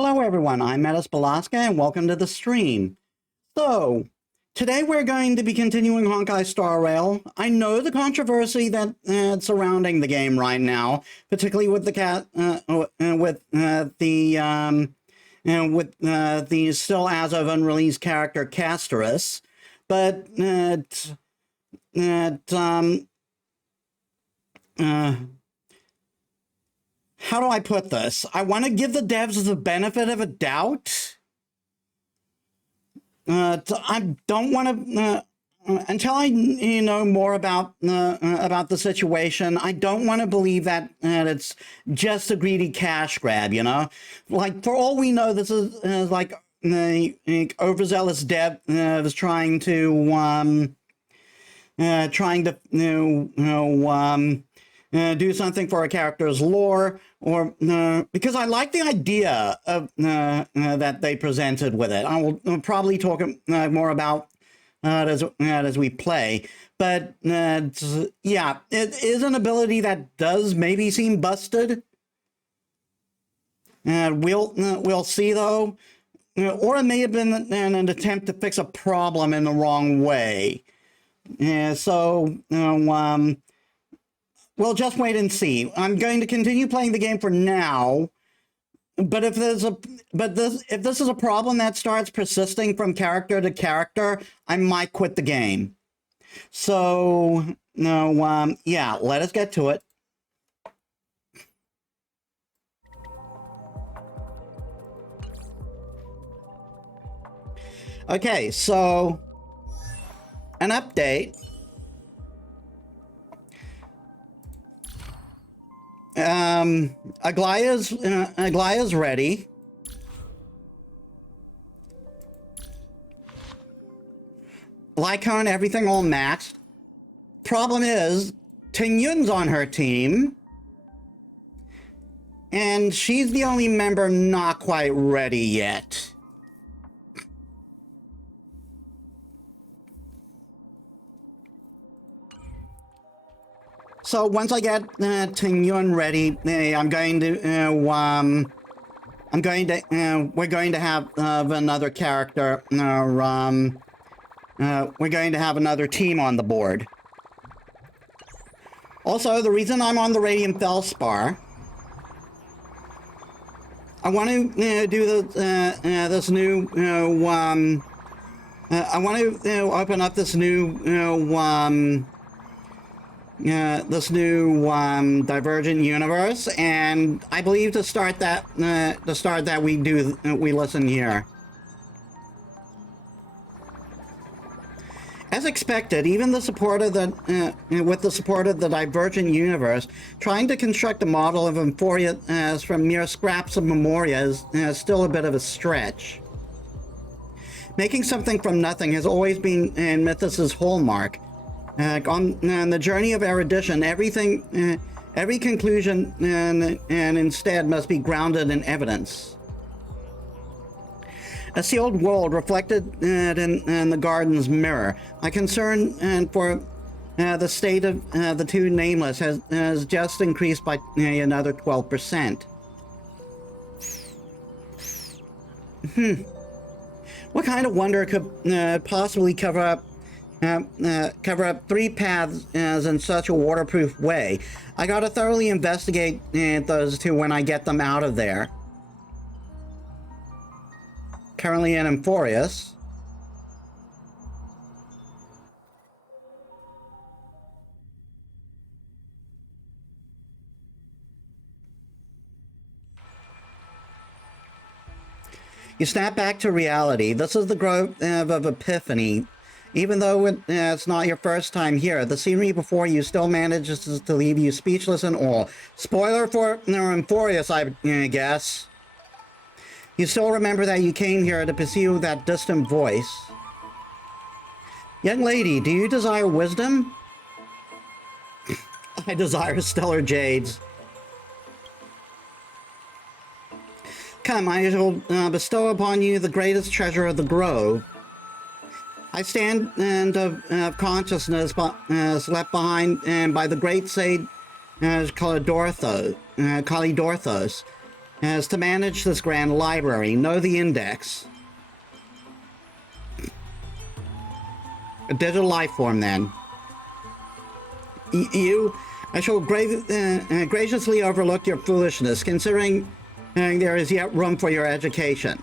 Hello everyone, I'm Metis Balaska and welcome to the stream. So, today we're going to be continuing Honkai Star Rail. I know the controversy that surrounding the game right now, particularly with the the still as of unreleased character Castorice, but how do I put this? I want to give the devs the benefit of a doubt. I don't want to, until I know more about the situation. I don't want to believe that it's just a greedy cash grab. You know, like for all we know, this is like overzealous dev is trying to do something for a character's lore, or because I like the idea of that they presented with it. I will probably talk more about as we play. But yeah, it is an ability that does maybe seem busted. We'll see though, or it may have been an attempt to fix a problem in the wrong way. So. We'll just wait and see. I'm going to continue playing the game for now, but if this is a problem that starts persisting from character to character, I might quit the game. So yeah, let us get to it. Okay, so an update. Aglaea's ready. Lycon, everything all maxed. Problem is, Tingyun's on her team. And she's the only member not quite ready yet. So once I get Tingyun ready, we're going to have another character. We're going to have another team on the board. Also, the reason I'm on the Radium Felspar, I want to do this new. I want to open up this new. This new Divergent universe, and I believe to start that we listen here. As expected, even the support of with the support of the Divergent universe, trying to construct a model of Euphoria from mere scraps of Memoria is still a bit of a stretch. Making something from nothing has always been Mythos's hallmark. On the journey of erudition, every conclusion and instead must be grounded in evidence. A sealed world reflected in the garden's mirror. My concern for the state of the two nameless has just increased by another 12%. What kind of wonder could possibly cover up three paths in such a waterproof way? I gotta thoroughly investigate those two when I get them out of there. Currently in Euphorius. You snap back to reality. This is the Grove of Epiphany. Even though it's not your first time here, the scenery before you still manages to leave you speechless and awe. Spoiler for Euphorius, I guess. You still remember that you came here to pursue that distant voice. Young lady, do you desire wisdom? I desire stellar jades. Come, I shall bestow upon you the greatest treasure of the grove. I stand of consciousness left behind by the great sage Kalidorthos. as to manage this grand library. Know the index. A digital life form, then. I shall graciously overlook your foolishness, considering there is yet room for your education.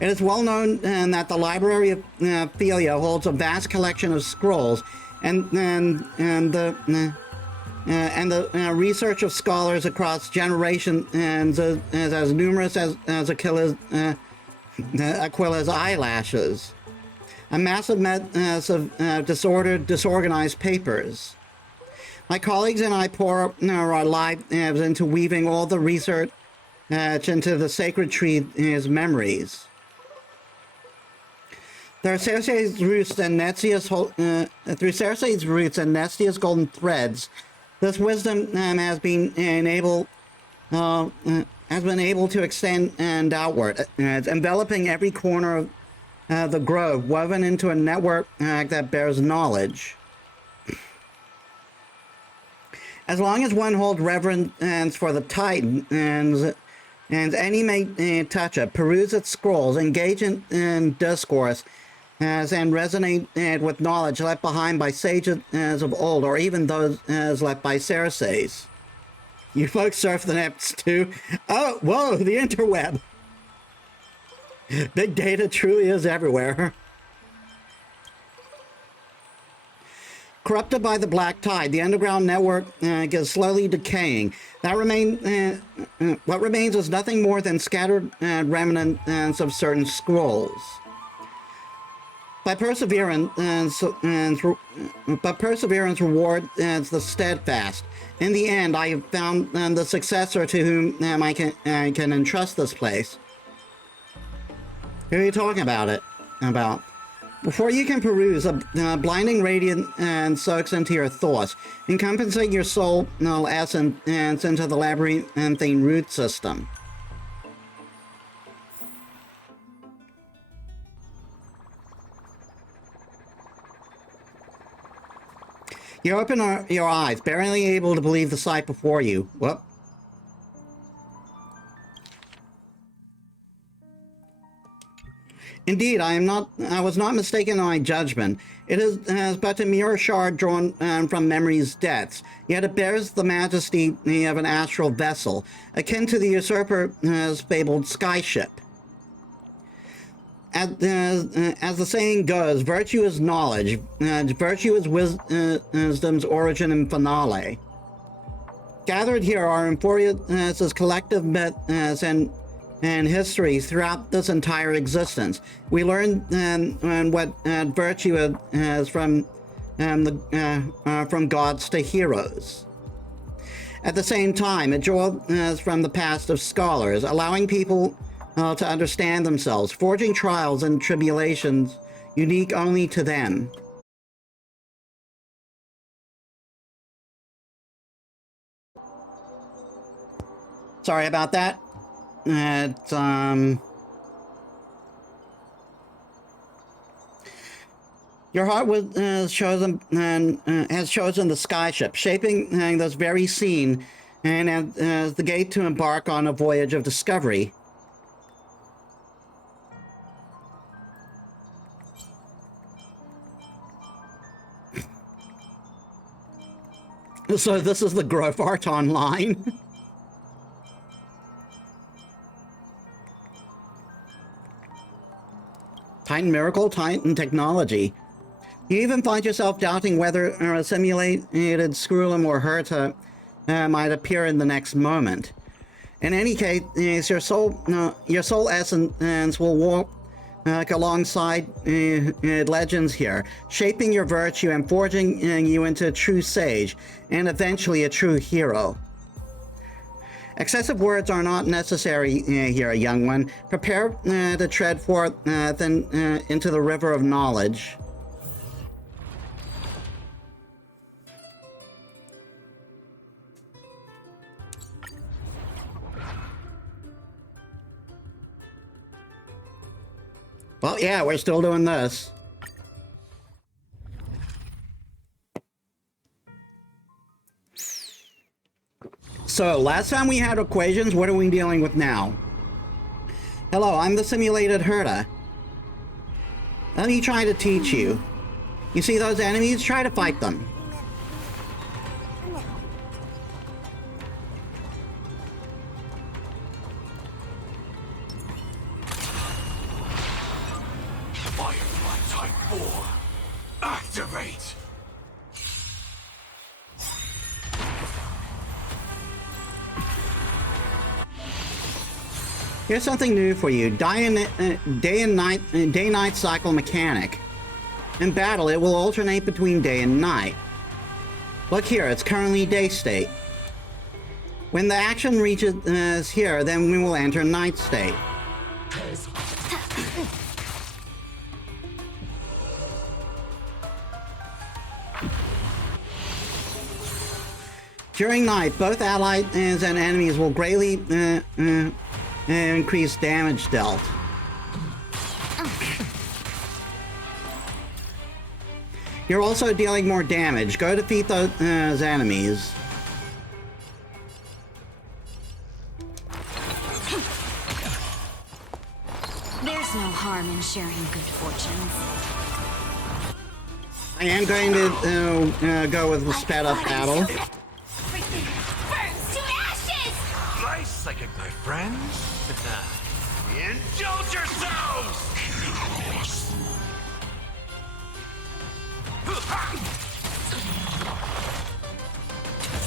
It is well known that the Library of Philia holds a vast collection of scrolls, and the research of scholars across generations is as numerous as Aquila's eyelashes. A massive mess of disorganized papers. My colleagues and I pour our lives into weaving all the research into the sacred tree's memories. Through Circe's roots and Nestia's golden threads, this wisdom has been able to extend and outward, enveloping every corner of the grove, woven into a network that bears knowledge. As long as one holds reverence for the Titan, and any may touch it, peruse its scrolls, engage in discourse, and resonate with knowledge left behind by sages of old, or even those left by Circes. You folks surf the nets too? Oh, whoa, the interweb! Big data truly is everywhere. Corrupted by the black tide, the underground network is slowly decaying. What remains is nothing more than scattered remnants of certain scrolls. But perseverance reward is the steadfast. In the end, I have found the successor to whom I can entrust this place. Who are you talking about? Before you can peruse, a blinding radiance soaks into your thoughts, encompassing your soul essence into the labyrinthine root system. You open your eyes, barely able to believe the sight before you. Whoop. Indeed, I was not mistaken in my judgment. It is but a mere shard drawn from memory's depths, yet it bears the majesty of an astral vessel, akin to the usurper's fabled skyship. As the saying goes, virtue is knowledge. Virtue is wisdom's origin and finale. Gathered here are Emphorius's collective myths and histories throughout this entire existence. We learn what virtue is from gods to heroes. At the same time, it draws from the past of scholars, allowing people to understand themselves, forging trials and tribulations unique only to them. Sorry about that. Your heart was chosen and has chosen the skyship, shaping this very scene, and as the gate to embark on a voyage of discovery. So this is the Grove Art Online. Titan Miracle, Titan Technology. You even find yourself doubting whether a simulated Screwlum or Herta might appear in the next moment. In any case, your soul essence will walk alongside legends here, shaping your virtue and forging you into a true sage, and eventually a true hero. Excessive words are not necessary here, young one. Prepare to tread forth into the river of knowledge. Well, yeah, we're still doing this. So, last time we had equations, what are we dealing with now? Hello, I'm the simulated herder. Let me try to teach you. You see those enemies? Try to fight them. Firefly Type 4. Activate! Here's something new for you. Day-night cycle mechanic. In battle, it will alternate between day and night. Look here, it's currently day state. When the action reaches here, then we will enter night state. During night, both allies and enemies will greatly increase damage dealt. You're also dealing more damage. Go defeat those enemies. There's no harm in sharing good fortunes. I am going to go with the sped up battle. Everything burns to ashes! Nice like it, my friends. Indulge yourselves!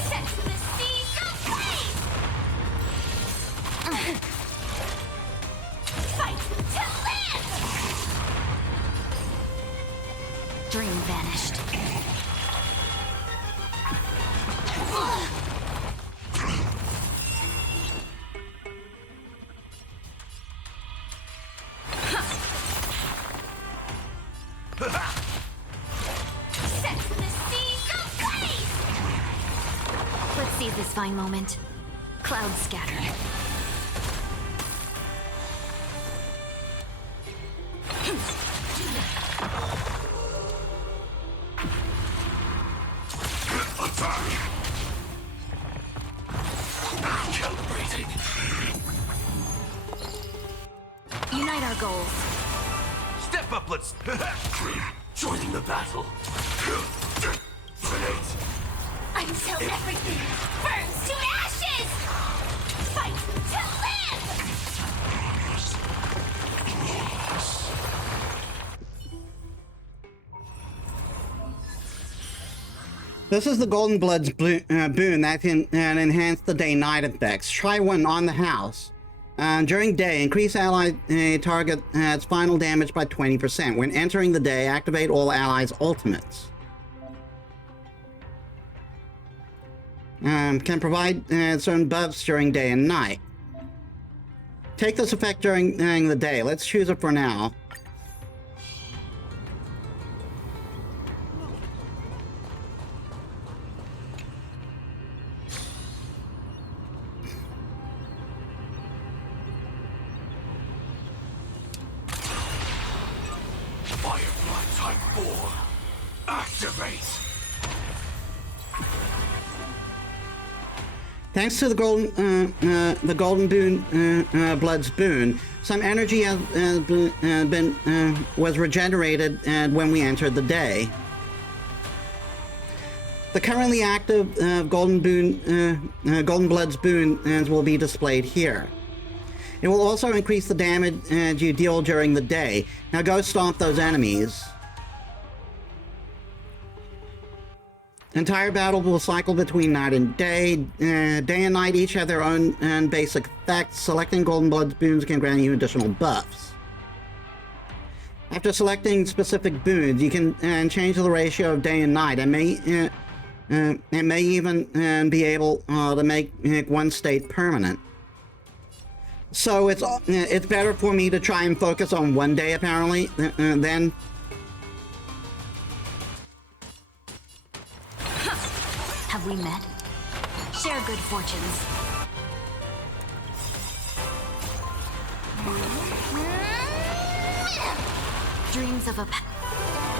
Set the seas ablaze! Fight to live! Dream vanished. Set the seas ablaze! Let's seize this fine moment. Clouds scattered. Attack! Calibrating. Unite our goals. Step up, let's... Joining the battle. Grenade. Until everything burns to ashes! Fight to live! This is the Golden Blood's boon that can enhance the day-night effects. Try one on the house. During day, increase ally target its final damage by 20%. When entering the day, activate all allies' ultimates. Can provide certain buffs during day and night. Take this effect during the day. Let's choose it for now. Firefly Type 4. Activate! Thanks to the Golden Blood's boon, some energy was regenerated when we entered the day. The currently active Golden Blood's boon will be displayed here. It will also increase the damage you deal during the day. Now go stomp those enemies. Entire battle will cycle between night and day. Day and night each have their own basic effects. Selecting Golden Blood's boons can grant you additional buffs. After selecting specific boons, you can change the ratio of day and night, and may even be able to make one state permanent. So it's better for me to try and focus on one day, apparently, than... Have we met? Share good fortunes. Dreams of a...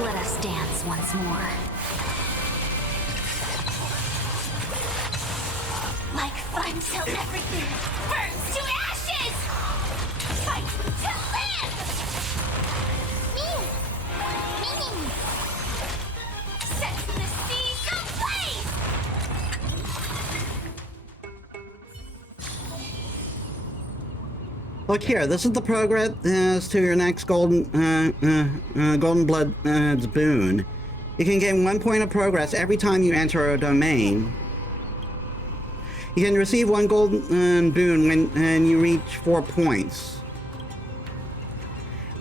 Let us dance once more. Like fire. Until everything burns to ashes! Fight to live! Me! Set the seas ablaze! Look here, this is the progress to your next golden blood's boon. You can gain 1 point of progress every time you enter a domain. You can receive 1 golden boon when you reach 4 points.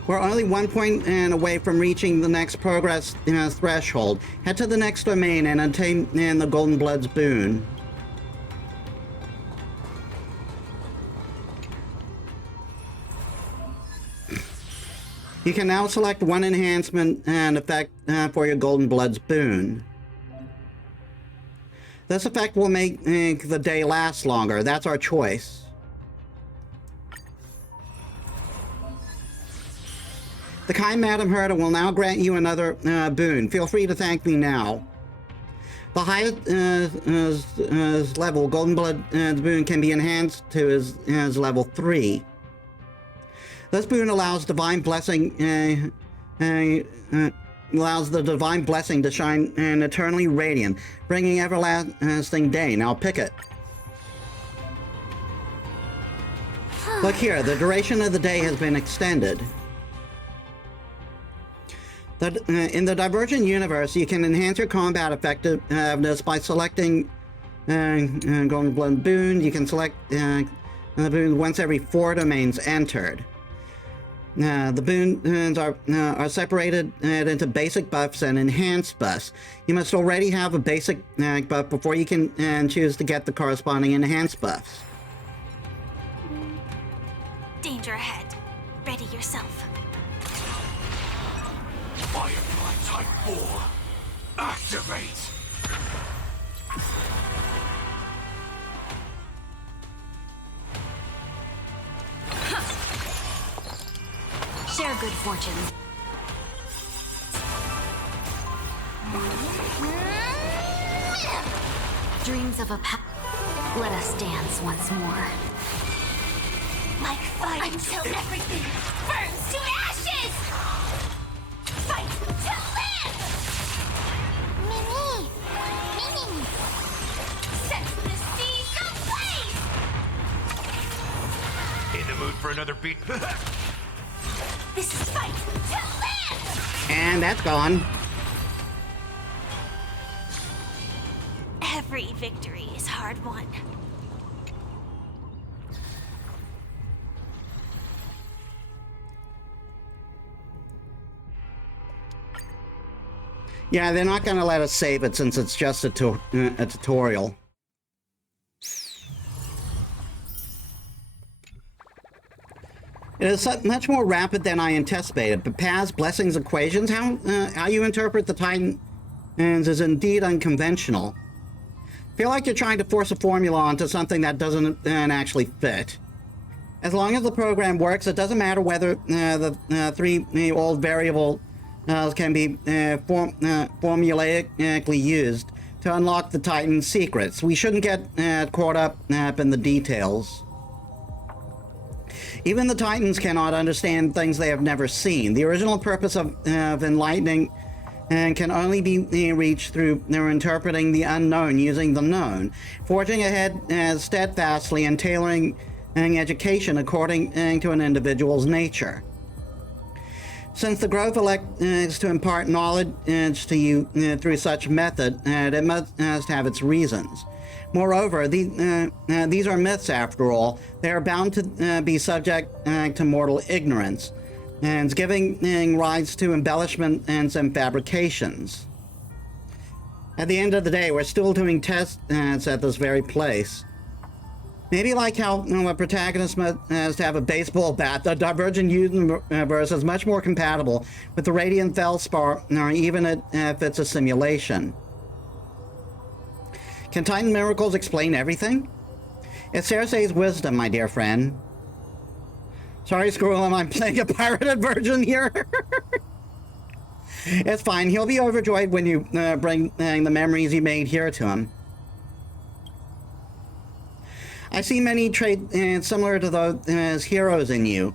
We're only 1 point away from reaching the next progress threshold. Head to the next domain and obtain the Golden Blood's boon. You can now select 1 enhancement and effect for your Golden Blood's boon. This effect will make the day last longer. That's our choice. The kind Madam Herta will now grant you another boon. Feel free to thank me now. The highest level Golden Blood's boon can be enhanced to is level 3. This boon allows divine blessing, allows the divine blessing to shine eternally radiant, bringing everlasting day. Now pick it. Look here, the duration of the day has been extended. In the Divergent universe, you can enhance your combat effectiveness by selecting Golden Blood boon. You can select the boon once every 4 domains entered. The boons are separated into basic buffs and enhanced buffs. You must already have a basic buff before you can choose to get the corresponding enhanced buffs. Danger ahead. Ready yourself. Firefly Type 4. Activate! Share good fortune. Dreams of a let us dance once more. Like fire until everything burns to ashes! Fight to live! Mimi! Set the seas ablaze! In the mood for another beat? This is fight to live! And that's gone. Every victory is hard won. Yeah, they're not going to let us save it since it's just a tutorial. It is much more rapid than I anticipated, but paths, blessings, equations, how you interpret the Titans is indeed unconventional. I feel like you're trying to force a formula onto something that doesn't actually fit. As long as the program works, it doesn't matter whether the 3 old variables can be formulaically used to unlock the Titan's secrets. We shouldn't get caught up in the details. Even the Titans cannot understand things they have never seen. The original purpose of enlightening can only be reached through interpreting the unknown using the known, forging ahead steadfastly and tailoring education according to an individual's nature. Since the growth elects to impart knowledge to you through such method, it must have its reasons. Moreover, these are myths after all. They are bound to be subject to mortal ignorance, and giving rise to embellishment and some fabrications. At the end of the day, we're still doing tests at this very place. Maybe like how a protagonist has to have a baseball bat, the Divergent universe is much more compatible with the Radiant Felspar, or even if it's a simulation. Can Titan miracles explain everything? It's Cersei's wisdom, my dear friend. Sorry, Squirrel, I'm playing a pirated version here. It's fine. He'll be overjoyed when you bring the memories you made here to him. I see many traits similar to those as heroes in you.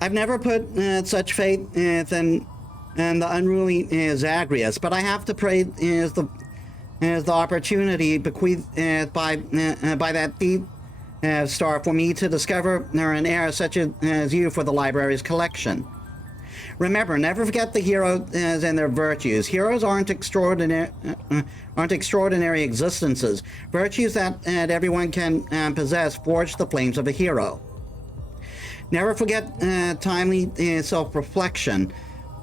I've never put such faith in the unruly Zagreus, but I have to pray as the opportunity bequeathed by that deep star for me to discover an heir such as you for the library's collection. Remember, never forget the heroes and their virtues. Heroes aren't extraordinary existences. Virtues that everyone can possess forge the flames of a hero. Never forget timely self-reflection.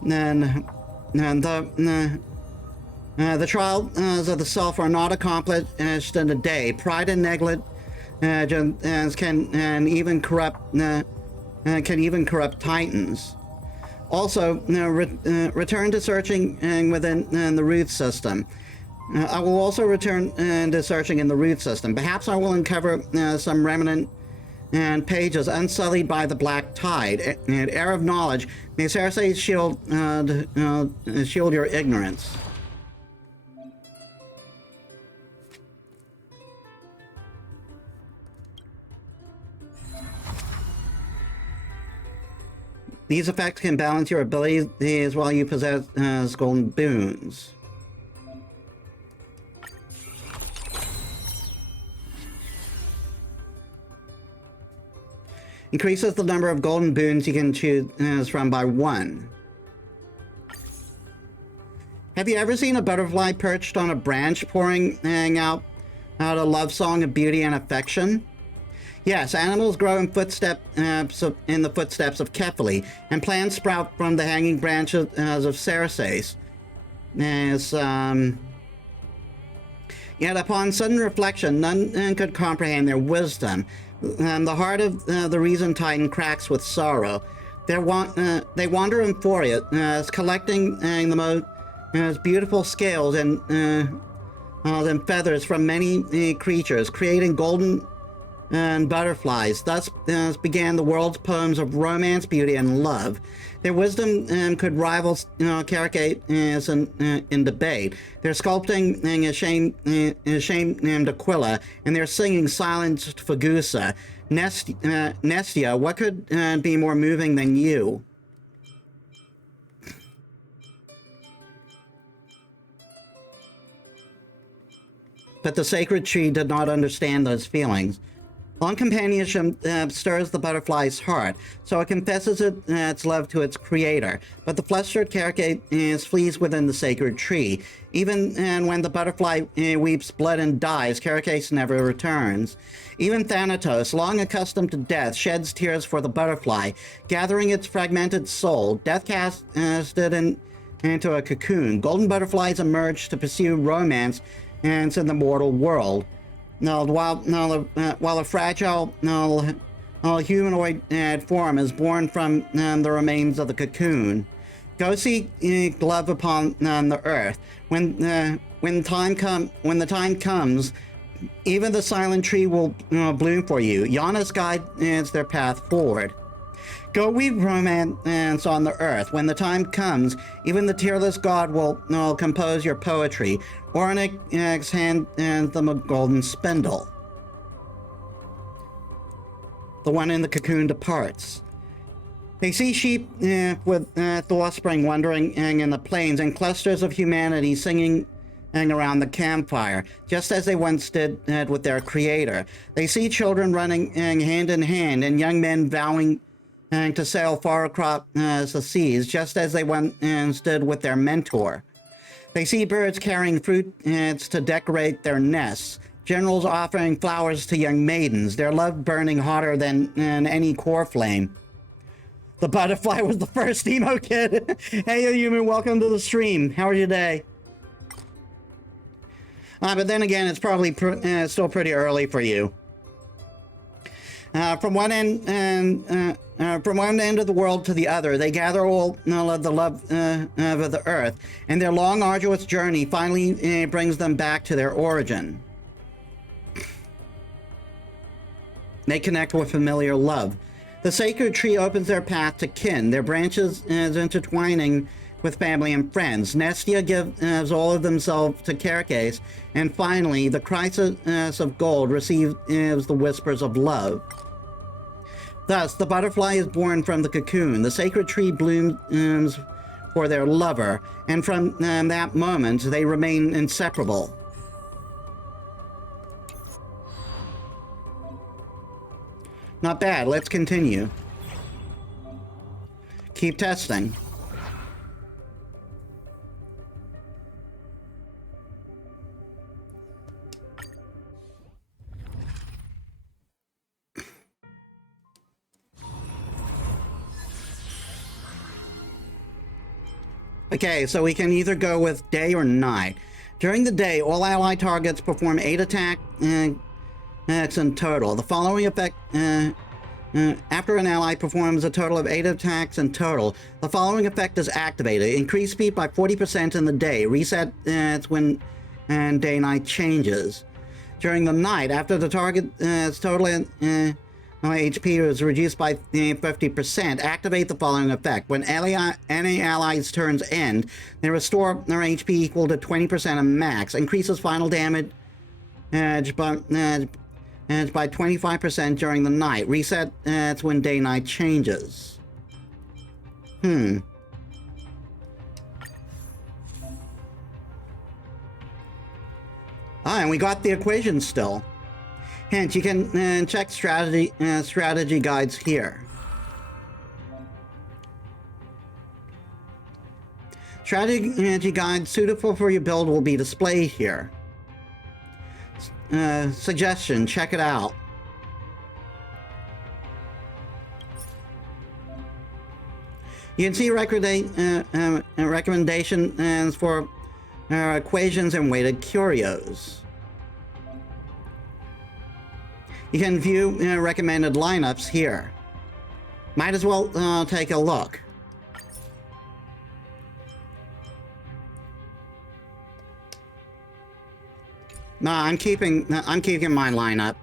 And the trials of the self are not accomplished in a day. Pride and negligence can even corrupt titans. Also, return to searching within the root system. I will also return to searching in the root system. Perhaps I will uncover some remnant pages unsullied by the black tide. And air of knowledge, may Cersei's shield your ignorance. These effects can balance your abilities while you possess golden boons. Increases the number of golden boons you can choose from by 1. Have you ever seen a butterfly perched on a branch pouring out a love song of beauty and affection? Yes, animals grow in the footsteps of Kefali, and plants sprout from the hanging branches of Cersei's. Yet upon sudden reflection, none could comprehend their wisdom. The heart of the reason titan cracks with sorrow. They wander in Foria, collecting the most beautiful scales and feathers from many creatures, creating golden butterflies. Thus began the world's poems of romance, beauty, and love. Their wisdom could rival Caracate in debate. Their sculpting is shamed Aquila, and their singing silenced Fagusa. Nestia, what could be more moving than you? But the sacred tree did not understand those feelings. Long companionship stirs the butterfly's heart, so it confesses its love to its creator. But the flustered Caracate flees within the sacred tree. Even when the butterfly weeps blood and dies, Caracate never returns. Even Thanatos, long accustomed to death, sheds tears for the butterfly. Gathering its fragmented soul, death casted into a cocoon. Golden butterflies emerge to pursue romance in the mortal world. While a fragile humanoid form is born from the remains of the cocoon. Go seek love upon the earth. When the time comes, even the silent tree will bloom for you. Yana's guide is their path forward. Go weave romance on the earth. When the time comes, even the tearless god will compose your poetry. Ornyx hand them a golden spindle. The one in the cocoon departs. They see sheep with the offspring wandering in the plains, and clusters of humanity singing around the campfire, just as they once did with their creator. They see children running hand in hand, and young men vowing to sail far across the seas, just as they once did with their mentor. They see birds carrying fruits to decorate their nests, generals offering flowers to young maidens, their love burning hotter than any core flame. The butterfly was the first emo kid. Hey, human, welcome to the stream. How are you today? But then again, it's probably still pretty early for you. From one end of the world to the other, they gather all of the love of the earth, and their long, arduous journey finally brings them back to their origin. They connect with familiar love. The sacred tree opens their path to kin, their branches intertwining with family and friends. Nestia gives all of themselves to Caracase, and finally, the Crisis of Gold receives the Whispers of Love. Thus, the butterfly is born from the cocoon, the sacred tree blooms for their lover, and from that moment, they remain inseparable. Not bad, let's continue. Keep testing. Okay, so we can either go with day or night. During the day, all ally targets perform 8 attacks in total. The following effect, after an ally performs a total of 8 attacks in total, the following effect is activated. Increase speed by 40% in the day. Reset when day-night changes. During the night, after the target's total HP is reduced by 50%. Activate the following effect. When any allies' turns end, they restore their HP equal to 20% of max. Increases final damage by 25% during the night. Reset when day-night changes. Ah, and we got the equation still. Hence, you can check strategy guides here. Strategy guides suitable for your build will be displayed here. Suggestion, check it out. You can see recommendations for equations and weighted curios. You can view recommended lineups here. Might as well take a look. No, I'm keeping my lineup.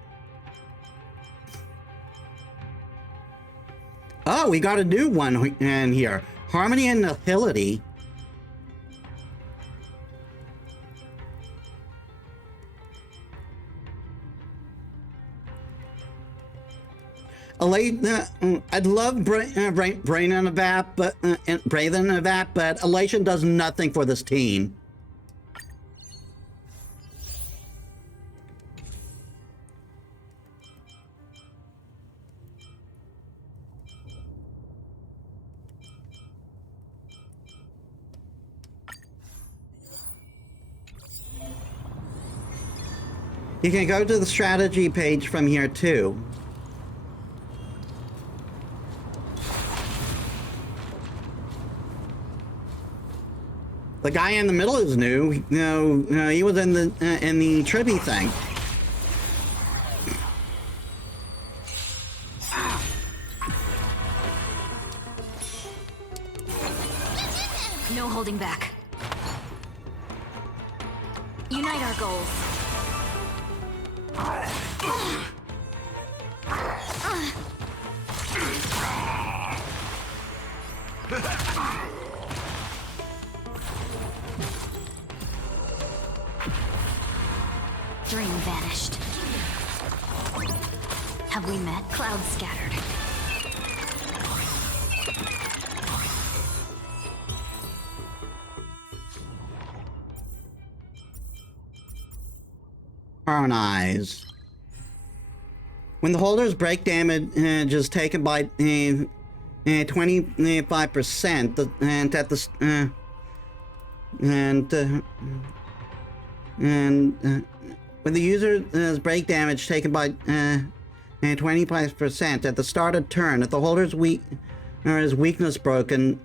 Oh, we got a new one in here. Harmony and Nihility. I'd love Brain in a Vat, but Elation does nothing for this team. You can go to the strategy page from here too. The guy in the middle is new. He was in the Tribby thing. No holding back. Unite our goals. Dream vanished. Have we met? Clouds scattered. Harmonize. When the holders break damage is taken by 25%, and at the when the user's break damage taken by 25% at the start of turn, if the holder's weakness broken,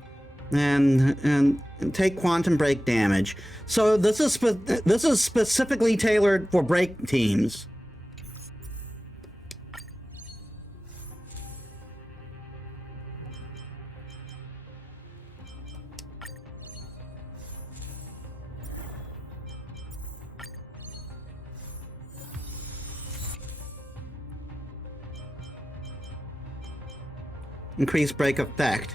and take quantum break damage. So this is specifically tailored for break teams. Increased break effect.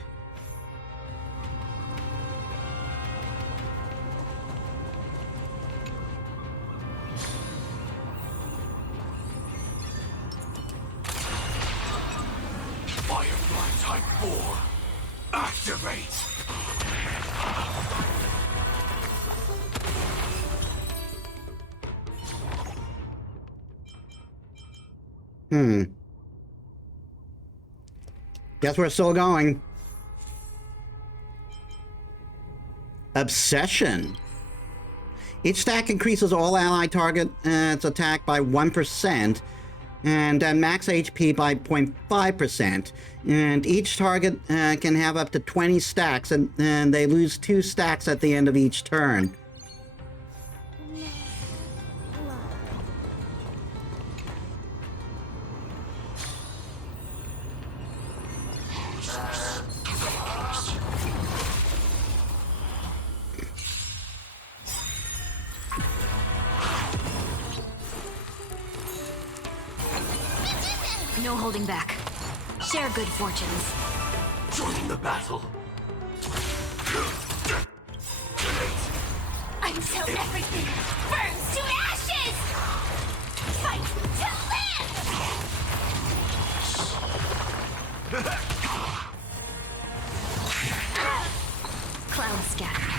4. Activate! Guess we're still going. Obsession. Each stack increases all ally target its attack by 1%, and max HP by 0.5%. And each target can have up to 20 stacks, and they lose 2 stacks at the end of each turn. No holding back. Share good fortunes. Joining the battle. Until everything burns to ashes! Fight to live! Cloud scatter.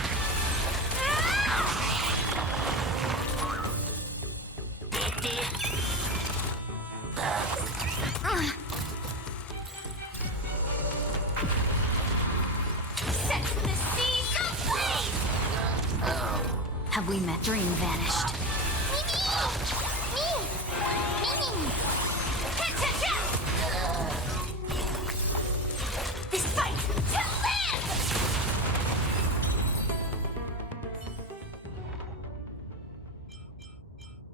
Have we met? Dream vanished. This fight to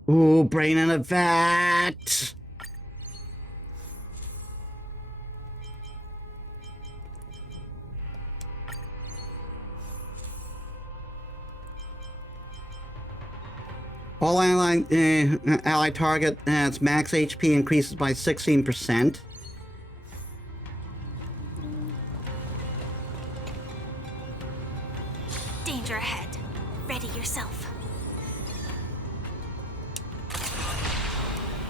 live! Ooh, brain in a vat. All ally target its max HP increases by 16%. Danger ahead. Ready yourself.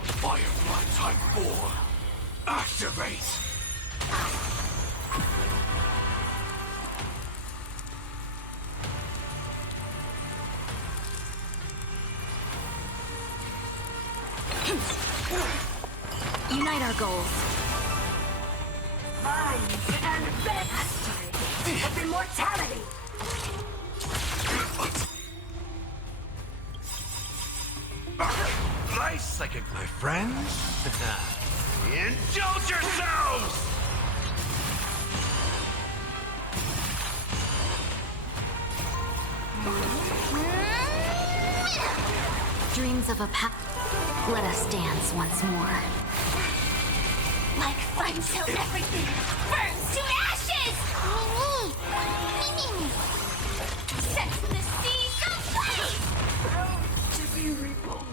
Firefly Type 4. Activate! Unite our goals. Mind and mastery of immortality. Nice psychic, my friends. Indulge yourselves! Dreams of a Let us dance once more. Like fire until everything burns to ashes! Set the seas ablaze! To be reborn.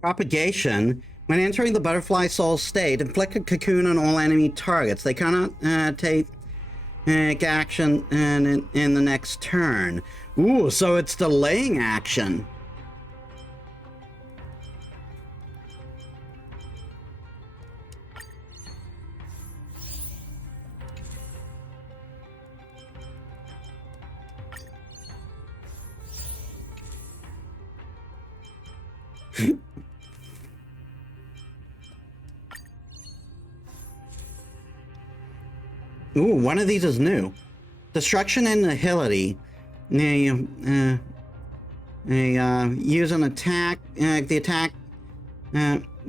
Propagation. When entering the butterfly soul state, inflict a cocoon on all enemy targets. They cannot take action in the next turn. Ooh, so it's delaying action. Ooh, one of these is new. Destruction and Nihility. Use an attack. The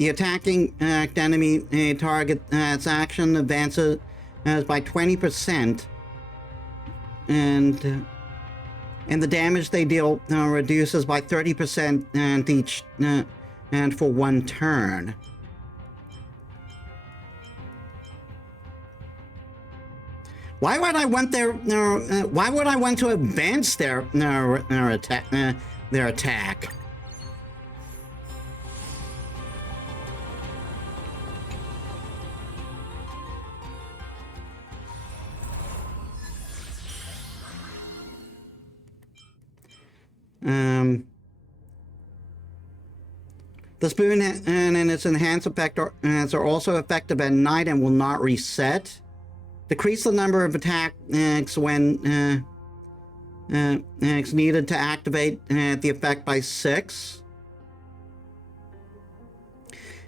attacking enemy target its action advances by 20%, and the damage they deal reduces by 30% and each and for one turn. Why would I want why would I want to advance their attack? This boon and its enhanced effect are also effective at night and will not reset. Decrease the number of attacks when it's needed to activate the effect by 6.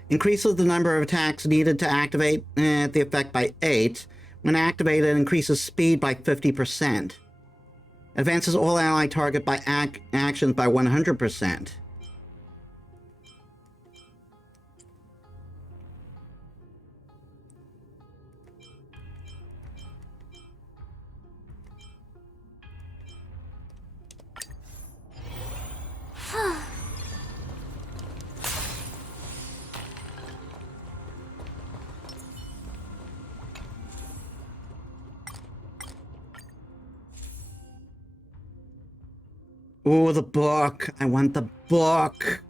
Increases the number of attacks needed to activate the effect by 8. When activated, it increases speed by 50%. Advances all ally target by actions by 100%. Oh, the book. I want the book.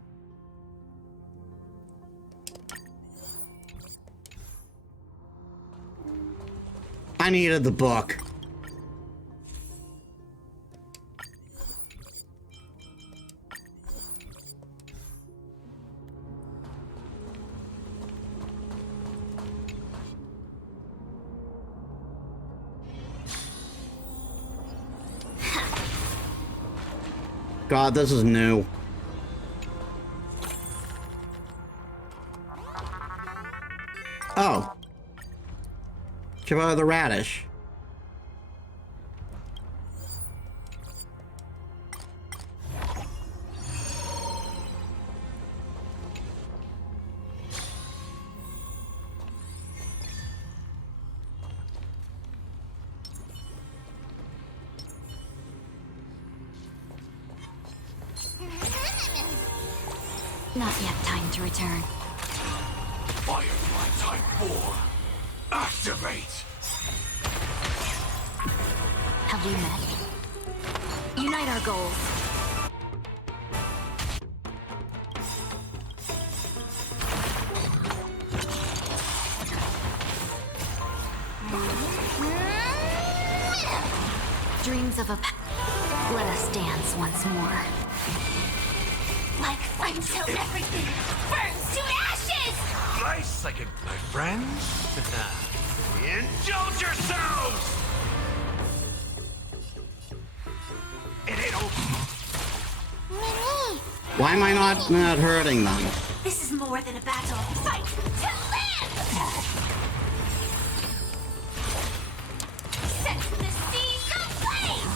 I needed the book. God, this is new. Oh. Chivo the Radish. Not yet time to return. Firefly Type 4. Activate! Have we met? Unite our goals. Dreams of a let us dance once more. Like until everything burns to ashes! Nice, I could, my friends. Indulge yourselves! It ain't over. Why am I not hurting them? This is more than a battle. Fight to live! Set the seas ablaze!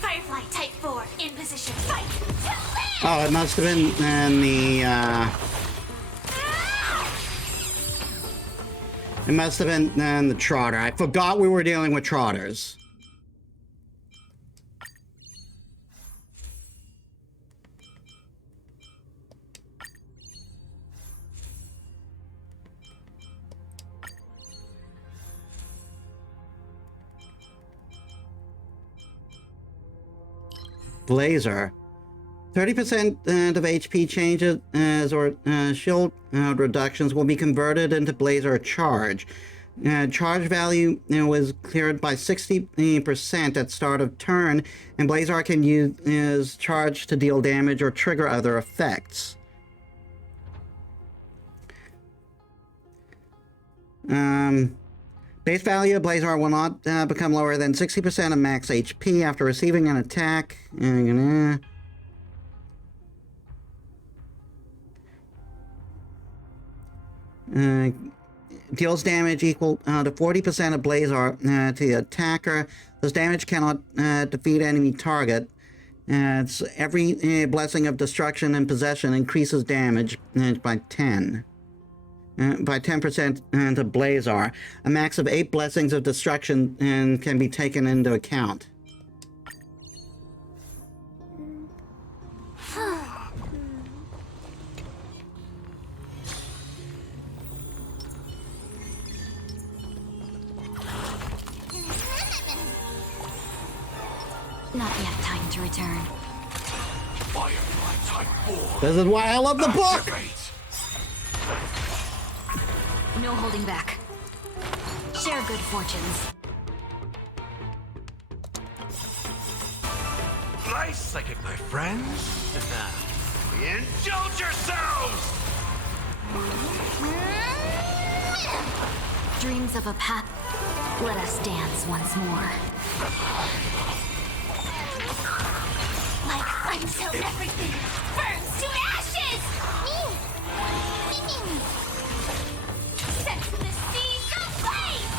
Firefly Type 4 in position. Fight to live! Oh, it must have been in the, It must have been in the Trotter. I forgot we were dealing with Trotters. Blazer. 30% of HP changes or shield reductions will be converted into Blazer charge. Charge value was cleared by 60% at start of turn, and Blazer can use charge to deal damage or trigger other effects. Base value of Blazer will not become lower than 60% of max HP after receiving an attack. Deals damage equal to 40% of Blazer to the attacker. This damage cannot defeat enemy target. It's every blessing of destruction and possession increases damage by 10. By 10% to Blazer. A max of 8 blessings of destruction can be taken into account. Not yet time to return. Firefly Type 4. This is why I love the book! Activate! No holding back. Share good fortunes. Nice, like it, my friends. Indulge yourselves! Dreams of a path. Let us dance once more. Like until everything burns to ashes! Set the seas ablaze!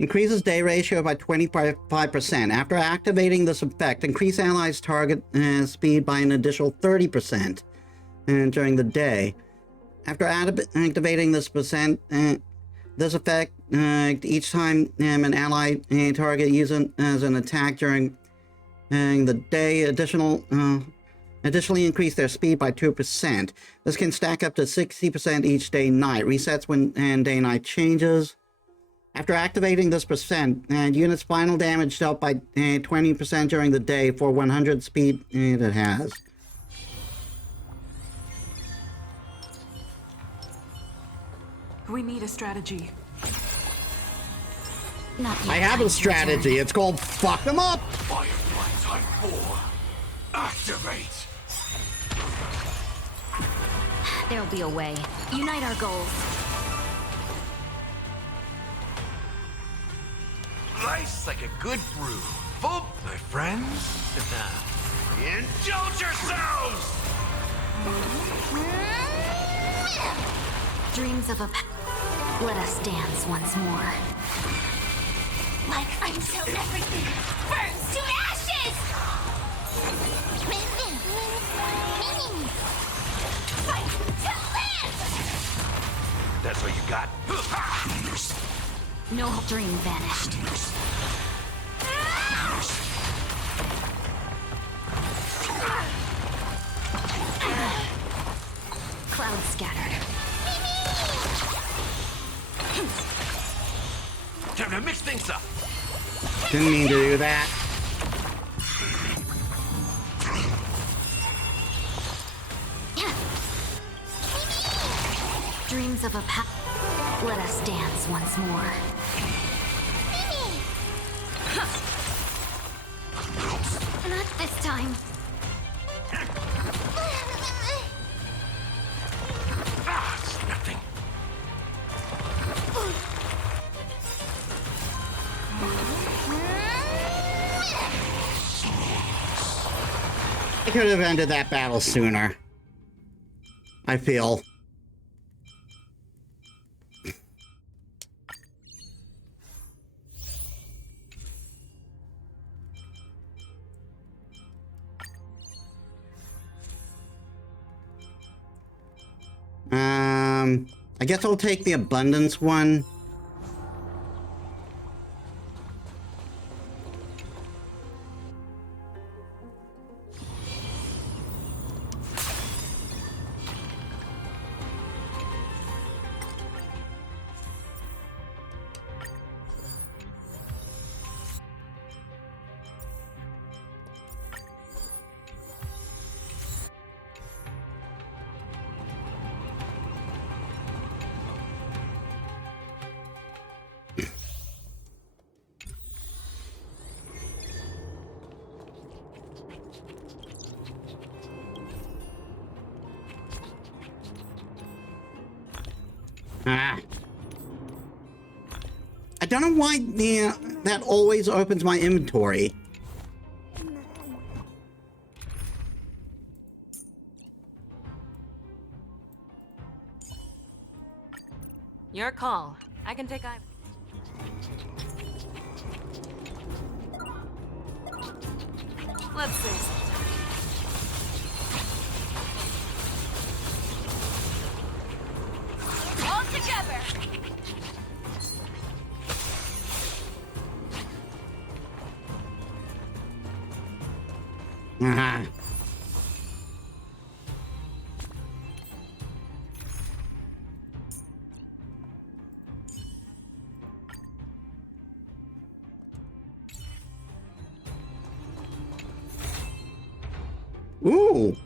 Increases day ratio by 25%. After activating this effect, increase allies' target speed by an additional 30% during the day. After activating this this effect, each time an ally target uses as an attack during the day, additionally increase their speed by 2%. This can stack up to 60% each day-night. Resets when day-night changes. After activating this unit's final damage dealt by 20% during the day for 100 speed it has. We need a strategy. Not I have a strategy. It's called fuck them up. Firefly Type 4. Activate. There'll be a way. Unite our goals. Nice, like a good brew. Full, my friends. Indulge yourselves! Dreams of a let us dance once more. Like until everything burns to ashes! Fight to live! That's what you got? No dream vanished. Cloud scattered. Time to mix things up. Didn't mean to do that. Dreams of a let us dance once more. Not this time. It's nothing. I could have ended that battle sooner. I feel. I guess I'll take the abundance one. I don't know why that always opens my inventory. Your call. I can take either. Let's see. All together. Ooh.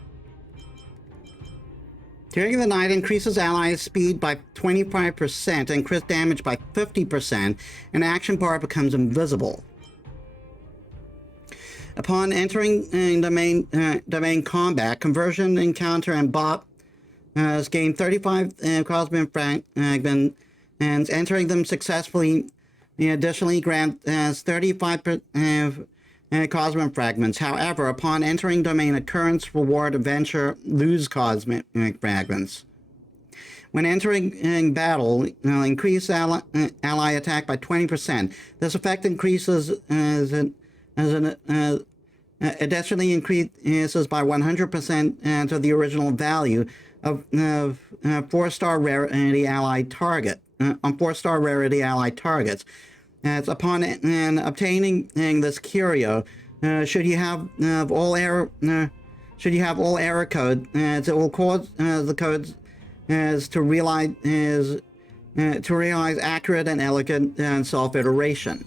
During the night, increases ally speed by 25% and crit damage by 50%, and action bar becomes invisible. Upon entering domain combat, conversion encounter and bot gain 35 cosmic fragments, and entering them successfully additionally grant 35 cosmic fragments. However, upon entering domain occurrence, reward, adventure, lose cosmic fragments. When entering battle, increase ally attack by 20%. This effect increases additionally increases by 100% to the original value of 4-star rarity allied target on 4-star rarity allied targets. As upon obtaining this curio, should you have all error code, it will cause the codes to realize accurate and elegant self-iteration.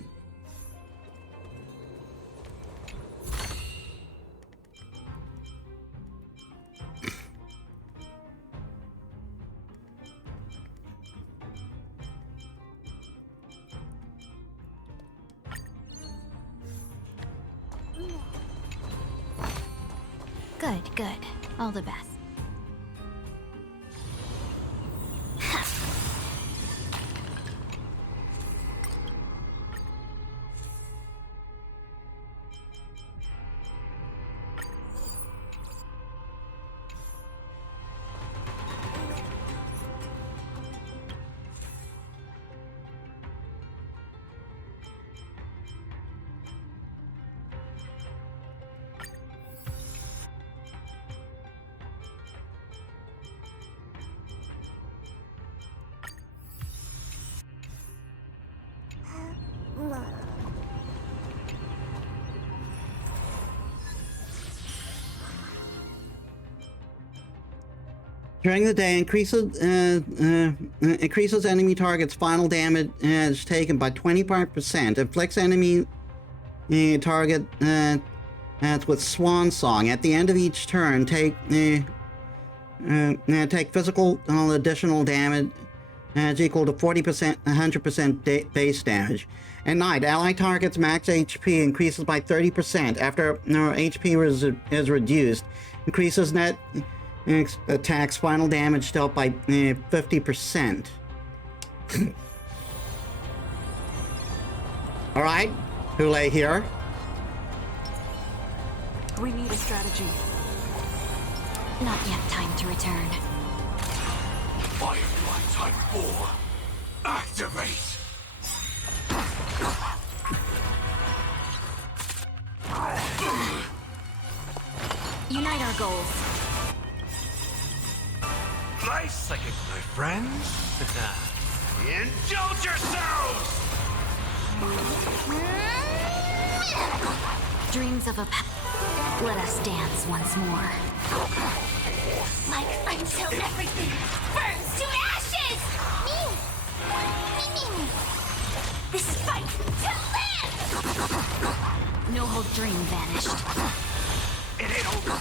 Good. All the best. During the day, increases enemy targets' final damage taken by 25%. Inflicts enemy target with Swan Song. At the end of each turn, take physical additional damage equal to 40%, 100% base damage. At night, ally targets' max HP increases by 30%. After HP is reduced, increases net attacks final damage dealt by 50%. All right, Hule here. We need a strategy. Not yet time to return. Firefly Type 4. Activate! Unite our goals. Nice second, my friends. Indulge yourselves! Dreams of a let us dance once more. Like until everything burns to ashes! This fight to live! No whole dream vanished. It ain't over.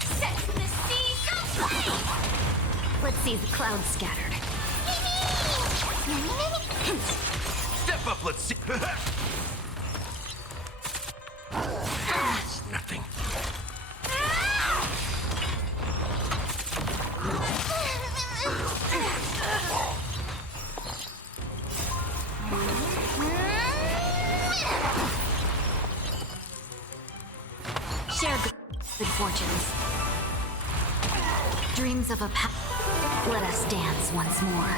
Set the seas aflame! Let's see the clouds scattered. Step up, let's see. It's nothing. Share good fortunes. Dreams of a let us dance once more.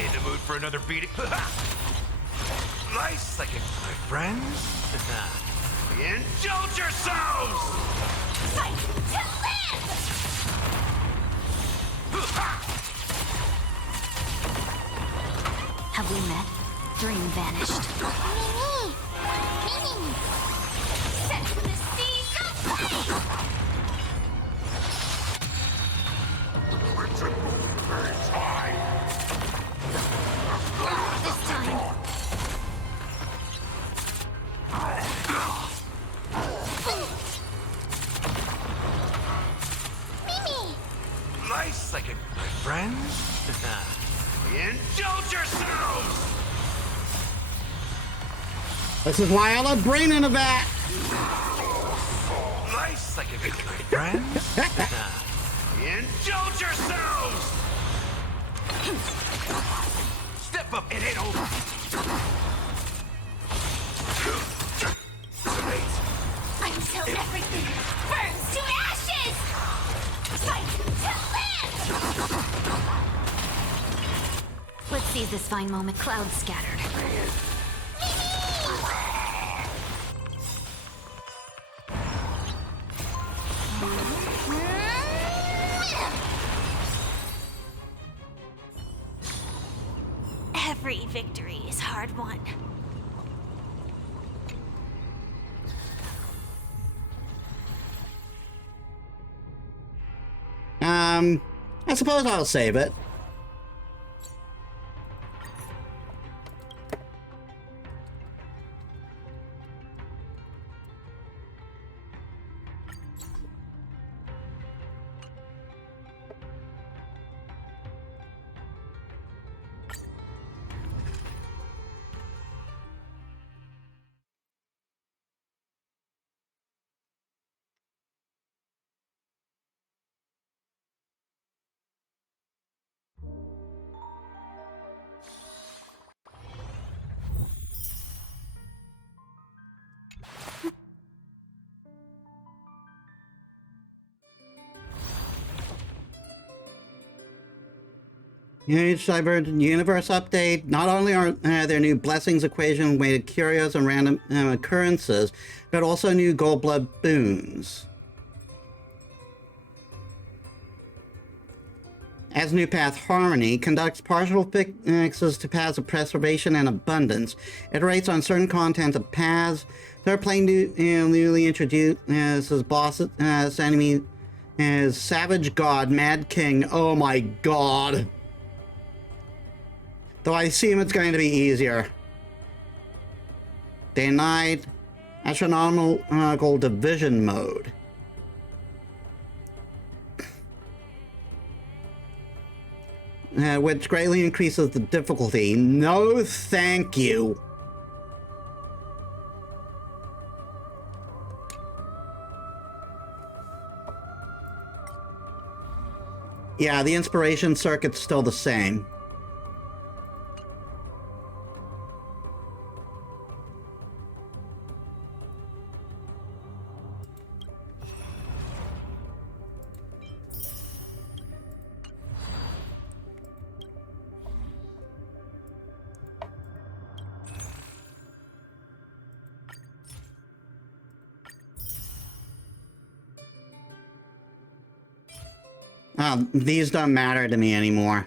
In the mood for another beating? Nice second, my friends. Indulge yourselves! Fight to live! Have we met? Dream vanished. Set the seas aflame! Nice, like my friends. Indulge yourselves! This is why I love brain in a vat. Nice, like my friends. Indulge yourselves! Step up, it ain't over. Until everything burns to ashes! Fight to live! Let's seize this fine moment. Clouds scattered. Every victory is hard won. I suppose I'll save it. Huge Divergent Universe update. Not only are there new blessings equation weighted curios and random occurrences, but also new gold blood boons. As new path Harmony conducts partial fixes to paths of preservation and abundance, iterates on certain content of paths. They're playing newly introduced as boss enemy is Savage God, Mad King. Oh my god. Though I assume it's going to be easier. Day and night, astronomical division mode. Which greatly increases the difficulty. No, thank you. Yeah, the inspiration circuit's still the same. These don't matter to me anymore.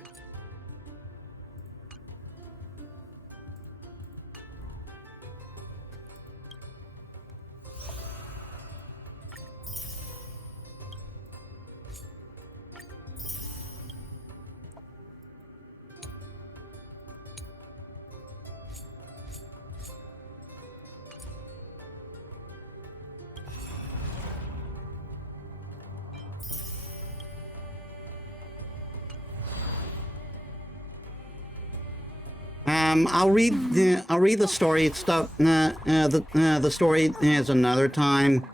I'll read the story stuff. The story is another time.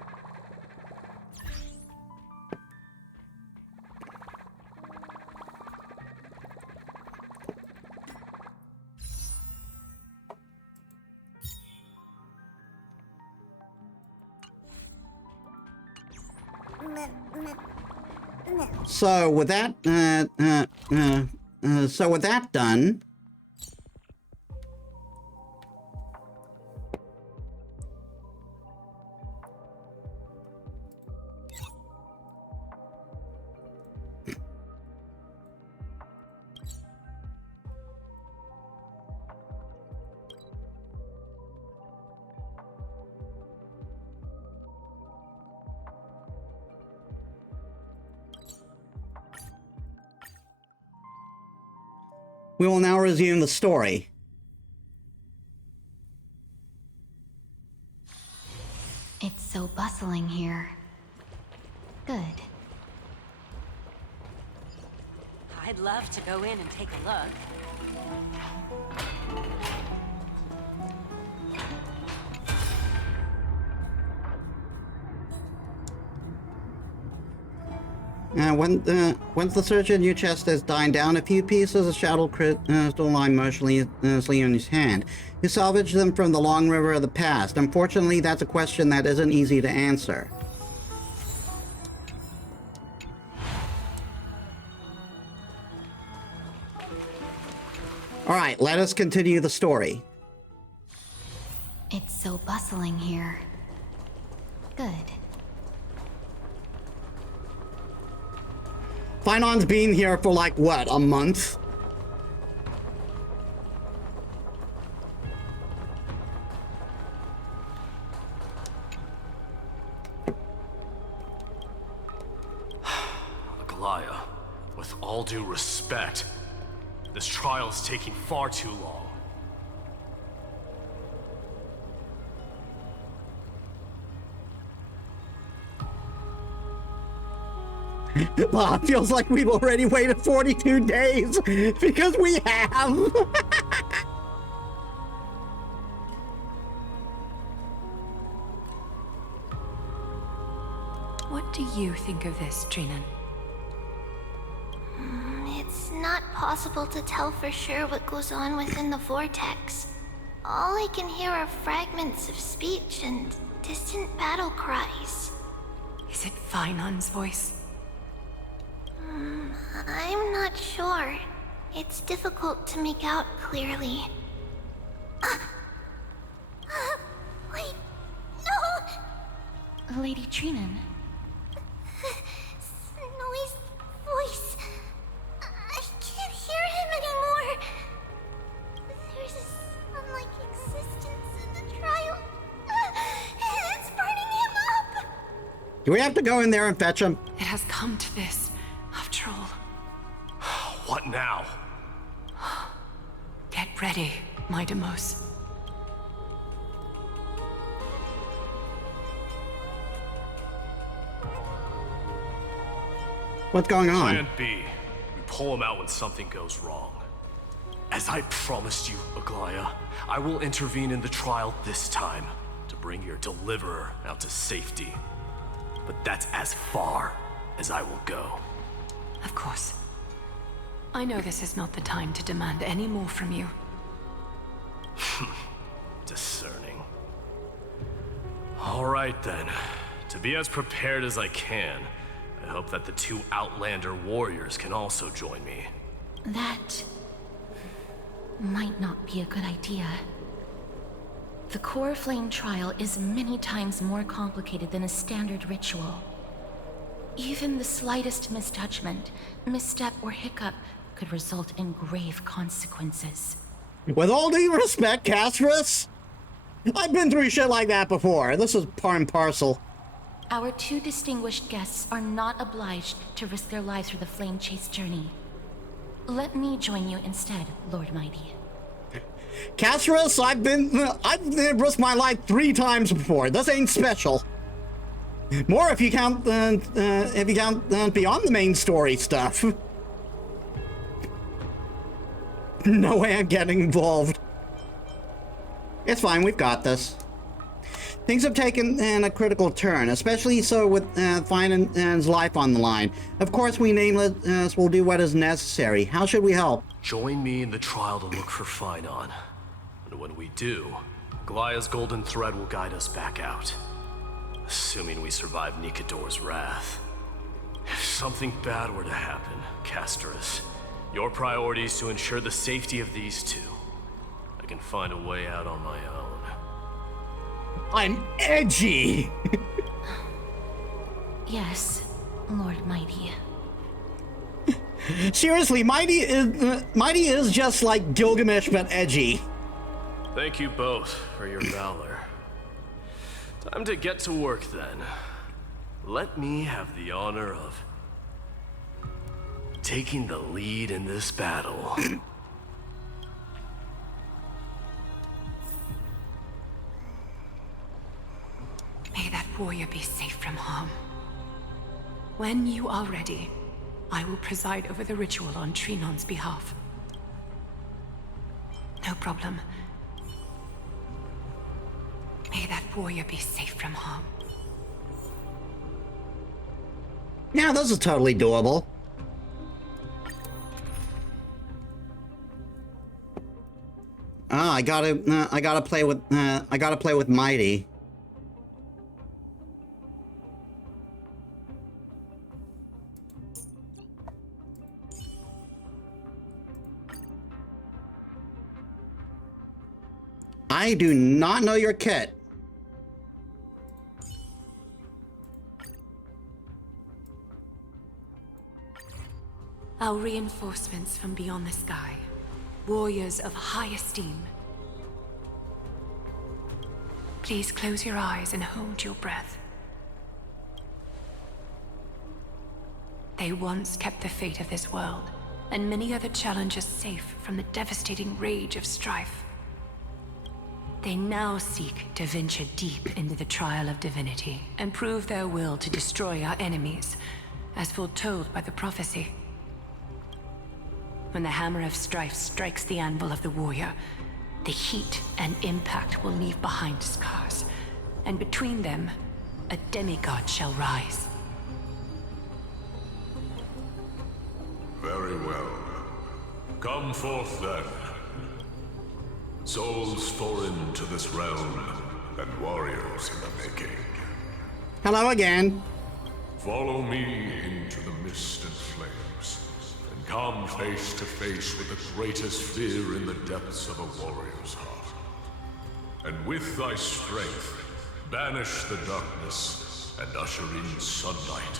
So with that, done. We will now resume the story. It's so bustling here. Good. I'd love to go in and take a look. Once the search in your chest has died down, a few pieces of shadow crystal lie motionlessly in his hand. You salvage them from the long river of the past. Unfortunately, that's a question that isn't easy to answer. Alright, let us continue the story. It's so bustling here. Good. Finon's been here for like, what, a month? Aglaea, with all due respect, this trial is taking far too long. Well, it feels like we've already waited 42 days, because we have! What do you think of this, Trinan? It's not possible to tell for sure what goes on within the vortex. All I can hear are fragments of speech and distant battle cries. Is it Finon's voice? I'm not sure. It's difficult to make out clearly. Wait, no! Lady Trinan. Snowy's voice. I can't hear him anymore. There's a sun-like existence in the trial. It's burning him up. Do we have to go in there and fetch him? It has come to this, after all. What now? Get ready, my Demos. What's going on? Plan B. We pull him out when something goes wrong. As I promised you, Aglaea, I will intervene in the trial this time to bring your deliverer out to safety. But that's as far as I will go. Of course. I know this is not the time to demand any more from you. Discerning. All right then. To be as prepared as I can, I hope that the two Outlander warriors can also join me. That might not be a good idea. The Core Flame trial is many times more complicated than a standard ritual. Even the slightest misjudgment, misstep, or hiccup could result in grave consequences. With all due respect, Castorice, I've been through shit like that before. This is par and parcel. Our two distinguished guests are not obliged to risk their lives for the Flame Chase journey. Let me join you instead, Lord Mighty. Castorice, I've risked my life 3 times before. This ain't special. More if you count beyond the main story stuff. No way I'm getting involved. It's fine, we've got this. Things have taken a critical turn, especially so with Finon's life on the line. Of course, we Nameless will do what is necessary. How should we help? Join me in the trial to look for Finon. And when we do, Aglaea's golden thread will guide us back out. Assuming we survive Nikador's wrath. If something bad were to happen, Castorice, your priority is to ensure the safety of these two. I can find a way out on my own. I'm edgy! Yes, Lord Mighty. Seriously, Mighty is just like Gilgamesh but edgy. Thank you both for your valor. Time to get to work then. Let me have the honor of taking the lead in this battle. May that warrior be safe from harm. When you are ready, I will preside over the ritual on Trinon's behalf. No problem. May that warrior be safe from harm. Yeah, this is totally doable. Oh, I gotta play with Mighty. I do not know your kit. Our reinforcements from beyond the sky. Warriors of high esteem. Please close your eyes and hold your breath. They once kept the fate of this world, and many other challenges safe from the devastating rage of strife. They now seek to venture deep into the trial of divinity and prove their will to destroy our enemies, as foretold by the prophecy. When the hammer of strife strikes the anvil of the warrior, the heat and impact will leave behind scars, and between them, a demigod shall rise. Very well. Come forth then. Souls foreign to this realm, and warriors in the making. Hello again. Follow me into the mist and flames, and come face to face with the greatest fear in the depths of a warrior's heart. And with thy strength, banish the darkness and usher in sunlight.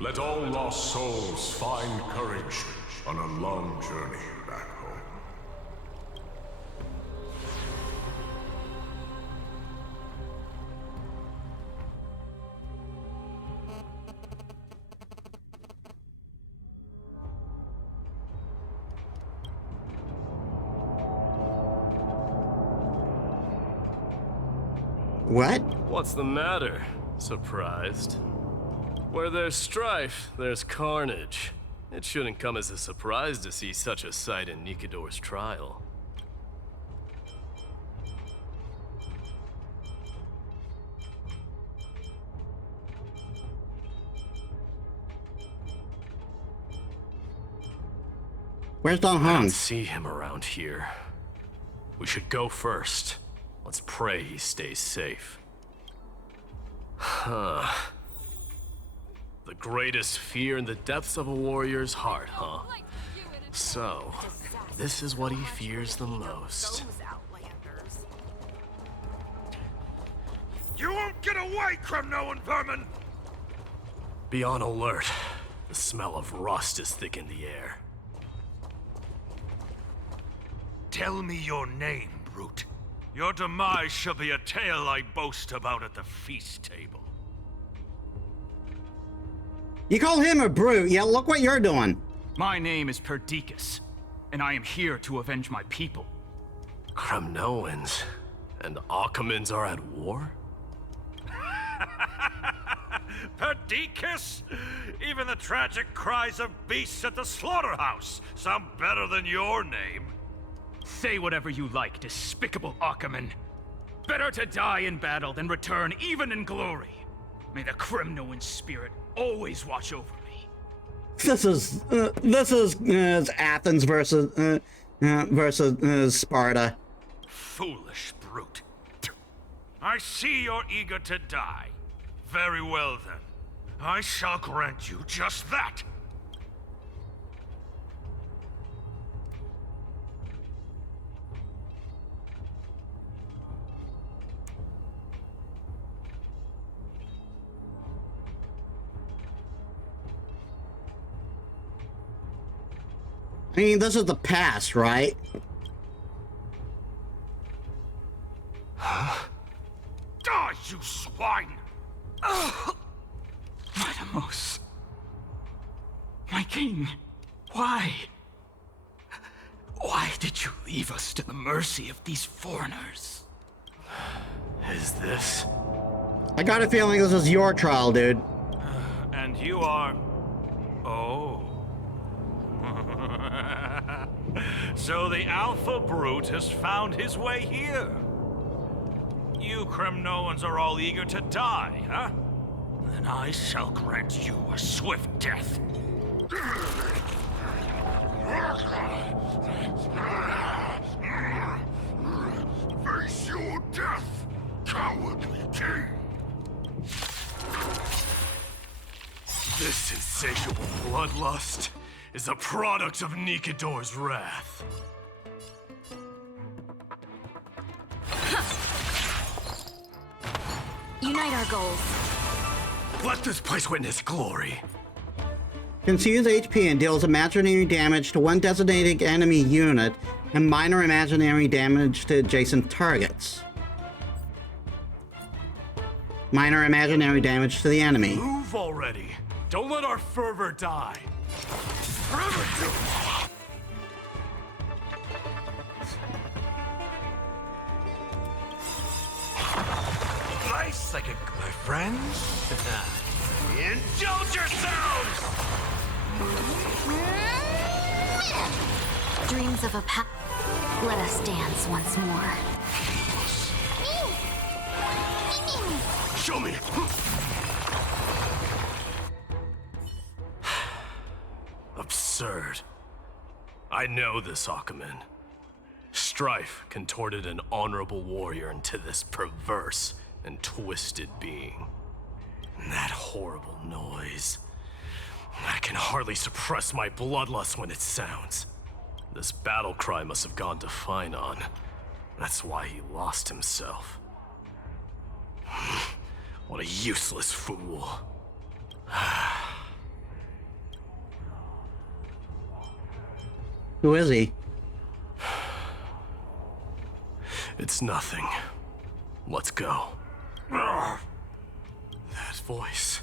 Let all lost souls find courage on a long journey back home. What? What's the matter? Surprised? Where there's strife, there's carnage. It shouldn't come as a surprise to see such a sight in Nikador's trial. Where's Don I don't Hong? see him around here. We should go first. Let's pray he stays safe. Huh. The greatest fear in the depths of a warrior's heart, huh? So, this is what he fears the most. You won't get away, Kremnoan vermin! Be on alert. The smell of rust is thick in the air. Tell me your name, brute. Your demise shall be a tale I boast about at the feast table. You call him a brute, yeah, look what you're doing. My name is Perdiccas, and I am here to avenge my people. Kremnoans and Akamans are at war? Perdiccas? Even the tragic cries of beasts at the slaughterhouse sound better than your name. Say whatever you like, despicable Achaman. Better to die in battle than return even in glory. May the Kremnoan spirit always watch over me. This is Athens versus Sparta. Foolish brute. I see you're eager to die. Very well then. I shall grant you just that. I mean, this is the past, right? Die, you swine! Maidamos. My king. Why? Why did you leave us to the mercy of these foreigners? Is this? I got a feeling this is your trial, dude. And you are... Oh. So the Alpha Brute has found his way here. You Kremnoans are all eager to die, huh? Then I shall grant you a swift death. Face your death, cowardly king! This insatiable bloodlust is a product of Nikador's wrath. Unite our goals. Let this place witness glory. Consumes HP and deals imaginary damage to one designated enemy unit and minor imaginary damage to adjacent targets. Minor imaginary damage to the enemy. Move already. Don't let our fervor die. Nice, like my friends. Indulge yourselves! Dreams of a Let us dance once more. Show me! Absurd. I know this, Akaman. Strife contorted an honorable warrior into this perverse and twisted being. And that horrible noise. I can hardly suppress my bloodlust when it sounds. This battle cry must have gone to Finon. That's why he lost himself. What a useless fool. Who is he? It's nothing. Let's go. That voice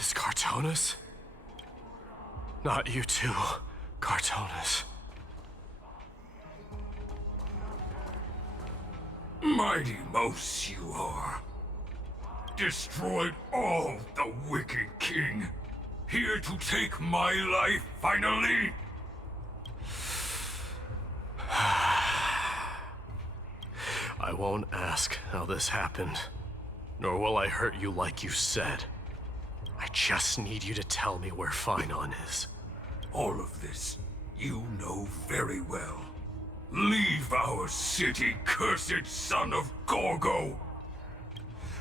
is Cartonis? Not you too, Cartonis. Mighty Mos you are. Destroyed all the wicked king. Here to take my life finally. I won't ask how this happened, nor will I hurt you like you said. I just need you to tell me where Finon is. All of this you know very well. Leave our city, cursed son of Gorgo!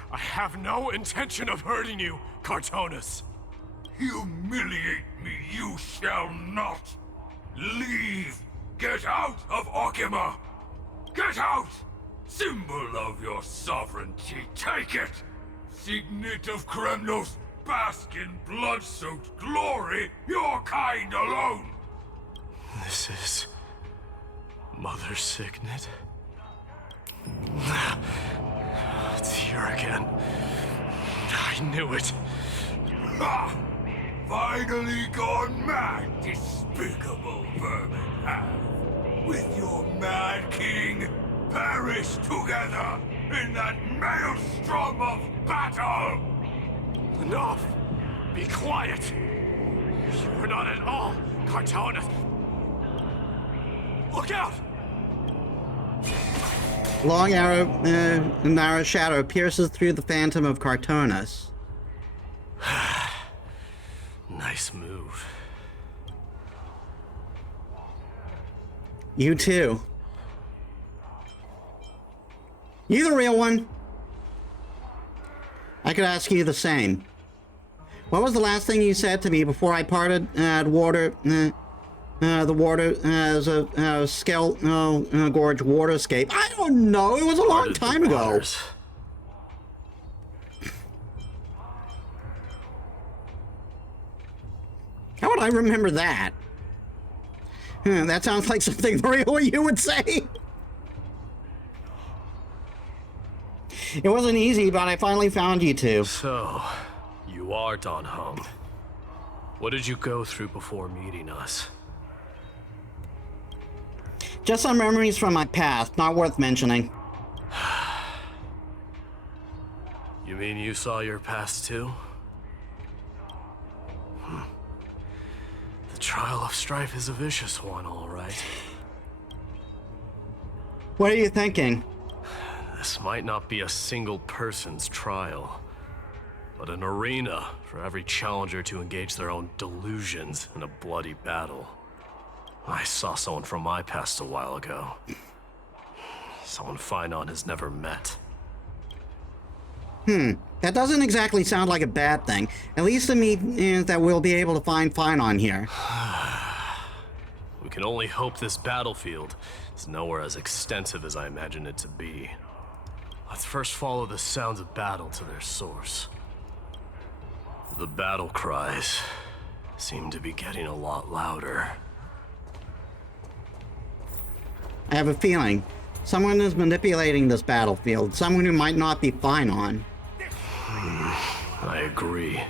I have no intention of hurting you, Cartonis. Humiliate me you shall not! Leave! Get out of Okima! Get out! Symbol of your sovereignty, take it! Signet of Kremnos, bask in blood-soaked glory, your kind alone! This is... Mother's Signet? It's here again. I knew it. Ha! Finally gone mad, despicable vermin have. With your mad king, perish together in that maelstrom of battle! Enough! Be quiet! You are not at all Cartonis. Look out! Long arrow, narrow shadow pierces through the phantom of Cartonis. Nice move. You too. You the real one? I could ask you the same. What was the last thing you said to me before I parted the water as a Skell Gorge waterscape? I don't know. It was a long time ago. How would I remember that? That sounds like something real you would say. It wasn't easy, but I finally found you two. So, you are Don Hung. What did you go through before meeting us? Just some memories from my past, not worth mentioning. You mean you saw your past too? The trial of strife is a vicious one, all right. What are you thinking? This might not be a single person's trial, but an arena for every challenger to engage their own delusions in a bloody battle. I saw someone from my past a while ago. Someone Finon has never met. That doesn't exactly sound like a bad thing. At least it means that we'll be able to find Finon here. We can only hope this battlefield is nowhere as extensive as I imagine it to be. Let's first follow the sounds of battle to their source. The battle cries seem to be getting a lot louder. I have a feeling someone is manipulating this battlefield, someone who might not be Finon. I agree.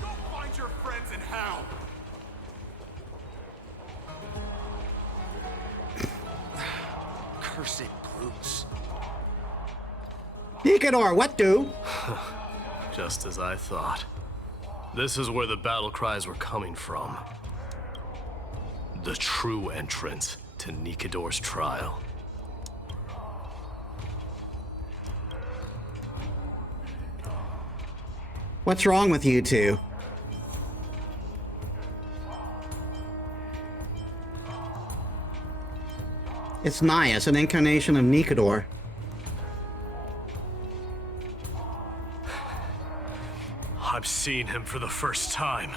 Go find your friends in hell! Cursed brutes. Nikador, what do? Just as I thought. This is where the battle cries were coming from. The true entrance to Nikador's trial. What's wrong with you two? It's Nias, an incarnation of Nikador. I'm seeing him for the first time,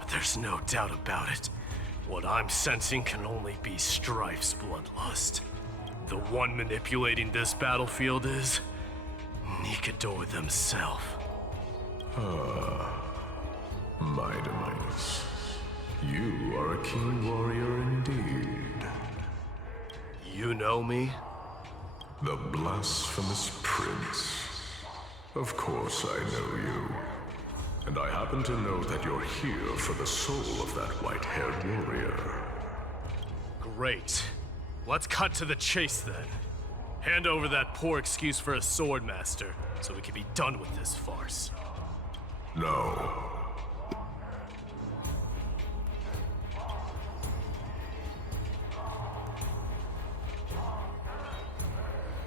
but there's no doubt about it. What I'm sensing can only be Strife's bloodlust. The one manipulating this battlefield is Nikador themselves. Midas, you are a keen warrior indeed. You know me? The blasphemous prince. Of course I know you. And I happen to know that you're here for the soul of that white-haired warrior. Great. Let's cut to the chase then. Hand over that poor excuse for a swordmaster, so we can be done with this farce. No.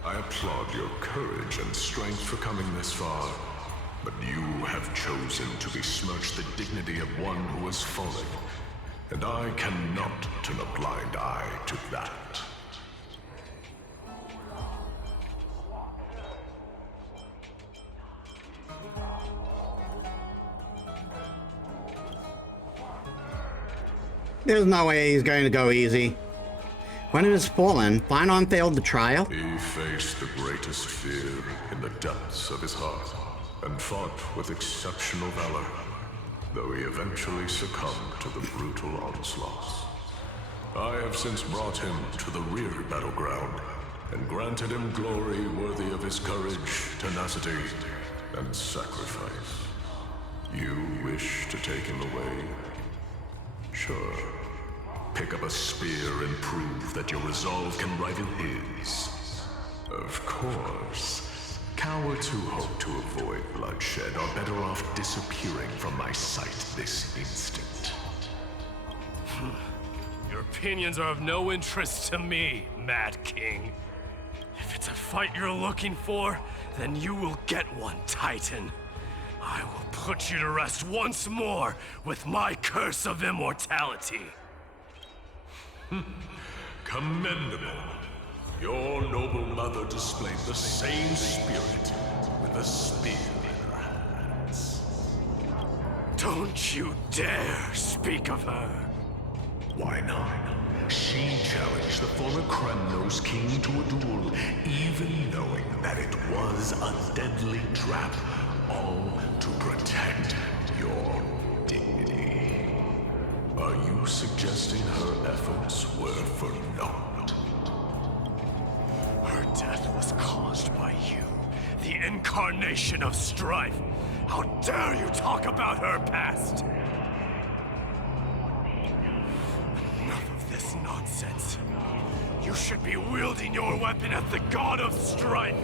I applaud your courage and strength for coming this far, but you have chosen to besmirch the dignity of one who has fallen, and I cannot turn a blind eye to that. There's no way he's going to go easy. When it has fallen, Finon failed the trial? He faced the greatest fear in the depths of his heart, and fought with exceptional valor, though he eventually succumbed to the brutal onslaughts. I have since brought him to the rear battleground, and granted him glory worthy of his courage, tenacity, and sacrifice. You wish to take him away? Sure. Pick up a spear and prove that your resolve can rival his. Of course. Cowards who hope to avoid bloodshed are better off disappearing from my sight this instant. Your opinions are of no interest to me, Mad King. If it's a fight you're looking for, then you will get one, Titan. I will put you to rest once more with my curse of immortality. Commendable. Your noble mother displayed the same spirit with a spear in her hands. Don't you dare speak of her. Why not? She challenged the former Kremnos king to a duel, even knowing that it was a deadly trap, all to protect your dignity. Are you suggesting her efforts were for naught? Her death was caused by you, the incarnation of strife. How dare you talk about her past? Enough of this nonsense. You should be wielding your weapon at the god of strife.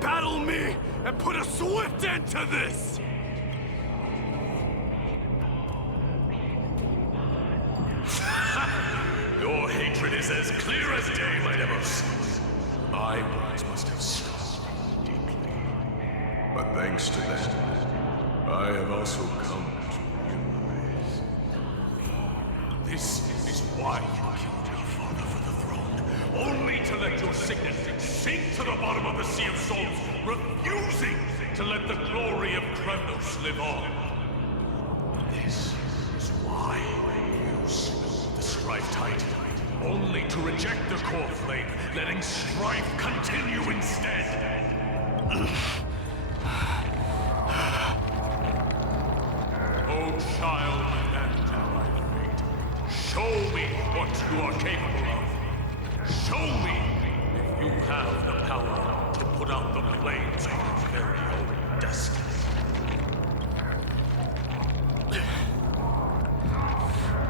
Battle me and put a swift end to this! hatred is as clear as day, my Demos. My words must have stung deeply. But thanks to that, I have also come to realize. This is why you killed your father for the throne, only to let your signet sink to the bottom of the Sea of Souls, refusing to let the glory of Kremnos live on. This is why you slew the Strife Titan, only to reject the core flame, letting strife continue instead. Oh, child and ally fate, show me what you are capable of. Show me if you have the power to put out the flames of your very own destiny.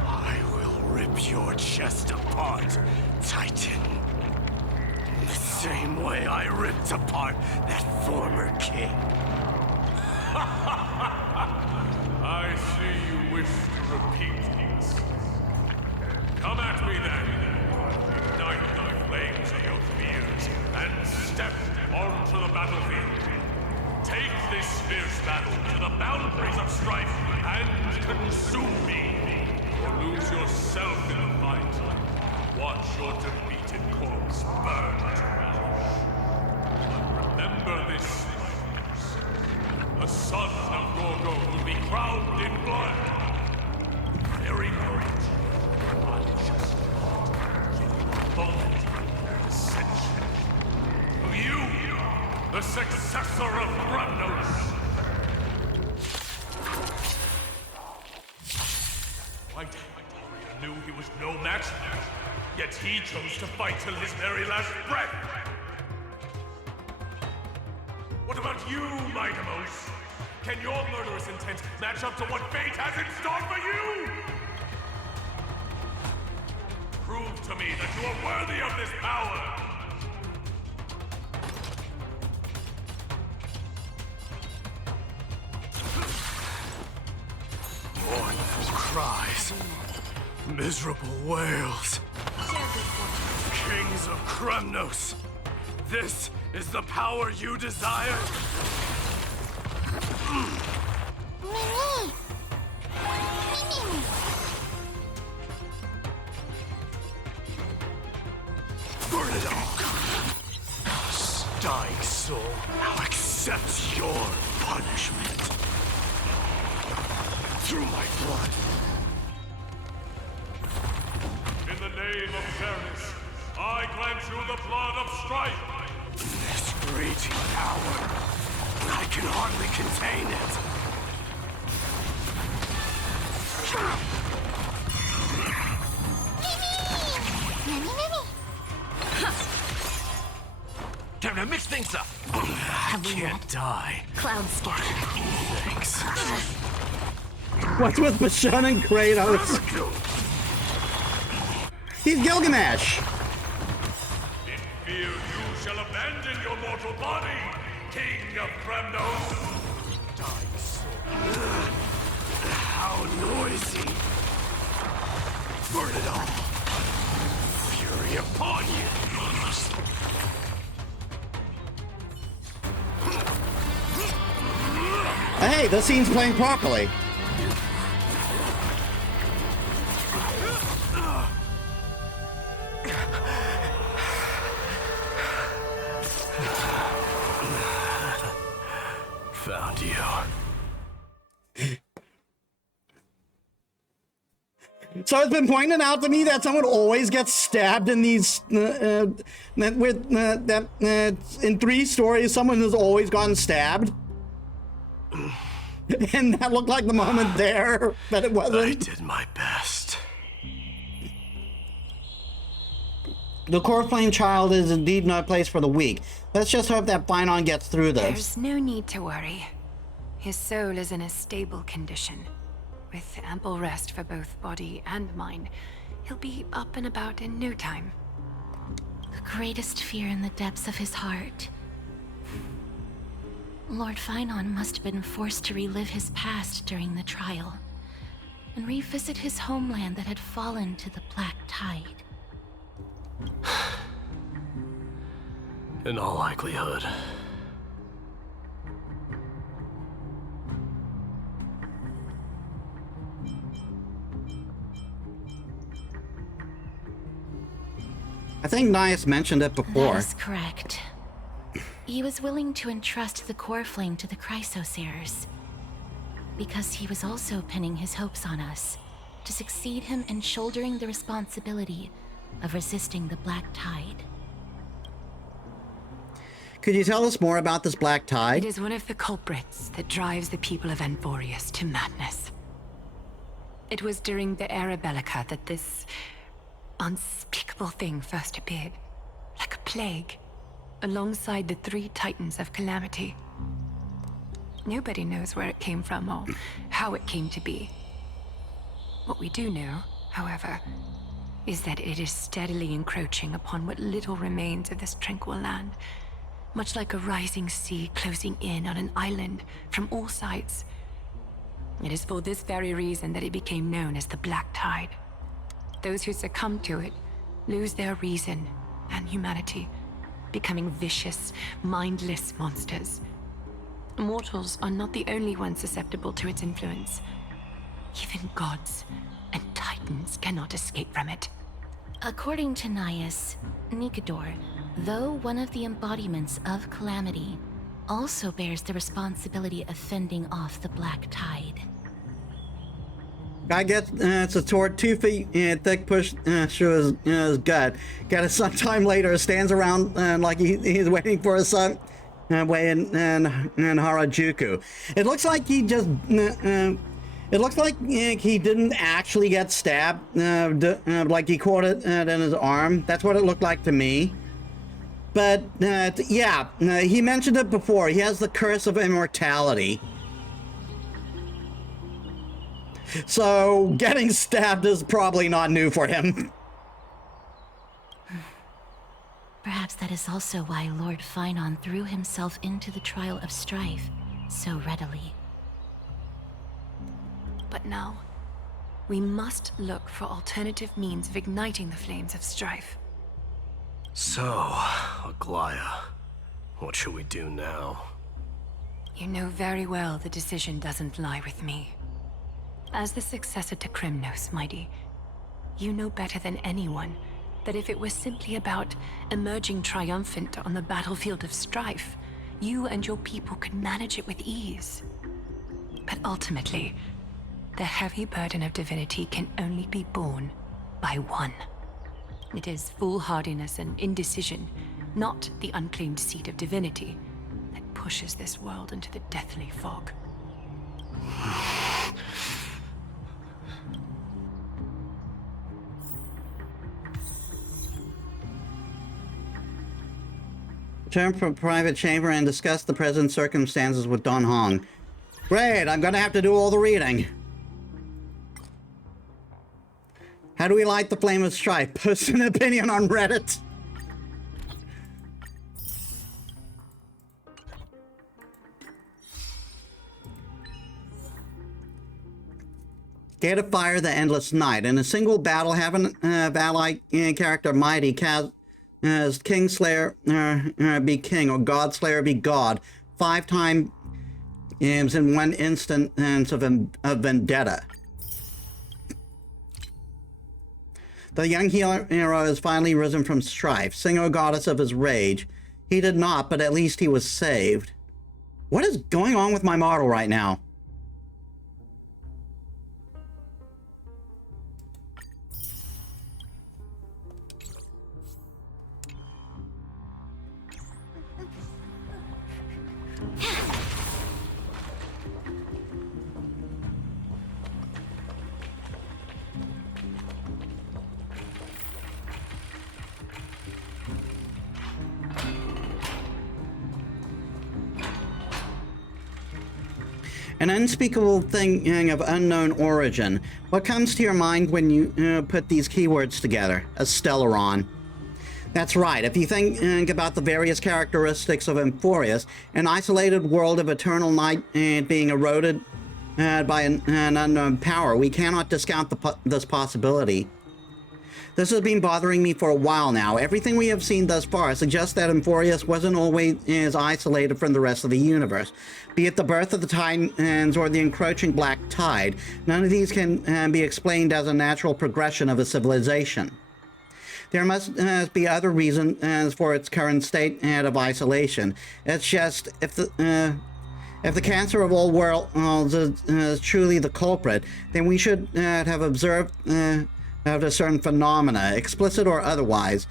I will rip your chest apart, Titan. The same way I ripped apart that former king. I see you wish to repeat this. Come at me then. Ignite the flames of your fears and step onto the battlefield. Take this fierce battle to the boundaries of strife and consume me. Or lose yourself in the fight. Watch your defeated corpse burn to ash. Remember this. The son of Gorgo will be crowned in blood. Very moment. I just moment of ascension. You, the successor of Kremnos. White knew he was no match, yet he chose to fight till his very last breath. What about you, Mightimos? Can your murderous intent match up to what fate has in store for you? Prove to me that you are worthy of this power! Mournful cries. Miserable wails. Kings of Kremnos! This is the power you desire? Mimi! Mimi! Burn it all! Dying soul, I'll accept your punishment. Through my blood. In the name of fairness, I grant you the blood of strife. This raging power, I can hardly contain it. Time to mix things up. I can't die. Cloud scatter. Thanks. What's with Bashan and Kratos? He's Gilgamesh! In fear you shall abandon your mortal body, King of Kremnos! Dying soul. How noisy! Burn it all! Fury upon you! Hey, this scene's playing properly. Found you. So it's been pointed out to me that someone always gets stabbed in these, in 3 stories, someone has always gotten stabbed. And that looked like the moment there, but it wasn't. I did my best. The core flame child is indeed no place for the weak. Let's just hope that Finon gets through this. There's no need to worry. His soul is in a stable condition. With ample rest for both body and mind, he'll be up and about in no time. The greatest fear in the depths of his heart. Lord Finon must have been forced to relive his past during the trial, and revisit his homeland that had fallen to the Black Tide. In all likelihood. I think Nias mentioned it before. That is correct. He was willing to entrust the core flame to the Chrysosayers, because he was also pinning his hopes on us to succeed him in shouldering the responsibility of resisting the Black Tide. Could you tell us more about this Black Tide? It is one of the culprits that drives the people of Anthorius to madness. It was during the Era Bellica that this unspeakable thing first appeared, like a plague, alongside the 3 Titans of Calamity. Nobody knows where it came from or how it came to be. What we do know, however, is that it is steadily encroaching upon what little remains of this tranquil land, much like a rising sea closing in on an island from all sides. It is for this very reason that it became known as the Black Tide. Those who succumb to it lose their reason and humanity, becoming vicious, mindless monsters. Mortals are not the only ones susceptible to its influence. Even gods and titans cannot escape from it. According to Nias, Nikador, though one of the embodiments of Calamity, also bears the responsibility of fending off the Black Tide. I guess it's a sword 2 feet thick, push through his gut. Got it sometime later, stands around like he's waiting for a son way in Harajuku. It looks like he just. It looks like he didn't actually get stabbed, like he caught it in his arm. That's what it looked like to me. But yeah, he mentioned it before. He has the curse of immortality. So getting stabbed is probably not new for him. Perhaps that is also why Lord Phynon threw himself into the trial of strife so readily. But now, we must look for alternative means of igniting the flames of strife. So, Aglaea, what should we do now? You know very well the decision doesn't lie with me. As the successor to Krymnos, Mighty, you know better than anyone that if it was simply about emerging triumphant on the battlefield of strife, you and your people could manage it with ease. But ultimately, the heavy burden of divinity can only be borne by one. It is foolhardiness and indecision, not the unclaimed seat of divinity, that pushes this world into the deathly fog. Return from private chamber and discuss the present circumstances with Don Hong. Great, I'm gonna have to do all the reading. How do we light the flame of strife? Post an opinion on Reddit. Gate of Fire, the Endless Night. In a single battle, having ally character Mighty as Kingslayer be king or Godslayer be God 5 times in one instance of vendetta. The young hero has finally risen from strife, singer goddess of his rage. He did not, but at least he was saved. What is going on with my model right now? An unspeakable thing of unknown origin. What comes to your mind when you put these keywords together? A Stellaron. That's right. If you think about the various characteristics of Emphorius, an isolated world of eternal night being eroded by an unknown power, we cannot discount this possibility. This has been bothering me for a while now. Everything we have seen thus far suggests that Emphorius wasn't always isolated from the rest of the universe. Be it the birth of the Titans or the encroaching Black Tide, none of these can be explained as a natural progression of a civilization. There must be other reasons for its current state of isolation. It's just, if the cancer of all worlds is truly the culprit, then we should have observed of a certain phenomena, explicit or otherwise,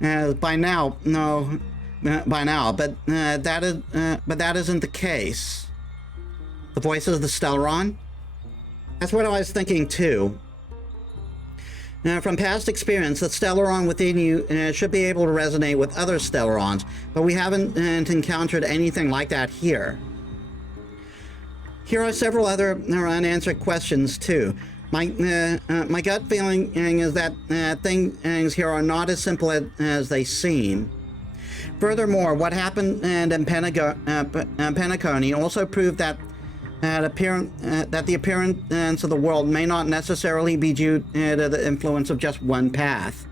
by now. But that isn't the case. The voices of the Stellaron? That's what I was thinking too. From past experience, the Stellaron within you should be able to resonate with other Stellarons, but we haven't encountered anything like that here. Here are several other unanswered questions too. My gut feeling is that things here are not as simple as they seem. Furthermore, what happened in Penacony also proved that the appearance of the world may not necessarily be due to the influence of just one path.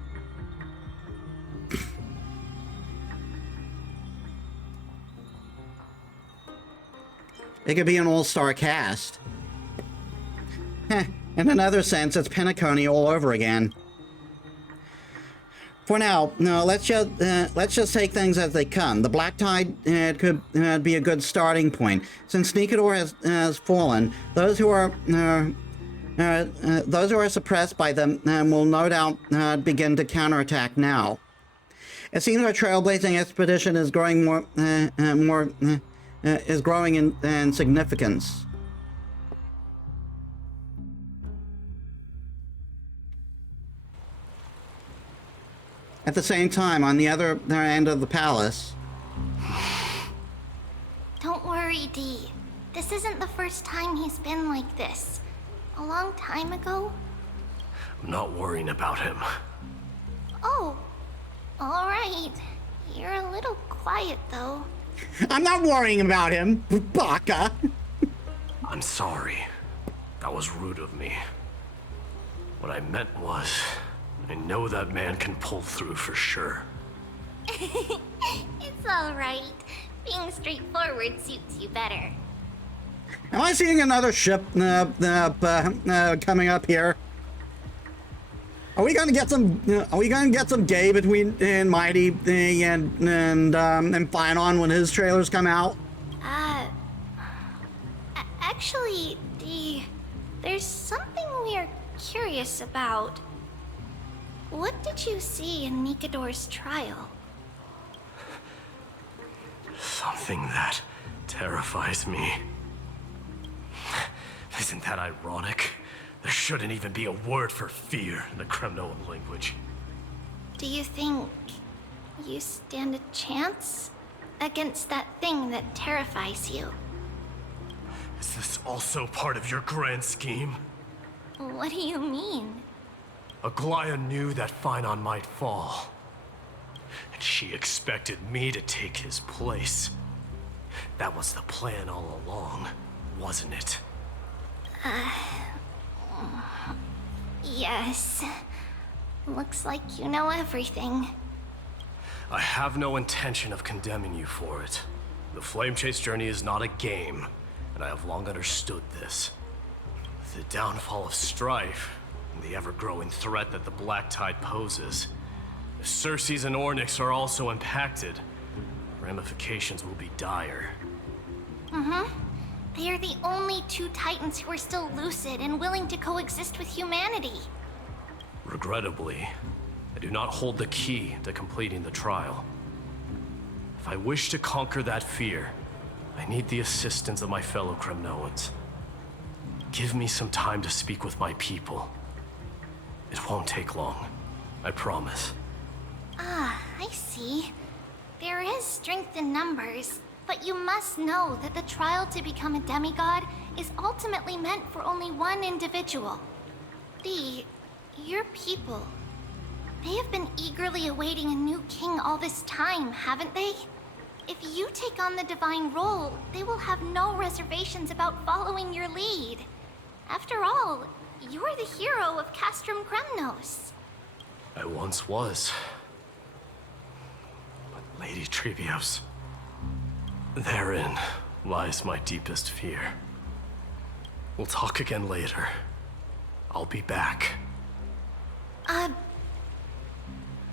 It could be an all-star cast. In another sense, it's Penacony all over again. For now, let's just take things as they come. The Black Tide could be a good starting point. Since Nicator has fallen, those who are suppressed by them will no doubt begin to counterattack now. It seems our trailblazing expedition is growing in significance. At the same time, on the other end of the palace... Don't worry, Dee. This isn't the first time he's been like this. A long time ago? I'm not worrying about him. Oh, alright. You're a little quiet, though. I'm not worrying about him, Baka. I'm sorry. That was rude of me. What I meant was... I know that man can pull through for sure. It's alright. Being straightforward suits you better. Am I seeing another ship coming up here? Are we gonna get some? Are we gonna get some gay between Mighty and Finon when his trailers come out? Actually, there's something we're curious about. What did you see in Nicador's trial? Something that terrifies me. Isn't that ironic? There shouldn't even be a word for fear in the Kremnoan language. Do you think you stand a chance against that thing that terrifies you? Is this also part of your grand scheme? What do you mean? Aglaea knew that Finon might fall. And she expected me to take his place. That was the plan all along, wasn't it? Yes. Looks like you know everything. I have no intention of condemning you for it. The Flame Chase journey is not a game, and I have long understood this. The downfall of Strife, and the ever-growing threat that the Black Tide poses. If Circes and Ornyx are also impacted, ramifications will be dire. They are the only two Titans who are still lucid and willing to coexist with humanity. Regrettably, I do not hold the key to completing the trial. If I wish to conquer that fear, I need the assistance of my fellow Kremnoans. Give me some time to speak with my people. It won't take long, I promise. I see. There is strength in numbers, but you must know that the trial to become a demigod is ultimately meant for only one individual. Your people. They have been eagerly awaiting a new king all this time, haven't they? If you take on the divine role, they will have no reservations about following your lead. After all, you're the hero of Castrum Kremnos. I once was. But Lady Trebios, therein lies my deepest fear. We'll talk again later. I'll be back.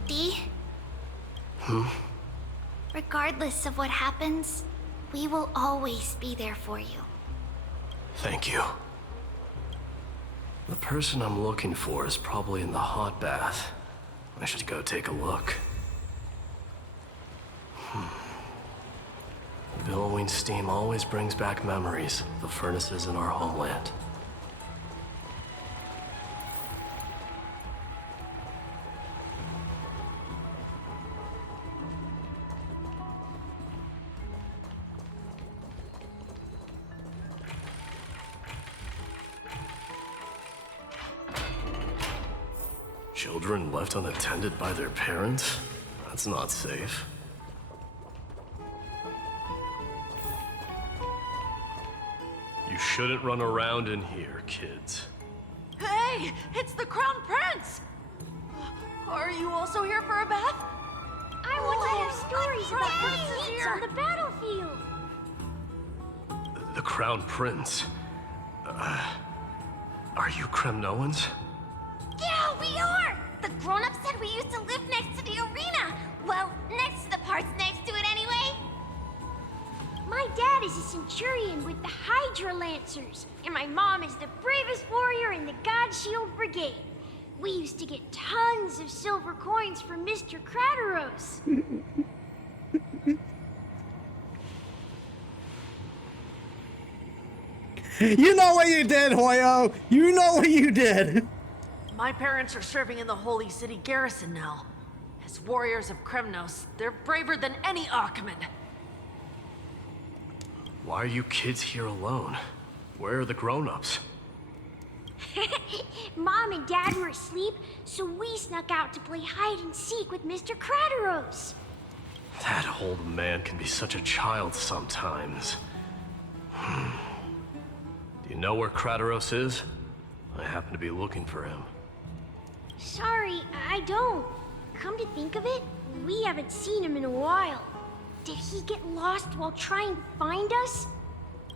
D? Regardless of what happens, we will always be there for you. Thank you. The person I'm looking for is probably in the hot bath. I should go take a look. Billowing steam always brings back memories of the furnaces in our homeland. Children left unattended by their parents? That's not safe. You shouldn't run around in here, kids. Hey, it's the Crown Prince! Are you also here for a bath? I want to hear stories about princes on the battlefield. The Crown Prince. Are you Kremnoans? Yeah, we are! The grown-ups said we used to live next to the arena. Well, next to the parts next to it anyway. My dad is a centurion with the Hydra Lancers, and my mom is the bravest warrior in the God Shield Brigade. We used to get tons of silver coins from Mr. Crateros. You know what you did, Hoyo! You know what you did! My parents are serving in the Holy City garrison now. As warriors of Kremnos, they're braver than any Achaemen. Why are you kids here alone? Where are the grown-ups? Mom and Dad were asleep, so we snuck out to play hide and seek with Mr. Crateros. That old man can be such a child sometimes. Do you know where Crateros is? I happen to be looking for him. Sorry, I don't. Come to think of it, we haven't seen him in a while. Did he get lost while trying to find us?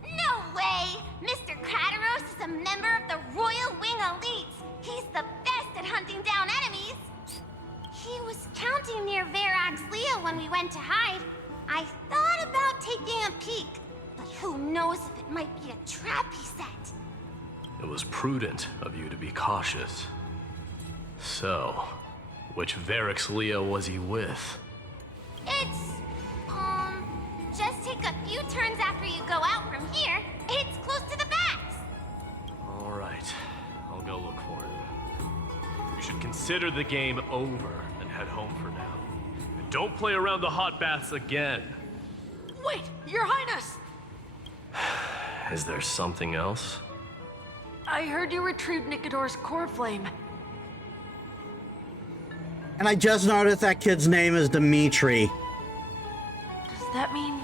No way! Mr. Crateros is a member of the Royal Wing Elites. He's the best at hunting down enemies. He was counting near Aglaea when we went to hide. I thought about taking a peek, but who knows if it might be a trap he set. It was prudent of you to be cautious. So, which Aglaea was he with? It's, just take a few turns after you go out from here. It's close to the bats. All right, I'll go look for him. You should consider the game over and head home for now. And don't play around the hot baths again. Wait, Your Highness! Is there something else? I heard you retrieved Nicodor's core flame. And I just noticed that kid's name is Dimitri. Does that mean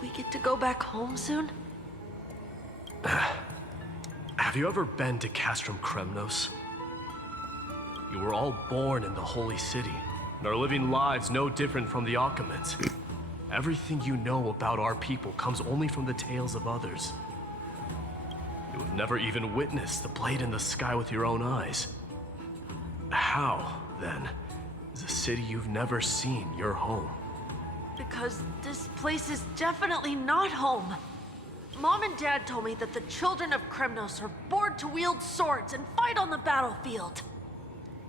we get to go back home soon? Have you ever been to Castrum Kremnos? You were all born in the Holy City, and are living lives no different from the Achaemens. Everything you know about our people comes only from the tales of others. You have never even witnessed the blade in the sky with your own eyes. How, then, is a city you've never seen your home? Because this place is definitely not home. Mom and Dad told me that the children of Kremnos are bored to wield swords and fight on the battlefield.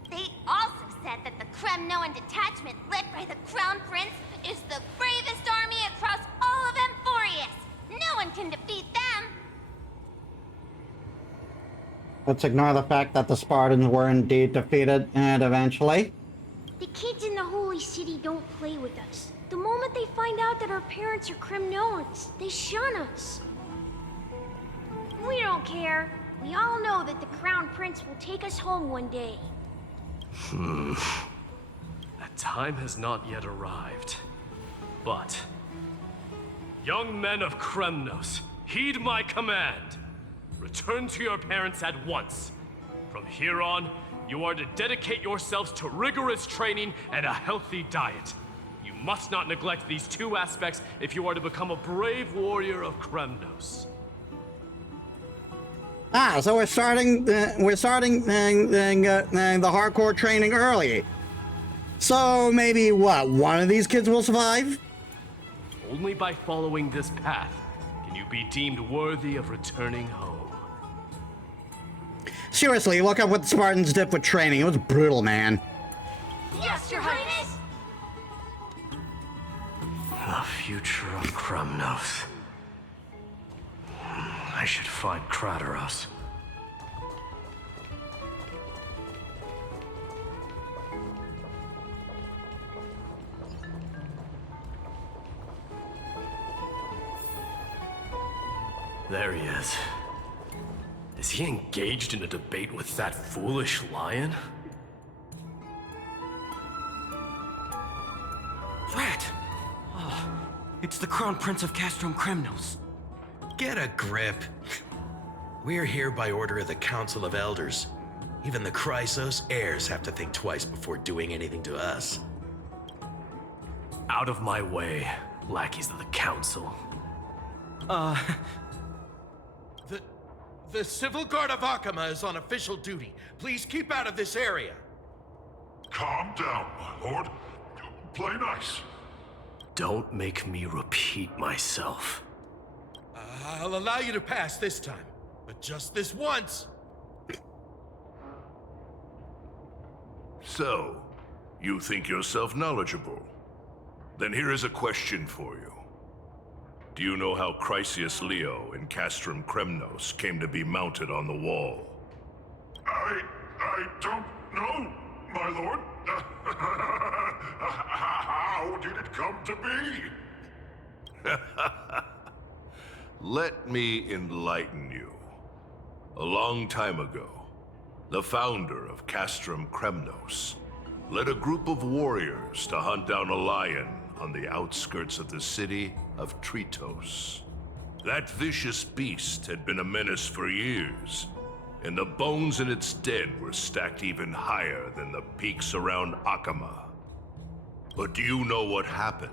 They also said that the Kremnoan detachment led by the Crown Prince is the bravest army across all of Amphorius. No one can defeat them. Let's ignore the fact that the Spartans were indeed defeated, and eventually. The kids in the Holy City don't play with us. The moment they find out that our parents are Kremnoans, they shun us. We don't care. We all know that the Crown Prince will take us home one day. That time has not yet arrived. But, young men of Kremnos, heed my command. Return to your parents at once. From here on, You are to dedicate yourselves to rigorous training and a healthy diet. You must not neglect these two aspects if you are to become a brave warrior of Kremnos. Ah, so we're starting the hardcore training early. So maybe what? One of these kids will survive? Only by following this path can you be deemed worthy of returning home. Seriously, look at what the Spartans did with training. It was brutal, man. Yes, Your Highness! The future of Kremnos. I should find Castorice. There he is. Is he engaged in a debate with that foolish lion? Rat! Oh, it's the Crown Prince of Castrum Kremnos. Get a grip. We're here by order of the Council of Elders. Even the Chrysos heirs have to think twice before doing anything to us. Out of my way, lackeys of the Council. The Civil Guard of Akama is on official duty. Please keep out of this area. Calm down, my lord. Play nice. Don't make me repeat myself. I'll allow you to pass this time, but just this once. So, you think yourself knowledgeable? Then here is a question for you. Do you know how Chrysius Leo in Castrum Kremnos came to be mounted on the wall? I don't know, my lord. How did it come to be? Let me enlighten you. A long time ago, the founder of Castrum Kremnos led a group of warriors to hunt down a lion on the outskirts of the city of Tritos. That vicious beast had been a menace for years, and the bones in its den were stacked even higher than the peaks around Akama. But do you know what happened?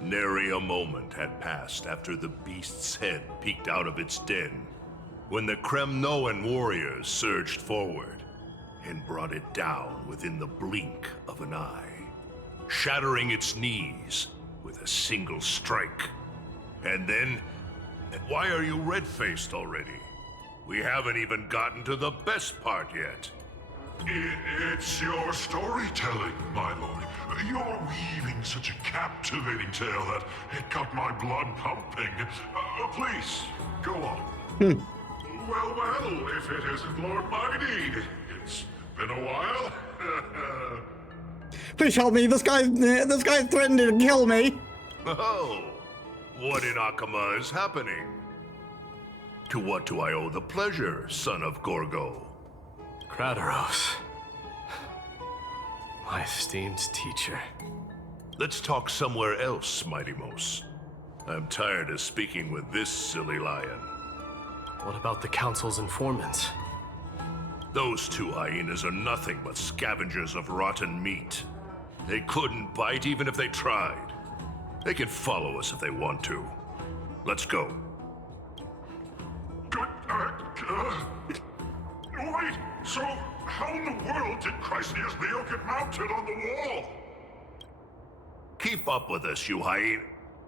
Nary a moment had passed after the beast's head peeked out of its den, when the Kremnoan warriors surged forward and brought it down within the blink of an eye, shattering its knees with a single strike. And then, why are you red-faced already? We haven't even gotten to the best part yet. It's your storytelling, my lord. You're weaving such a captivating tale that it got my blood pumping. Please, go on. Well, if it isn't Lord Mighty, it's been a while. Please help me. This guy threatened to kill me. Oh, what in Akama is happening? To what do I owe the pleasure, son of Gorgo? Castorice. My esteemed teacher. Let's talk somewhere else, Mighty Mos. I'm tired of speaking with this silly lion. What about the Council's informants? Those two hyenas are nothing but scavengers of rotten meat. They couldn't bite even if they tried. They can follow us if they want to. Let's go. Wait, so how in the world did Chrysius Leo get mounted on the wall? Keep up with us, you hyena.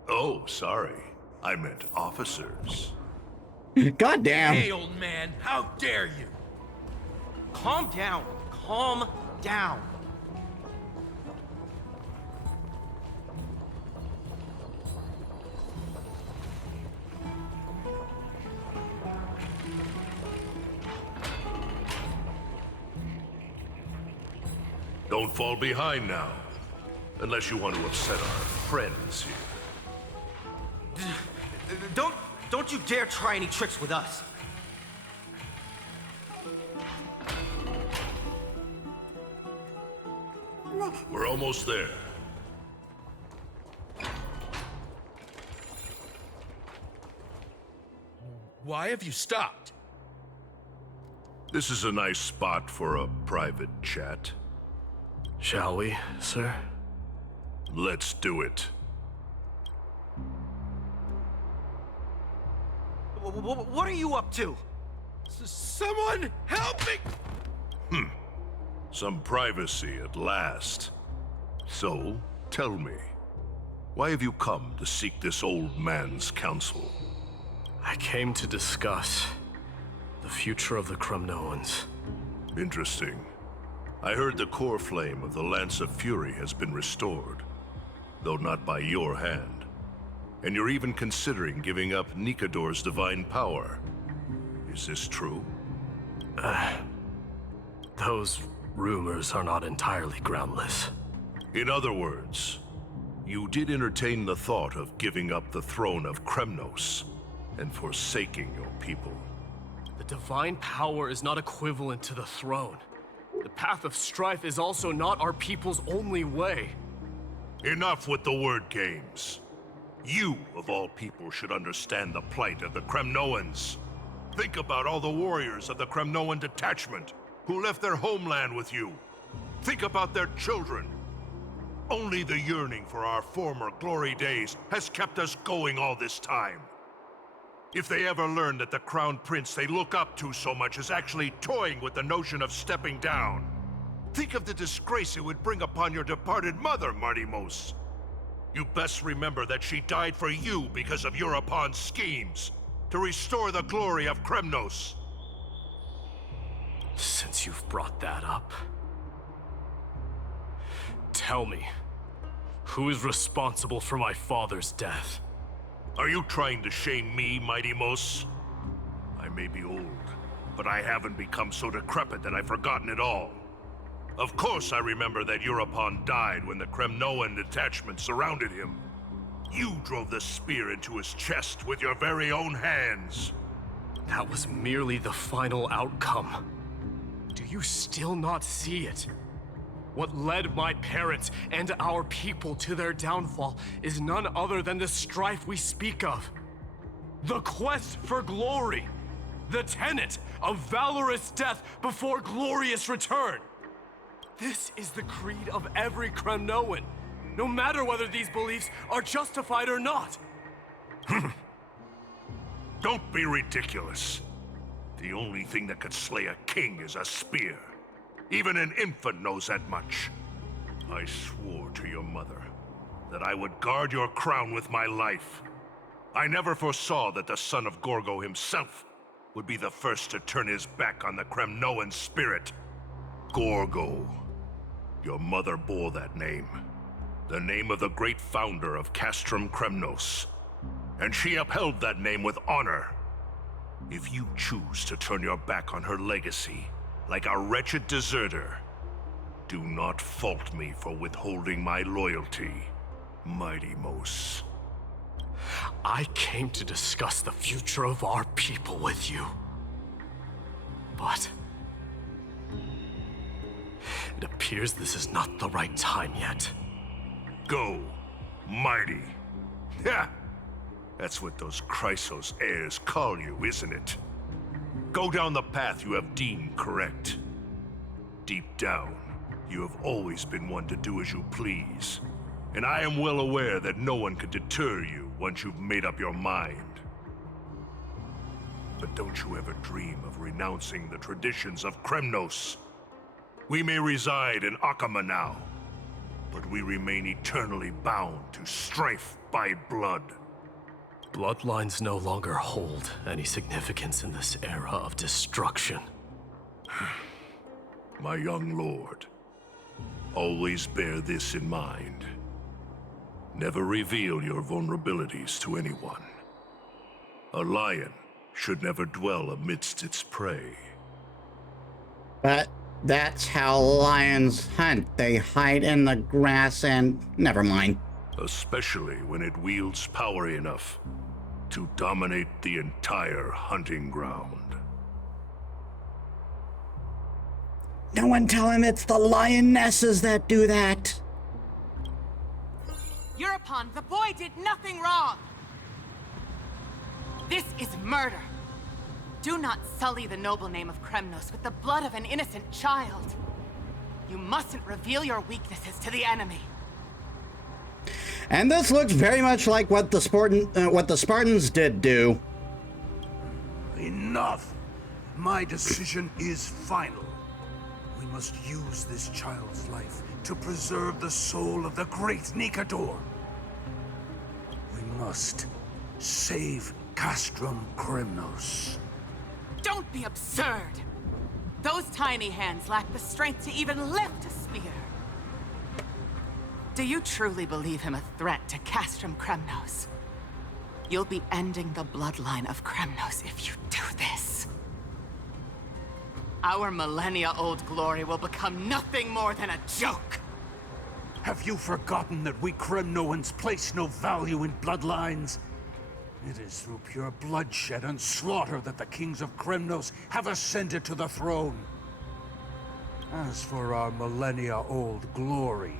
Oh, sorry. I meant officers. Goddamn. Hey, old man, how dare you? Calm down. Calm down. Don't fall behind now. Unless you want to upset our friends here. Don't you dare try any tricks with us. We're almost there. Why have you stopped? This is a nice spot for a private chat. Shall we, sir? Let's do it. What are you up to? Someone help me! Some privacy at last. So, tell me, why have you come to seek this old man's counsel? I came to discuss the future of the Kremnoans. Interesting. I heard the core flame of the Lance of Fury has been restored, though not by your hand. And you're even considering giving up Nikador's divine power. Is this true? Those rumors are not entirely groundless. In other words, you did entertain the thought of giving up the throne of Kremnos and forsaking your people. The divine power is not equivalent to the throne. The path of strife is also not our people's only way. Enough with the word games. You, of all people, should understand the plight of the Kremnoans. Think about all the warriors of the Kremnoan detachment who left their homeland with you. Think about their children. Only the yearning for our former glory days has kept us going all this time. If they ever learn that the crown prince they look up to so much is actually toying with the notion of stepping down, think of the disgrace it would bring upon your departed mother, Martimos. You best remember that she died for you because of Europon's schemes to restore the glory of Kremnos. Since you've brought that up, tell me, who is responsible for my father's death? Are you trying to shame me, Mighty Mos? I may be old, but I haven't become so decrepit that I've forgotten it all. Of course I remember that Europon died when the Kremnoan detachment surrounded him. You drove the spear into his chest with your very own hands. That was merely the final outcome. Do you still not see it? What led my parents and our people to their downfall is none other than the strife we speak of. The quest for glory. The tenet of valorous death before glorious return. This is the creed of every Kremnoan, no matter whether these beliefs are justified or not. Don't be ridiculous. The only thing that could slay a king is a spear. Even an infant knows that much. I swore to your mother that I would guard your crown with my life. I never foresaw that the son of Gorgo himself would be the first to turn his back on the Kremnoan spirit. Gorgo. Your mother bore that name. The name of the great founder of Castrum Kremnos. And she upheld that name with honor. If you choose to turn your back on her legacy, like a wretched deserter, do not fault me for withholding my loyalty, Mighty Mos. I came to discuss the future of our people with you. But it appears this is not the right time yet. Go, Mighty. Ha! That's what those Chrysos heirs call you, isn't it? Go down the path you have deemed correct. Deep down, you have always been one to do as you please. And I am well aware that no one can deter you once you've made up your mind. But don't you ever dream of renouncing the traditions of Kremnos. We may reside in Akama now, but we remain eternally bound to strife by blood. Bloodlines no longer hold any significance in this era of destruction. My young lord, always bear this in mind. Never reveal your vulnerabilities to anyone. A lion should never dwell amidst its prey. But that's how lions hunt. They hide in the grass and... never mind. Especially when it wields power enough to dominate the entire hunting ground. No one tell him it's the lionesses that do that. Europon, the boy did nothing wrong. This is murder. Do not sully the noble name of Kremnos with the blood of an innocent child. You mustn't reveal your weaknesses to the enemy. And this looks very much like what the Spartans did do. Enough! My decision is final. We must use this child's life to preserve the soul of the great Nikador. We must save Castrum Kremnos. Don't be absurd! Those tiny hands lack the strength to even lift a spear. Do you truly believe him a threat to Castrum Kremnos? You'll be ending the bloodline of Kremnos if you do this. Our millennia-old glory will become nothing more than a joke. Have you forgotten that we Kremnoans place no value in bloodlines? It is through pure bloodshed and slaughter that the kings of Kremnos have ascended to the throne. As for our millennia-old glory,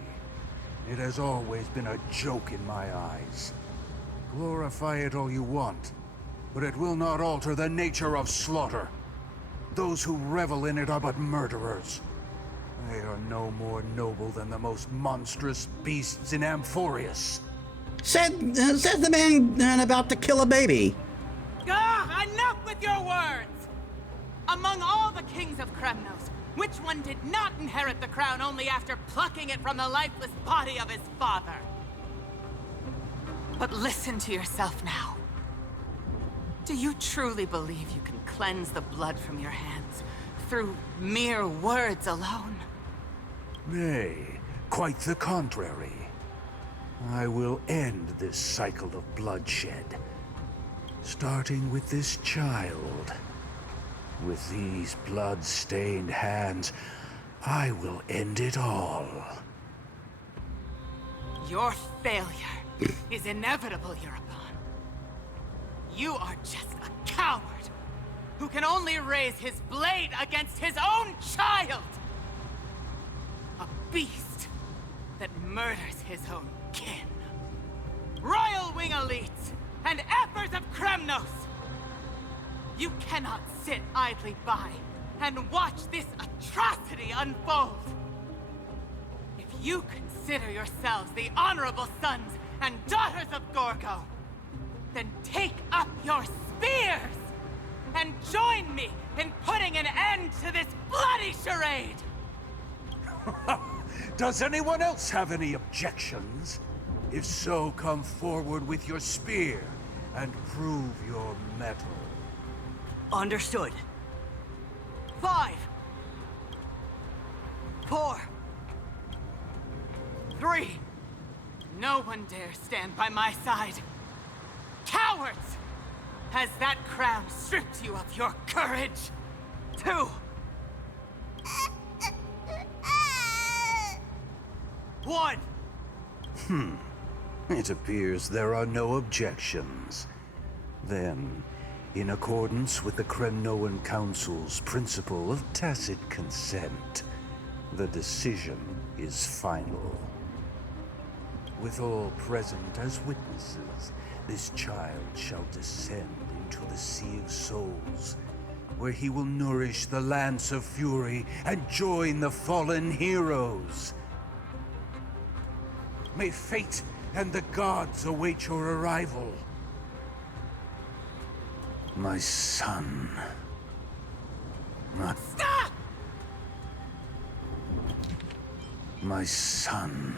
it has always been a joke in my eyes. Glorify it all you want, but it will not alter the nature of slaughter. Those who revel in it are but murderers. They are no more noble than the most monstrous beasts in Amphorius. Says the man about to kill a baby. Enough with your words! Among all the kings of Kremnos, which one did not inherit the crown only after plucking it from the lifeless body of his father? But listen to yourself now. Do you truly believe you can cleanse the blood from your hands through mere words alone? Nay, quite the contrary. I will end this cycle of bloodshed, starting with this child. With these blood-stained hands, I will end it all. Your failure is inevitable, Eurepon. You are just a coward who can only raise his blade against his own child! A beast that murders his own kin. Royal Wing elites and Ephors of Kremnos! You cannot sit idly by and watch this atrocity unfold. If you consider yourselves the honorable sons and daughters of Gorgo, then take up your spears and join me in putting an end to this bloody charade! Does anyone else have any objections? If so, come forward with your spear and prove your mettle. Understood. 5, 4, 3. No one dare stand by my side. Cowards! Has that crown stripped you of your courage? 2. 1. It appears there are no objections. Then, in accordance with the Kremnoan Council's principle of tacit consent, the decision is final. With all present as witnesses, this child shall descend into the Sea of Souls, where he will nourish the Lance of Fury and join the fallen heroes. May fate and the gods await your arrival. My son. Stop! My son.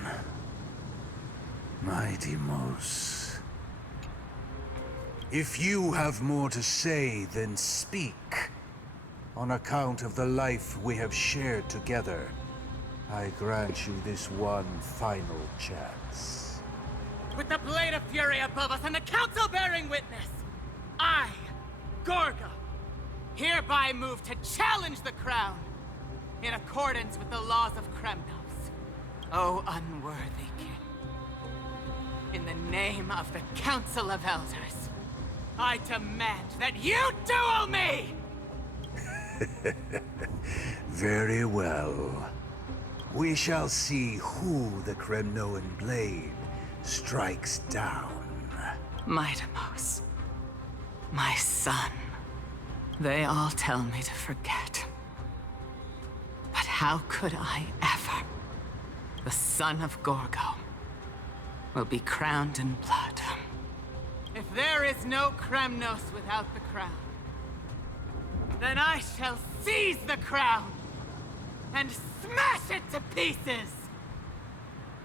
My Deimos. If you have more to say, then speak. On account of the life we have shared together, I grant you this one final chance. With the blade of fury above us and the council bearing witness, I, Gorgo, hereby move to challenge the crown in accordance with the laws of Kremnos. O unworthy king, in the name of the Council of Elders, I demand that you duel me! Very well. We shall see who the Kremnoan blade strikes down. My Deimos, my son. They all tell me to forget. But how could I ever? The son of Gorgo will be crowned in blood. If there is no Kremnos without the crown, then I shall seize the crown and smash it to pieces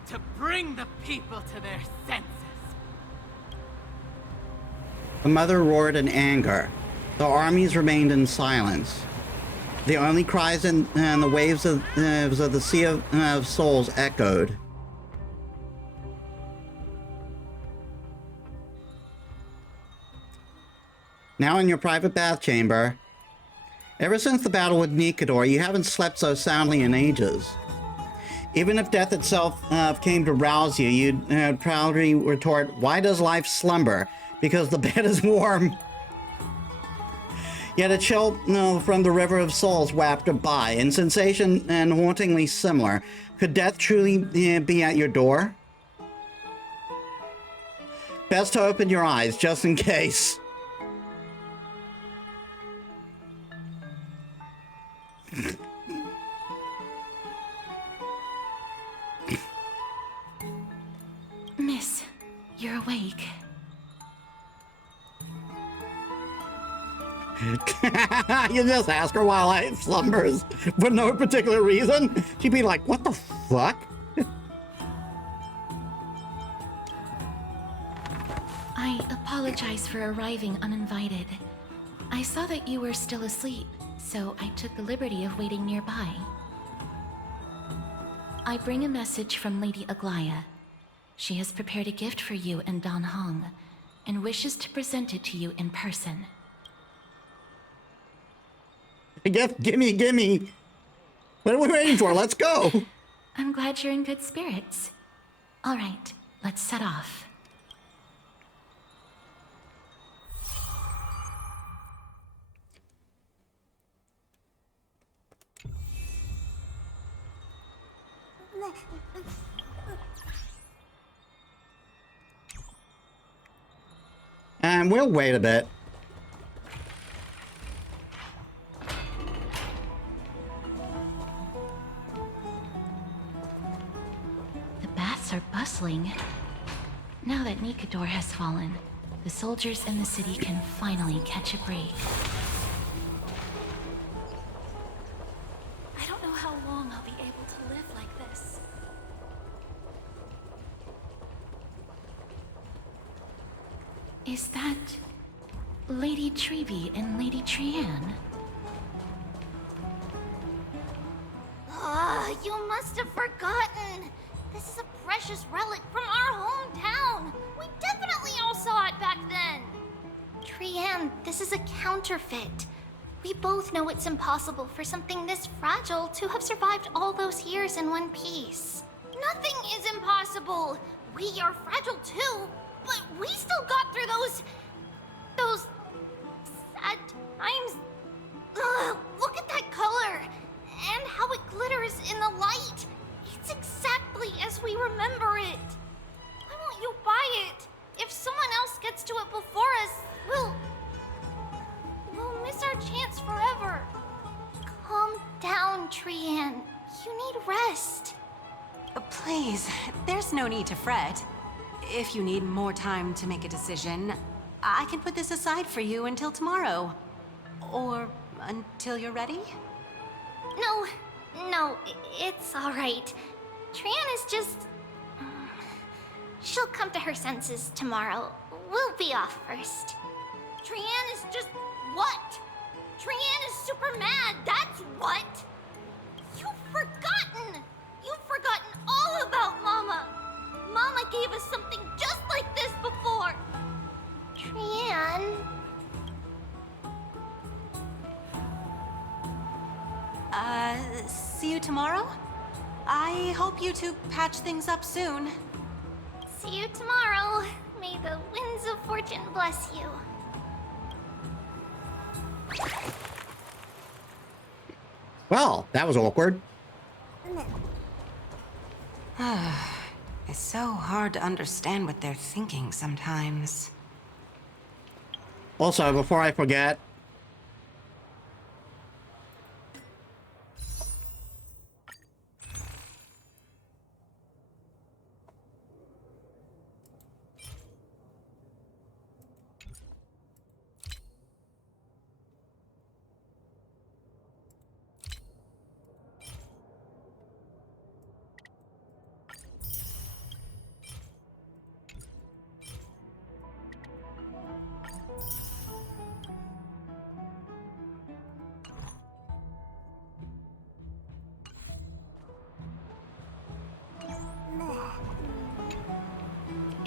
to bring the people to their senses. The mother roared in anger. The armies remained in silence. The only cries and the waves of the sea of souls echoed. Now in your private bath chamber. Ever since the battle with Nikador, you haven't slept so soundly in ages. Even if death itself came to rouse you, you'd proudly retort, "Why does life slumber? Because the bed is warm." Yet a chill from the river of souls wafted by, in sensation and hauntingly similar. Could death truly be at your door? Best to open your eyes, just in case. Miss, you're awake. You just ask her while I slumbers for no particular reason. She'd be like, "What the fuck?" I apologize for arriving uninvited. I saw that you were still asleep, so I took the liberty of waiting nearby. I bring a message from Lady Aglaea. She has prepared a gift for you and Dan Hong, and wishes to present it to you in person. Gimme. What are we waiting for? Let's go. I'm glad you're in good spirits. All right, let's set off. And we'll wait a bit. The baths are bustling. Now that Nikador has fallen, the soldiers in the city can finally catch a break. I don't know how long I'll be able to live like this. Is that Lady Trevi and Lady Trianne? You must have forgotten. This is a precious relic from our hometown. We definitely all saw it back then. Trianne, this is a counterfeit. We both know it's impossible for something this fragile to have survived all those years in one piece. Nothing is impossible. We are fragile too, but we still got through those sad times. Ugh, look at that color and how it glitters in the light. It's exactly as we remember it. Why won't you buy it? If someone else gets to it before us, we'll miss our chance forever. Calm down, Trianne. You need rest. Please, there's no need to fret. If you need more time to make a decision, I can put this aside for you until tomorrow. Or until you're ready? No, it's all right. Trianne is just... She'll come to her senses tomorrow. We'll be off first. Trianne is just... what? Trianne is super mad, that's what! You've forgotten! You've forgotten all about Mama! Mama gave us something just like this before! Trianne... See you tomorrow? I hope you two patch things up soon. See you tomorrow. May the winds of fortune bless you. Well, that was awkward. It's so hard to understand what they're thinking sometimes. Also, before I forget,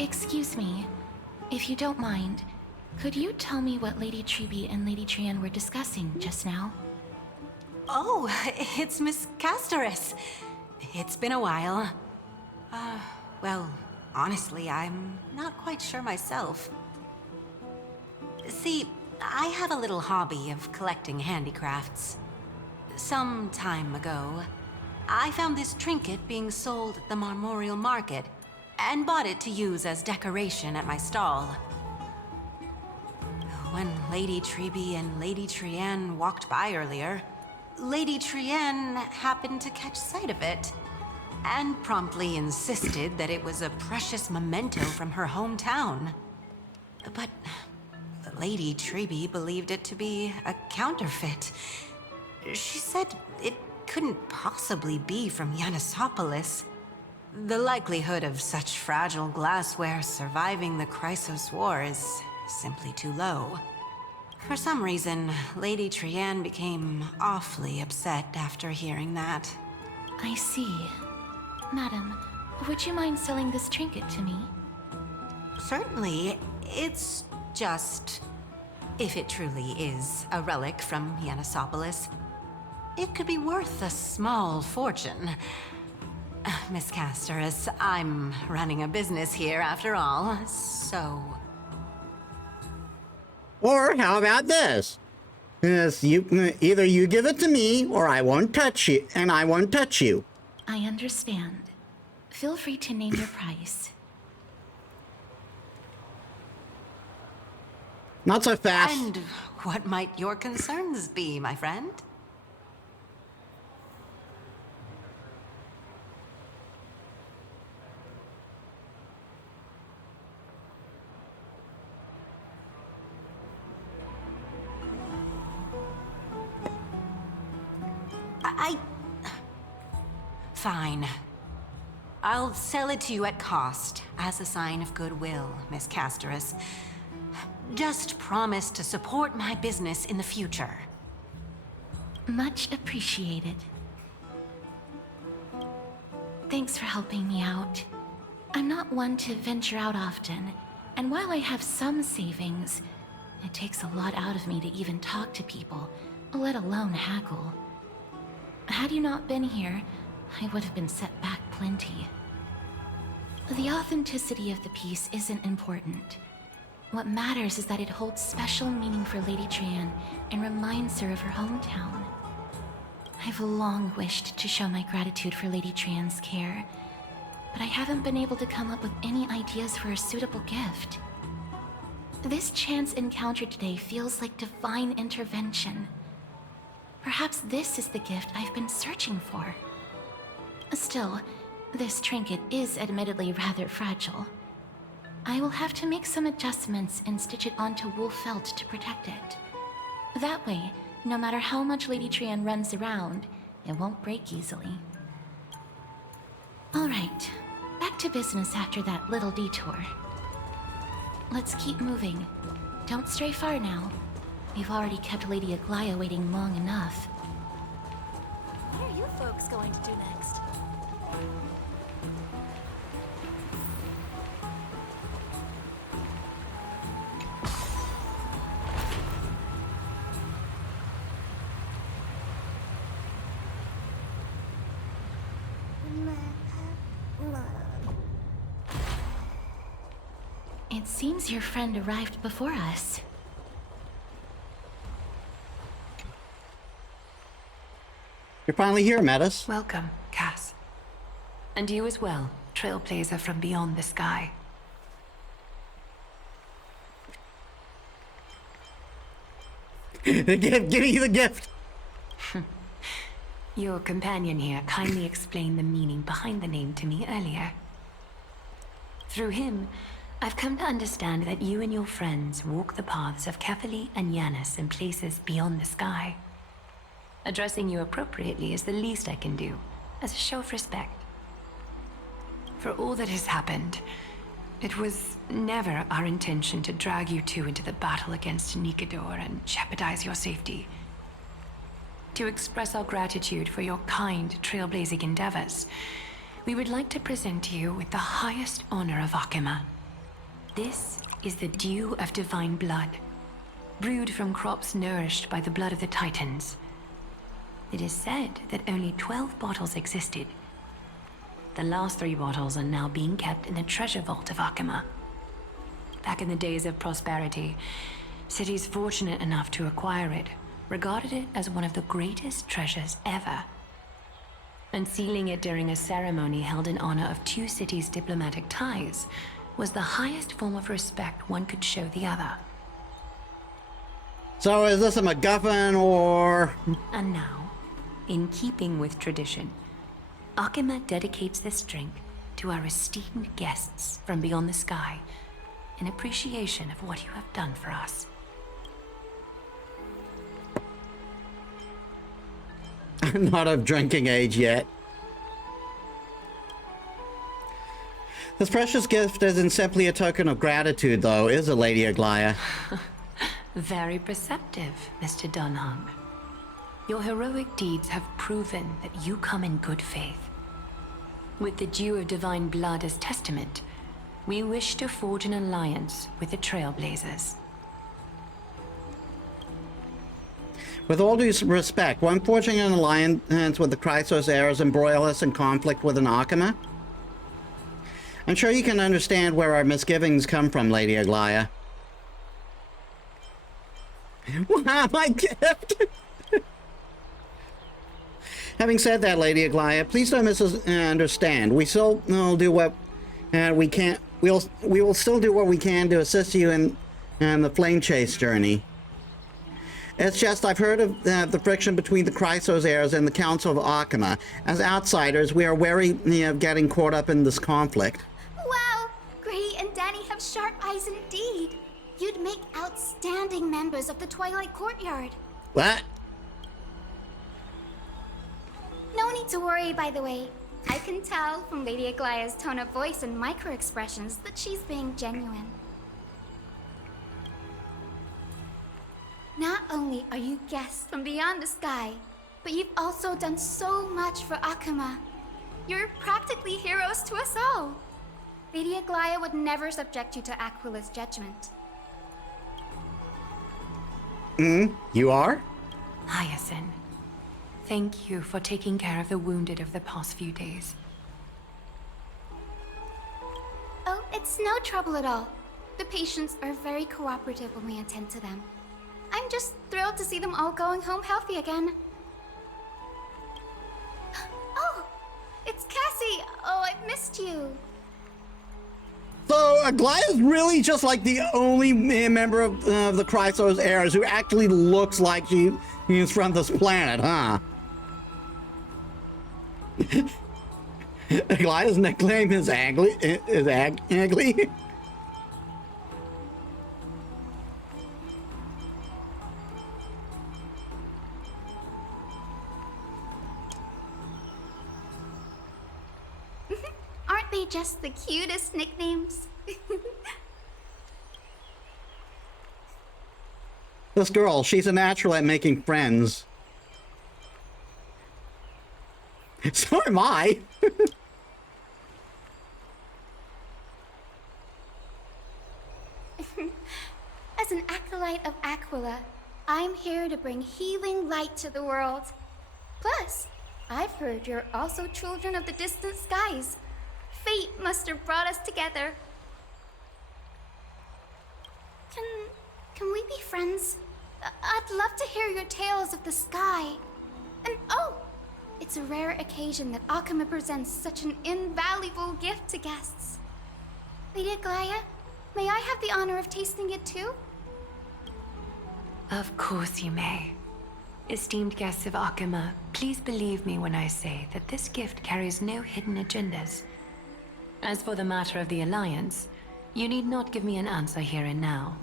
Excuse me. If you don't mind, could you tell me what Lady Treby and Lady Trian were discussing just now? Oh, it's Miss Castorice. It's been a while. Well, honestly, I'm not quite sure myself. See, I have a little hobby of collecting handicrafts. Some time ago, I found this trinket being sold at the Memorial Market and bought it to use as decoration at my stall. When Lady Treby and Lady Trian walked by earlier, Lady Trian happened to catch sight of it and promptly insisted that it was a precious memento from her hometown. But Lady Treby believed it to be a counterfeit. She said it couldn't possibly be from Yanisopolis. The likelihood of such fragile glassware surviving the Chrysos War is simply too low. For some reason, Lady Trian became awfully upset after hearing that. I see. Madam, would you mind selling this trinket to me? Certainly. It's just... if it truly is a relic from Yanisopolis, it could be worth a small fortune. Miss Castorice, I'm running a business here after all, so... Or how about this? Yes, either you give it to me, or I won't touch you, and I won't touch you. I understand. Feel free to name your price. Not so fast. And what might your concerns be, my friend? Fine. I'll sell it to you at cost, as a sign of goodwill, Miss Castorice. Just promise to support my business in the future. Much appreciated. Thanks for helping me out. I'm not one to venture out often, and while I have some savings, it takes a lot out of me to even talk to people, let alone haggle. Had you not been here, I would have been set back plenty. The authenticity of the piece isn't important. What matters is that it holds special meaning for Lady Trian and reminds her of her hometown. I've long wished to show my gratitude for Lady Trian's care, but I haven't been able to come up with any ideas for a suitable gift. This chance encounter today feels like divine intervention. Perhaps this is the gift I've been searching for. Still, this trinket is admittedly rather fragile. I will have to make some adjustments and stitch it onto wool felt to protect it. That way, no matter how much Lady Trian runs around, it won't break easily. Alright, back to business after that little detour. Let's keep moving. Don't stray far now. We've already kept Lady Aglaea waiting long enough. What are you folks going to do next? It seems your friend arrived before us. You're finally here, Metis. Welcome, Cass. And you as well, trailblazer from beyond the sky. The gift, give me the gift! Your companion here kindly explained the meaning behind the name to me earlier. Through him, I've come to understand that you and your friends walk the paths of Kefali and Yanis in places beyond the sky. Addressing you appropriately is the least I can do, as a show of respect. For all that has happened, it was never our intention to drag you two into the battle against Nikador and jeopardize your safety. To express our gratitude for your kind, trailblazing endeavors, we would like to present you with the highest honor of Akima, This is the dew of divine blood, brewed from crops nourished by the blood of the Titans. It is said that only 12 bottles existed. The last 3 bottles are now being kept in the treasure vault of Akama. Back in the days of prosperity, cities fortunate enough to acquire it regarded it as one of the greatest treasures ever. Unsealing it during a ceremony held in honor of 2 cities' diplomatic ties was the highest form of respect one could show the other. So is this a MacGuffin or... And now, in keeping with tradition, Akama dedicates this drink to our esteemed guests from beyond the sky in appreciation of what you have done for us. I'm not of drinking age yet. This precious gift isn't simply a token of gratitude, though, is it, Lady Aglaea? Very perceptive, Mr. Dunhung. Your heroic deeds have proven that you come in good faith. With the dew of divine blood as testament, we wish to forge an alliance with the Trailblazers. With all due respect, won't forging an alliance with the Chrysos heirs embroil us in conflict with an Akama? I'm sure you can understand where our misgivings come from, Lady Aglaea. Wow, my gift! Having said that, Lady Aglaea, please don't misunderstand. We still do what we can. We will still do what we can to assist you in the flame chase journey. It's just I've heard of the friction between the Chrysos heirs and the Council of Akama. As outsiders, we are wary of getting caught up in this conflict. Wow! Gray and Danny have sharp eyes indeed. You'd make outstanding members of the Twilight Courtyard. What? No need to worry, by the way. I can tell from Lady Aglaea's tone of voice and micro-expressions that she's being genuine. Not only are you guests from beyond the sky, but you've also done so much for Akama. You're practically heroes to us all. Lady Aglaea would never subject you to Aquila's judgment. You are? Hyacinth, thank you for taking care of the wounded of the past few days. Oh, it's no trouble at all. The patients are very cooperative when we attend to them. I'm just thrilled to see them all going home healthy again. Oh, it's Cassie! Oh, I've missed you. So, Aglaea's really just like the only member of the Chrysos heirs who actually looks like she's from this planet, huh? Aglaea's nickname is Aglaea. Aglaea? Aren't they just the cutest nicknames? This girl, she's a natural at making friends. So am I. As an acolyte of Aquila, I'm here to bring healing light to the world. Plus, I've heard you're also children of the distant skies. Fate must have brought us together. Can we be friends? I'd love to hear your tales of the sky. And oh, it's a rare occasion that Akama presents such an invaluable gift to guests. Lady Aglaea, may I have the honor of tasting it too? Of course you may. Esteemed guests of Akama, please believe me when I say that this gift carries no hidden agendas. As for the matter of the Alliance, you need not give me an answer here and now.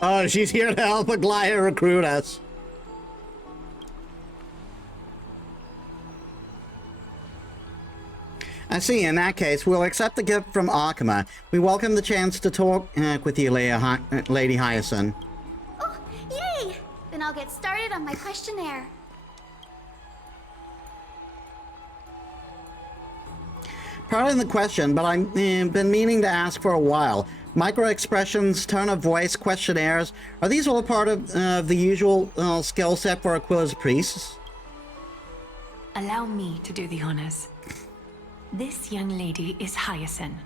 Oh, she's here to help Aglaea recruit us. I see. In that case, we'll accept the gift from Akama. We welcome the chance to talk with you, Lady Hyacinth. Oh, yay! Then I'll get started on my questionnaire. Pardon the question, but I've been meaning to ask for a while. Micro-expressions, tone of voice, questionnaires, are these all part of the usual skill set for Aquila's priests? Allow me to do the honors. This young lady is Hyacinth,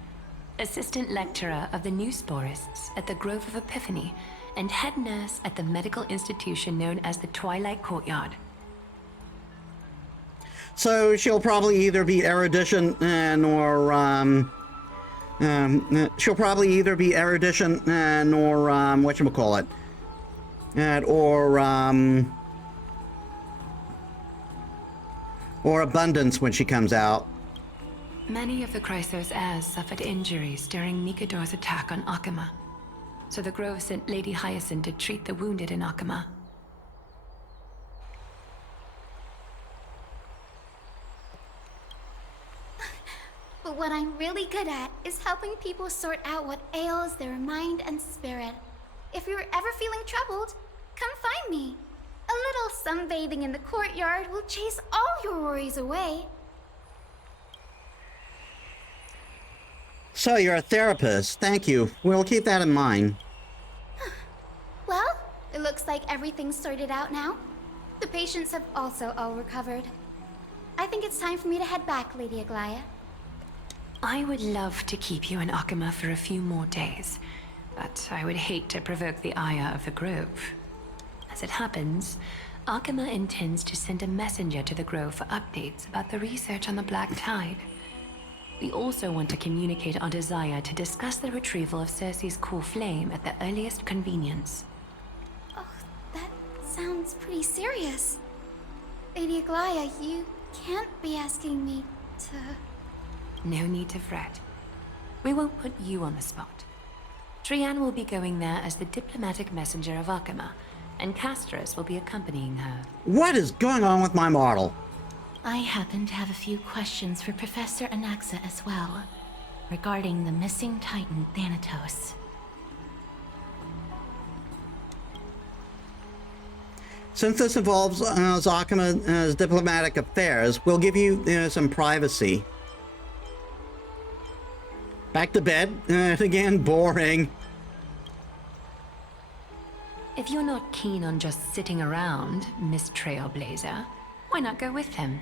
assistant lecturer of the Newsporists at the Grove of Epiphany, and head nurse at the medical institution known as the Twilight Courtyard. So she'll probably either be erudition she'll probably either be erudition or whatchamacallit, or abundance when she comes out. Many of the Chrysos heirs suffered injuries during Nikador's attack on Akama, so the Grove sent Lady Hyacinth to treat the wounded in Akama. But what I'm really good at is helping people sort out what ails their mind and spirit. If you're ever feeling troubled, come find me. A little sunbathing in the courtyard will chase all your worries away. So you're a therapist. Thank you. We'll keep that in mind. Well, it looks like everything's sorted out now. The patients have also all recovered. I think it's time for me to head back, Lady Aglaea. I would love to keep you in Akama for a few more days, but I would hate to provoke the ire of the Grove. As it happens, Akama intends to send a messenger to the Grove for updates about the research on the Black Tide. We also want to communicate our desire to discuss the retrieval of Circe's core flame at the earliest convenience. Oh, that sounds pretty serious. Lady Aglaea, you can't be asking me to... No need to fret. We won't put you on the spot. Trian will be going there as the diplomatic messenger of Akama, and Castorice will be accompanying her. What is going on with my model? I happen to have a few questions for Professor Anaxa as well, regarding the missing Titan Thanatos. Since this involves Akama's diplomatic affairs, we'll give you some privacy. Back to bed? Again, boring. If you're not keen on just sitting around, Miss Trailblazer, why not go with him?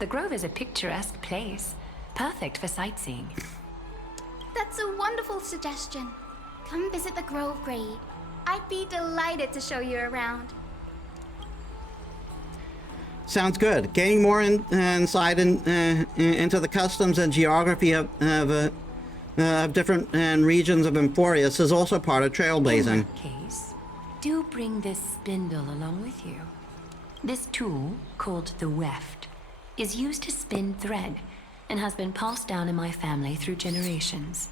The Grove is a picturesque place, perfect for sightseeing. That's a wonderful suggestion. Come visit the Grove Grade. I'd be delighted to show you around. Sounds good. Gaining more insight into the customs and geography of different regions of Emphorius is also part of trailblazing. In that case, do bring this spindle along with you. This tool, called the weft, is used to spin thread and has been passed down in my family through generations.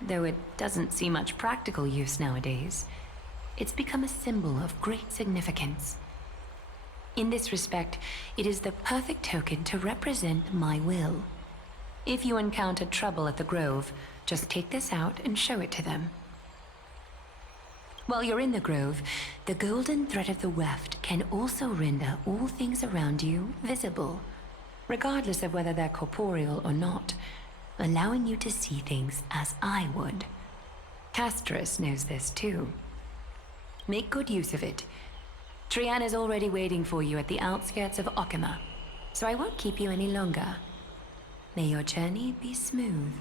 Though it doesn't see much practical use nowadays, it's become a symbol of great significance. In this respect, it is the perfect token to represent my will. If you encounter trouble at the Grove, just take this out and show it to them. While you're in the Grove, the golden thread of the weft can also render all things around you visible, regardless of whether they're corporeal or not, allowing you to see things as I would. Castorice knows this too. Make good use of it. Trian is already waiting for you at the outskirts of Akama, so I won't keep you any longer. May your journey be smooth.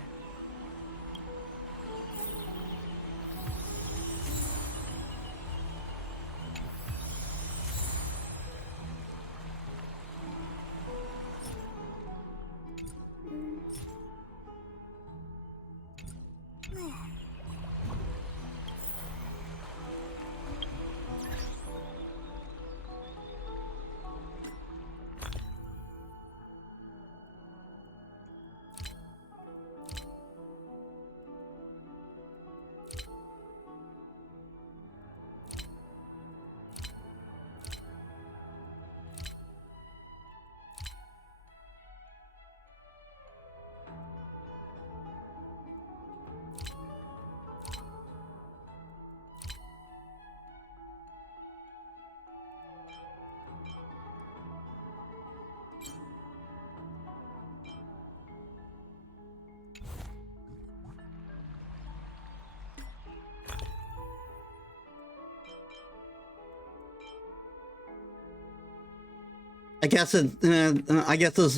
I guess this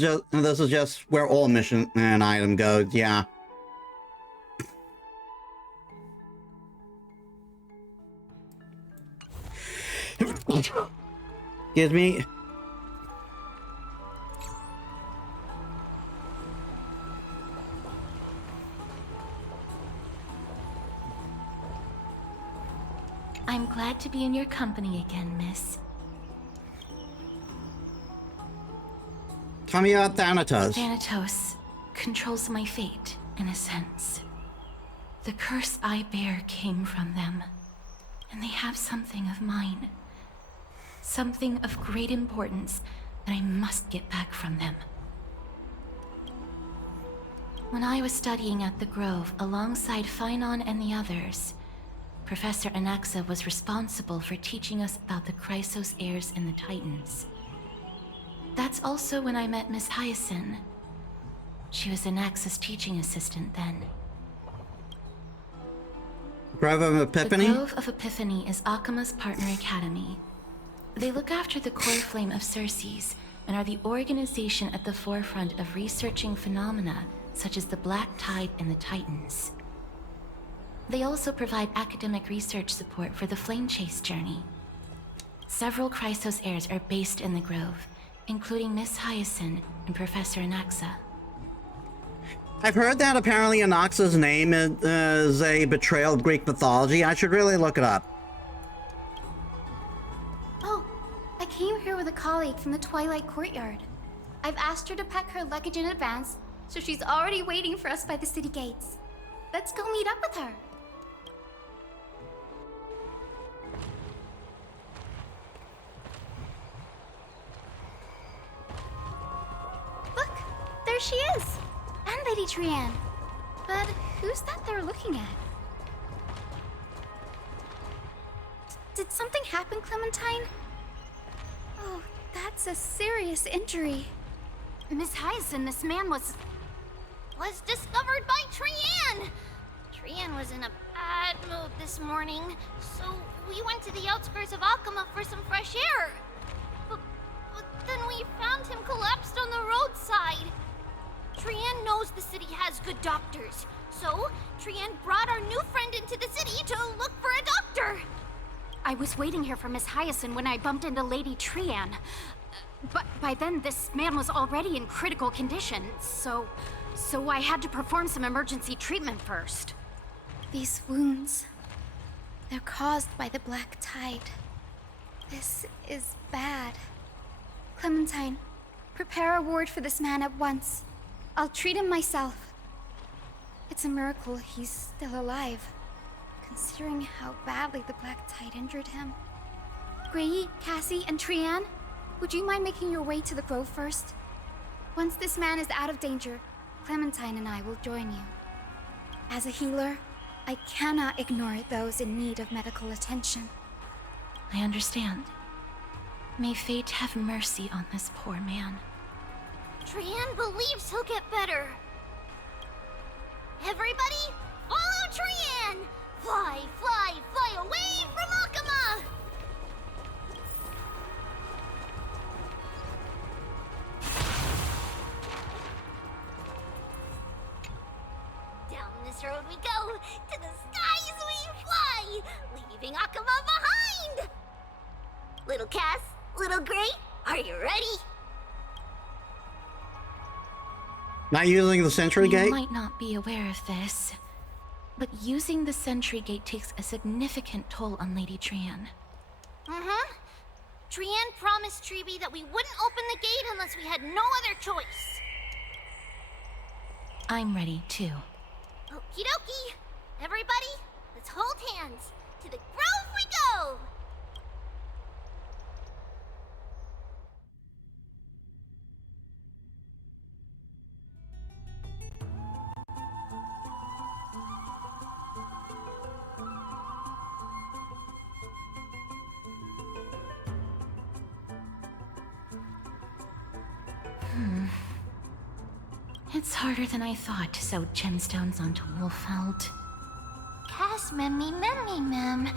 is just where all mission and item goes. Yeah. Excuse me. I'm glad to be in your company again, miss. Tell me about Thanatos. Thanatos controls my fate, in a sense. The curse I bear came from them, and they have something of mine. Something of great importance that I must get back from them. When I was studying at the Grove alongside Phynon and the others, Professor Anaxa was responsible for teaching us about the Chrysos heirs and the Titans. That's also when I met Miss Hyacinth. She was Anaxa's teaching assistant then. Grove of Epiphany? The Grove of Epiphany is Akima's partner academy. They look after the core flame of Circes and are the organization at the forefront of researching phenomena such as the Black Tide and the Titans. They also provide academic research support for the Flame Chase journey. Several Chrysos heirs are based in the Grove, including Miss Hyacinth and Professor Anaxa. I've heard that apparently Anaxa's name is a betrayal of Greek mythology. I should really look it up. Oh, I came here with a colleague from the Twilight Courtyard. I've asked her to pack her luggage in advance, so she's already waiting for us by the city gates. Let's go meet up with her. Look, there she is! And Lady Trianne. But who's that they're looking at? Did something happen, Clementine? Oh, that's a serious injury. Miss Hyacinth, this man was discovered by Trianne! Trianne was in a bad mood this morning, so we went to the outskirts of Akama for some fresh air. But then we found him collapsed on the roadside. Trianne knows the city has good doctors, so Trianne brought our new friend into the city to look for a doctor. I was waiting here for Miss Hyacinth when I bumped into Lady Trianne. But by then, this man was already in critical condition, so I had to perform some emergency treatment first. These wounds, they're caused by the Black Tide. This is bad. Clementine, prepare a ward for this man at once. I'll treat him myself. It's a miracle he's still alive, considering how badly the Black Tide injured him. Gray, Cassie, and Trianne, would you mind making your way to the Grove first? Once this man is out of danger, Clementine and I will join you. As a healer, I cannot ignore those in need of medical attention. I understand. May fate have mercy on this poor man. Trianne believes he'll get better. Everybody, follow Trianne! Fly, fly, fly away from Akama! Down this road we go, to the skies we fly, leaving Akama behind! Little Cass, little Gray, are you ready? Not using the sentry gate? You might not be aware of this, but using the sentry gate takes a significant toll on Lady Trianne. Trianne promised Treeby that we wouldn't open the gate unless we had no other choice. I'm ready, too. Okie dokie. Everybody, let's hold hands. To the Grove we go! It's harder than I thought to sew gemstones onto Wolfeld. Cass, mem. Memmy, mem.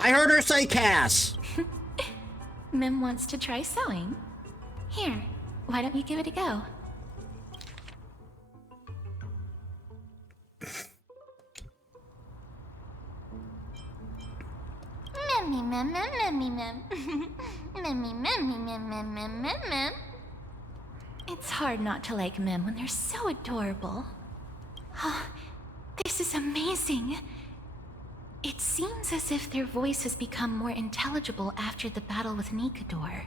I heard her say Cass! Mim wants to try sewing. Here, why don't you give it a go? Mimmy, mim, mim, mimmy, mim. Mimmy, mimmy, mim, mim, mim, mim, mim. It's hard not to like Mim when they're so adorable. Oh, this is amazing. It seems as if their voice has become more intelligible after the battle with Nikador.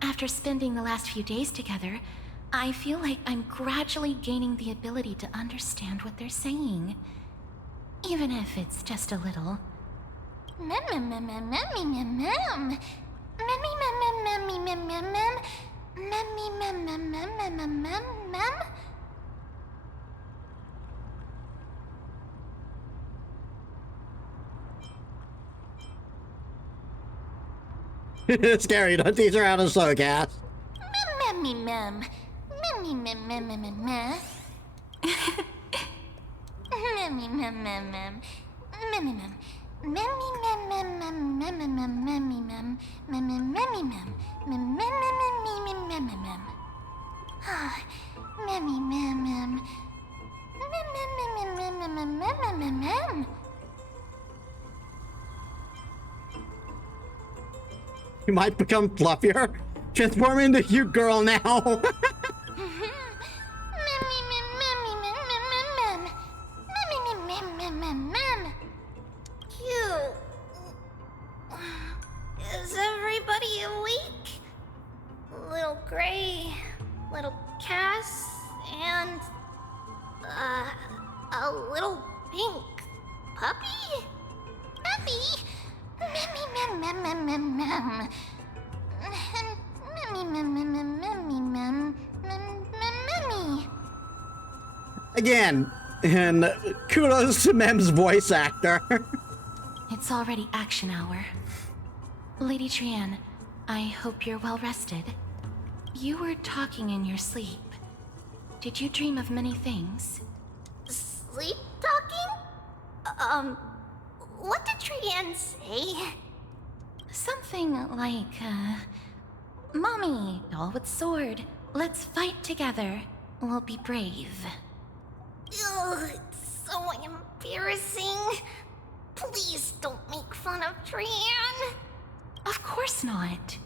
After spending the last few days together, I feel like I'm gradually gaining the ability to understand what they're saying. Even if it's just a little. Mim, mim, mim, mim, mim, mim, mim. Mimmy, mim, mim, mim, mim, mim, mim. Mimmy, mim, mim, mim, mim, mim, mim, mim. It's scary. Don't teach her how to sew, Cass. Mim, mim, mim. Mimmy, mim, mim, mim, mim, mim. Mimmy, mim, mim, mim. Mimmy, mim. Mimmy, mim, mim, mim, mim, mim, mim, mimmy, mim. Mimmy, mimmy, mim. Mim, mim, mim, mim, mim, mim, mim, mim. Ah, mimmy, mim, mim. Mim, mim, mim, mim, mim, mim, mim, mim, mim, mim. You might become fluffier. Transform into a cute girl now. Mimmy, mim, mimmy, mim, mim, mim, mim. Mimmy, mim, mim, mim, mim, mim. Cute. Is everybody awake? Little Gray, little Cass, and a little pink puppy? Puppy? Mimmy, mim, mim, mim, mim, mim. Mimmy, mim, mim, mim, mimmy, mim, mim, mimmy. Again, and kudos to Mem's voice actor. It's already action hour. Lady Trian, I hope you're well rested. You were talking in your sleep. Did you dream of many things? Sleep talking? What did Trian say? Something like, Mommy, doll with sword, let's fight together. We'll be brave. Ugh, it's so embarrassing. Please don't make fun of Trian. Of course not.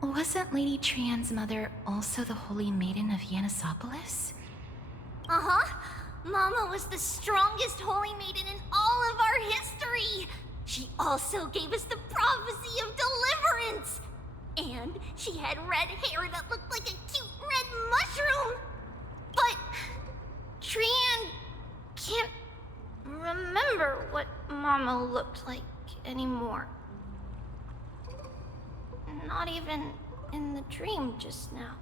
Wasn't Lady Trian's mother also the Holy Maiden of Yanisopolis? Uh-huh. Mama was the strongest Holy Maiden in all of our history. She also gave us the prophecy of deliverance. And she had red hair that looked like a cute red mushroom. But Trian can't remember what Mama looked like anymore. Not even in the dream just now.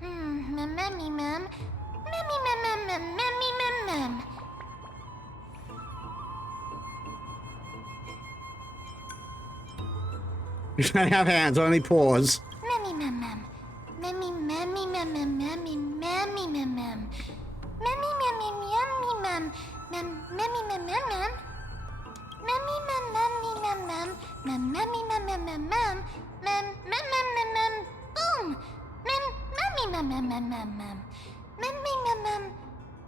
Mem, mem, mem. Memmy, mem, mem, mem, memmy, mem, mem. You don't have hands, only paws. Memmy, mem, mem. Memmy, memmy, mem, mem, memmy, memmy, mem, mem. Memmy, memmy, memmy, mem. Memmy, mem, mem, mem. Memmy, mem, memmy, mem, mem. Memmy, mem, mem, mem, mem. Mem, mem, mem, mem, mem. Boom! Memmy, mem, mem, mem, mem, mem. Memmy, mem, mem.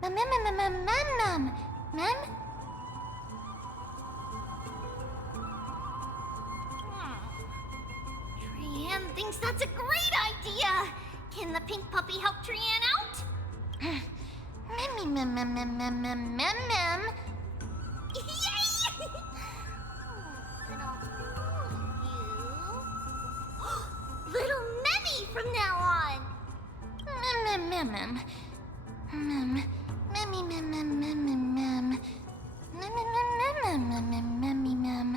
Mem, mem, mem, mem, mem, mem. Mem? Trian thinks that's a great idea. Can the pink puppy help Trian out? Memmy, mem, mem, mem, mem, mem, mem, mem. Yay! Little Memmy from now on. Mem, mem, mem, mem. Memmy, mem, mem, mem, mem, mem. Mem, mem, mem, mem, mem, memmy, mem.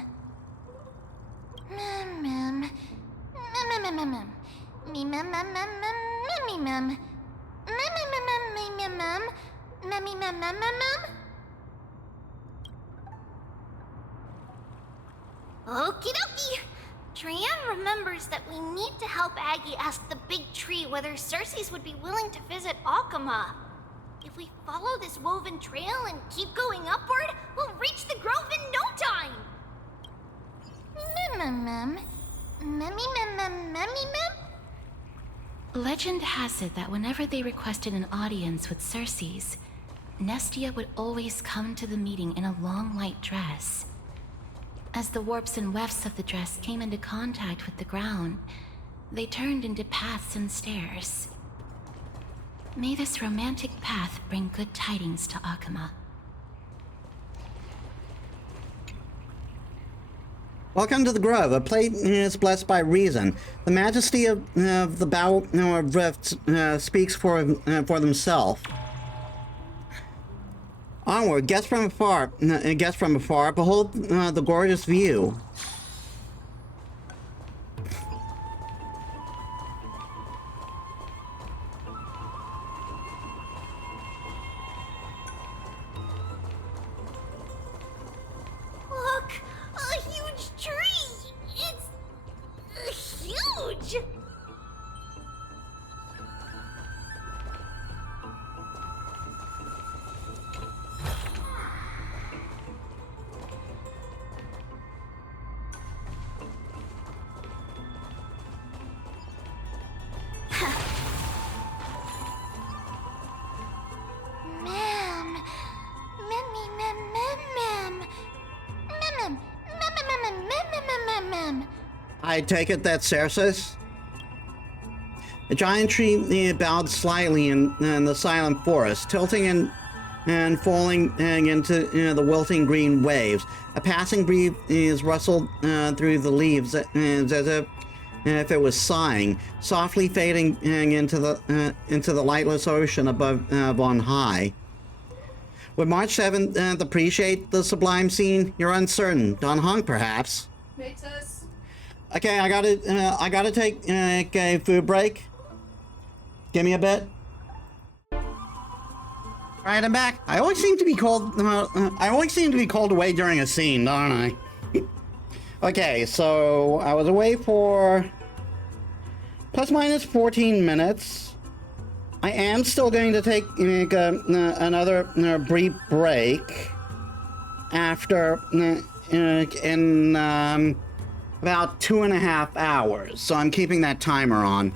Mem, mem. Mem, mem, mem, mem. Me, mem, mem, mem, mem, memmy, mem. Mem, mem, mem, mem, mem, mem. Memmy, mem, mem, mem, mem. Okie dokie. Trian remembers that we need to help Aggie ask the big tree whether Circes would be willing to visit Akama. If we follow this woven trail and keep going upward, we'll reach the grove in no time. Mem, mem, mem. Memmy, mem, Legend has it that whenever they requested an audience with Circes, Nestia would always come to the meeting in a long white dress. As the warps and wefts of the dress came into contact with the ground, they turned into paths and stairs. May this romantic path bring good tidings to Akama. Welcome to the Grove. A place is blessed by reason. The majesty of the Bow of Rift speaks for themselves. Onward, guests from afar. Behold the gorgeous view. Look, a huge tree. It's huge. I take it that's Circes? The giant tree bowed slightly in the silent forest, tilting and falling into the wilting green waves. A passing breeze rustled through the leaves as if it was sighing, softly fading into the lightless ocean above on high. Would March 7th appreciate the sublime scene? You're uncertain. Don Hong, perhaps. Metis. Okay, I gotta take a food break. Give me a bit. All right, I'm back. I always seem to be called away during a scene, don't I? Okay, so I was away for plus minus 14 minutes. I am still going to take another brief break after in about 2.5 hours. So I'm keeping that timer on.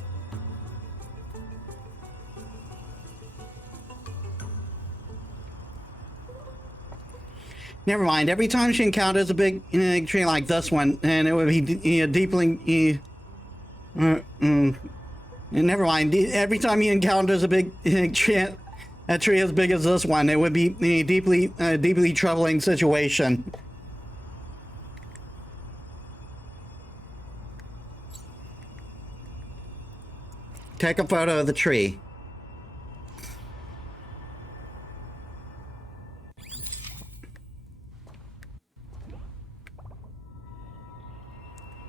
Never mind. Every time she encounters a big tree like this one, and it would be deeply. Never mind. Every time he encounters a big tree, a tree as big as this one, it would be a deeply troubling situation. Take a photo of the tree.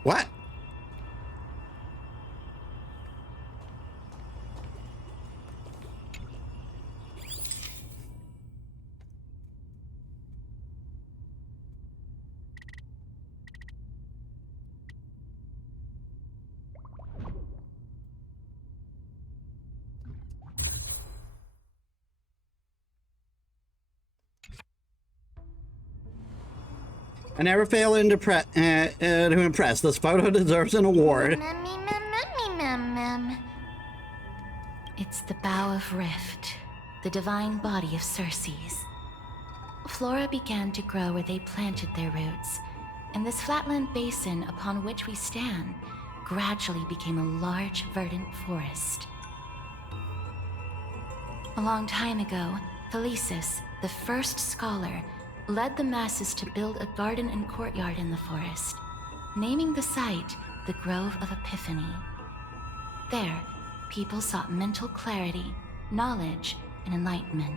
What? I never fail to impress. This photo deserves an award. It's the Bow of Rift, the divine body of Circes. Flora began to grow where they planted their roots, and this flatland basin upon which we stand gradually became a large, verdant forest. A long time ago, Thelesis, the first scholar, led the masses to build a garden and courtyard in the forest, naming the site the Grove of Epiphany. There, people sought mental clarity, knowledge, and enlightenment.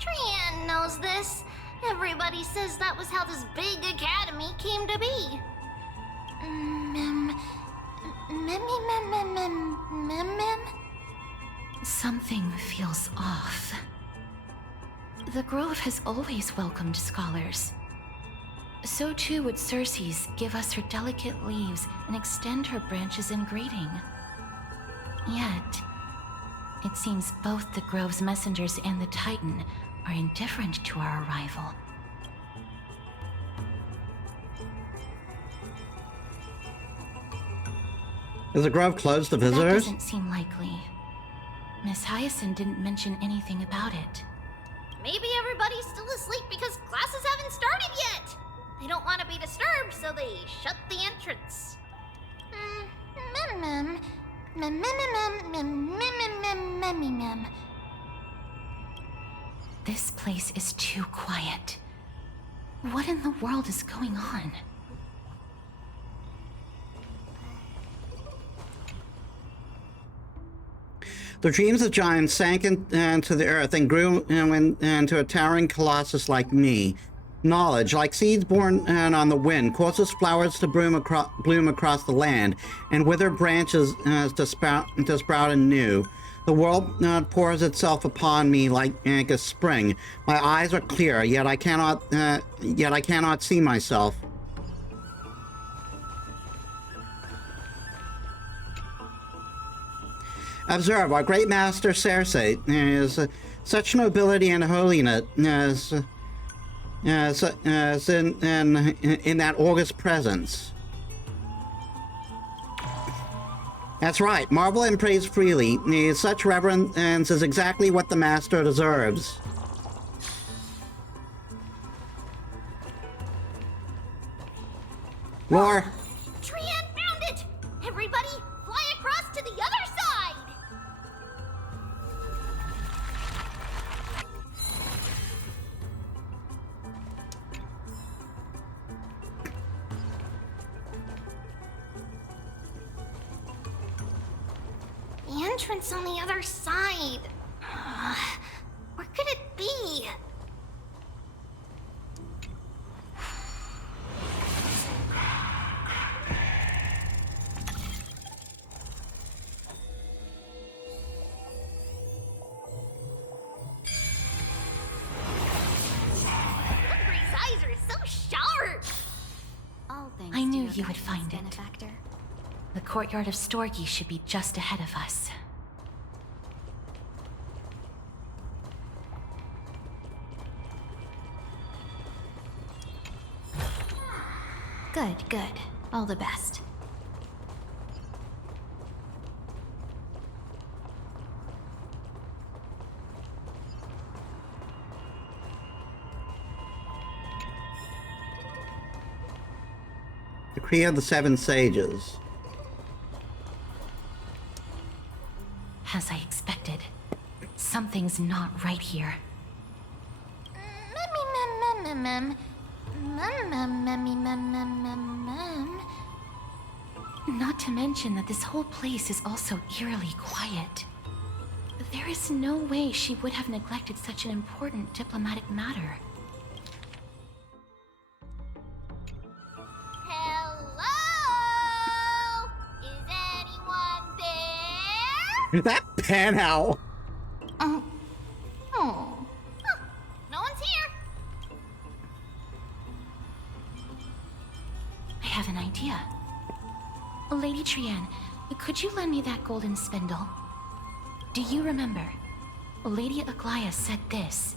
Trian knows this. Everybody says that was how this big academy came to be. Something feels off. The Grove has always welcomed scholars. So too would Circes give us her delicate leaves and extend her branches in greeting. Yet, it seems both the Grove's messengers and the Titan are indifferent to our arrival. Is the grove closed to That visitors? doesn't seem likely. Miss Hyacinth didn't mention anything about it. Maybe everybody's still asleep because classes haven't started yet. They don't want to be disturbed, so they shut the entrance. This place is too quiet. What in the world is going on? The dreams of giants sank into the earth and grew into a towering colossus like me. Knowledge, like seeds born on the wind, causes flowers to bloom across the land, and withered branches to sprout anew. The world pours itself upon me like a spring. My eyes are clear, yet I cannot see myself. Observe, our great master Circe is such nobility and holiness as in that august presence. That's right, marvel and praise freely. Such reverence is exactly what the master deserves. Lore. Trian found it! Everybody, fly across to the other side! The entrance on the other side. Where could it be? Hungry's eyes are so sharp! I knew you would find it. The courtyard of Storgi should be just ahead of us. Good, good. All the best. Decree of the Seven Sages. As I expected, something's not right here. Not to mention that this whole place is also eerily quiet. There is no way she would have neglected such an important diplomatic matter. Hello? Is anyone there? That pan out. Oh. Huh. No one's here. I have an idea. Lady Trian, could you lend me that golden spindle? Do you remember? Lady Aglaea said this.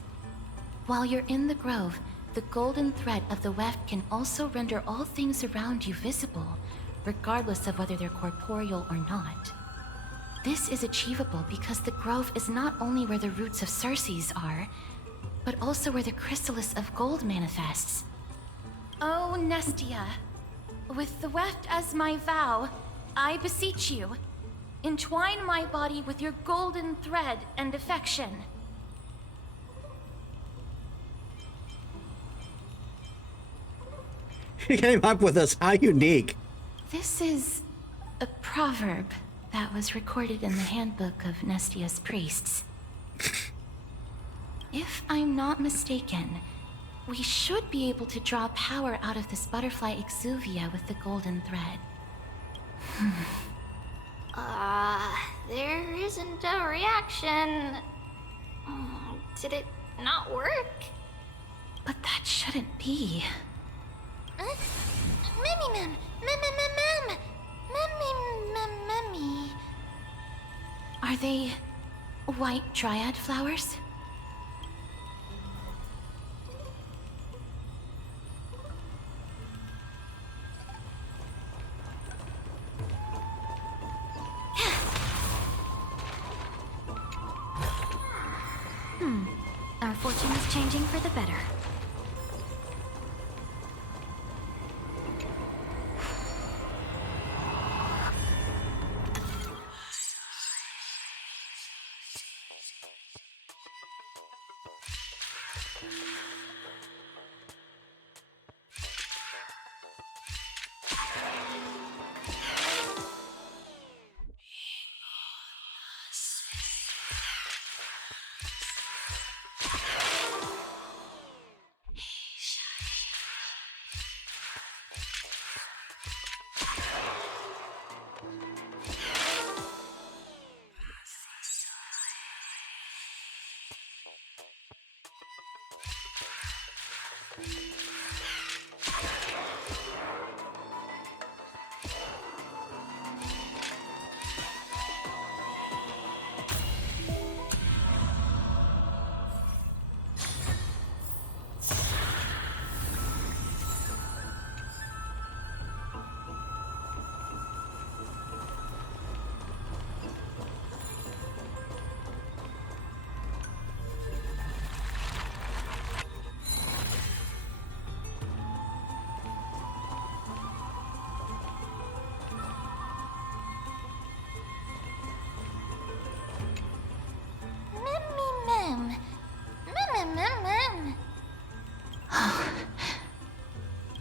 While you're in the grove, the golden thread of the weft can also render all things around you visible, regardless of whether they're corporeal or not. This is achievable because the grove is not only where the roots of Circe's are, but also where the chrysalis of gold manifests. Oh, Nestia. With the weft as my vow, I beseech you, entwine my body with your golden thread and affection. She came up with this. How unique. This is a proverb that was recorded in the handbook of Nestia's priests. If I'm not mistaken, we should be able to draw power out of this butterfly exuvia with the golden thread. There isn't a reaction. Did it not work? But that shouldn't be. Are they white dryad flowers? It's changing for the better.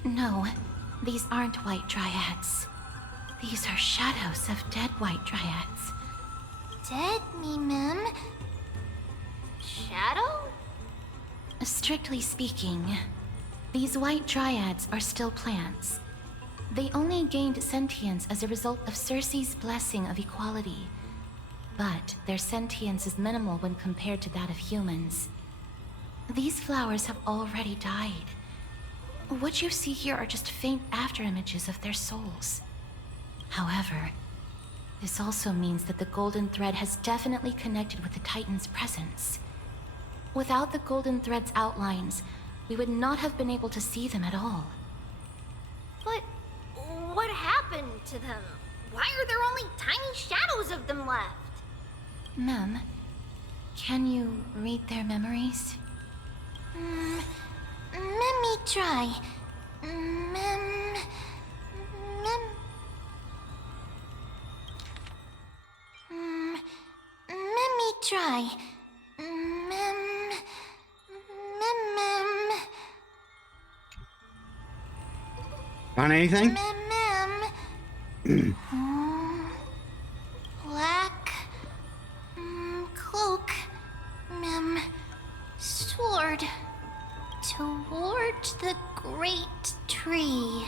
No, these aren't white dryads. These are shadows of dead white dryads. Dead, Mem. Shadow? Strictly speaking, these white dryads are still plants. They only gained sentience as a result of Circe's blessing of equality. But their sentience is minimal when compared to that of humans. These flowers have already died. What you see here are just faint afterimages of their souls. However, this also means that the golden thread has definitely connected with the Titan's presence. Without the golden thread's outlines, we would not have been able to see them at all. But what happened to them? Why are there only tiny shadows of them left? Mem, can you read their memories? Let me try. Let me try. On anything? Black cloak, sword towards the great tree.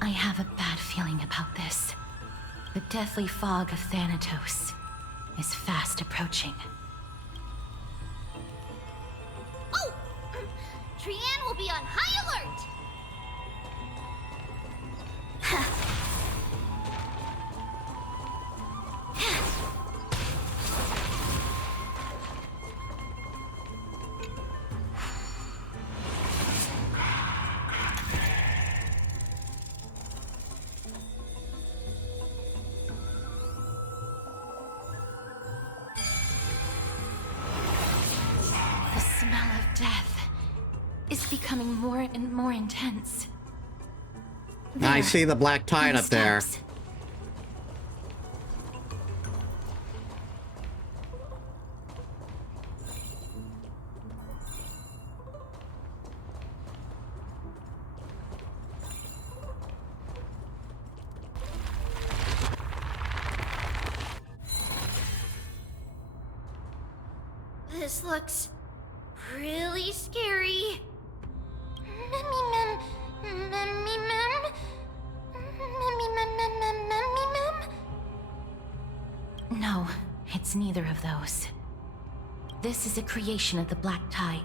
I have a bad feeling about this. The deathly fog of Thanatos is fast approaching. Oh! Trianne will be on high alert! The smell of death is becoming more and more intense. I see the black tide up there. This looks really scary. No, it's neither of those. This is a creation of the Black Tide.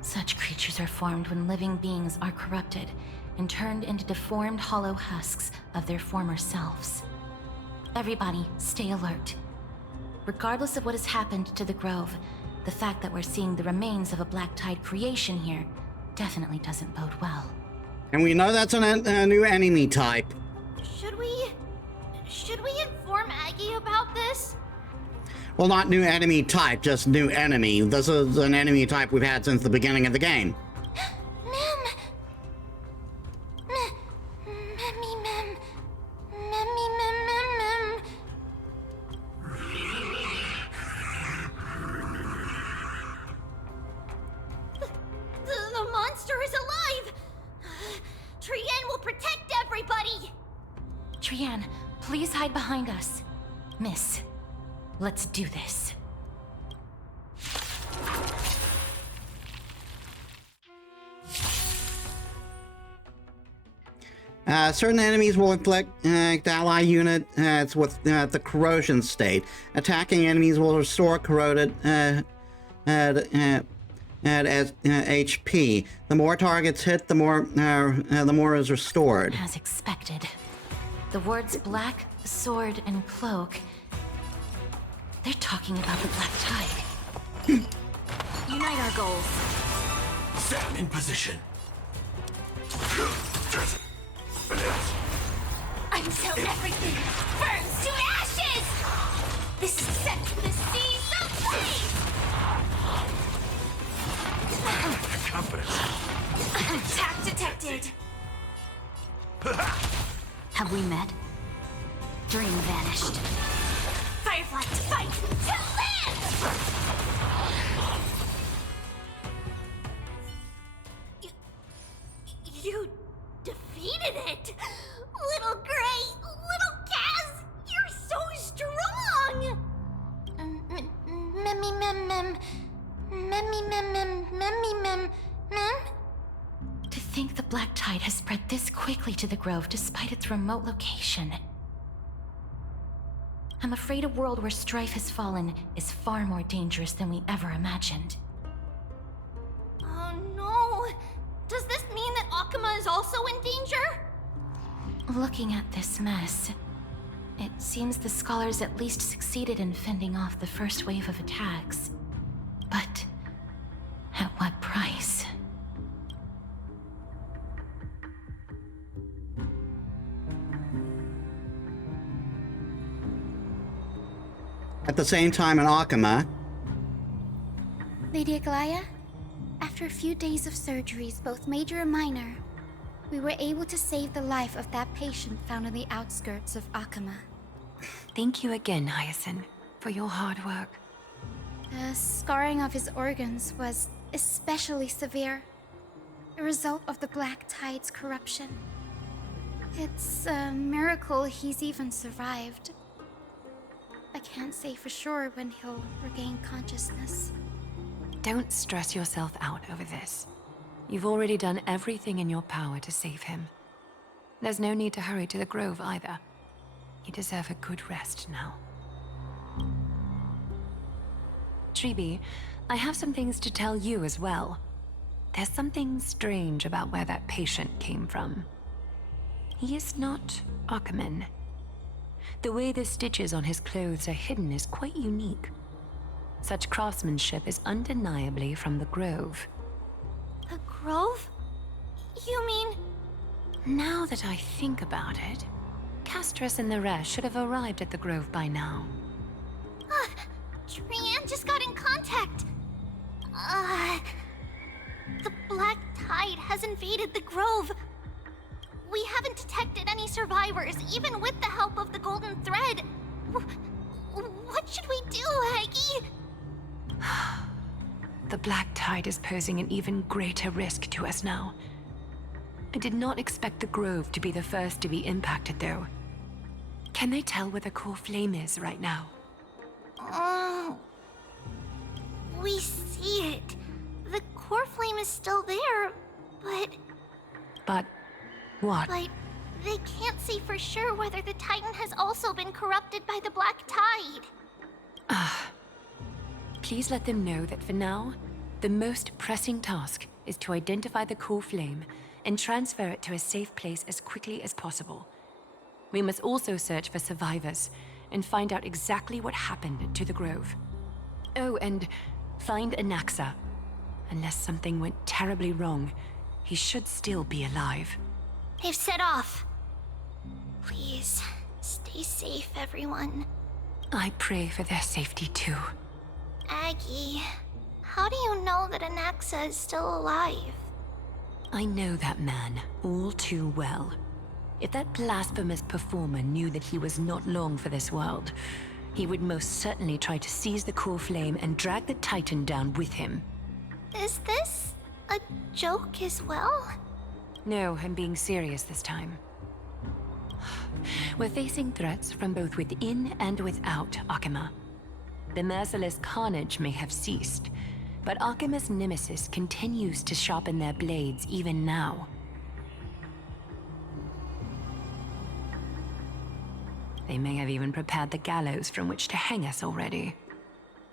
Such creatures are formed when living beings are corrupted and turned into deformed hollow husks of their former selves. Everybody, stay alert. Regardless of what has happened to the Grove, the fact that we're seeing the remains of a Black Tide creation here definitely doesn't bode well. And we know that's a new enemy type. Should we inform Aggie about this? Well, not new enemy type, just new enemy. This is an enemy type we've had since the beginning of the game. The monster is alive! Trienne will protect everybody! Trienne, please hide behind us. Miss, let's do this. Certain enemies will inflict ally unit with the corrosion state. Attacking enemies will restore corroded as HP. The more targets hit, the more is restored. As expected. The words black, sword, and cloak. They're talking about the Black Tide. Unite our goals. Stand in position. Until everything burns to ashes! This is set to the seas of flame! Confidence. Attack detected. Have we met? Dream vanished. Firefly, fight to live! You defeated it! Little Gray, little Kaz, you're so strong! To think the Black Tide has spread this quickly to the Grove despite its remote location. I'm afraid a world where strife has fallen is far more dangerous than we ever imagined. Oh no! Does this mean that Akuma is also in danger? Looking at this mess, it seems the scholars at least succeeded in fending off the first wave of attacks. But at what price? At the same time in Akuma, Lady Aglaea, after a few days of surgeries, both major and minor, we were able to save the life of that patient found on the outskirts of Akuma. Thank you again, Hyacinth, for your hard work. The scarring of his organs was especially severe, a result of the Black Tide's corruption. It's a miracle he's even survived. I can't say for sure when he'll regain consciousness. Don't stress yourself out over this. You've already done everything in your power to save him. There's no need to hurry to the Grove either. You deserve a good rest now. Tribi, I have some things to tell you as well. There's something strange about where that patient came from. He is not Akuman. The way the stitches on his clothes are hidden is quite unique. Such craftsmanship is undeniably from the Grove. The Grove? You mean... Now that I think about it, Castorice and the rest should have arrived at the Grove by now. Trienne just got in contact. The Black Tide has invaded the Grove. We haven't detected any survivors, even with the help of the Golden Thread. What should we do, Aggie? The Black Tide is posing an even greater risk to us now. I did not expect the Grove to be the first to be impacted, though. Can they tell where the core flame is right now? We see it. The core flame is still there, but... But what? But they can't say for sure whether the Titan has also been corrupted by the Black Tide. Please let them know that for now, the most pressing task is to identify the core flame and transfer it to a safe place as quickly as possible. We must also search for survivors and find out exactly what happened to the Grove. Oh, and find Anaxa. Unless something went terribly wrong, he should still be alive. They've set off. Please, stay safe, everyone. I pray for their safety too. Aggie, how do you know that Anaxa is still alive? I know that man all too well. If that blasphemous performer knew that he was not long for this world, he would most certainly try to seize the core flame and drag the Titan down with him. Is this a joke as well? No, I'm being serious this time. We're facing threats from both within and without Akima. The merciless carnage may have ceased, but Akima's nemesis continues to sharpen their blades even now. They may have even prepared the gallows from which to hang us already.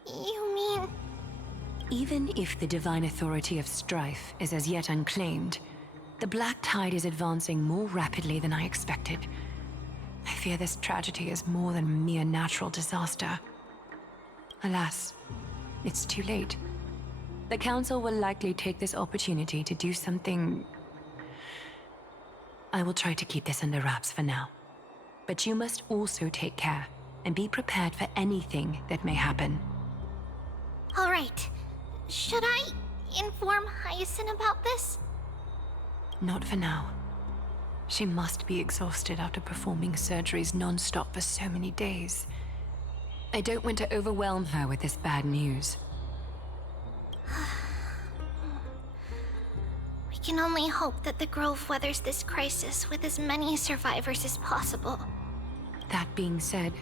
You mean... Even if the divine authority of strife is as yet unclaimed, the Black Tide is advancing more rapidly than I expected. I fear this tragedy is more than a mere natural disaster. Alas, it's too late. The Council will likely take this opportunity to do something... I will try to keep this under wraps for now. But you must also take care and be prepared for anything that may happen. All right. Should I inform Hyacinth about this? Not for now. She must be exhausted after performing surgeries non-stop for so many days. I don't want to overwhelm her with this bad news. We can only hope that the Grove weathers this crisis with as many survivors as possible. That being said,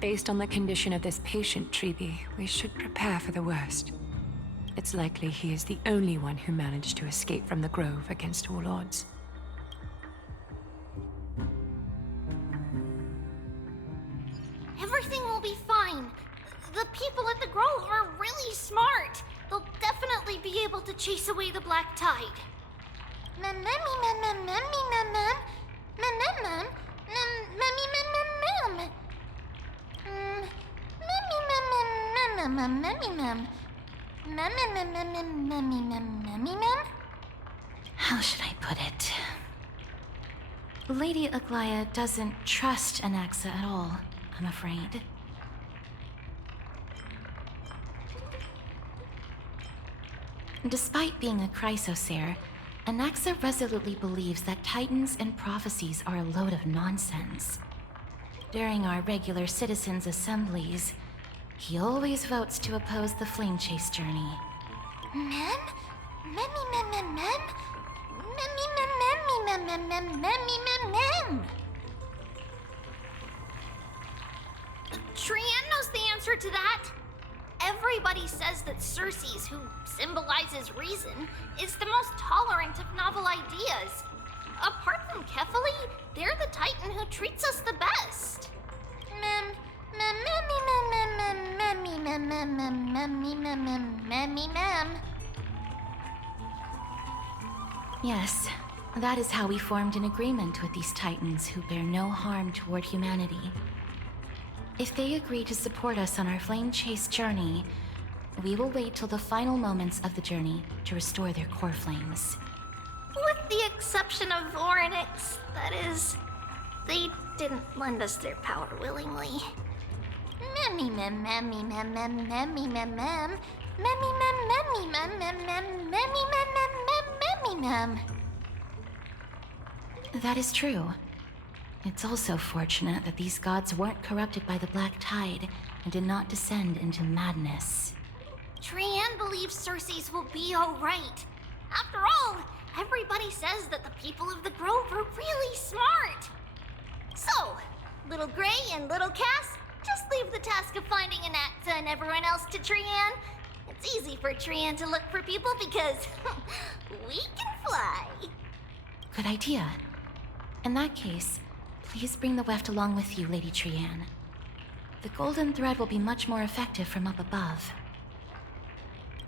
based on the condition of this patient, Tribi, we should prepare for the worst. It's likely he is the only one who managed to escape from the Grove against all odds. Everything will be fine. The people at the Grove are really smart. They'll definitely be able to chase away the Black Tide. How should I put it? Lady Aglaea doesn't trust Anaxa at all, I'm afraid. Despite being a chrysosaur, Anaxa resolutely believes that Titans and prophecies are a load of nonsense. During our regular citizens' assemblies, he always votes to oppose the flame chase journey. Trian knows the answer to that. Everybody says that Circes, who symbolizes reason, is the most tolerant of novel ideas. Apart from Kefali, they're the Titan who treats us the best. Yes, that is how we formed an agreement with these Titans who bear no harm toward humanity. If they agree to support us on our flame chase journey, we will wait till the final moments of the journey to restore their core flames. With the exception of Voronix, that is. They didn't lend us their power willingly. That is true. It's also fortunate that these gods weren't corrupted by the Black Tide and did not descend into madness. Trian believes Circes will be alright. After all, everybody says that the people of the Grove are really smart. So, Little Gray and Little Cass, just leave the task of finding Anaxa and everyone else to Trian. It's easy for Trian to look for people because we can fly. Good idea. In that case, please bring the weft along with you, Lady Trian. The golden thread will be much more effective from up above.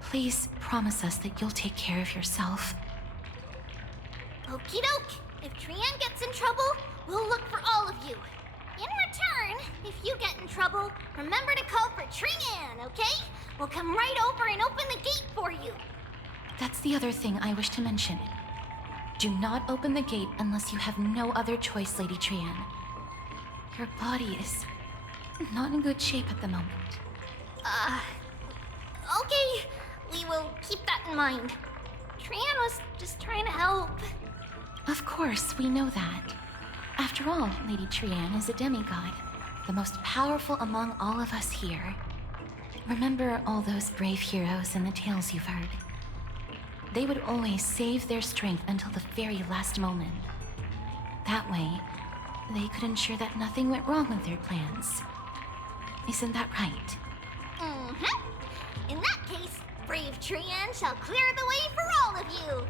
Please promise us that you'll take care of yourself. Okie doke. If Trian gets in trouble, we'll look for all of you. In return, if you get in trouble, remember to call for Trian, okay? We'll come right over and open the gate for you. That's the other thing I wish to mention. Do not open the gate unless you have no other choice, Lady Trian. Your body is not in good shape at the moment. Okay. We will keep that in mind. Trian was just trying to help. Of course, we know that. After all, Lady Trian is a demigod, the most powerful among all of us here. Remember all those brave heroes and the tales you've heard. They would always save their strength until the very last moment. That way, they could ensure that nothing went wrong with their plans. Isn't that right? Mm-hmm. In that case, brave Trian shall clear the way for all of you.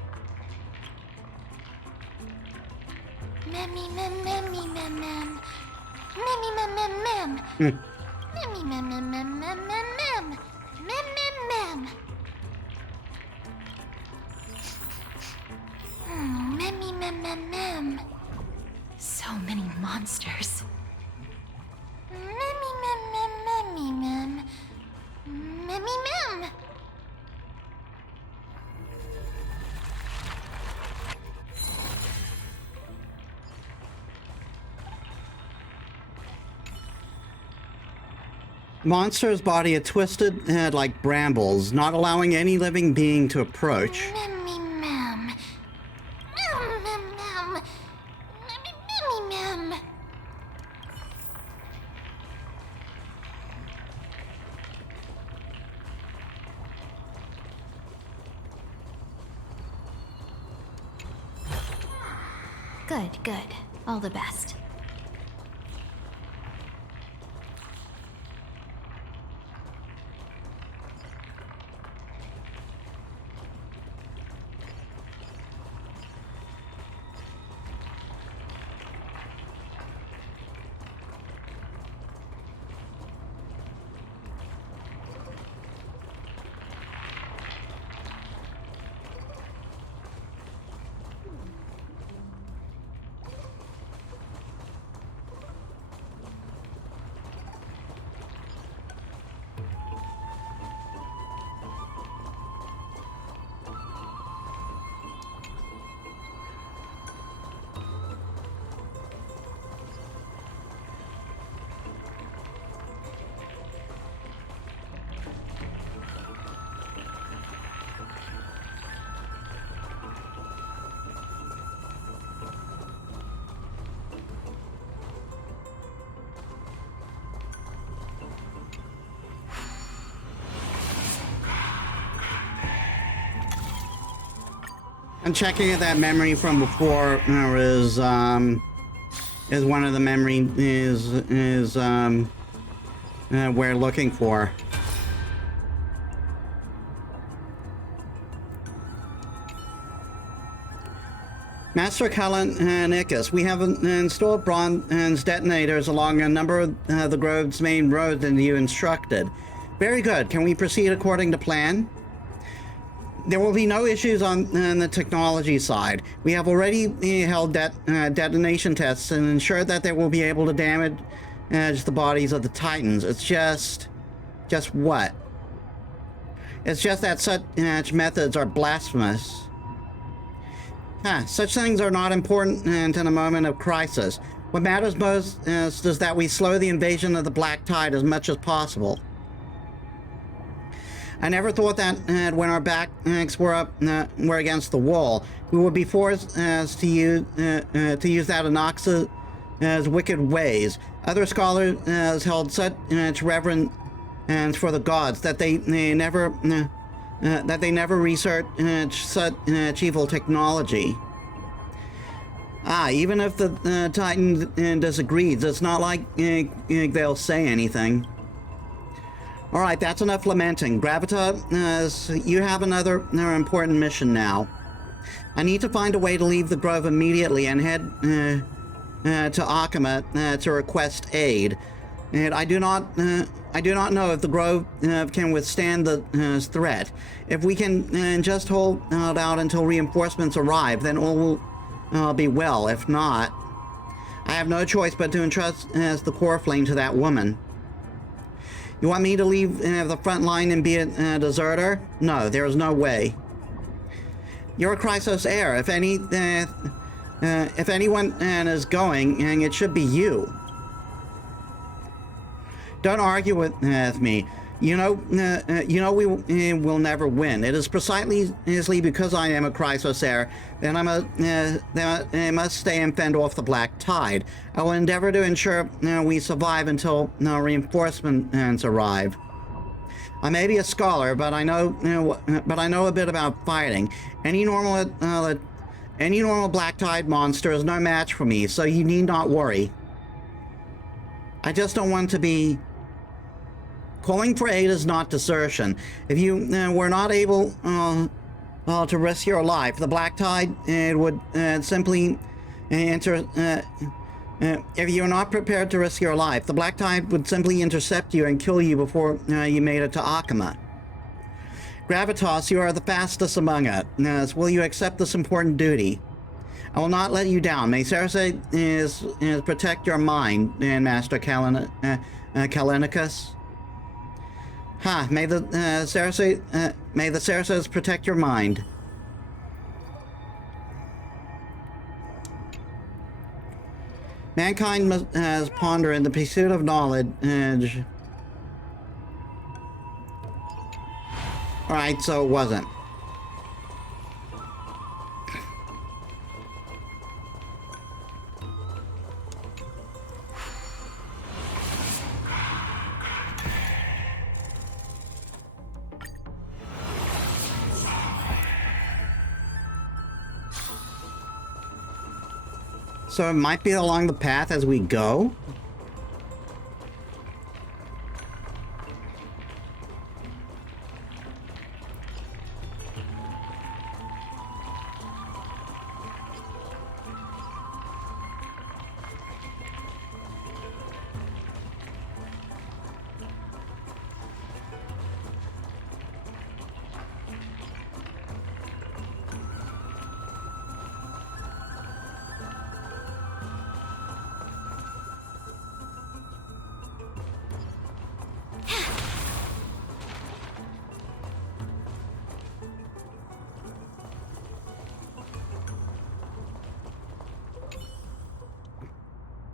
Memmy mem memmy mem mem. Memmy mem mem mem. Memmy mem mem mem mem mem mem. Mem mem mem. Memmy mem mem mem. So many monsters. Memmy mem mem memmy mem. Memmy mem. Monster's body is twisted like brambles, not allowing any living being to approach. Memmy mem. Mem mem mem. Memmy mem. Good, good. All the best. I'm checking if that memory from before is one of the memory we're looking for. Master Kalanikas, we have installed bronze detonators along a number of the grove's main roads that you instructed. Very good. Can we proceed according to plan? There will be no issues on the technology side. We have already held detonation tests and ensured that they will be able to damage the bodies of the Titans. It's just what? It's just that such methods are blasphemous. Such things are not important in a moment of crisis. What matters most is that we slow the invasion of the Black Tide as much as possible. I never thought that when our backs were against the wall, we would be forced to use that Anoxa's wicked ways. Other scholars held such reverence for the gods that they never researched such evil technology. Even if the Titan disagrees, it's not like they'll say anything. All right, that's enough lamenting. Gravita, you have another important mission now. I need to find a way to leave the Grove immediately and head to Akama to request aid. And I do not know if the Grove can withstand the threat. If we can just hold out until reinforcements arrive, then all will be well. If not, I have no choice but to entrust the core flame to that woman. You want me to leave the front line and be a deserter? No, there is no way. You're a Chrysos heir. If anyone is going, and it should be you. Don't argue with me. You know we will never win. It is precisely because I am a Chrysos heir that I must stay and fend off the Black Tide. I will endeavor to ensure we survive until reinforcements arrive. I may be a scholar, but I know a bit about fighting. Any normal Black Tide monster is no match for me, so you need not worry. I just don't want to be. Calling for aid is not desertion. If you were not able to risk your life, the Black Tide would simply enter. If you're not prepared to risk your life, the Black Tide would simply intercept you and kill you before you made it to Akama. Gravitas, you are the fastest among us. Will you accept this important duty? I will not let you down. May Cersei is protect your mind, Master Kalenicus. May the Cersei's protect your mind. Mankind has pondered in the pursuit of knowledge. Alright, so it wasn't. So it might be along the path as we go?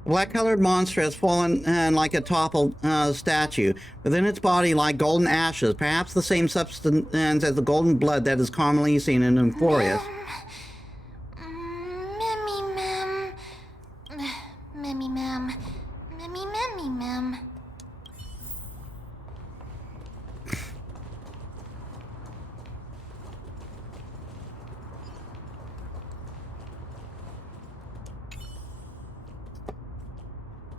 Black-colored monster has fallen like a toppled statue. Within its body lie golden ashes, perhaps the same substance as the golden blood that is commonly seen in Euphorius.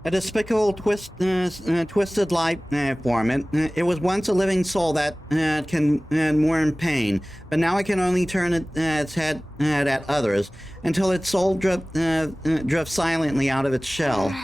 A despicable, twisted life form. It was once a living soul that can mourn pain, but now it can only turn its head at others until its soul drifts silently out of its shell.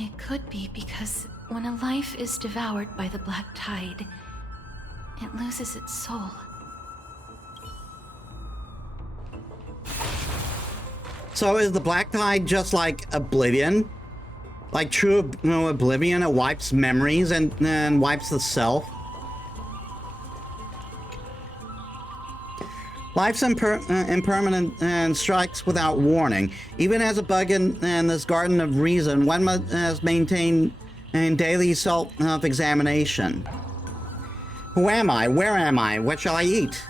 It could be because when a life is devoured by the Black Tide, it loses its soul. So is the Black Tide just like Oblivion? Like true Oblivion, it wipes memories and wipes the self? Life's impermanent and strikes without warning. Even as a bug in this Garden of Reason, one must maintain daily self-examination. Who am I? Where am I? What shall I eat?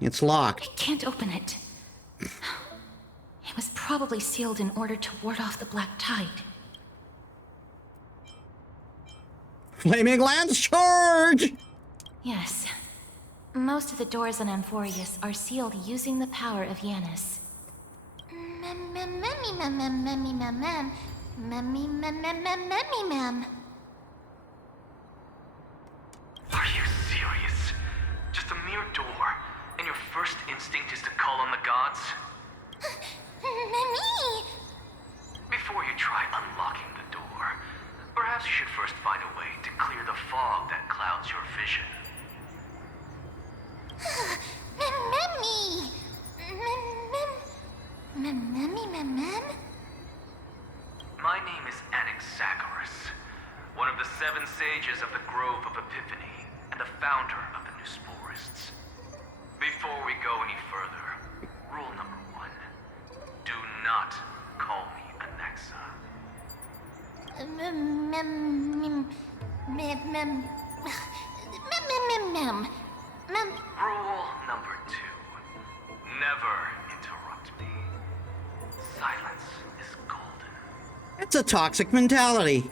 It's locked. I can't open it. It was probably sealed in order to ward off the Black Tide. Flaming Lance charge! Yes. Most of the doors on Amphorius are sealed using the power of Yanis. Are you serious? Just a mere door, and your first instinct is to call on the gods? Before you try unlocking the door, perhaps you should first find a way to clear the fog that clouds your vision. My name is Castorice, one of the 7 sages of the Grove of Epiphany, and the founder of the Newsporists. Before we go any further, rule number 1. Do not call me Alexa. Rule number 2. Never interrupt me. Silence is golden. It's a toxic mentality.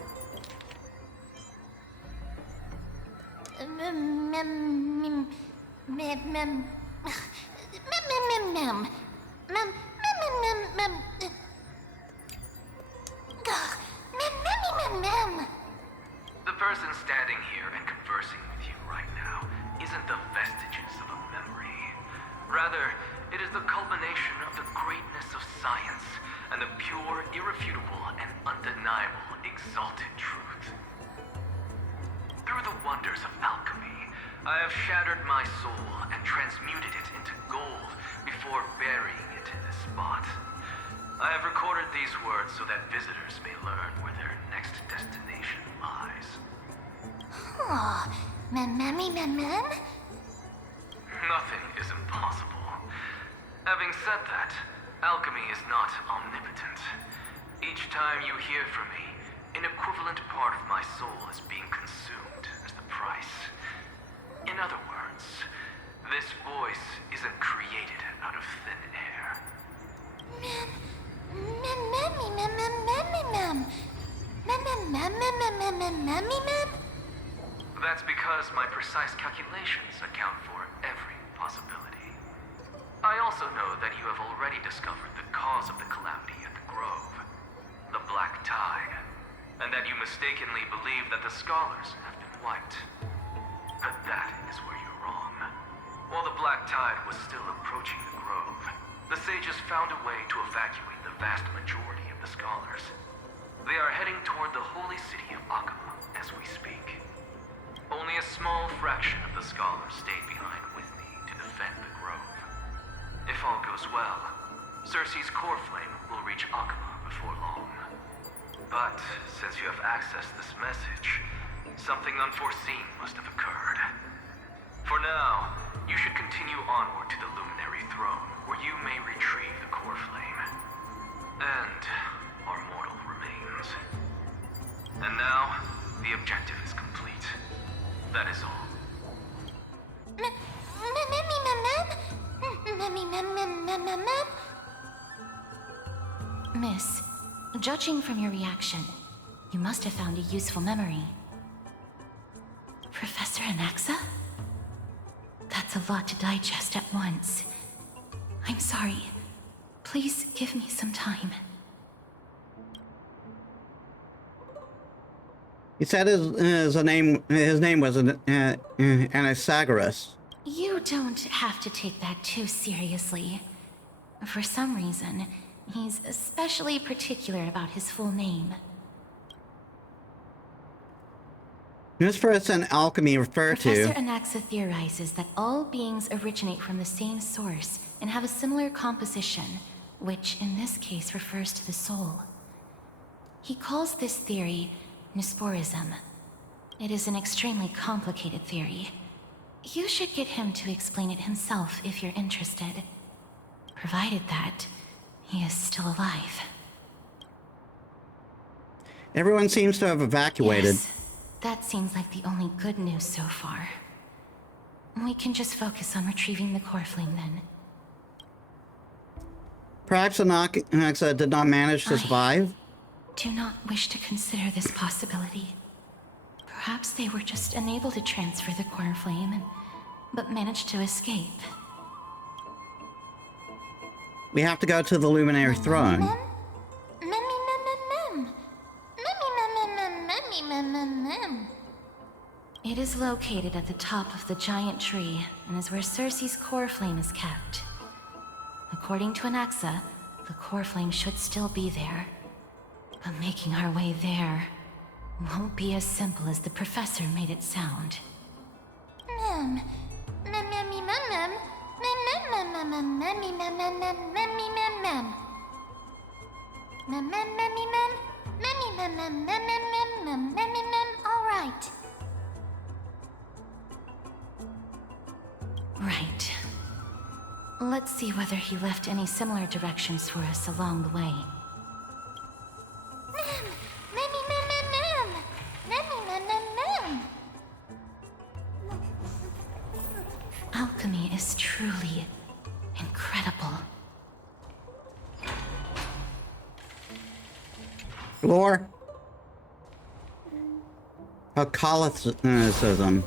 The person standing here and conversing with you right now isn't the vestiges of a memory. Rather, it is the culmination of the greatness of science and the pure, irrefutable, and undeniable exalted truth. Through the wonders of alchemy, I have shattered my soul and transmuted it into gold before burying it in this spot. I have recorded these words so that visitors may learn where their next destination lies. Nothing is impossible. Having said that, alchemy is not omnipotent. Each time you hear from me, an equivalent part of my soul is being consumed as the price. In other words, this voice isn't created out of thin air. That's because my precise calculations account for every possibility. I also know that you have already discovered the cause of the calamity at the Grove, the Black Tide, and that you mistakenly believe that the scholars have been wiped. But that is where you're wrong. While the Black Tide was still approaching the Grove, the sages found a way to evacuate the vast majority of the scholars. They are heading toward the holy city of Aglaea as we speak. Only a small fraction of the scholars stayed behind with me to defend the Grove. If all goes well, Circe's core flame will reach Aglaea before long. But since you have accessed this message, something unforeseen must have occurred. For now, you should continue onward to the Luminary Throne, where you may retrieve the core flame. And our mortal remains. And now, the objective is complete. That is all. Miss, judging from your reaction, you must have found a useful memory. Professor Anaxa? That's a lot to digest at once. I'm sorry. Please give me some time. He said his name was Anaxagoras. You don't have to take that too seriously. For some reason, he's especially particular about his full name. Who's first in alchemy referred Professor to? Anaxa theorizes that all beings originate from the same source and have a similar composition, which in this case refers to the soul. He calls this theory Newsporism. It is an extremely complicated theory. You should get him to explain it himself if you're interested. Provided that he is still alive. Everyone seems to have evacuated. Yes, that seems like the only good news so far. We can just focus on retrieving the core flame then. Perhaps Anaxa did not manage to survive? Do not wish to consider this possibility. Perhaps they were just unable to transfer the core flame and but managed to escape. We have to go to the Luminary Throne. It is located at the top of the giant tree and is where Circe's core flame is kept. According to Anaxa, the core flame should still be there. But making our way there won't be as simple as the professor made it sound. All right. Right. Let's see whether he left any similar directions for us along the way. Alchemy is truly incredible. Lore. Catholicism.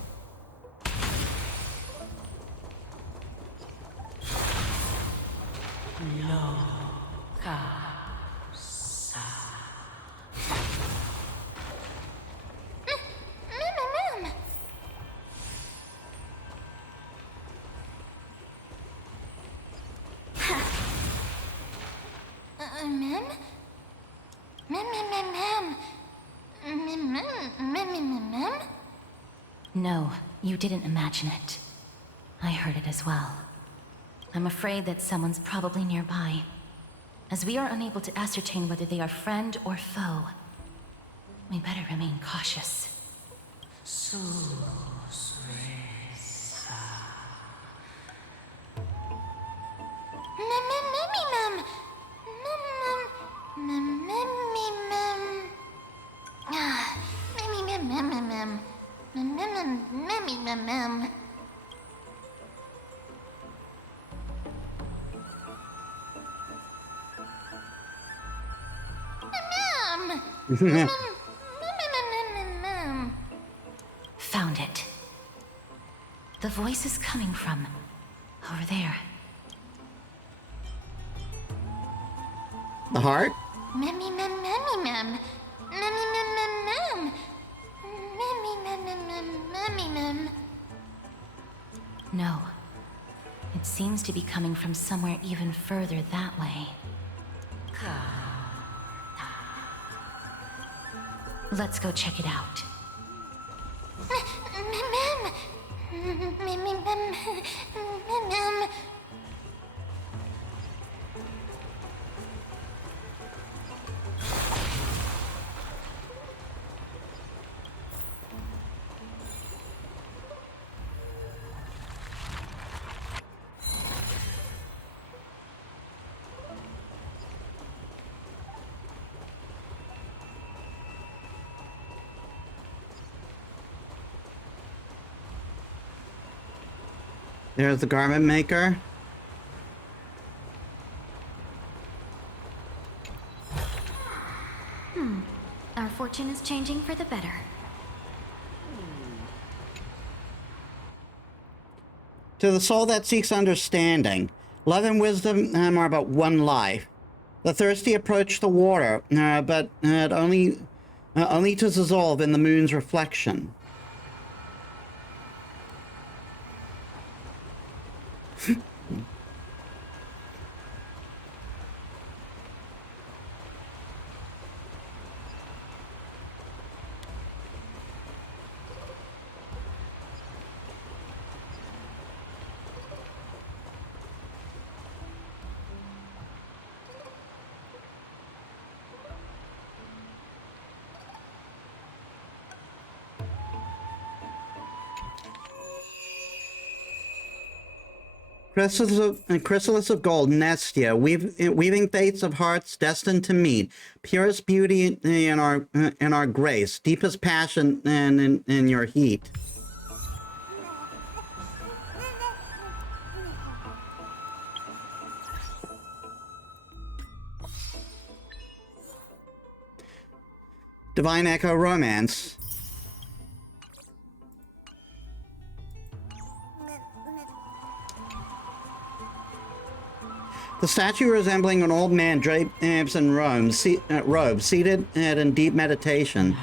No, you didn't imagine it. I heard it as well. I'm afraid that someone's probably nearby, as we are unable to ascertain whether they are friend or foe. We better remain cautious. Found it. The voice is coming from over there. The heart? No. It seems to be coming from somewhere even further that way. Let's go check it out. There's the garment maker. Our fortune is changing for the better. To the soul that seeks understanding, love and wisdom are but one life. The thirsty approach the water, but only to dissolve in the moon's reflection. Chrysalis of gold, Nestia, weaving fates of hearts destined to meet, purest beauty in our grace, deepest passion and in your heat. Divine Echo Romance. The statue resembling an old man draped in robes, seated in deep meditation.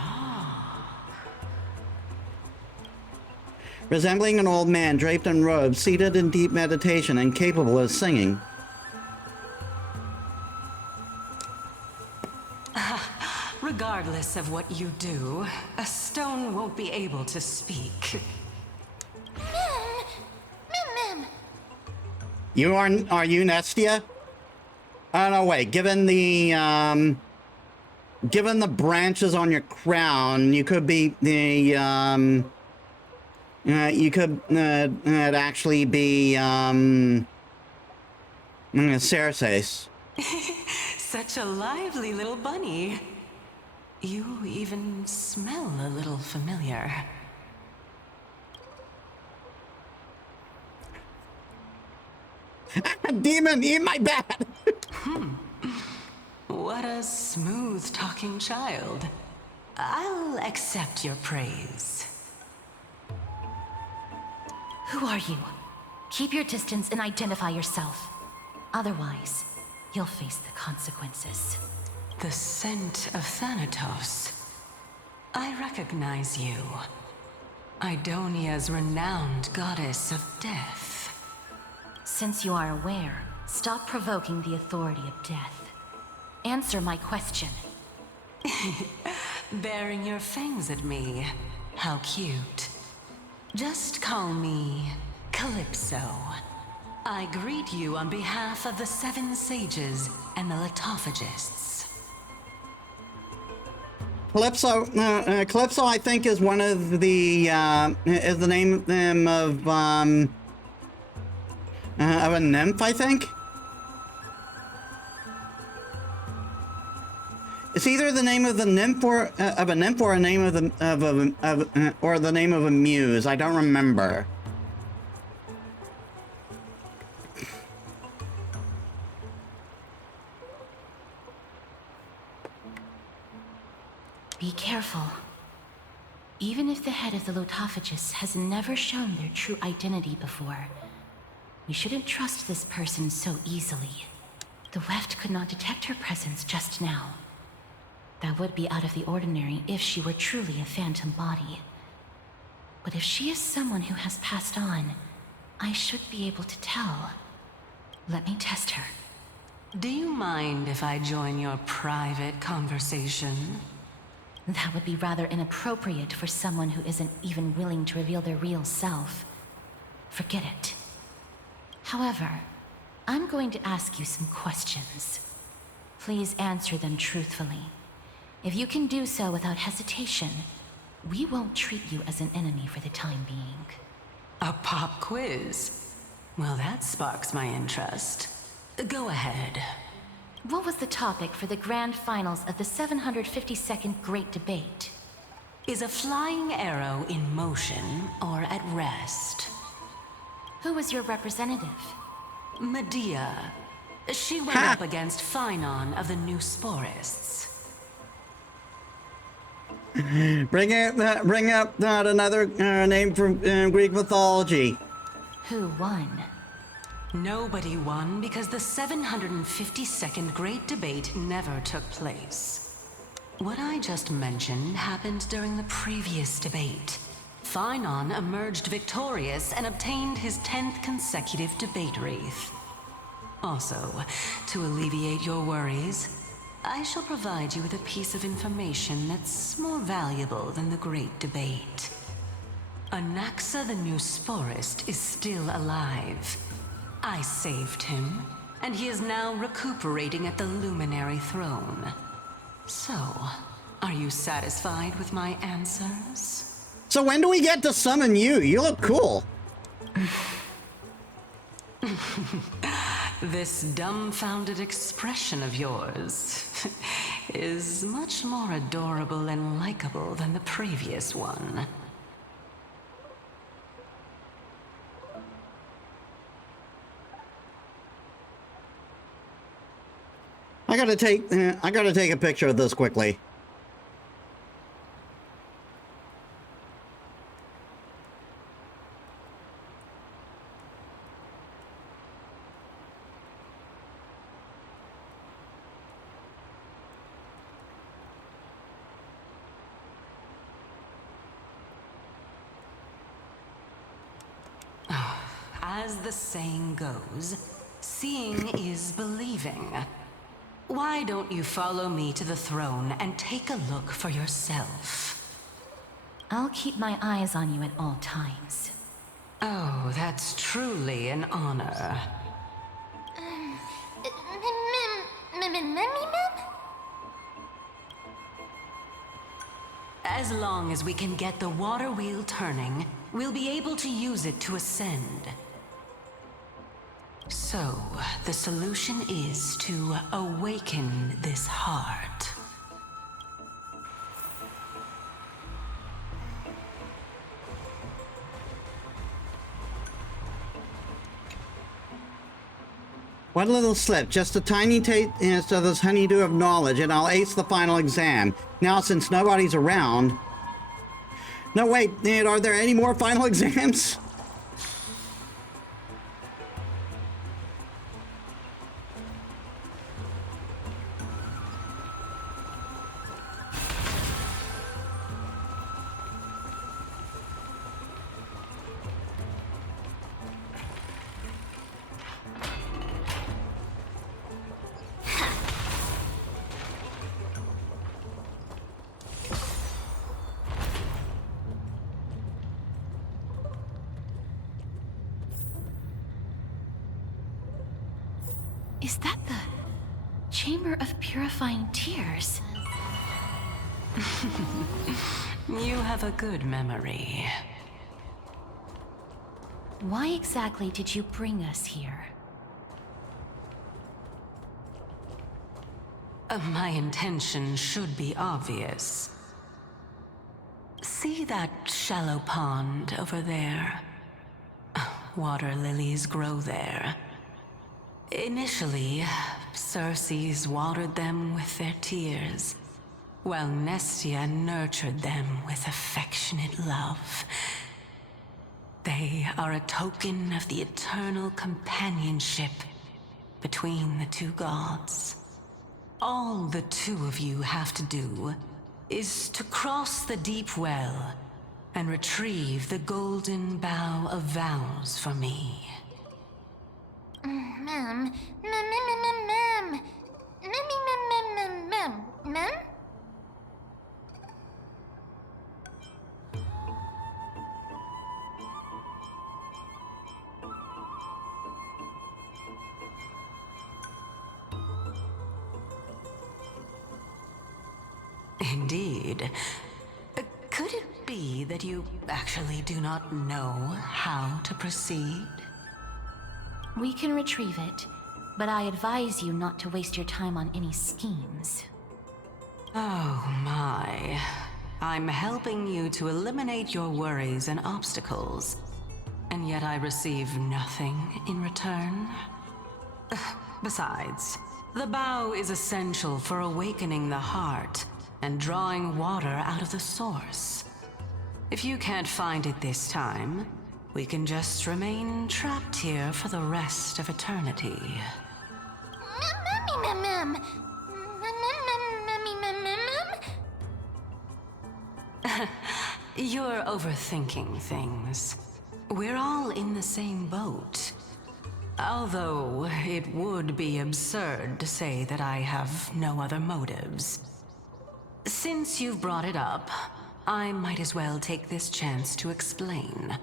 Resembling an old man draped in robes, seated in deep meditation, and capable of singing. Regardless of what you do, a stone won't be able to speak. Mim. Are you Nestia? Oh no, wait. Given the branches on your crown, you could be the you could actually be Cersei. Such a lively little bunny. You even smell a little familiar. Demon, eat my bat! What a smooth-talking child. I'll accept your praise. Who are you? Keep your distance and identify yourself. Otherwise, you'll face the consequences. The scent of Thanatos. I recognize you. Idonia's renowned goddess of death. Since you are aware, stop provoking the authority of death. Answer my question. Baring your fangs at me. How cute. Just call me Calypso. I greet you on behalf of the Seven Sages and the Litophagists. Calypso, I think, is one of the is the name of a nymph, I think. It's either the name of the nymph or of a nymph, or a name of the or the name of a muse. I don't remember. Be careful. Even if the head of the Litophagists has never shown their true identity before, we shouldn't trust this person so easily. The Weft could not detect her presence just now. That would be out of the ordinary if she were truly a phantom body. But if she is someone who has passed on, I should be able to tell. Let me test her. Do you mind if I join your private conversation? That would be rather inappropriate for someone who isn't even willing to reveal their real self. Forget it. However, I'm going to ask you some questions. Please answer them truthfully. If you can do so without hesitation, we won't treat you as an enemy for the time being. A pop quiz? Well, that sparks my interest. Go ahead. What was the topic for the grand finals of the 752nd Great Debate? Is a flying arrow in motion or at rest? Who was your representative? Medea. She went up against Phynon of the New Sporists. Bring up another name from Greek mythology. Who won? Nobody won because the 752nd Great Debate never took place. What I just mentioned happened during the previous debate. Phynon emerged victorious and obtained his 10th consecutive debate wreath. Also, to alleviate your worries, I shall provide you with a piece of information that's more valuable than the Great Debate. Anaxa the New Sporist is still alive. I saved him, and he is now recuperating at the Luminary Throne. So, are you satisfied with my answers? So when do we get to summon you? You look cool. This dumbfounded expression of yours is much more adorable and likable than the previous one. I gotta take a picture of this quickly. As the saying goes, seeing is believing. Why don't you follow me to the throne and take a look for yourself? I'll keep my eyes on you at all times. Oh, that's truly an honor. As long as we can get the water wheel turning, we'll be able to use it to ascend. So, the solution is to awaken this heart. One little slip, just a tiny taste of this honeydew of knowledge, and I'll ace the final exam. Now, since nobody's around... No, wait, are there any more final exams? Is that the Chamber of Purifying Tears? You have a good memory. Why exactly did you bring us here? My intention should be obvious. See that shallow pond over there? Water lilies grow there. Initially, Circes watered them with their tears, while Nestia nurtured them with affectionate love. They are a token of the eternal companionship between the two gods. All the two of you have to do is to cross the deep well and retrieve the golden bough of vows for me. Mem. Indeed. Could it be that you actually do not know how to proceed? We can retrieve it, but I advise you not to waste your time on any schemes. Oh my. I'm helping you to eliminate your worries and obstacles, and yet I receive nothing in return? Besides, the bow is essential for awakening the heart and drawing water out of the source. If you can't find it this time, we can just remain trapped here for the rest of eternity. You're overthinking things. We're all in the same boat. Although, it would be absurd to say that I have no other motives. Since you've brought it up, I might as well take this chance to explain.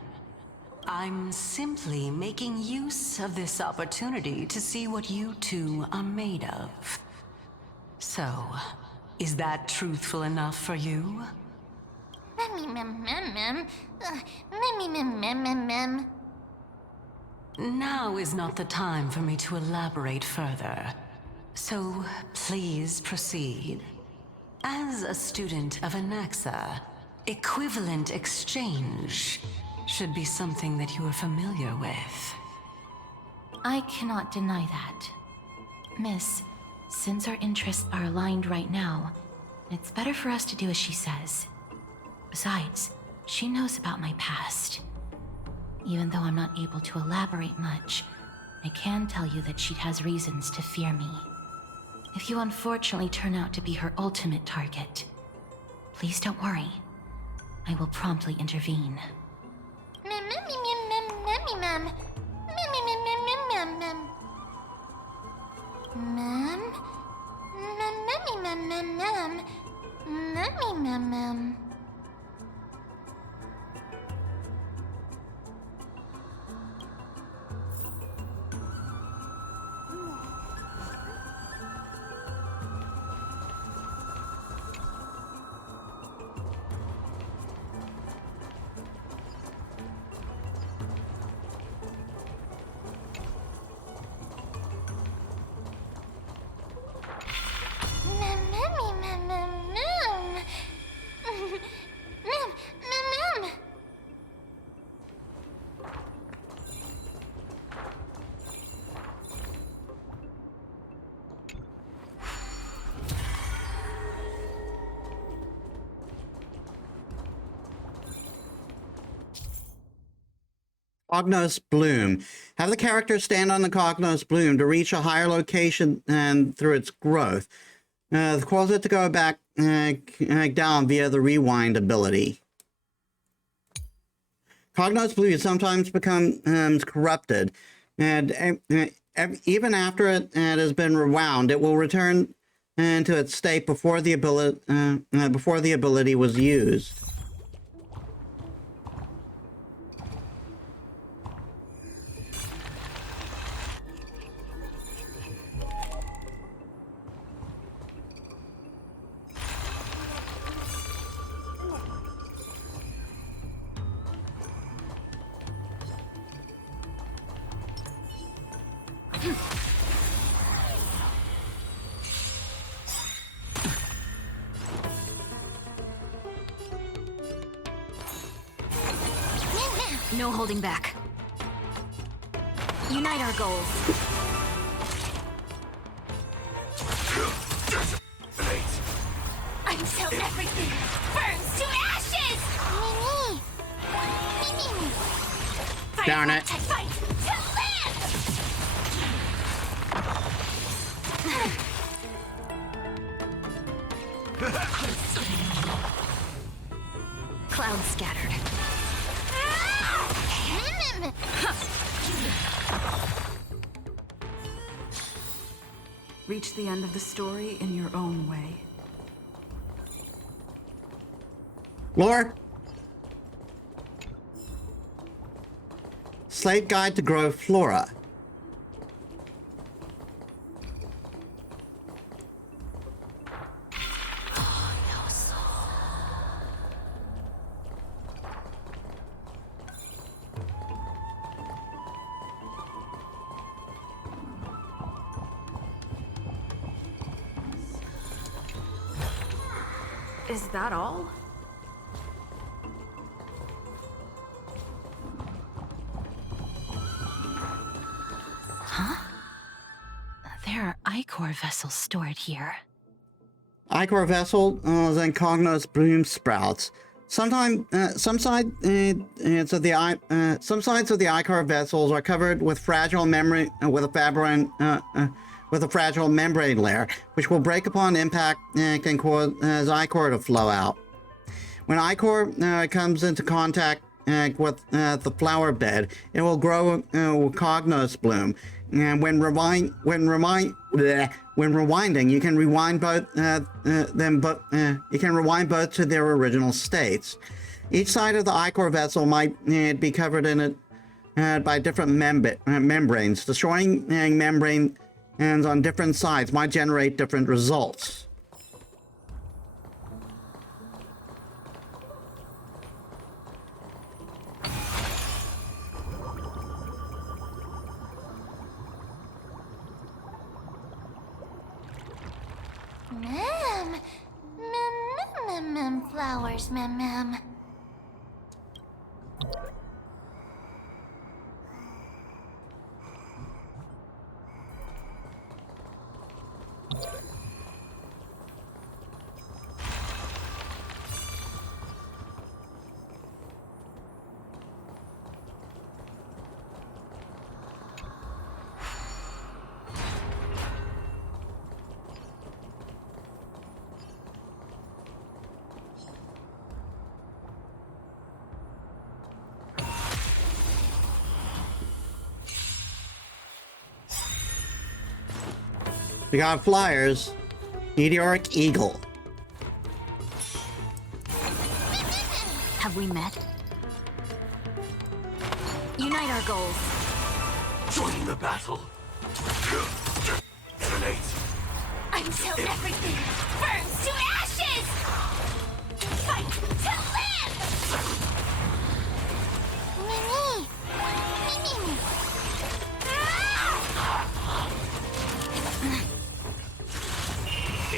I'm simply making use of this opportunity to see what you two are made of. So, is that truthful enough for you? Now is not the time for me to elaborate further. So, please proceed. As a student of Anaxa, equivalent exchange should be something that you are familiar with. I cannot deny that. Miss, since our interests are aligned right now, it's better for us to do as she says. Besides, she knows about my past. Even though I'm not able to elaborate much, I can tell you that she has reasons to fear me. If you unfortunately turn out to be her ultimate target, please don't worry. I will promptly intervene. Mem? Mem. Mem. Cognos Bloom. Have the character stand on the Cognos Bloom to reach a higher location and through its growth. Cause it to go back down via the rewind ability. Cognos Bloom sometimes becomes corrupted, and even after it has been rewound, it will return to its state before the ability was used. No holding back. Unite our goals. Until everything burns to ashes! Mimi! Darn it. To fight, to live! Clouds scattered. Reach the end of the story in your own way. Lore. Slate Guide to Grow Flora. Is that all? Huh? There are Ichor vessels stored here. Ichor vessel and Cognos Bloom sprouts. Some sides of the Ichor vessels are covered with fragile membrane with a fragile membrane layer, which will break upon impact and can cause Ichor to flow out. When Ichor comes into contact with the flower bed, it will grow Cognos Bloom. And when rewinding, you can rewind both you can rewind both to their original states. Each side of the Ichor vessel might be covered in it by different membranes. Destroying membranes on different sides might generate different results. Flowers, mem. We got flyers. Meteoric Eagle. Have we met? Unite our goals. Join the battle. Grenade. Until everything burns to ashes! Fight to live! Mimi! Mimi!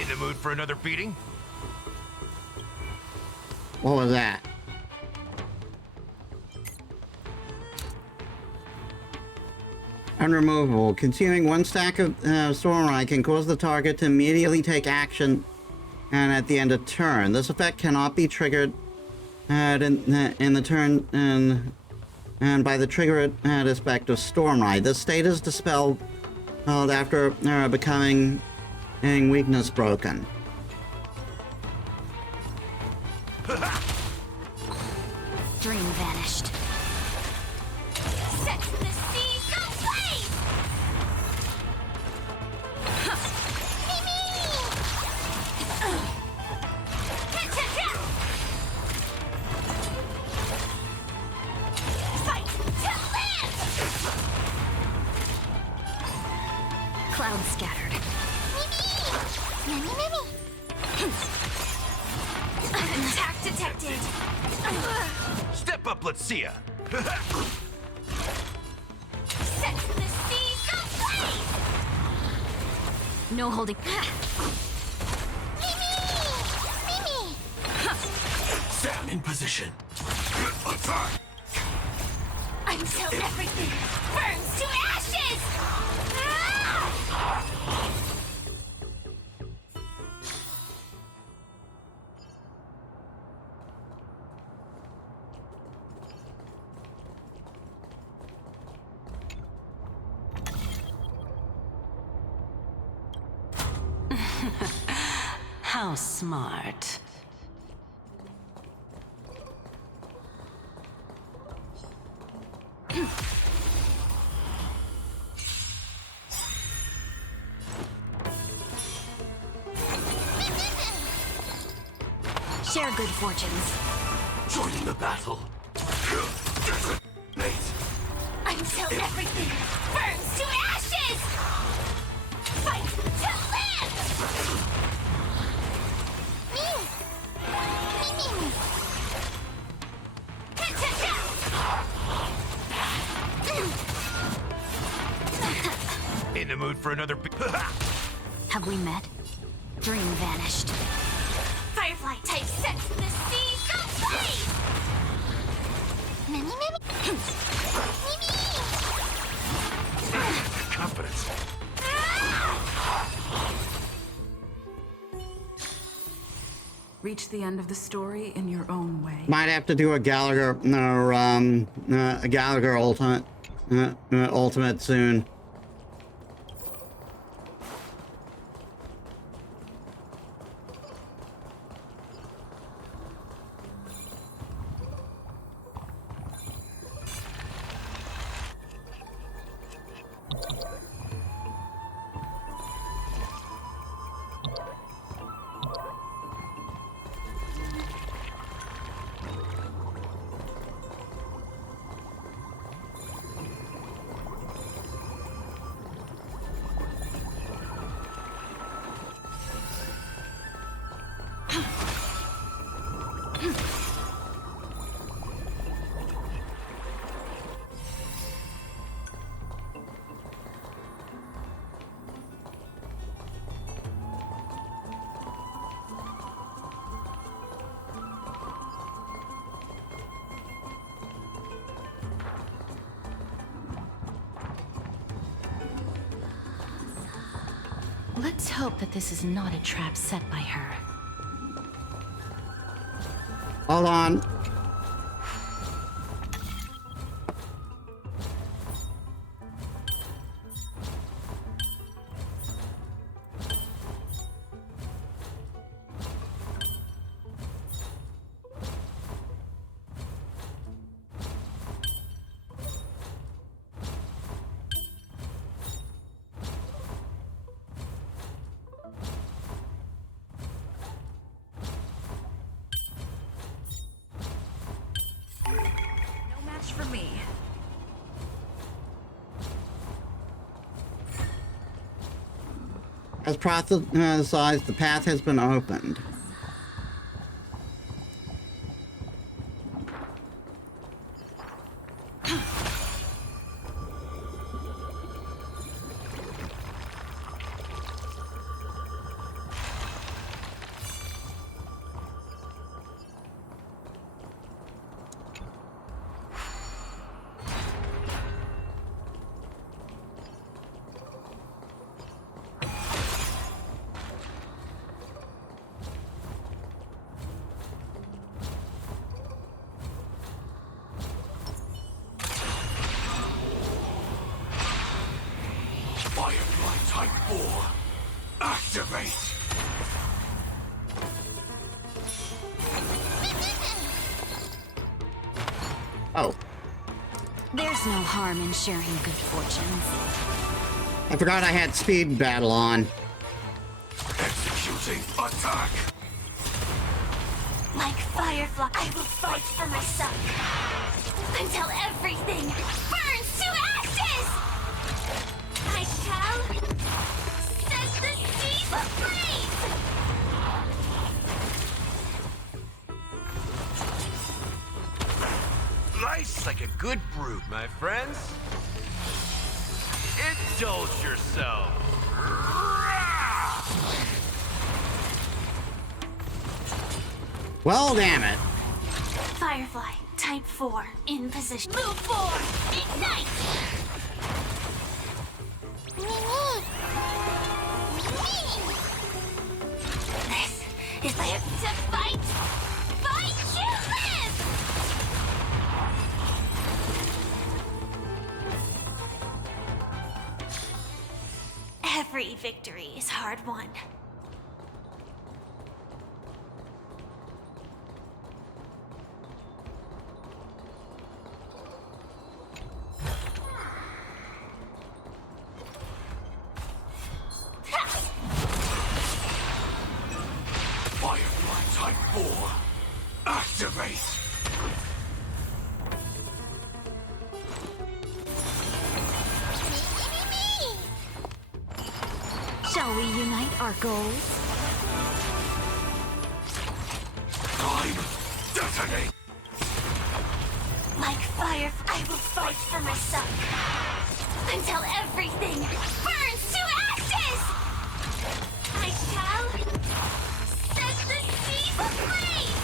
In the mood for another beating? What was that? Unremovable. Consuming one stack of Stormlight can cause the target to immediately take action and at the end of turn. This effect cannot be triggered in the turn and by the trigger aspect of Stormlight. This state is dispelled after becoming weakness broken. Dream vanished. Set the seas ablaze! Fight to live! Cloud scattered. Mimi! Attack detected! Step up, let's see ya. Set the seas ablaze! No holding. Mimi! Sam in position. Until everything burns to ashes! How smart. Share good fortunes. Join the battle. Grenade. Until everything burns to ashes! Fight to live! In the mood for another Have we met? Dream vanished. Firefly type sets the seas ablaze! Mimi! confidence. Reach the end of the story in your own way. Might have to do a Gallagher ultimate soon. Let's hope that this is not a trap set by her. Hold on. As prophesied, the path has been opened. Firefly Type 4, activate! Oh. There's no harm in sharing good fortunes. I forgot I had speed battle on. Executing attack! Like Firefly, I will fight for myself until everything burns to ashes! I shall set the seas ablaze! Life's like a good brew, my friends. Indulge yourself. Well, damn it. Firefly, Type 4, in position. Move forward! Ignite! This is live to fight! Fight to live! Every victory is hard won. Firefly Type 4, activate! Shall we unite our goals? Time, detonate! Like fire, I will fight for myself until everything burns to ashes! I shall set the seas ablaze!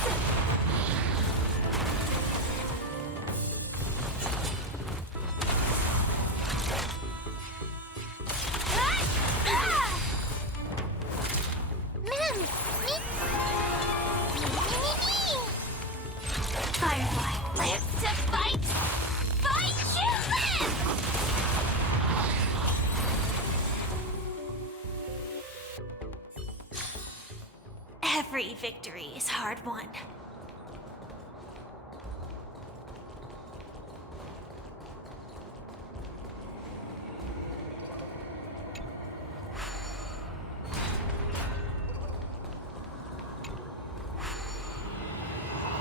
Firefly, live to fight! Fight to live! Every victory is hard won.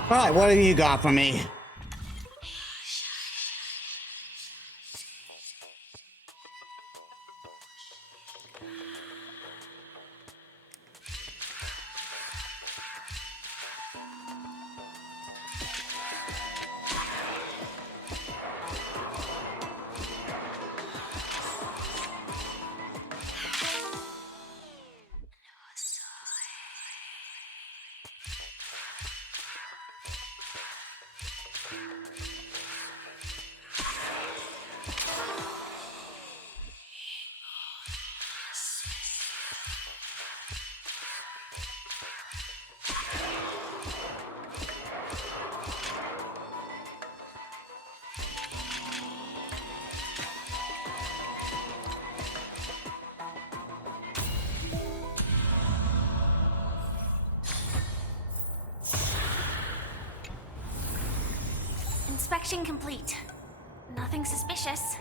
All right, what have you got for me? Inspection complete. Nothing suspicious.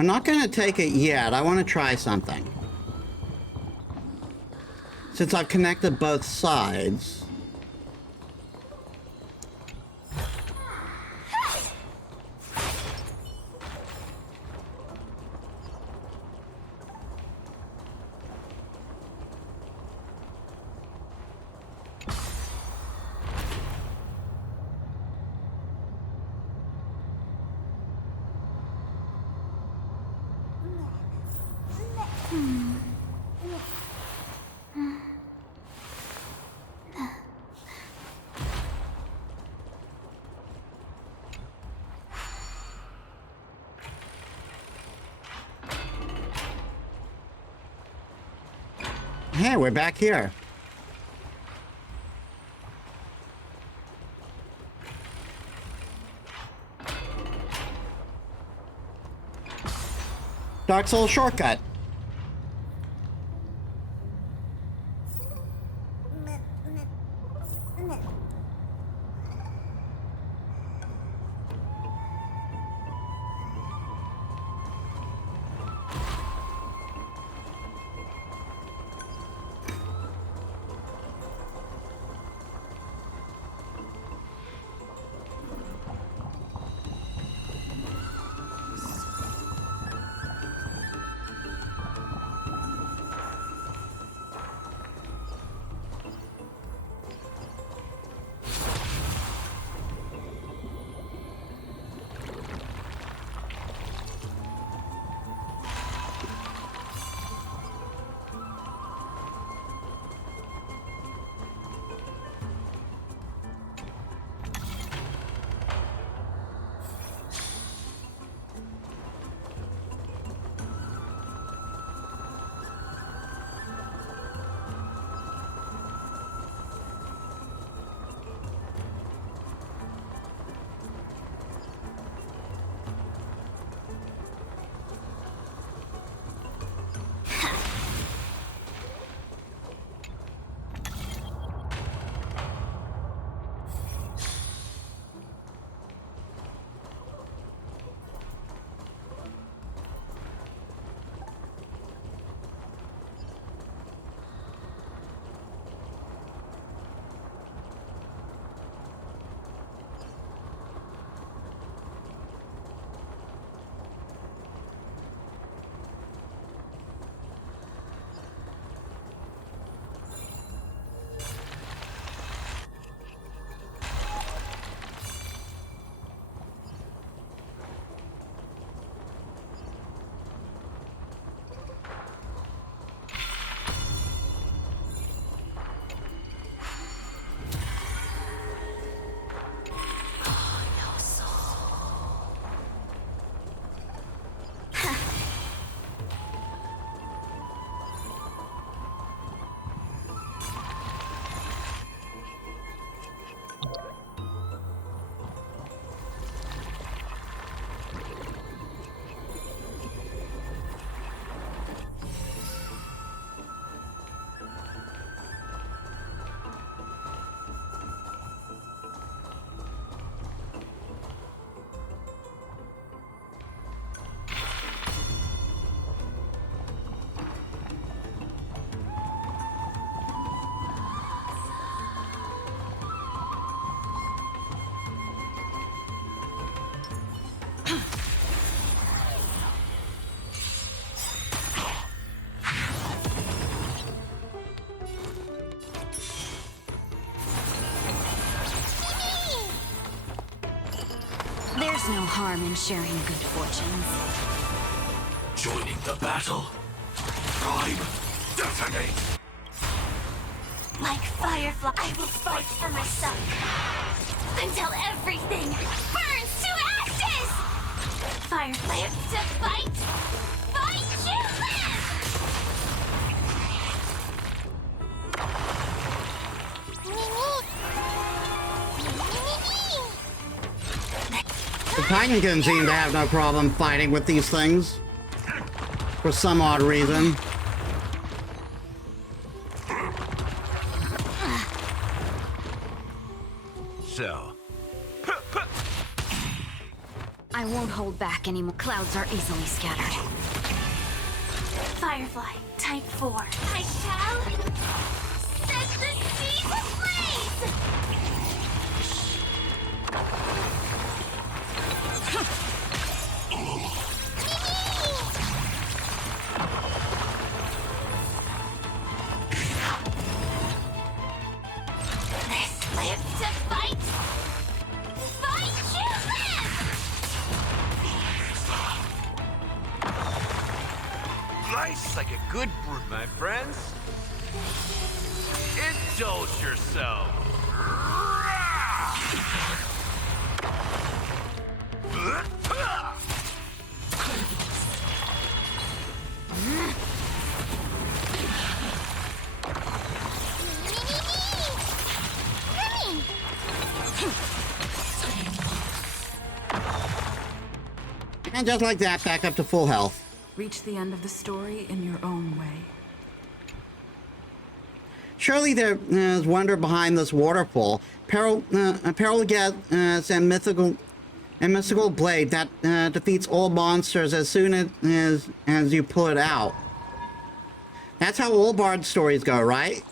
I'm not gonna take it yet. I want to try something. Since I've connected both sides. Hey, we're back here. Dark Souls shortcut. There's no harm in sharing good fortunes. Joining the battle. Prime detonate. Like Firefly, I will fight for myself until everything burns to ashes! Firefly, to fight! Fight to The Titan seem to have no problem fighting with these things. For some odd reason. So. I won't hold back anymore. Clouds are easily scattered. Firefly, type 4. I shall set the seas ablaze! This lives to fight! Fight to live! Nice like a good brew, my friends. Indulge yourself. And just like that, back up to full health. Reach the end of the story in your own way. Surely there is wonder behind this waterfall. Peril get some mystical blade that defeats all monsters as soon as you pull it out. That's how all bard stories go, right?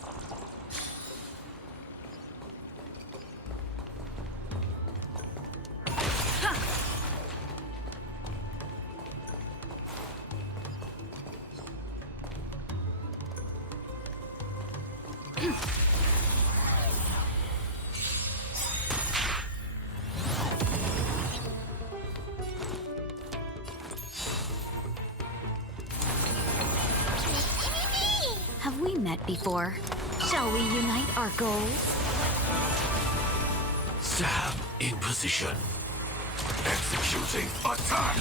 Have we met before? Shall we unite our goals? Stab in position. Executing attack.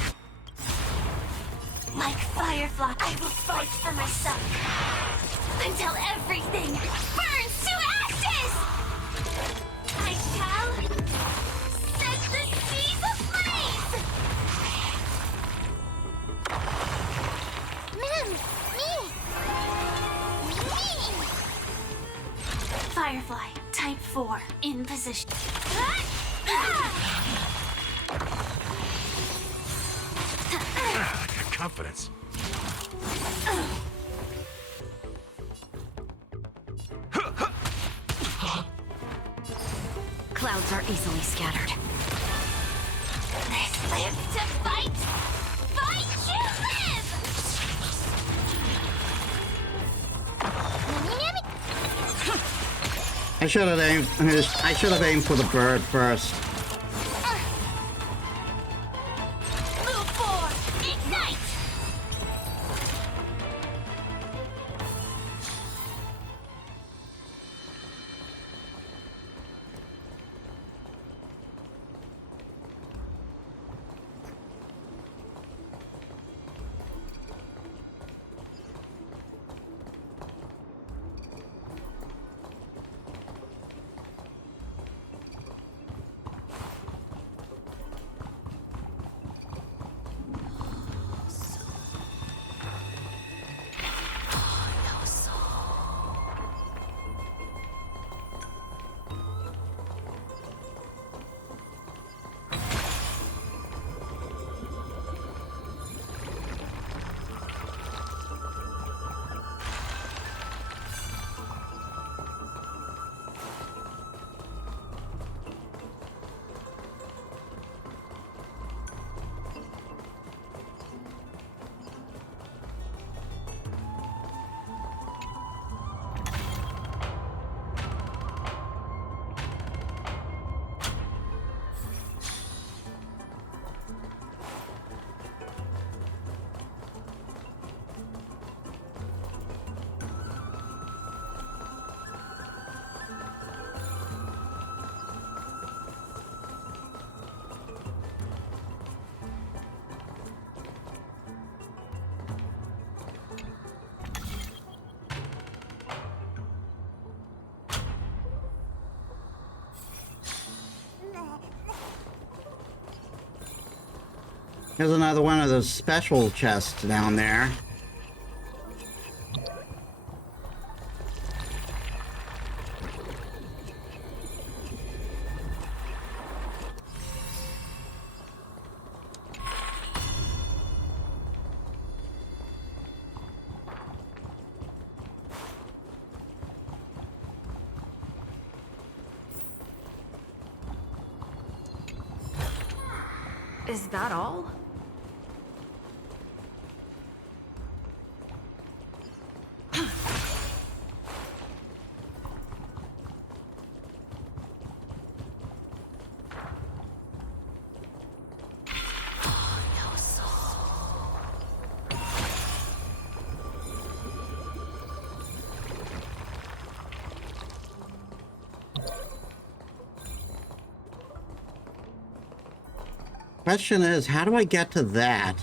Like Firefly, I will fight for myself until everything burns to ashes! I shall set the seas ablaze! Firefly, type 4, in position. Good confidence. Clouds are easily scattered. This lives to fight! Fight to live! I should have aimed for the bird first. Move forward! Ignite! Here's another one of those special chests down there. Is that all? Question is, how do I get to that?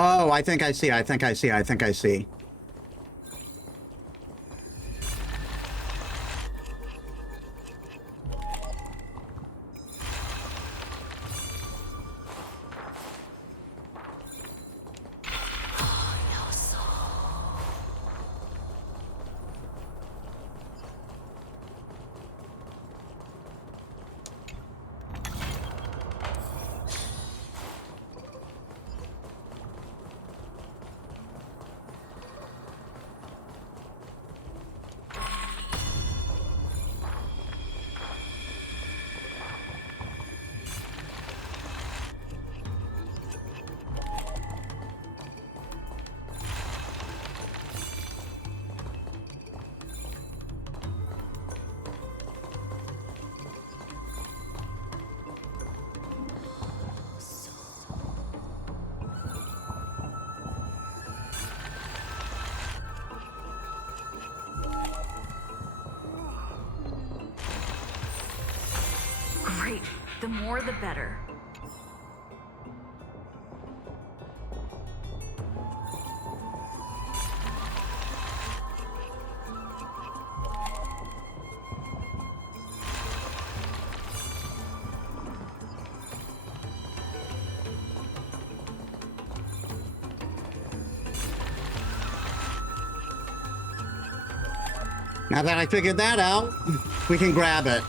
Oh, I think I see. I think I see. I think I see. Great. The more the better. Now that I figured that out, we can grab it.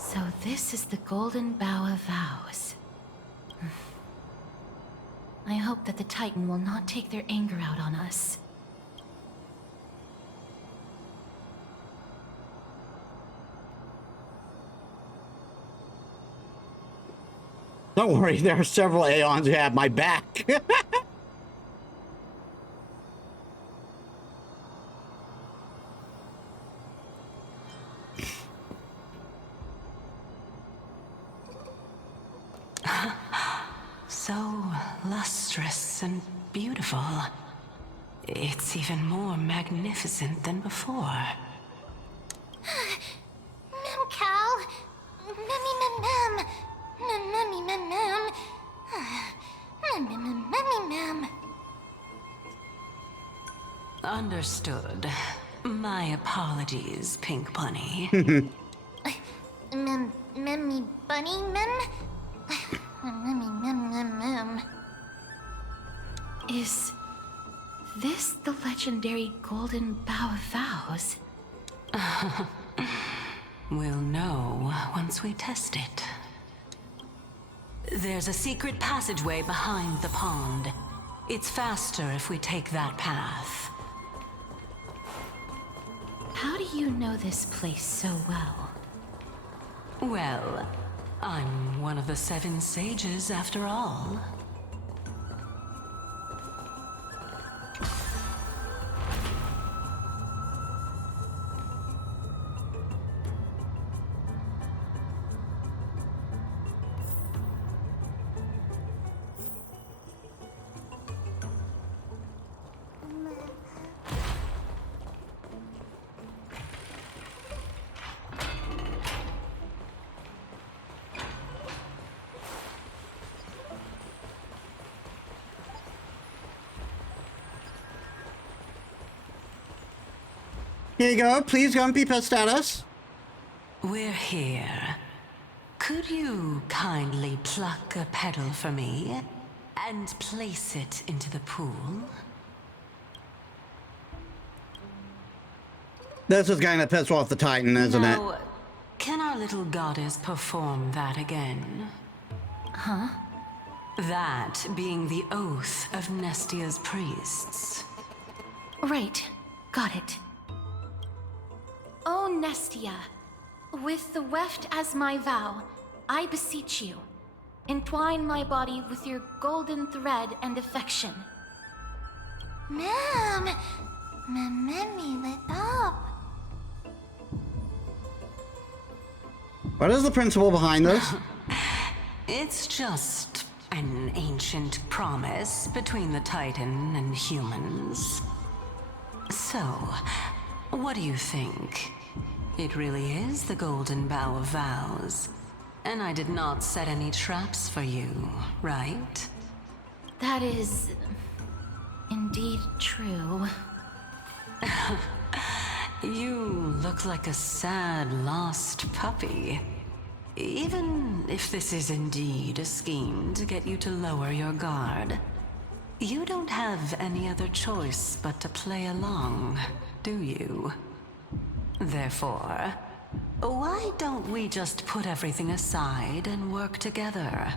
So this is the Golden Bough of Vows. I hope that the Titan will not take their anger out on us. Don't worry, there are several Aeons who have my back. So lustrous and beautiful. It's even more magnificent than before. Mem Cal. Memmy mem mem. Memmy mem mem. Memmy mem. Understood. My apologies, Pink Bunny. Memmy bunny mem. Memmy mem mem mem. Is this the legendary Golden Bough of Vows? We'll know once we test it. There's a secret passageway behind the pond. It's faster if we take that path. How do you know this place so well? Well, I'm one of the 7 sages after all. Here you go. Please don't be pissed at us. We're here. Could you kindly pluck a petal for me and place it into the pool? This is going to piss off the Titan, isn't it? Now, can our little goddess perform that again? Huh? That being the oath of Nestia's priests. Right. Got it. O Nestia, with the weft as my vow, I beseech you, entwine my body with your golden thread and affection. Mem, Memmy lit up. What is the principle behind this? It's just an ancient promise between the Titan and humans. So, what do you think? It really is the Golden Bough of Vows. And I did not set any traps for you, right? That is indeed true. You look like a sad, lost puppy. Even if this is indeed a scheme to get you to lower your guard, you don't have any other choice but to play along, do you? Therefore, why don't we just put everything aside and work together?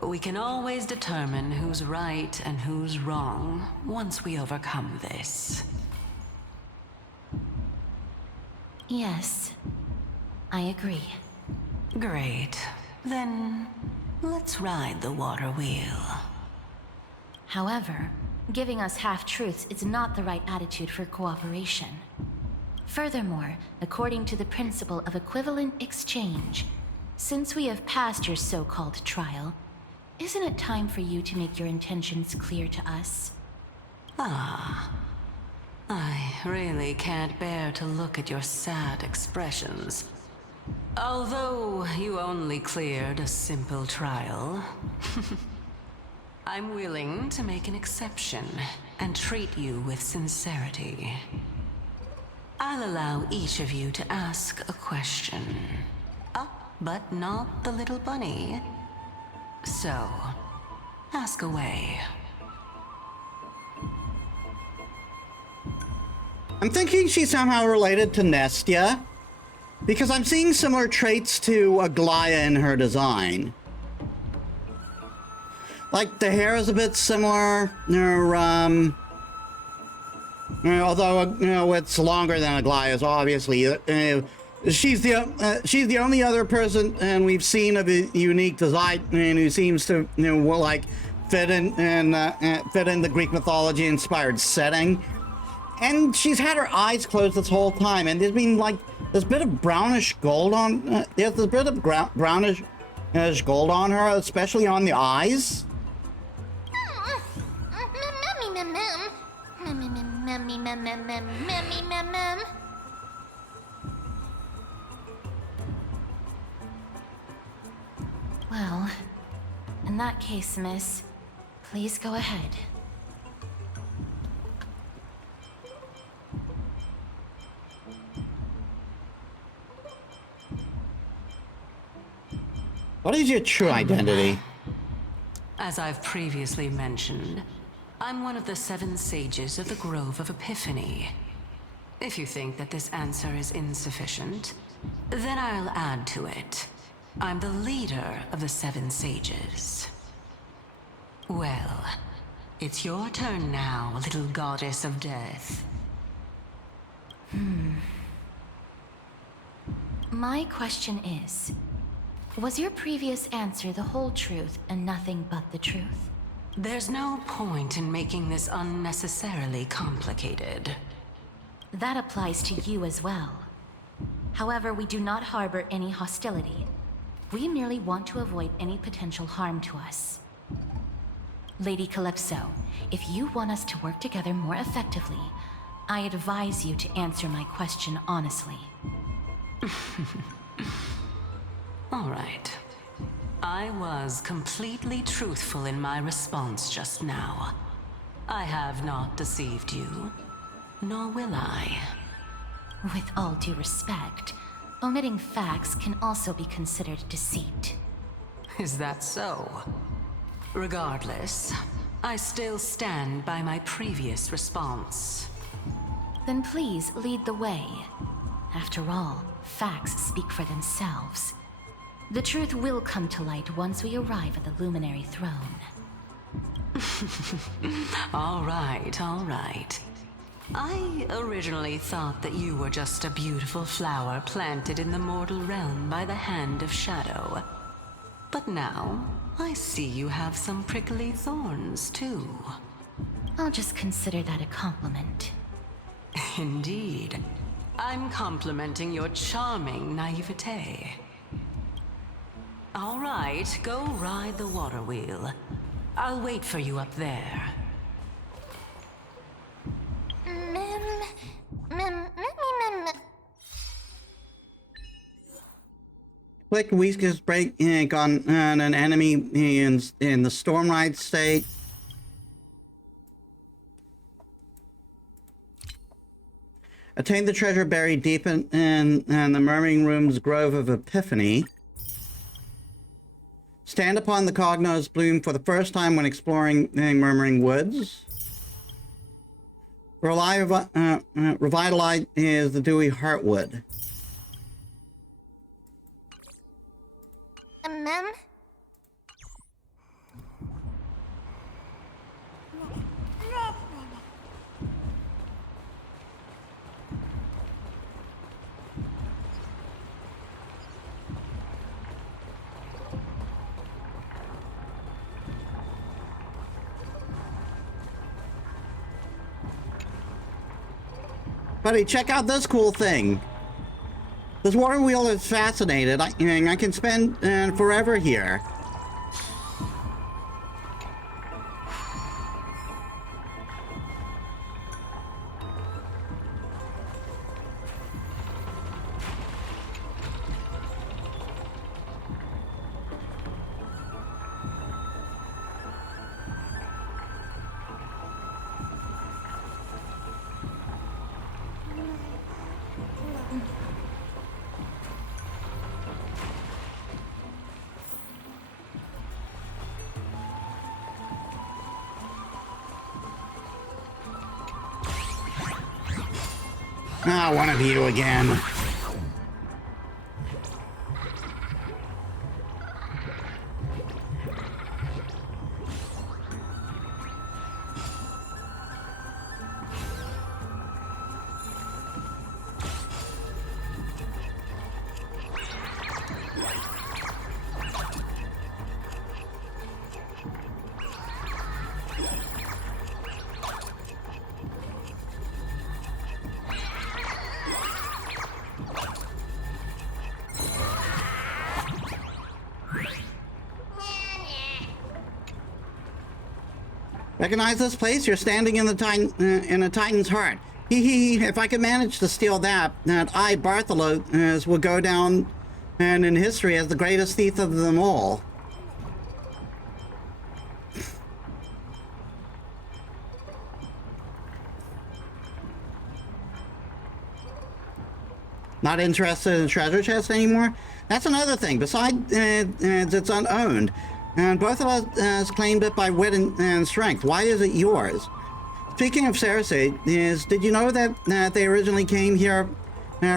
We can always determine who's right and who's wrong once we overcome this. Yes, I agree. Great. Then, let's ride the water wheel. However, giving us half-truths is not the right attitude for cooperation. Furthermore, according to the principle of equivalent exchange, since we have passed your so-called trial, isn't it time for you to make your intentions clear to us? Ah. I really can't bear to look at your sad expressions. Although you only cleared a simple trial, I'm willing to make an exception and treat you with sincerity. I'll allow each of you to ask a question. But not the little bunny. So, ask away. I'm thinking she's somehow related to Nestia, because I'm seeing similar traits to Aglaea in her design. Like, the hair is a bit similar, although, it's longer than Aglaea's, obviously. She's the only other person and we've seen of a unique design and who seems to like fit in the Greek mythology inspired setting. And she's had her eyes closed this whole time, and there's been like this bit of brownish gold on. There's this bit of brownish gold on her, especially on the eyes. Well, in that case, miss, please go ahead. What is your true identity? As I've previously mentioned, I'm one of the 7 sages of the Grove of Epiphany. If you think that this answer is insufficient, then I'll add to it. I'm the leader of the 7 sages. Well, it's your turn now, little goddess of death. My question is, was your previous answer the whole truth and nothing but the truth? There's no point in making this unnecessarily complicated. That applies to you as well. However, we do not harbor any hostility. We merely want to avoid any potential harm to us. Lady Calypso, if you want us to work together more effectively, I advise you to answer my question honestly. All right. I was completely truthful in my response just now. I have not deceived you, nor will I. With all due respect, omitting facts can also be considered deceit. Is that so? Regardless, I still stand by my previous response. Then please lead the way. After all, facts speak for themselves. The truth will come to light once we arrive at the Luminary Throne. All right, all right. I originally thought that you were just a beautiful flower planted in the mortal realm by the hand of shadow. But now, I see you have some prickly thorns, too. I'll just consider that a compliment. Indeed. I'm complimenting your charming naivete. All right, go ride the water wheel. I'll wait for you up there. Click Whisker's break on an enemy in the Storm Ride state. Attain the treasure buried deep in the Murmuring Room's Grove of Epiphany. Stand upon the Cognos Bloom for the first time when exploring Murmuring Woods. Revitalize is the Dewy Heartwood. Buddy, check out this cool thing. This water wheel is fascinating. I can spend forever here. Ah, one of you again. Recognize this place? You're standing in the in a Titan's heart. Hee hee, if I could manage to steal that I, Bartholo, will go down and in history as the greatest thief of them all. Not interested in treasure chest anymore? That's another thing. Besides, it's unowned. And both of us claimed it by wit and strength. Why is it yours? Speaking of Cersei, did you know that they originally came here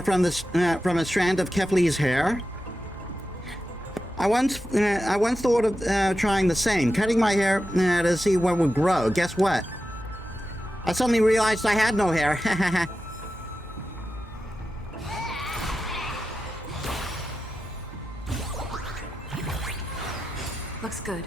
from a strand of Kefli's hair? I once thought of trying the same, cutting my hair to see what would grow. Guess what? I suddenly realized I had no hair. Looks good.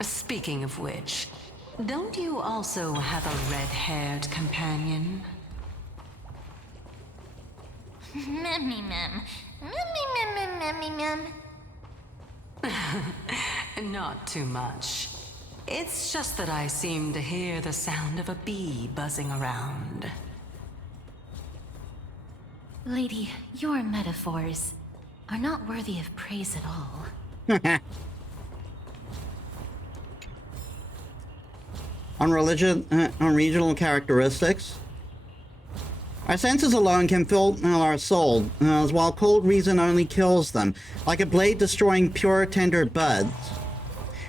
Speaking of which, don't you also have a red-haired companion? Memmy mem. Memmy mem. Not too much. It's just that I seem to hear the sound of a bee buzzing around. Lady, your metaphors are not worthy of praise at all. On regional characteristics. Our senses alone can fill our soul, while cold reason only kills them, like a blade destroying pure, tender buds.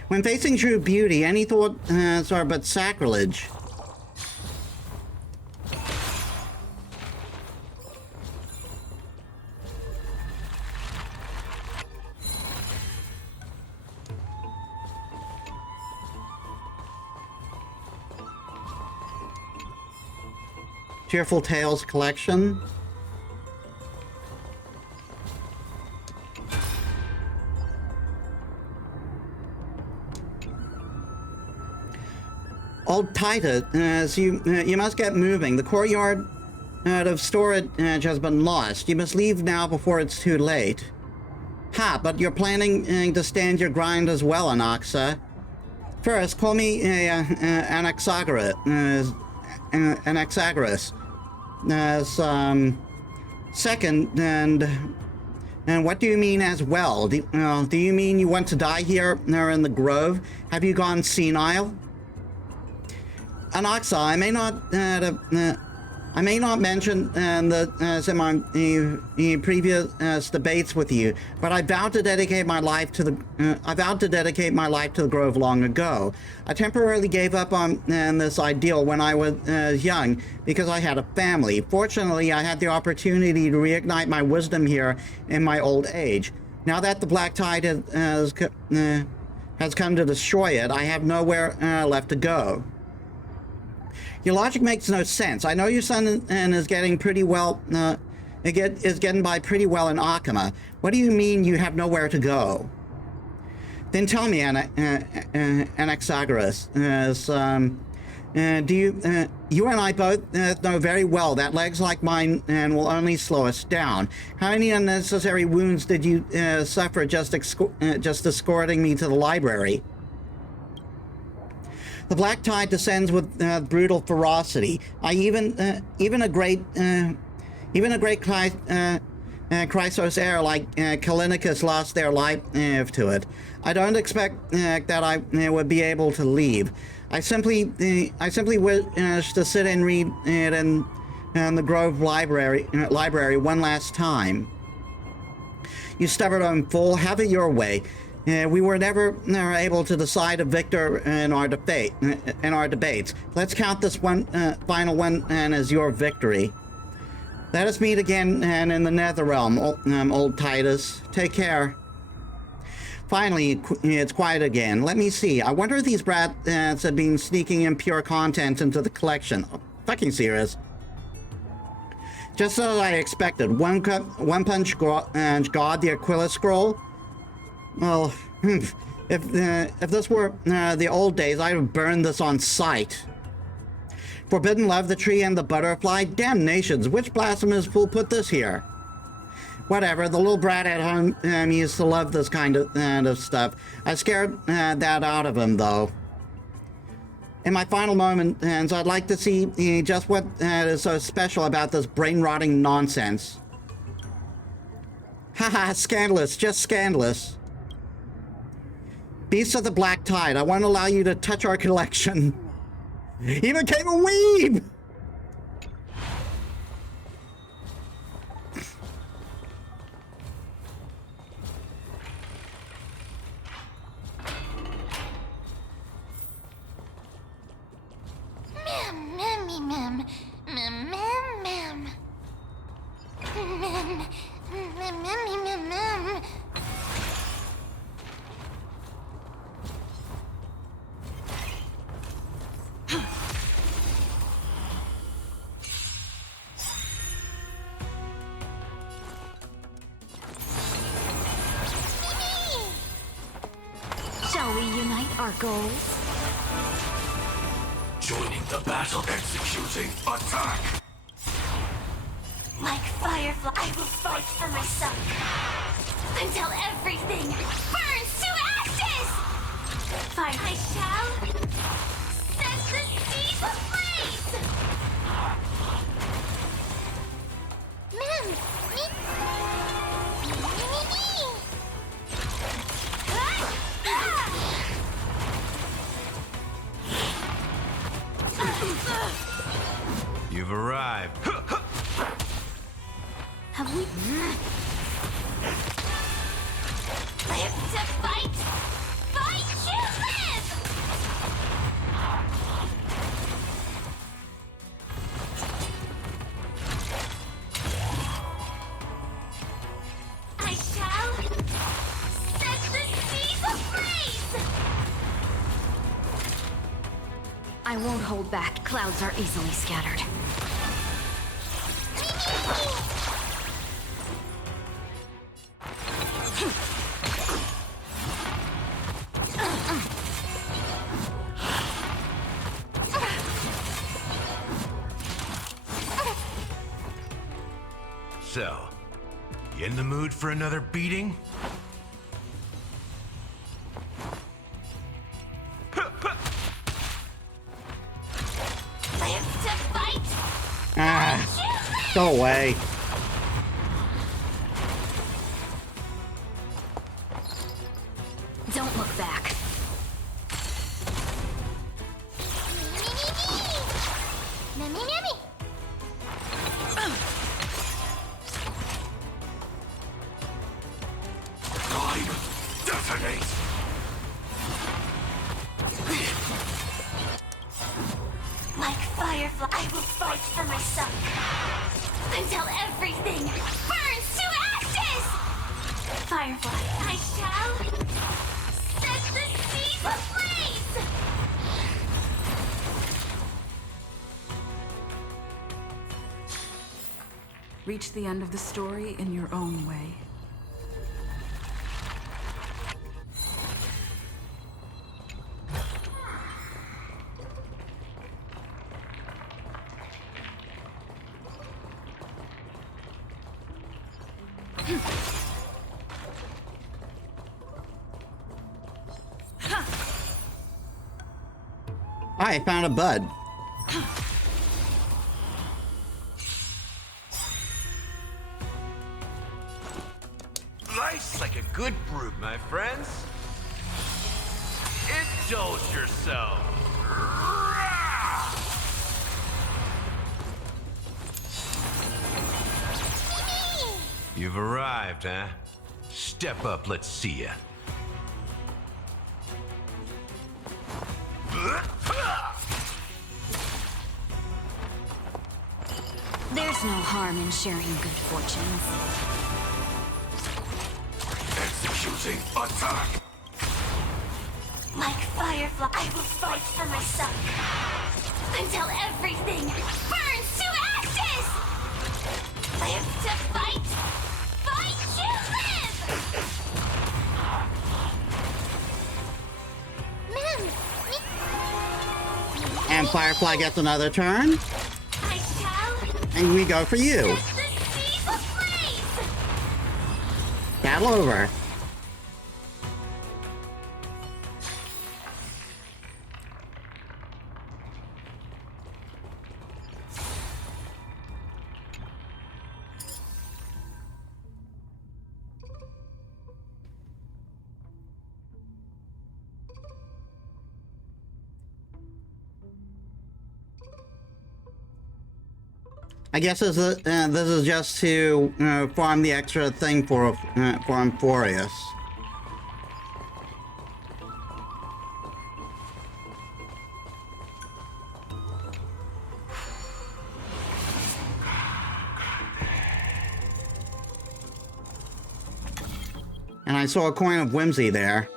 When facing true beauty, any thoughts are but sacrilege. Cheerful Tales collection. Old Titus, as you must get moving. The courtyard of storage has been lost. You must leave now before it's too late. Ha, but you're planning to stand your grind as well, Anaxa. First, call me Anaxagoras. Anaxagoras. Second, and what do you mean as well? Do you mean you want to die here or in the grove? Have you gone senile? Anaxa, I may not mention in my previous debates with you, but I vowed to dedicate my life to the Grove long ago. I temporarily gave up on this ideal when I was young because I had a family. Fortunately, I had the opportunity to reignite my wisdom here in my old age. Now that the Black Tide has come to destroy it, I have nowhere left to go. Your logic makes no sense. I know your son is getting pretty well. Is getting by pretty well in Akama. What do you mean you have nowhere to go? Then tell me, Anaxagoras. You and I both know very well that legs like mine will only slow us down. How many unnecessary wounds did you suffer just escorting me to the library? The Black Tide descends with brutal ferocity. Even a great Chrysos heir like Callinicus lost their life to it. I don't expect that I would be able to leave. I simply wish to sit and read it in the Grove library one last time. You stubborn fool, have it your way. We were never able to decide a victor in our debates. Let's count this one final one and as your victory. Let us meet again and in the Netherrealm, old Titus. Take care. Finally, it's quiet again. Let me see. I wonder if these brats have been sneaking impure content into the collection. Oh, fucking serious. Just as I expected. One Punch God, the Aquila Scroll. Well, if this were the old days, I'd have burned this on sight. Forbidden Love, the Tree, and the Butterfly? Damnations, which blasphemous fool put this here? Whatever, the little brat at home used to love this kind of stuff. I scared that out of him, though. In my final moment, and so I'd like to see just what is so special about this brain-rotting nonsense. Haha, scandalous, just scandalous. Beast of the Black Tide, I won't allow you to touch our collection. He became a weeb! Shall we unite our goals? Joining the battle, executing attack! Like Firefly, I will fight for myself until everything burns to ashes! Fire, I shall set the seas ablaze! You've arrived. Have we... Live to fight! Fight to live! I shall set the seas ablaze! I won't hold back. Clouds are easily scattered. So, you in the mood for another beating? Go away. Don't look back. Detonate! Like Firefly, I will fight for myself until everything burns to ashes! Firefly, I shall set the seas ablaze! Reach the end of the story in your own way. I found a bud. Life's like a good brew, my friends. Indulge yourself. You've arrived, huh? Step up, let's see ya. There's no harm in sharing good fortunes. Executing attack! Like Firefly, I will fight for myself. Until everything burns to ashes! Live to fight! Fight to live! Man, And Firefly gets another turn. I shall And we go for you. set the seas ablaze! Battle over. I guess this is just to farm the extra thing for Amphorius. And I saw a coin of whimsy there.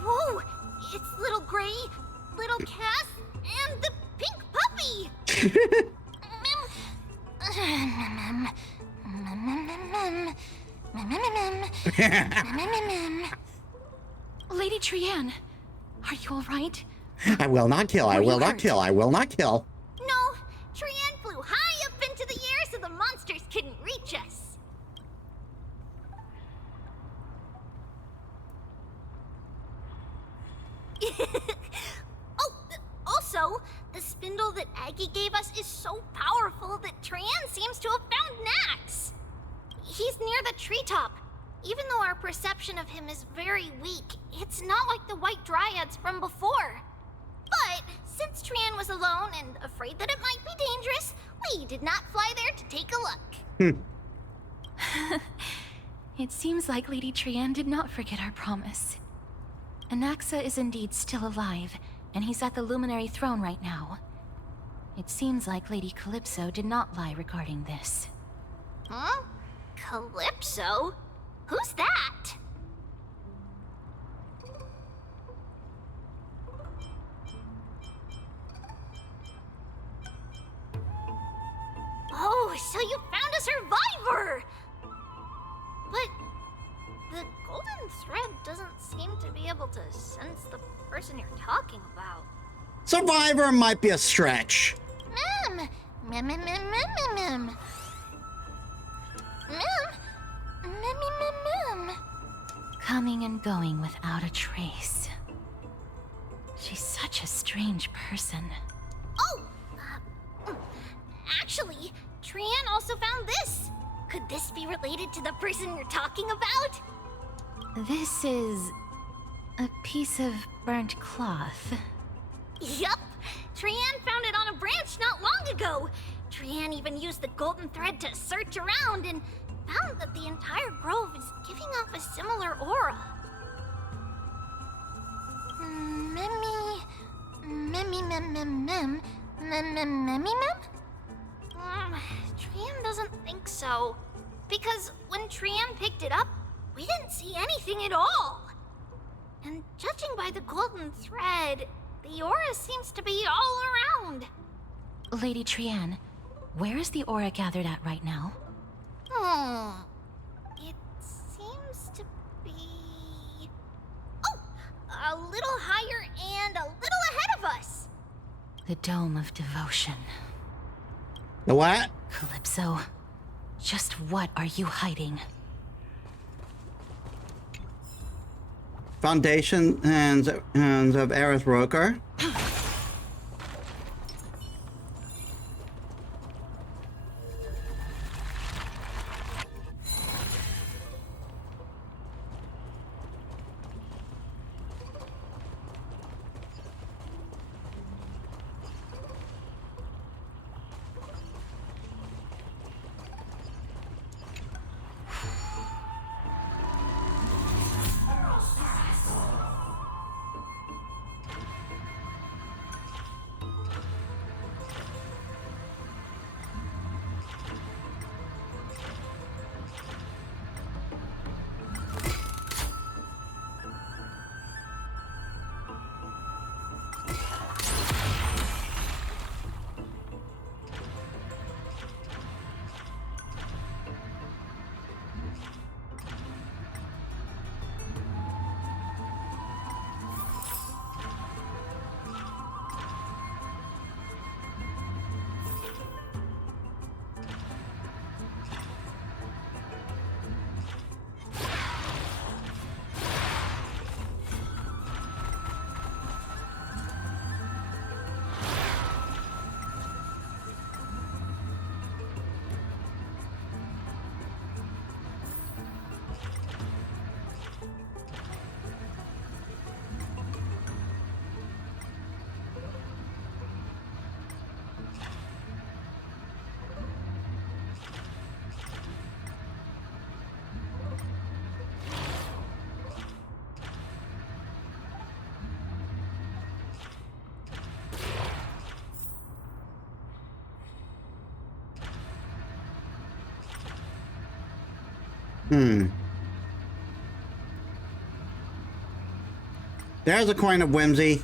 Whoa! It's little Gray, little Cass, and the pink puppy! Lady Trianne, are you all right? I will not kill. I will not kill. I will not kill. No, Trianne flew high up into the air so the monsters couldn't reach us. Oh, also, the spindle that Aggie gave us is so powerful that Trianne seems to have found Nax. He's near the treetop. Even though our perception of him is very weak, it's not like the White Dryads from before. But since Trianne was alone and afraid that it might be dangerous, we did not fly there to take a look. It seems like Lady Trianne did not forget our promise. Anaxa is indeed still alive, and he's at the Luminary Throne right now. It seems like Lady Calypso did not lie regarding this. Huh? Calypso? Who's that? Oh, so you found a survivor! But the golden thread doesn't seem to be able to sense the person you're talking about. Survivor might be a stretch. Mem! Mem, mem, mem, mem, mem, mem. Mem! Mem, mem, mem. Coming and going without a trace. She's such a strange person. Oh! Actually, Trianne also found this. Could this be related to the person you're talking about? This is a piece of burnt cloth. Yup! Trianne found it on a branch not long ago. Trianne even used the golden thread to search around and found that the entire grove is giving off a similar aura. Trianne doesn't think so. Because when Trianne picked it up, we didn't see anything at all. And judging by the golden thread, the aura seems to be all around. Lady Trianne, where is the aura gathered at right now? It seems to be... Oh! A little higher and a little ahead of us! The Dome of Devotion. The what? Calypso, just what are you hiding? foundation and of Aerith Roker. There's a coin of whimsy.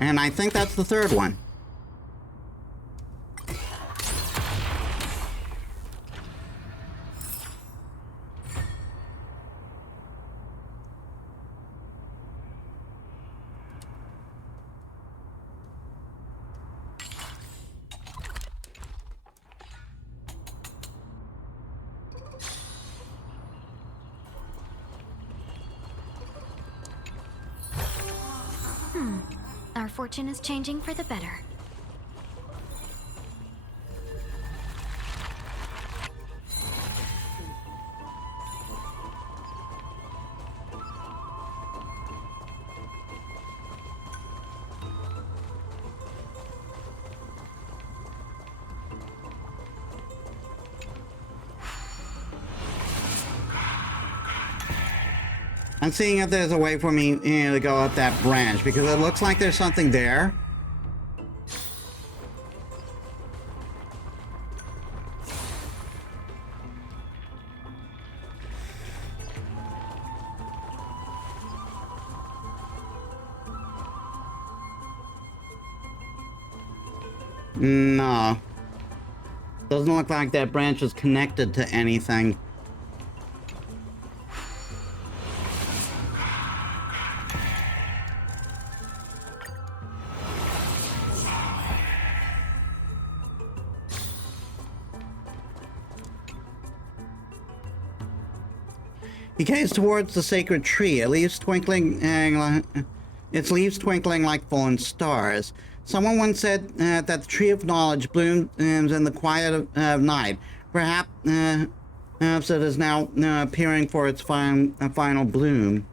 And I think that's the third one. Our fortune is changing for the better. I'm seeing if there's a way for me to go up that branch, because it looks like there's something there. No. Doesn't look like that branch is connected to anything. He gazed towards the sacred tree, its leaves twinkling like fallen stars. Someone once said that the tree of knowledge blooms in the quiet of night. Perhaps it is now appearing for its final bloom.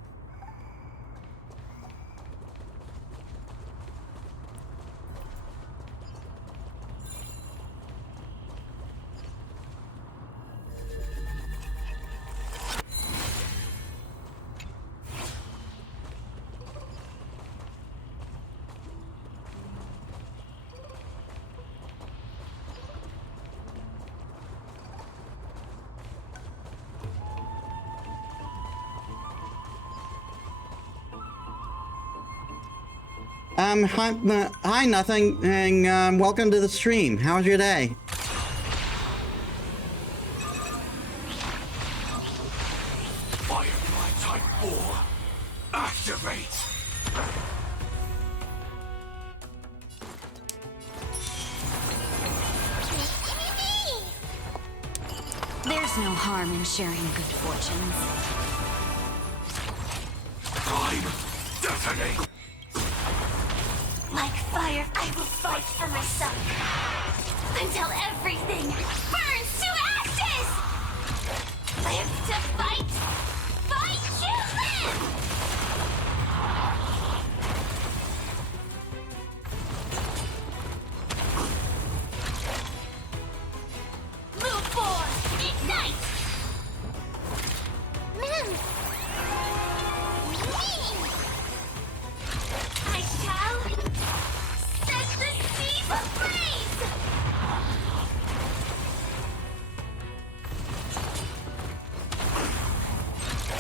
Hi, nothing, and welcome to the stream. How was your day? Firefly Type 4, activate! There's no harm in sharing good fortunes. I'm deafening. Like fire, I will fight for my son. Until everything burns to ashes! Live to fight! Fight to live! Move forward! Ignite! Move! I shall set the seas ablaze!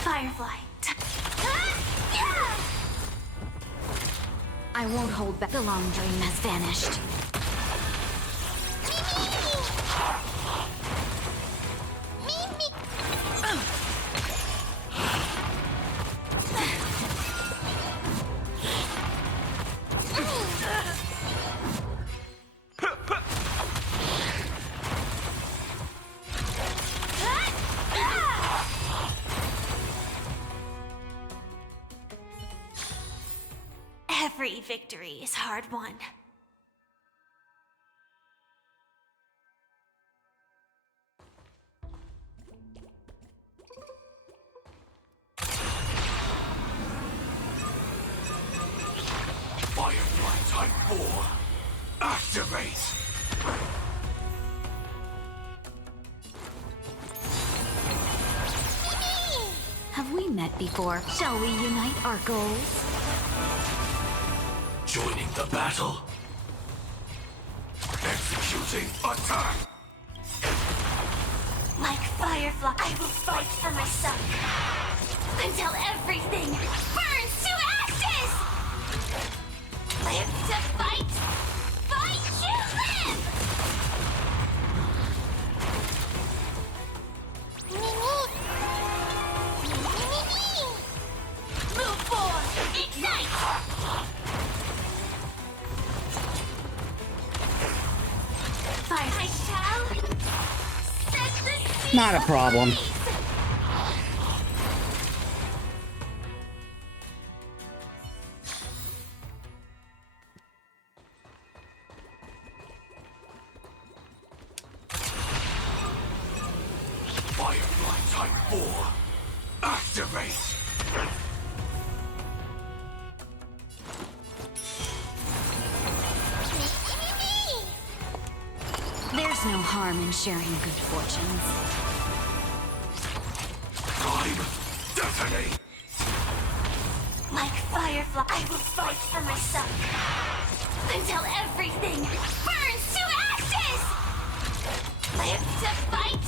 Firefly. I won't hold back. The long dream has vanished. Every victory is hard won. Firefly Type 4. Activate! Have we met before? Shall we unite our goals? Joining the battle. Executing attack. Like Firefly, I will fight for my son. Until everything burns to ashes! Live to fight! Fight to live! Move forward! Ignite! I shall set the seas Not a problem. ablaze. Firefly Type 4. Activate! There's no harm in sharing good fortunes. I'm deafening. Like Firefly, I will fight for my son. Until everything burns to ashes! Live to fight!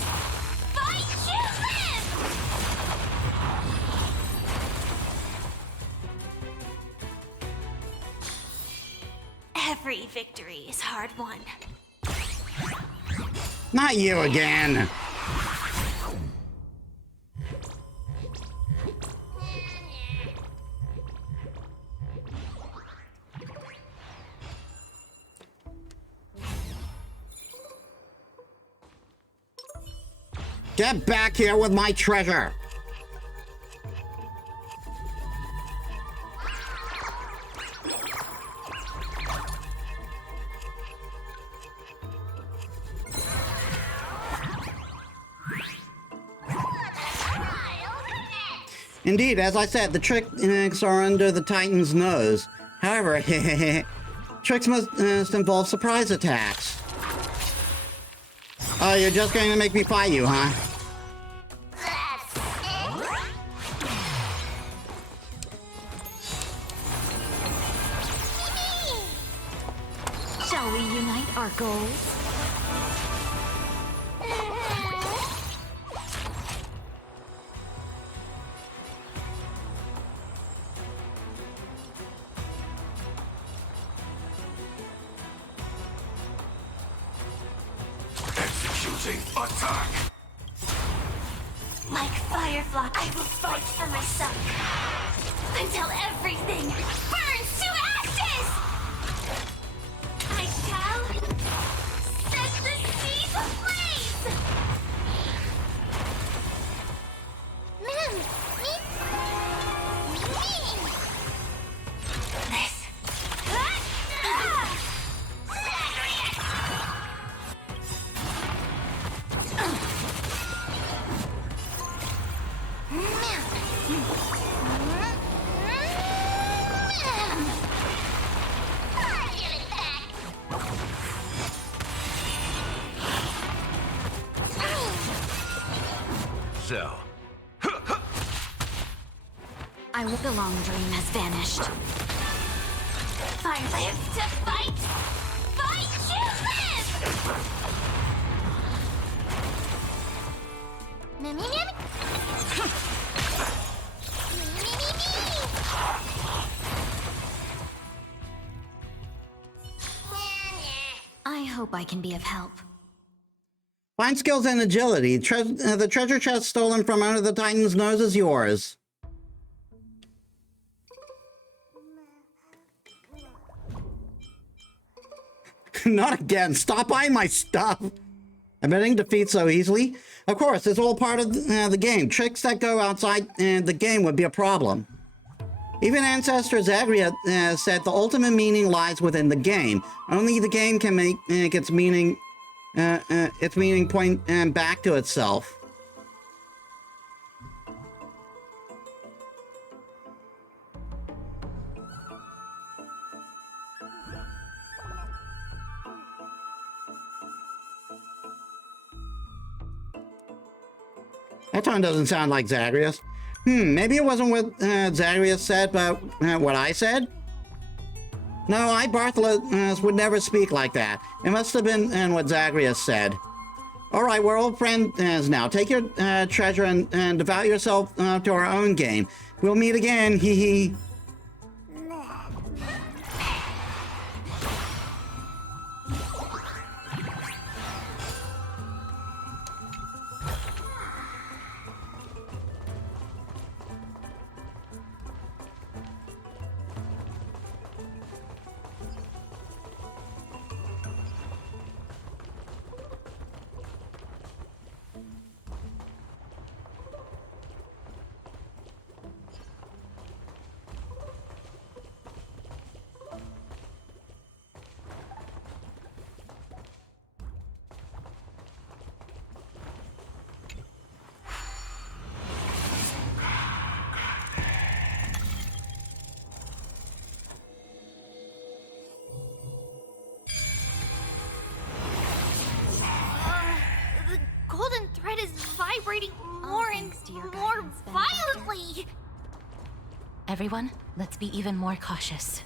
Fight to live! Every victory is hard won. Not you again. Get back here with my treasure. Indeed, as I said, the tricks are under the Titan's nose. However, tricks must involve surprise attacks. Oh, you're just going to make me fight you, huh? Shall we unite our goals? Executing attack. Like Firefly, I will fight for my son. Until everything burns to ashes! I shall set the seas ablaze! Zell. The long dream has vanished. Fire live to fight! Fight to live! Me, me, me, me. Me, me, me, me. I hope I can be of help. Fine skills and agility. The treasure chest stolen from under the Titan's nose is yours. Not again. Stop buying my stuff. Admitting defeat so easily? Of course, it's all part of the game. Tricks that go outside the game would be a problem. Even Ancestor Aglaea said the ultimate meaning lies within the game. Only the game can make its meaning point back to itself. That tone doesn't sound like Zagreus. Maybe it wasn't what Zagreus said, but what I said? No, I, Bartholus, would never speak like that. It must have been what Zagreus said. Alright, we're old friends now. Take your treasure and devote yourself to our own game. We'll meet again, hee hee. Everyone, let's be even more cautious.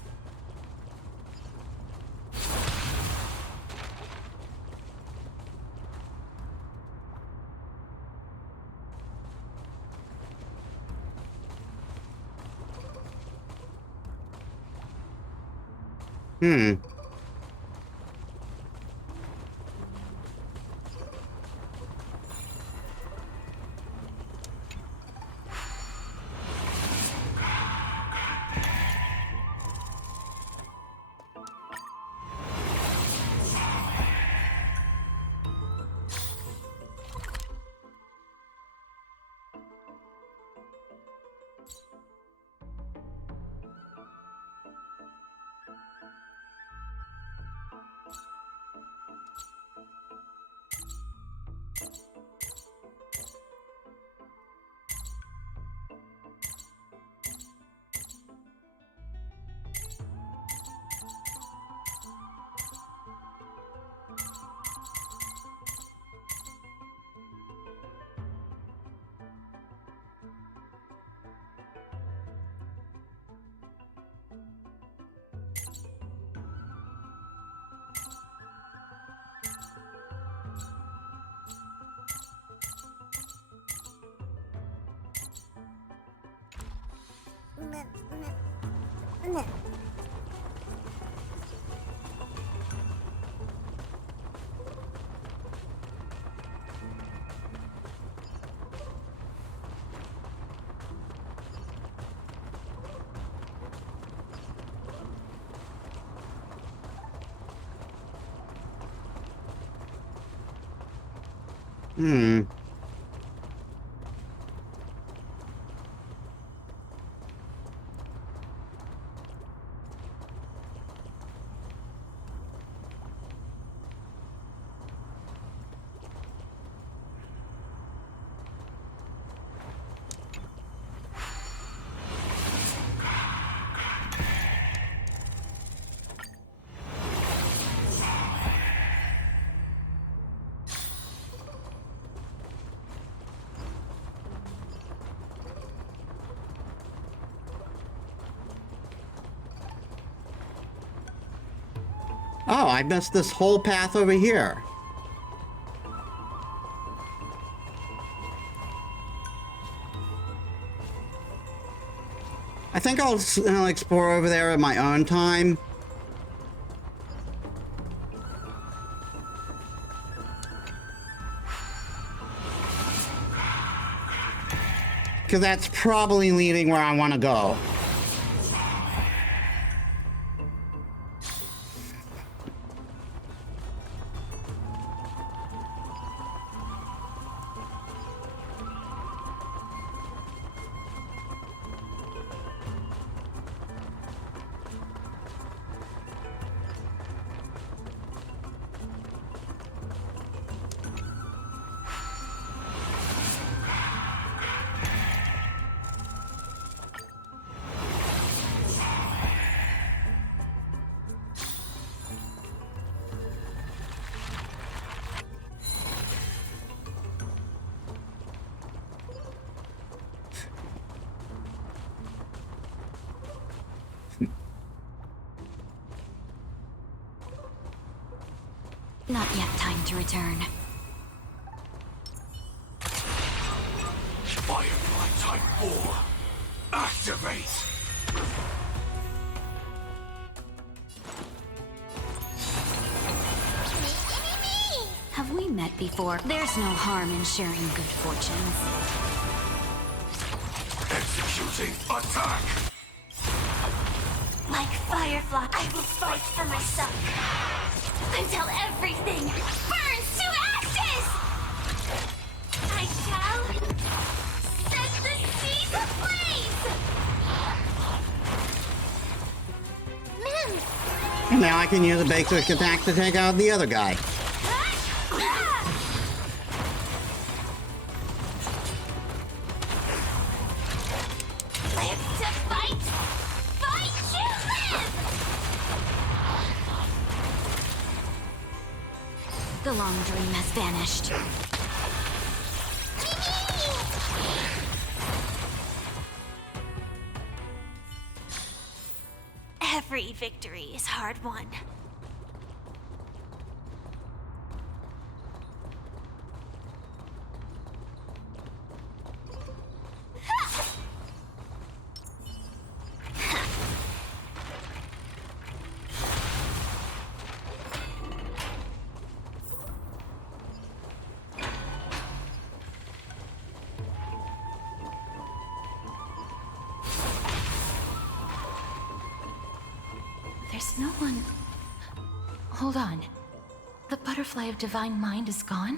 Oh, I missed this whole path over here. I think I'll explore over there at my own time. Because that's probably leading where I want to go. Not yet time to return. Firefly Type 4, activate! Have we met before? There's no harm in sharing good fortunes. Executing attack! Like Firefly, I will fight for myself. Until everything burns to ashes! I shall set the seas ablaze! And now I can use a basic attack to take out the other guy. Live to fight! Fight to live! The long dream has vanished. Every victory is hard won. There's no one... Hold on. The butterfly of divine mind is gone?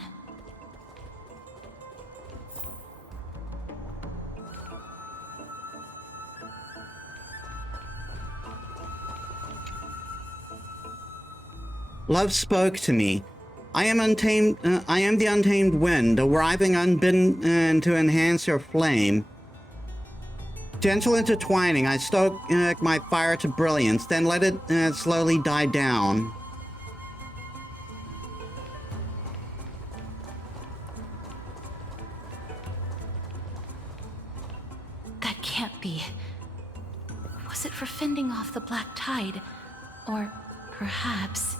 Love spoke to me. I am untamed. I am the untamed wind, arriving unbidden to enhance your flame. Gentle intertwining, I stoke my fire to brilliance, then let it slowly die down. That can't be. Was it for fending off the black tide? Or perhaps...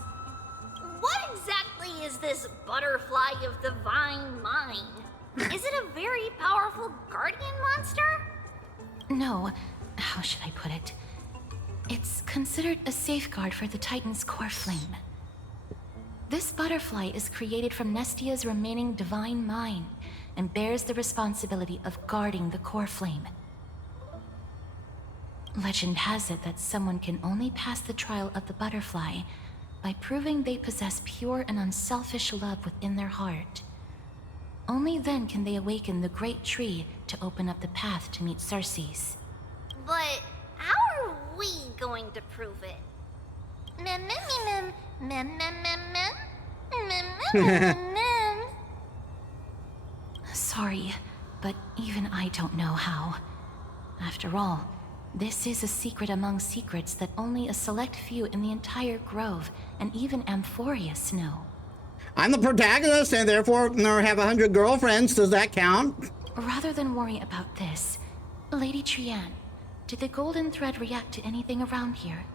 What exactly is this butterfly of divine mind? Is it a very powerful guardian monster? No, how should I put it? It's considered a safeguard for the Titan's core flame. This butterfly is created from Nestia's remaining divine mind and bears the responsibility of guarding the core flame. Legend has it that someone can only pass the trial of the butterfly by proving they possess pure and unselfish love within their heart. Only then can they awaken the great tree to open up the path to meet Circe's. But how are we going to prove it? Mem mem mem mem mem mem mem mem mem mem. Sorry, but even I don't know how. After all, this is a secret among secrets that only a select few in the entire grove and even Amphorius know. I'm the protagonist and therefore have 100 girlfriends. Does that count? Rather than worry about this, Lady Trianne, did the golden thread react to anything around here?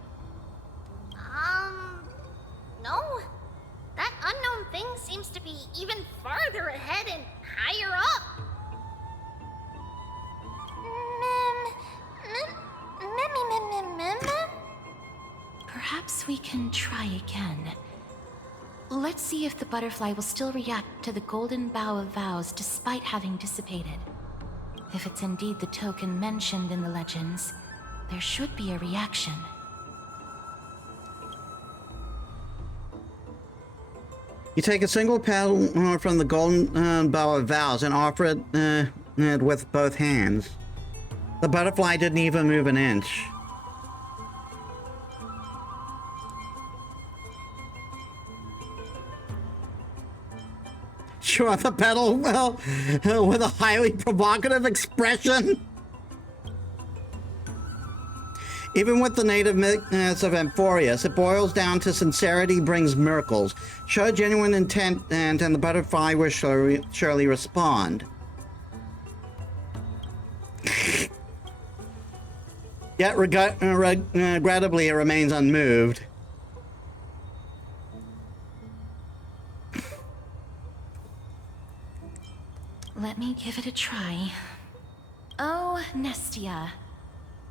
No. That unknown thing seems to be even farther ahead and higher up. Perhaps we can try again. Let's see if the butterfly will still react to the golden bough of vows despite having dissipated. If it's indeed the token mentioned in the legends, there should be a reaction. You take a single petal from the golden bough of vows and offer it with both hands. The butterfly didn't even move an inch. Sure, the petal, well, with a highly provocative expression. Even with the native myths of Amphorius, it boils down to sincerity brings miracles. Show genuine intent and the butterfly will surely respond. Yet regrettably, it remains unmoved. Let me give it a try. Oh, Nestia.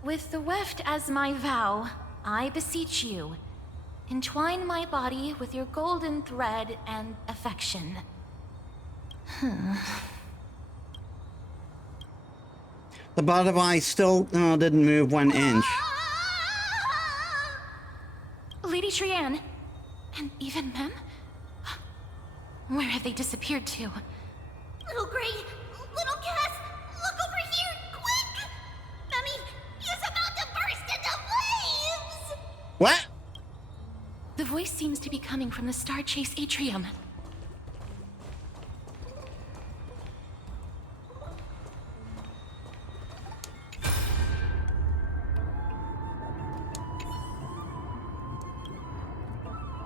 With the weft as my vow, I beseech you, entwine my body with your golden thread and affection. The butterfly still didn't move 1 inch. Lady Trianne, and even Mem? Where have they disappeared to? Little Gray, little Cass, look over here, quick! Mummy is about to burst into flames! What? The voice seems to be coming from the Star Chase atrium.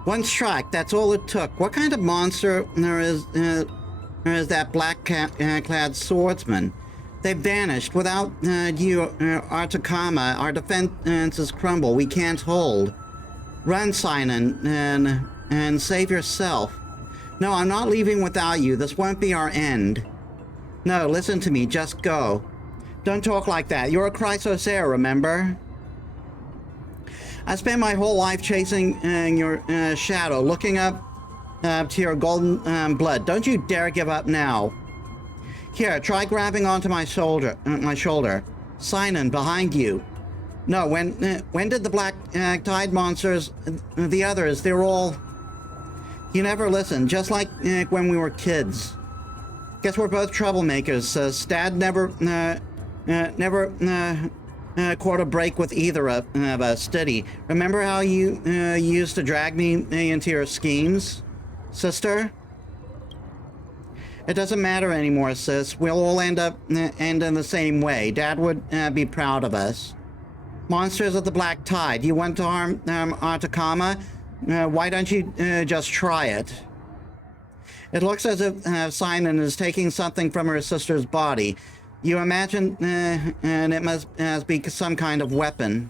One strike, that's all it took. What kind of monster is that black-clad swordsman? They vanished. Without you, Artakama, our defenses crumble. We can't hold. Run, Sinon, and save yourself. No, I'm not leaving without you. This won't be our end. No, listen to me. Just go. Don't talk like that. You're a Chrysos heir, remember? I spent my whole life chasing your shadow, looking up to your golden blood. Don't you dare give up now. Here, try grabbing onto my shoulder. Sinon, behind you. No, when did the black tide monsters, the others, they're all... You never listened, just like when we were kids. Guess we're both troublemakers. Dad never caught a break with either of us, did he? Remember how you used to drag me into your schemes, sister? It doesn't matter anymore, sis. We'll all end in the same way. Dad would be proud of us. Monsters of the Black Tide. You want to harm Artakama? Why don't you just try it? It looks as if Sinon is taking something from her sister's body. You imagine, and it must be some kind of weapon.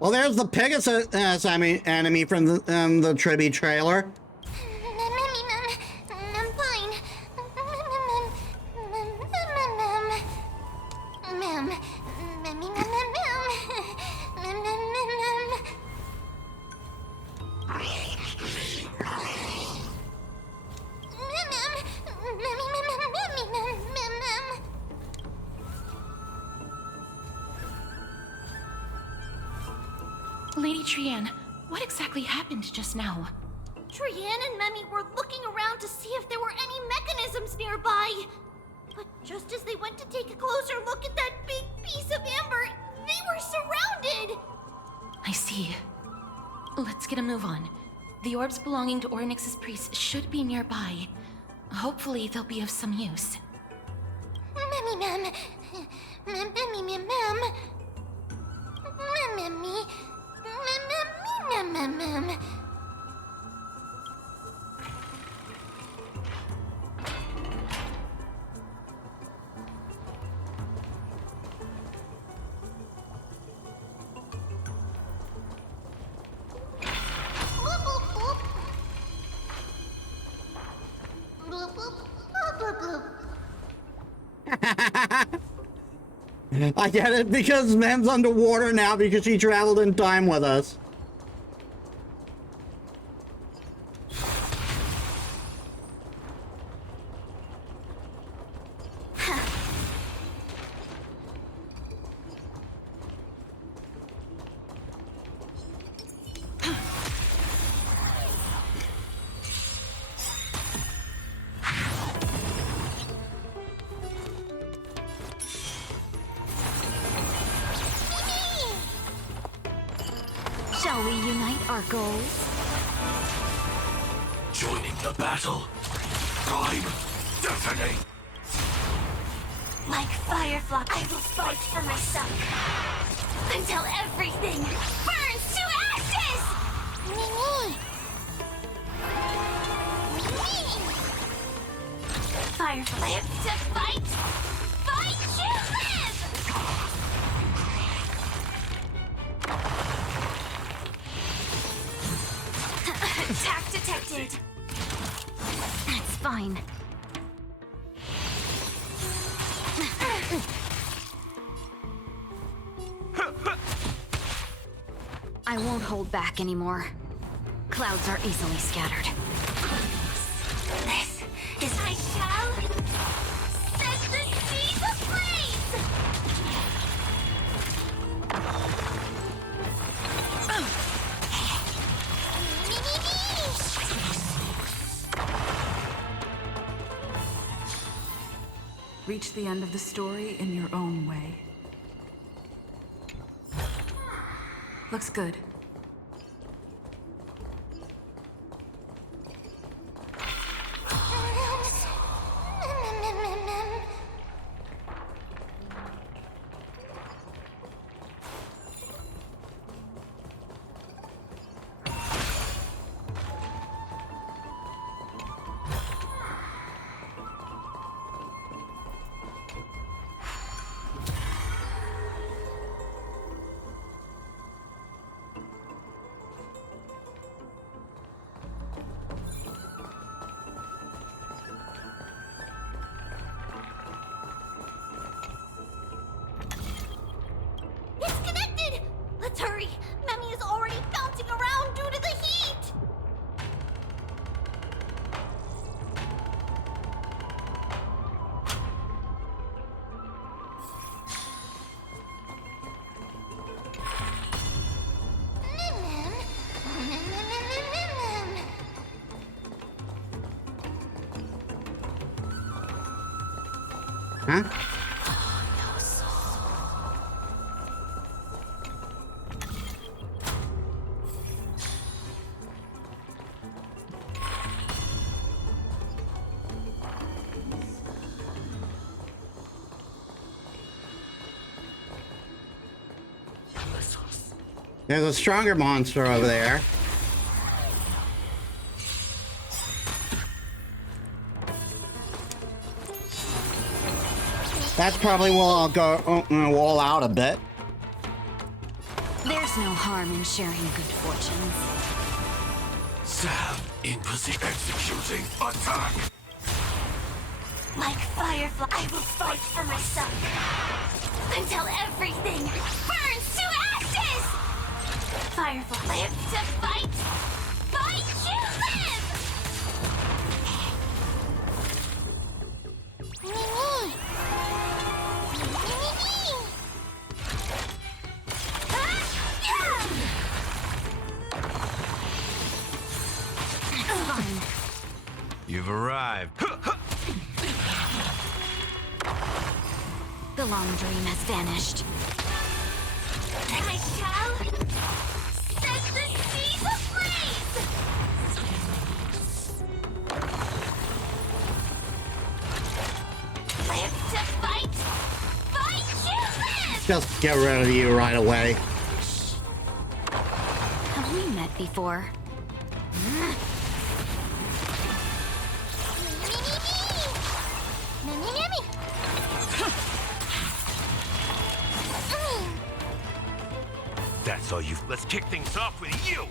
Well, there's the Pegasus enemy from the Tribute trailer. I'm fine. Lady Trianne, what exactly happened just now? Trianne and Memi were looking around to see if there were any mechanisms nearby. But just as they went to take a closer look at that big piece of amber, they were surrounded! I see. Let's get a move on. The orbs belonging to Ornyx's priests should be nearby. Hopefully they'll be of some use. Memi mem. Memi mem. Memi. Mem. I get it, because Mem's underwater now because she traveled in time with us. Shall we unite our goals? Joining the battle. Prime deafening. Like Firefly, I will fight for myself. Until everything burns to ashes! Mimi! Firefly, live to fight! Fight to live! Attack detected. That's fine. I won't hold back anymore. Clouds are easily scattered. This is I shall set the seas ablaze! Reach the end of the story in your own way. Looks good. It's connected! Let's hurry! Memi is already bouncing around due to the heat! Huh? There's a stronger monster over there. That's probably where I'll go wall out a bit. There's no harm in sharing good fortunes. Sam in position executing attack. Like Firefly, I will fight for myself. Until everything burns to ashes! Firefly, live to fight! Fight to live! Mimi! You've arrived. The long dream has vanished. I shall set the seas ablaze! Live to fight! Fight to live! Just get rid of you right away. Have we met before? That's all you've... Let's kick things off with you!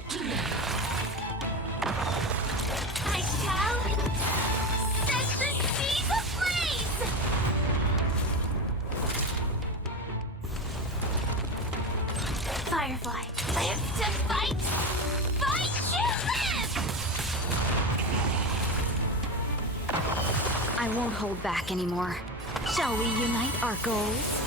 I shall set the seas ablaze! Firefly, live to fight! Fight to live! I won't hold back anymore. Shall we unite our goals?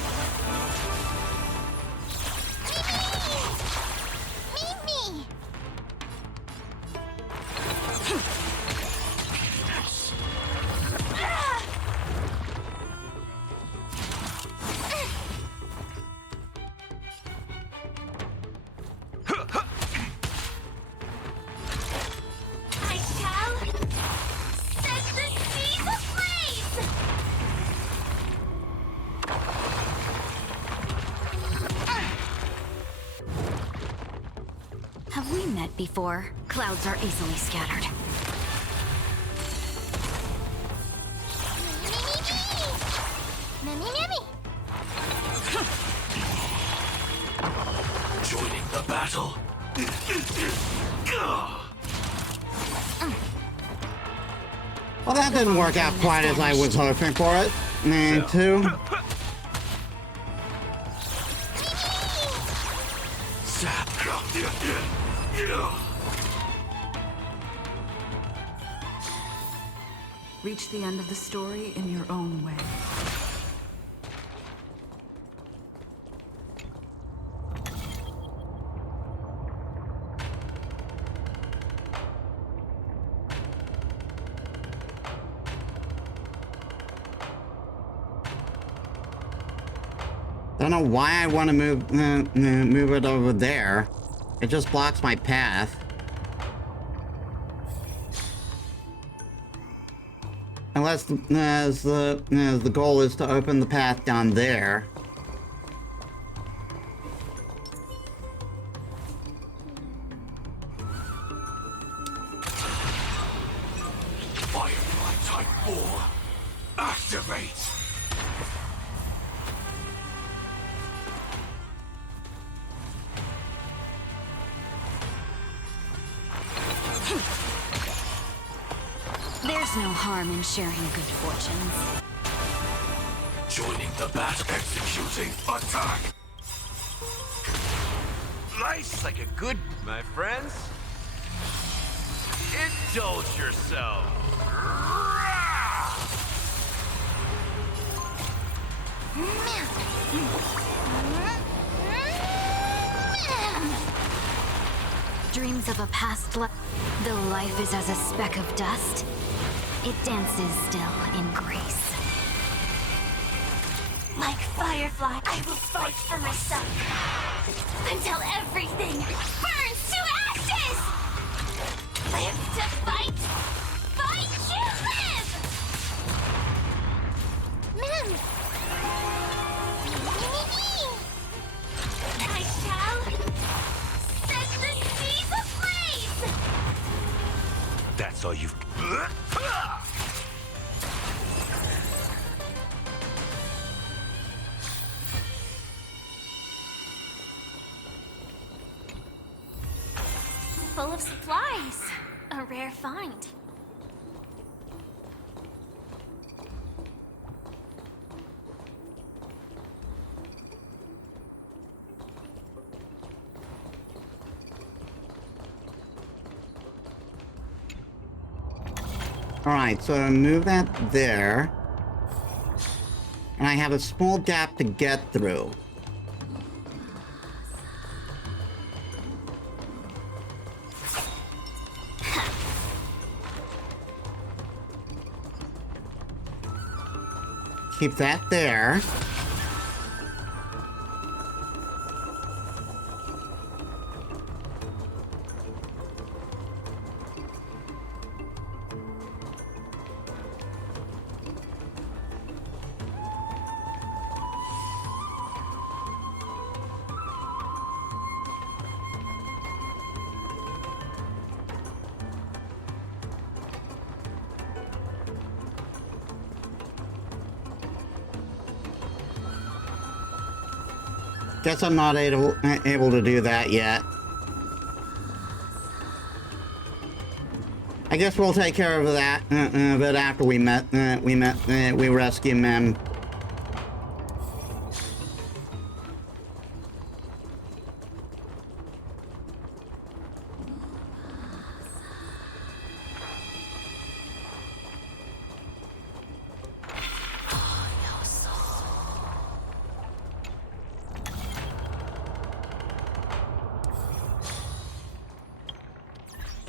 Have we met before? Clouds are easily scattered. Joining the battle. Well, that didn't work out quite as I was hoping for it. And two. Reach the end of the story in your own way. Don't know why I want to move it over there. It just blocks my path. Unless the goal is to open the path down there. Firefly Type 4. Activate! There's no harm in sharing good fortunes. Joining the battle. Executing attack! Nice like a good... My friends? Indulge yourself. Dreams of a past life. Though life is as a speck of dust, it dances still in grace. Like Firefly, I will fight for myself until everything burns to ashes! Live to fight! Fight to live! Man! I shall set the seas ablaze! That's all you've... Full of supplies. A rare find. Alright, so move that there. And I have a small gap to get through. keep that there. Guess I'm not able to do that yet. I guess we'll take care of that but after we rescue Mem.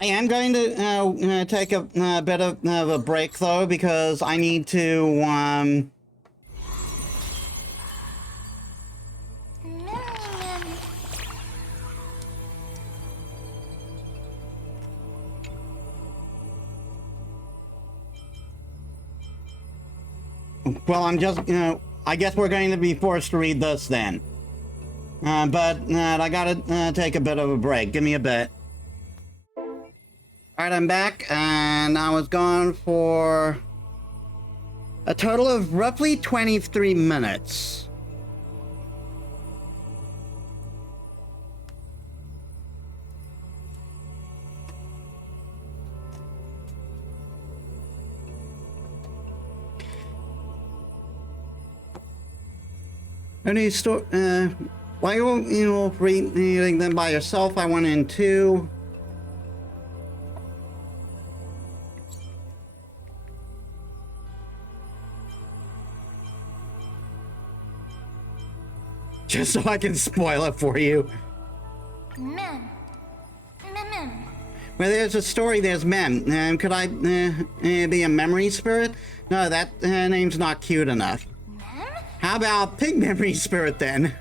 I am going to take a bit of a break though, because I need to well, I'm just, I guess we're going to be forced to read this then. But I gotta take a bit of a break. Give me a bit. Alright, I'm back, and I was gone for a total of roughly 23 minutes. Any while you reading them by yourself, I went in too. Just so I can spoil it for you. Mem. Where there's a story, there's Mem. Could I be a memory spirit? No, that name's not cute enough. Mem? How about Pig Memory Spirit then?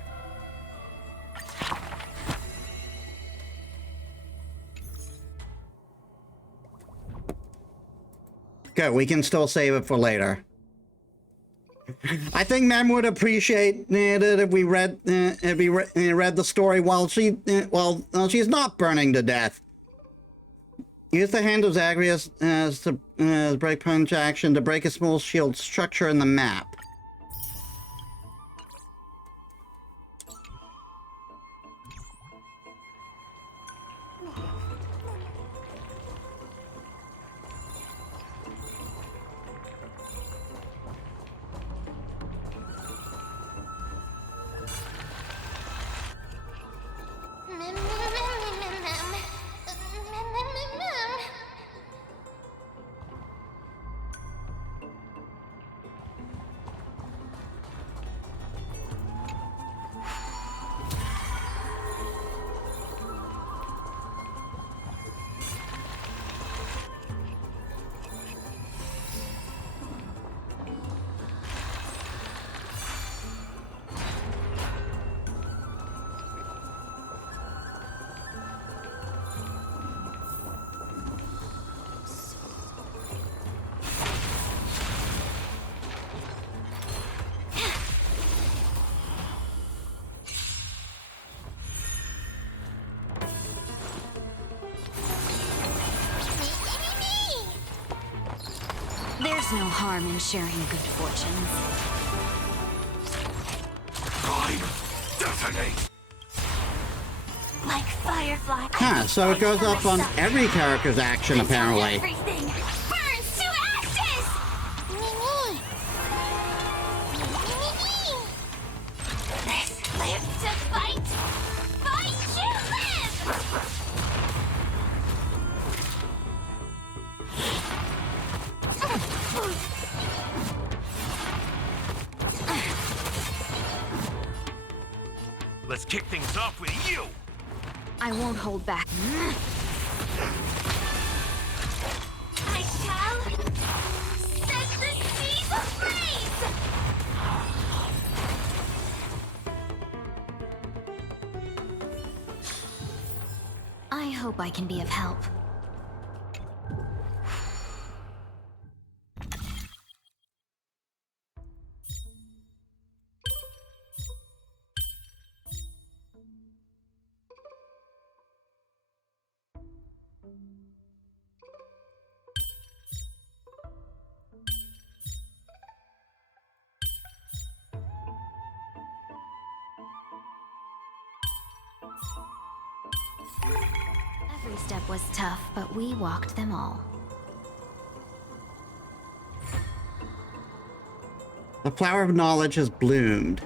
Good, we can still save it for later. I think Mem would appreciate it if we read the story while she's not burning to death. Use the hand of Zagreus as the break punch action to break a small shield structure in the map. There's no harm in sharing good fortunes. Like Firefly. Huh, so it goes up on every character's action apparently. Everything burns to ashes! This lives to fight! Fight you live! Let's kick things off with you! I won't hold back. I shall set the seas ablaze! hope I can be of help. Every step was tough, but we walked them all. The flower of knowledge has bloomed.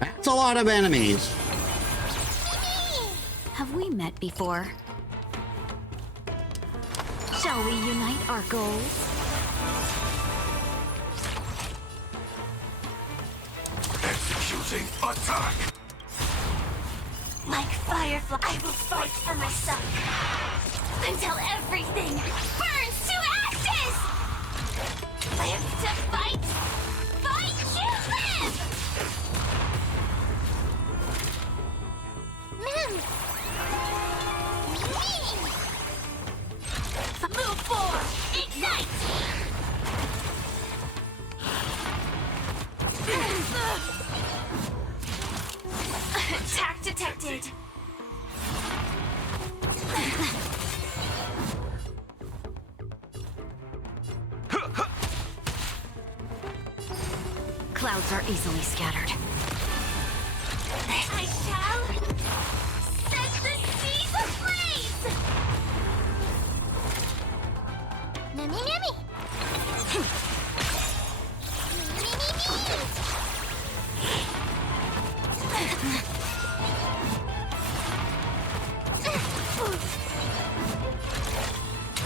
That's a lot of enemies. Have we met before? Shall we unite our goals? Executing attack! Like Firefly, I will fight for my son. Until everything burns to ashes! Live to fight! Fight to live! Move forward! Ignite! Attack detected! Clouds are easily scattered. I shall set the seas ablaze! Mimi Mimi!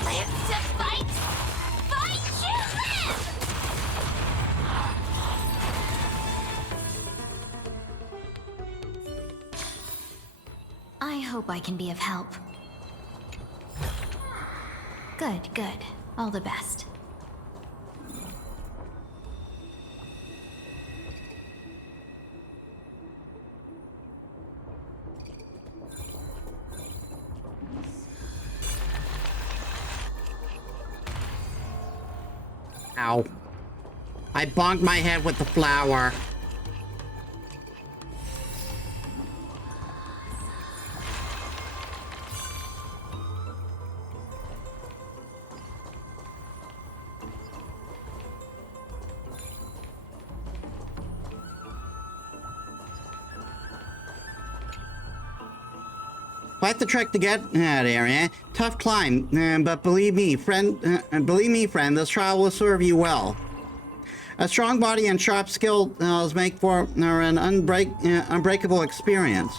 Live to fight! Fight to live! I hope I can be of help. Good, good. All the best. Ow. I bonked my head with the flower. Quite the trek to get that area. Tough climb, but believe me, friend, this trial will serve you well. A strong body and sharp skills make for an unbreakable experience.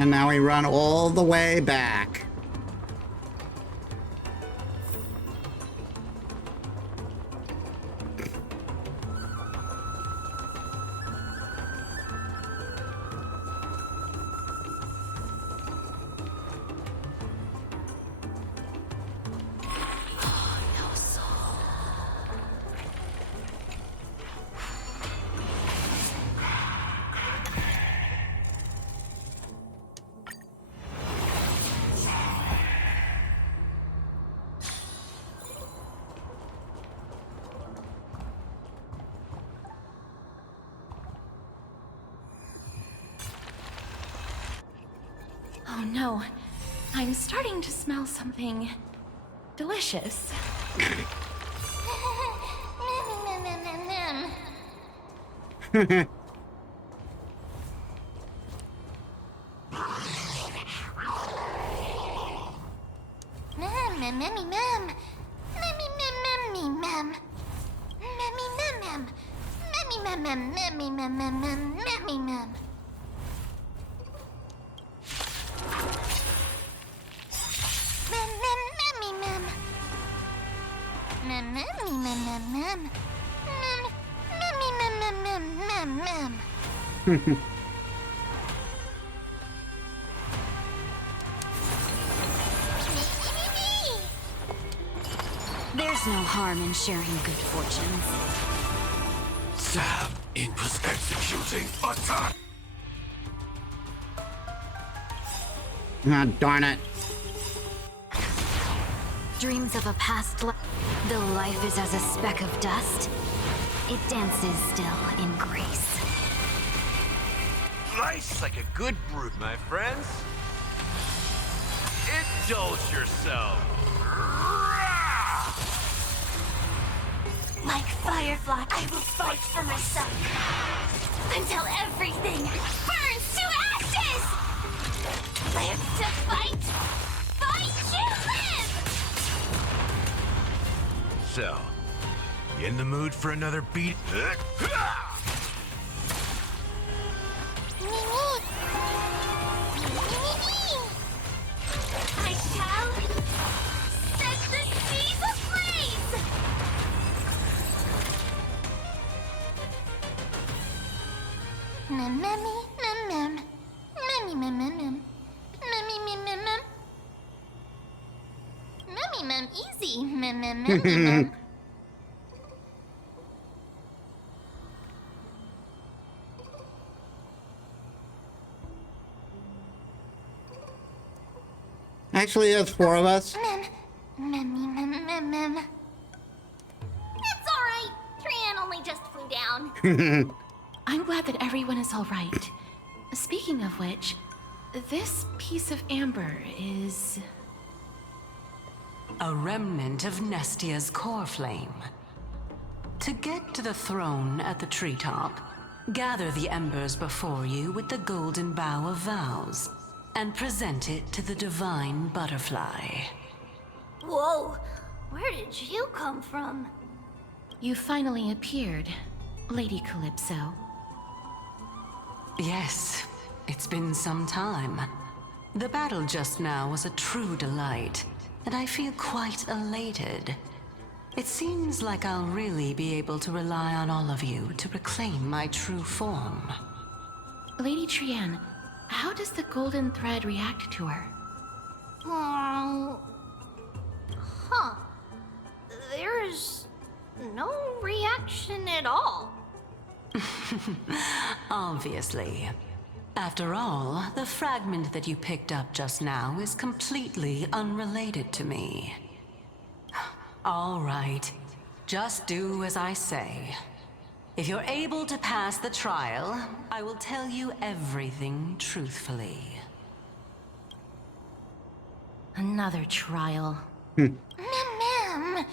And now we run all the way back. Oh no, I'm starting to smell something delicious. There's no harm in sharing good fortunes. Sam is executing attack. Ah, darn it. Dreams of a past life. Though life is as a speck of dust, it dances still in grace. Life's like a good brute, my friends. Indulge yourself. Like Firefly, I will fight for myself until everything burns to ashes! Live to fight! Fight to live! So, you in the mood for another beat? I shall set the seas ablaze! Easy. Actually, there's 4 of us. It's alright. Trian only just flew down. I'm glad that everyone is all right. Speaking of which, this piece of amber is... a remnant of Nestia's core flame. To get to the throne at the treetop, gather the embers before you with the golden bough of vows, and present it to the divine butterfly. Whoa, where did you come from? You finally appeared, Lady Calypso. Yes, it's been some time. The battle just now was a true delight, and I feel quite elated. It seems like I'll really be able to rely on all of you to reclaim my true form. Lady Trian, how does the golden thread react to her? Huh. There's no reaction at all. Obviously. After all, the fragment that you picked up just now is completely unrelated to me. All right. Just do as I say. If you're able to pass the trial, I will tell you everything truthfully. Another trial. Mem.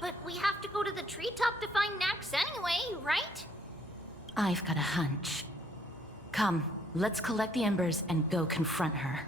But we have to go to the treetop to find Nax anyway, right? I've got a hunch. Come, let's collect the embers and go confront her.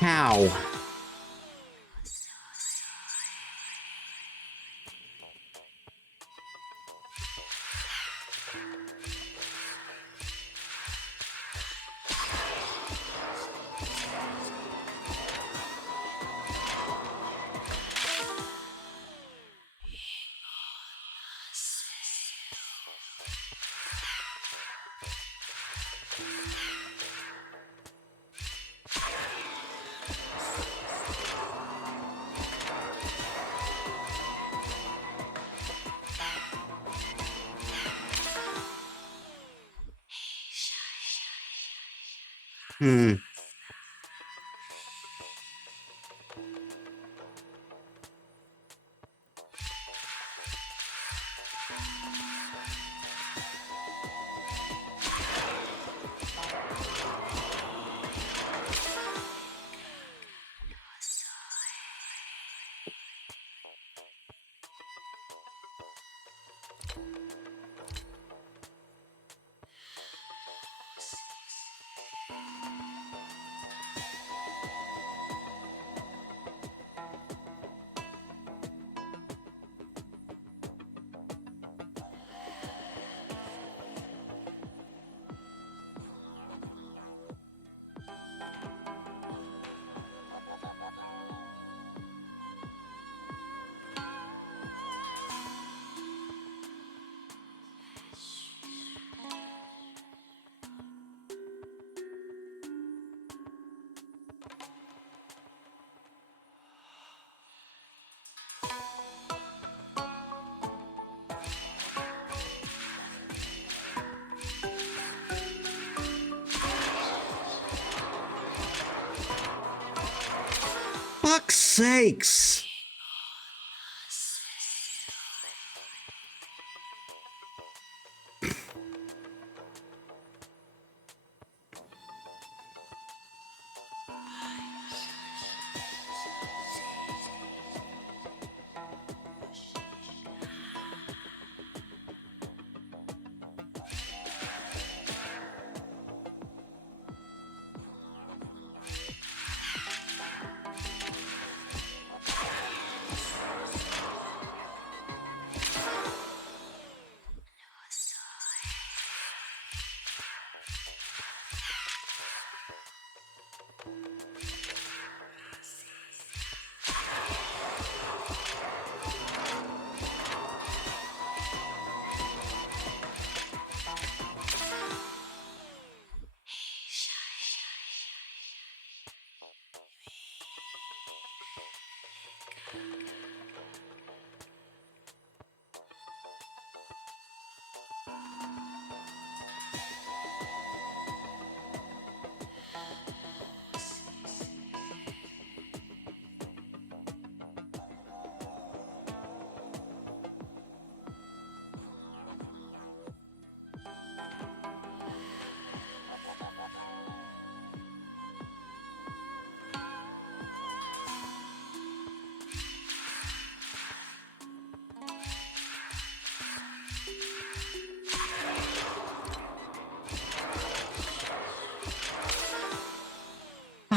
How? Fuck's sakes!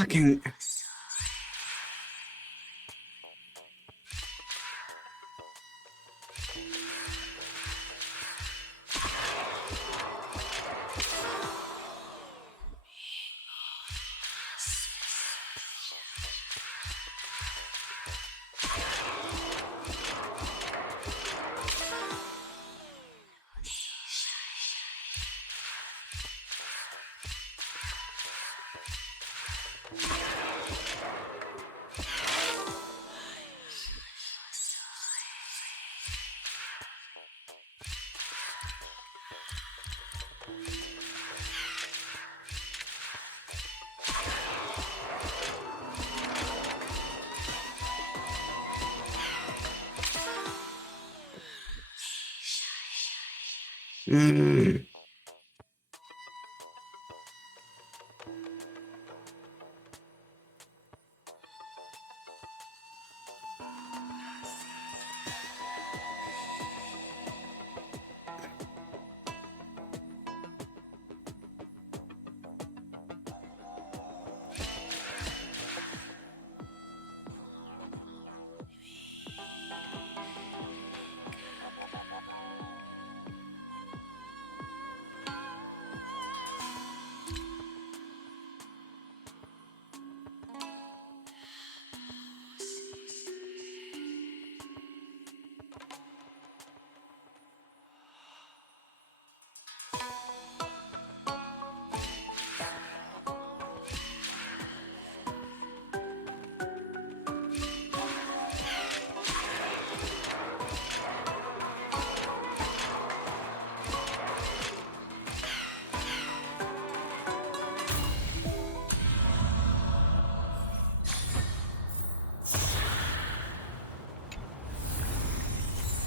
Fucking... Mm.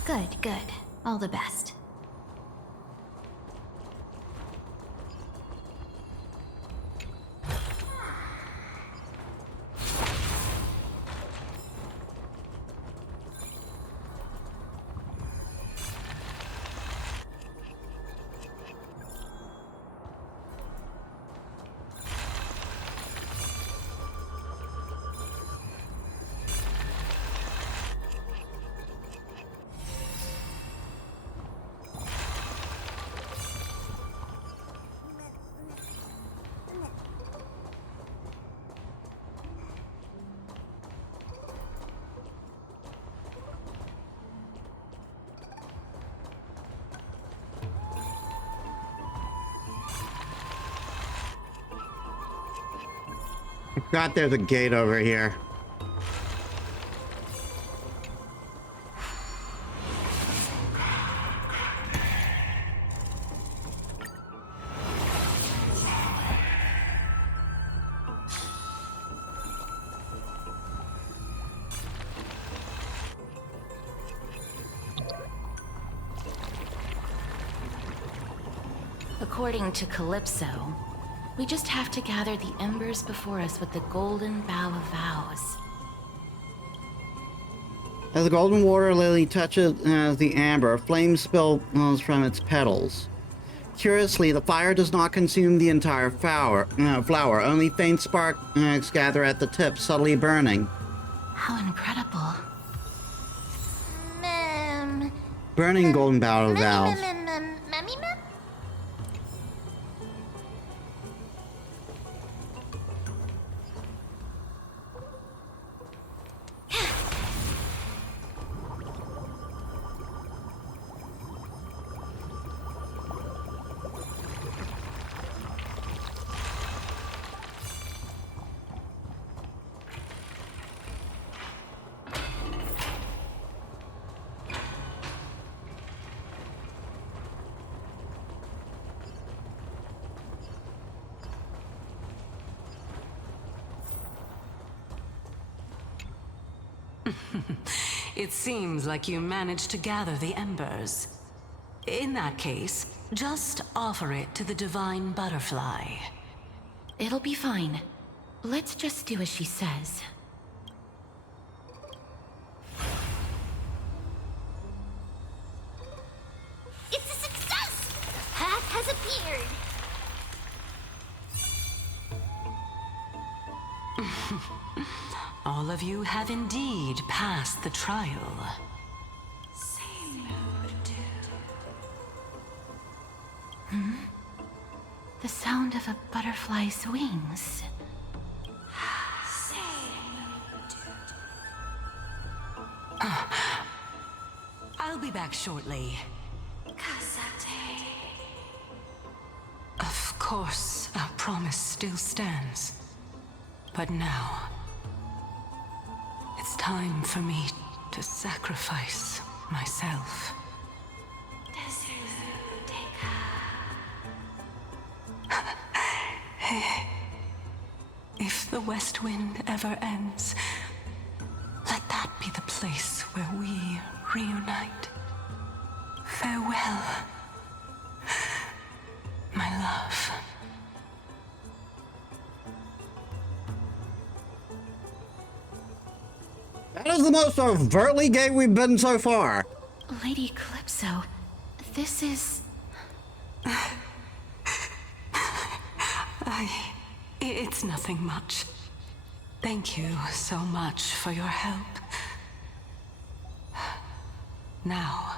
Good, good. All the best. I forgot there's a gate over here. According to Calypso, we just have to gather the embers before us with the golden bough of vows. As the golden water lily touches the amber, flames spill from its petals. Curiously, the fire does not consume the entire flower. Only faint sparks gather at the tip, subtly burning. How incredible. Burning golden bough of vows. It seems like you managed to gather the embers. In that case, just offer it to the divine butterfly. It'll be fine. Let's just do as she says. It's a success! The path has appeared! All of you have indeed passed the trial. The sound of a butterfly's wings. I'll be back shortly. Of course, our promise still stands. But now, it's time for me to sacrifice myself. If the West Wind ever ends, let that be the place where we reunite. Farewell, my love. That is the most overtly gay we've been so far. Lady Calypso, this is... It's nothing much. Thank you so much for your help. Now,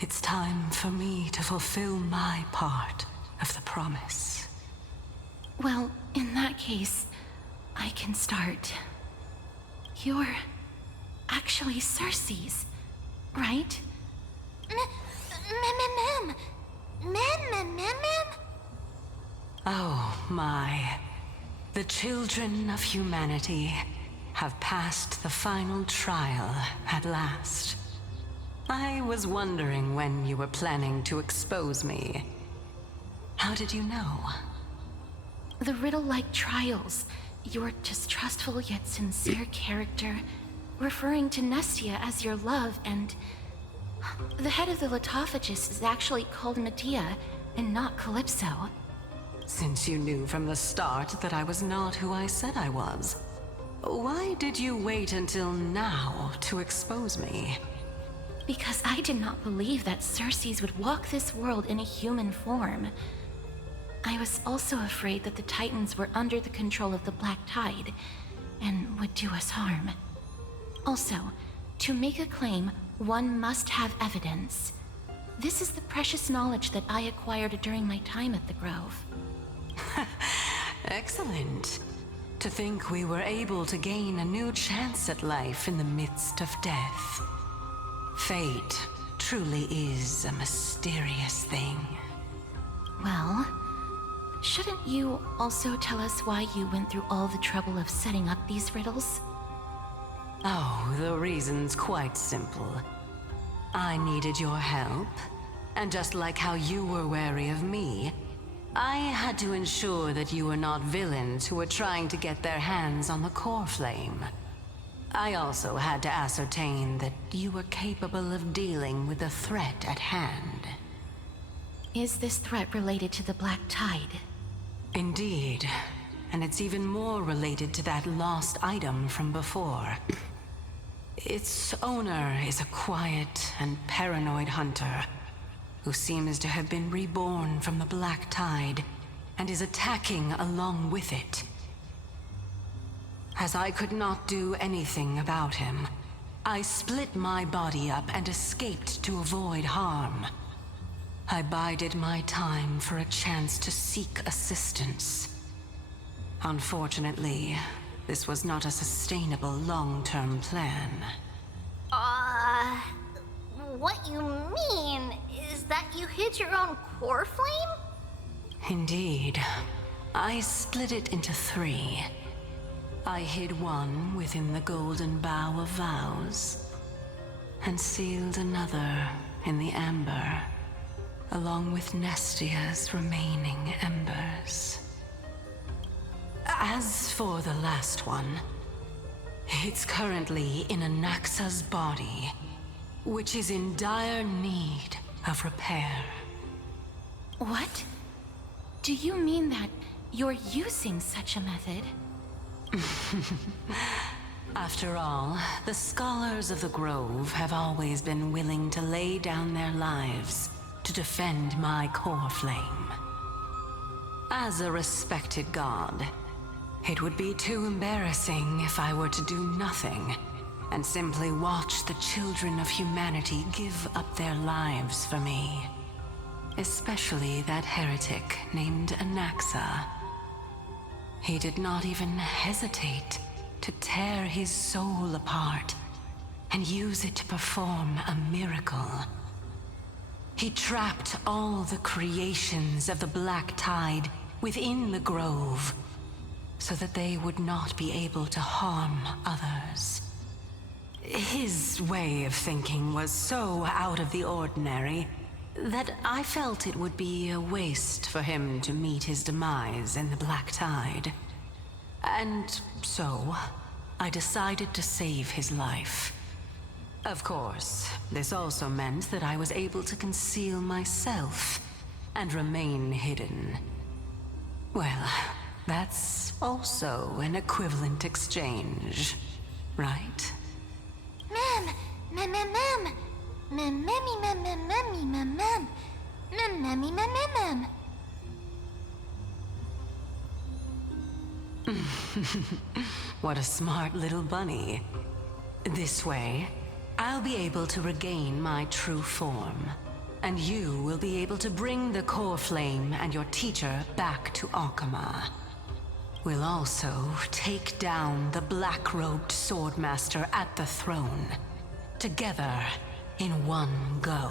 it's time for me to fulfill my part of the promise. Well, in that case, I can start. You're actually Circe's, right? Oh my. The children of humanity have passed the final trial at last. I was wondering when you were planning to expose me. How did you know? The riddle-like trials, your distrustful yet sincere character, referring to Nestia as your love, and... The head of the Litophagus is actually called Medea, and not Calypso. Since you knew from the start that I was not who I said I was, why did you wait until now to expose me? Because I did not believe that Circes would walk this world in a human form. I was also afraid that the Titans were under the control of the Black Tide, and would do us harm. Also, to make a claim, one must have evidence. This is the precious knowledge that I acquired during my time at the Grove. Excellent. To think we were able to gain a new chance at life in the midst of death. Fate truly is a mysterious thing. Well, shouldn't you also tell us why you went through all the trouble of setting up these riddles? Oh, the reason's quite simple. I needed your help, and just like how you were wary of me, I had to ensure that you were not villains who were trying to get their hands on the core flame. I also had to ascertain that you were capable of dealing with the threat at hand. Is this threat related to the Black Tide? Indeed, and it's even more related to that lost item from before. Its owner is a quiet and paranoid hunter who seems to have been reborn from the Black Tide and is attacking along with it. As I could not do anything about him, I split my body up and escaped to avoid harm. I bided my time for a chance to seek assistance. Unfortunately, this was not a sustainable long-term plan. What you mean is that you hid your own core flame? Indeed. I split it into 3. I hid one within the golden bough of vows, and sealed another in the amber, along with Nestia's remaining embers. As for the last one, it's currently in Anaxa's body, which is in dire need of repair. What? Do you mean that you're using such a method? After all, the scholars of the Grove have always been willing to lay down their lives to defend my core flame. As a respected god, it would be too embarrassing if I were to do nothing and simply watch the children of humanity give up their lives for me. Especially that heretic named Anaxa. He did not even hesitate to tear his soul apart and use it to perform a miracle. He trapped all the creations of the Black Tide within the Grove so that they would not be able to harm others. His way of thinking was so out of the ordinary that I felt it would be a waste for him to meet his demise in the Black Tide. And so, I decided to save his life. Of course, this also meant that I was able to conceal myself, and remain hidden. Well, that's also an equivalent exchange, right? Ma'am! Ma'am, ma'am, ma'am! Ma'am, mammy, ma'am, ma'am, mammy, ma'am, ma'am! Ma'am, mammy, ma'am, ma'am, ma'am! What a smart little bunny. This way, I'll be able to regain my true form. And you will be able to bring the core flame and your teacher back to Akama. We'll also take down the black-robed swordmaster at the throne. Together, in one go.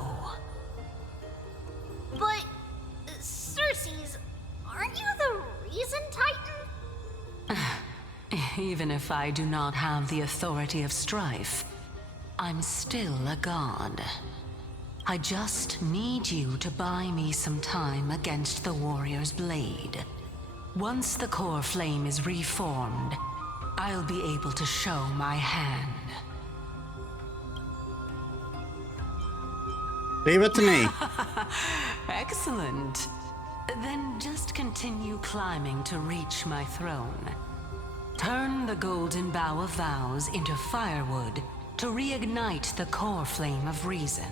But, Circes, aren't you the reason, Titan? Even if I do not have the authority of strife, I'm still a god. I just need you to buy me some time against the warrior's blade. Once the core flame is reformed, I'll be able to show my hand. Leave it to me. Excellent. Then just continue climbing to reach my throne. Turn the golden bough of vows into firewood to reignite the core flame of reason.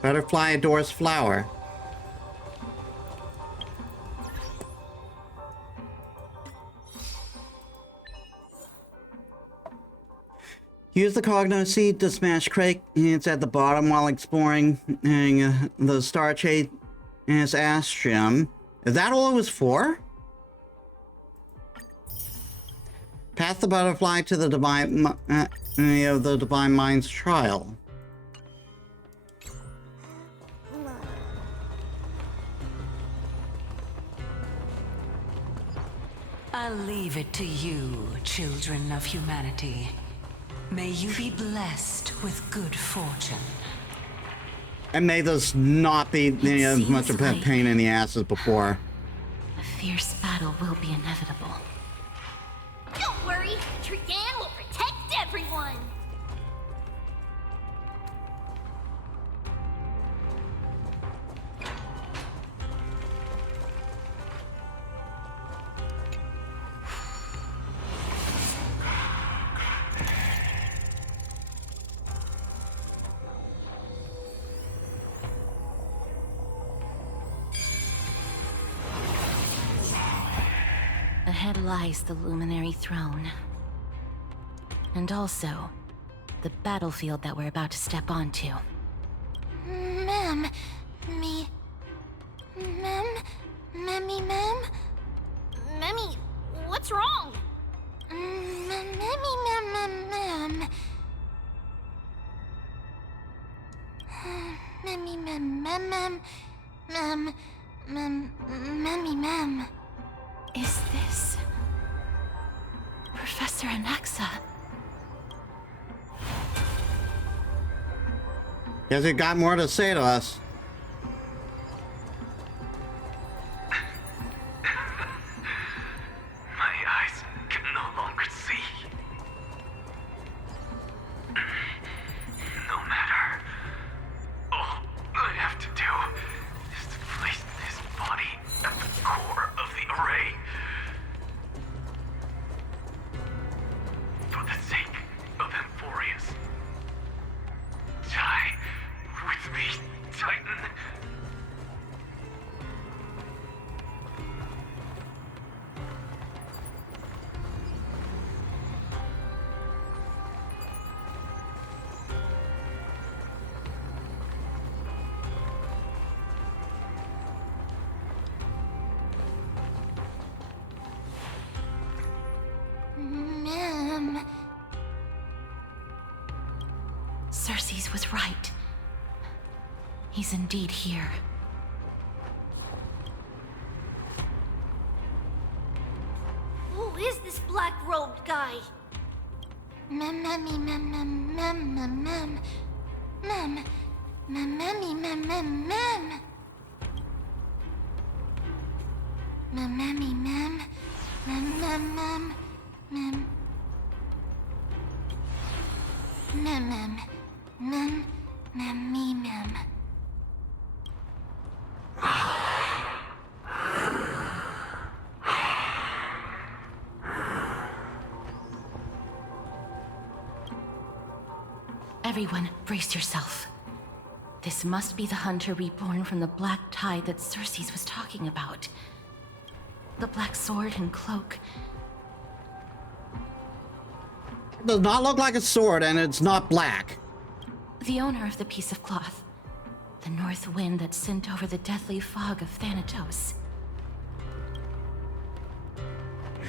Butterfly adores flower. Use the Cogno Seed to smash crates at the bottom while exploring the Starshade Astrium. Is that all it was for? Pass the butterfly to the Divine Mind's trial. I'll leave it to you, children of humanity. May you be blessed with good fortune. And may this not be as much of a pain in the ass as before. A fierce battle will be inevitable. Don't worry, Trigan will protect everyone! Ahead lies the Luminary Throne. And also, the battlefield that we're about to step onto. Ma'am, Mammy, what's wrong? Mammy, ma'am. Mammy, ma'am. Is this Professor Anaxa? Guess he got more to say to us. My eyes can no longer see. No matter. All I have to do is to place this body at the core of the array. For the sake of Emphorius. Die with me, Titan. Ma'am. Circes was right. He's indeed here. Who is this black-robed guy? Mammy, ma'am. Mem. Everyone, brace yourself. This must be the hunter reborn from the black tide that Circe was talking about. The black sword and cloak. It does not look like a sword, and it's not black. The owner of the piece of cloth. The north wind that sent over the deathly fog of Thanatos.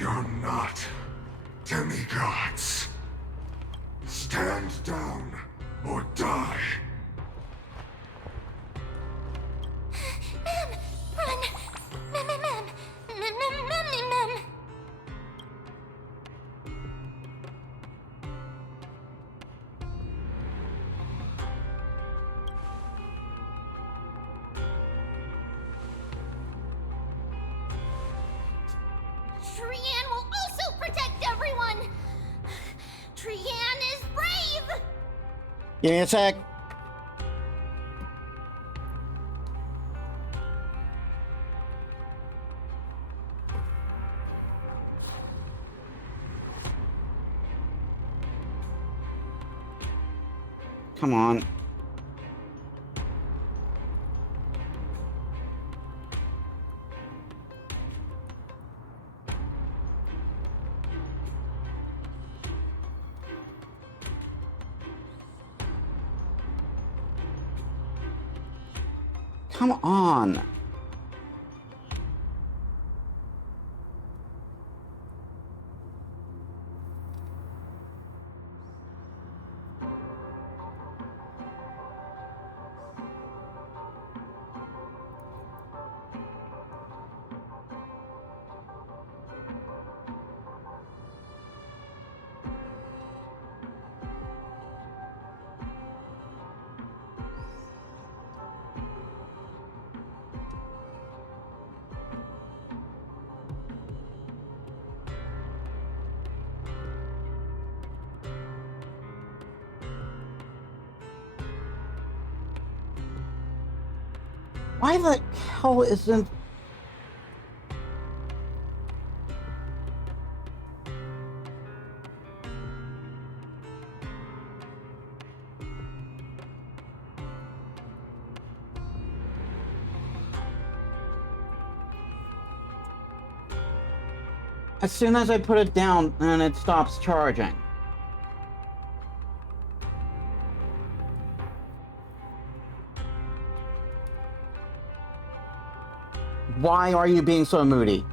You're not demigods. Stand down or die. Run! Mem. Trian will also protect everyone! Trian is brave! Give me a sec. Come on. Come on. Why the hell isn't... As soon as I put it down, and it stops charging. Why are you being so moody?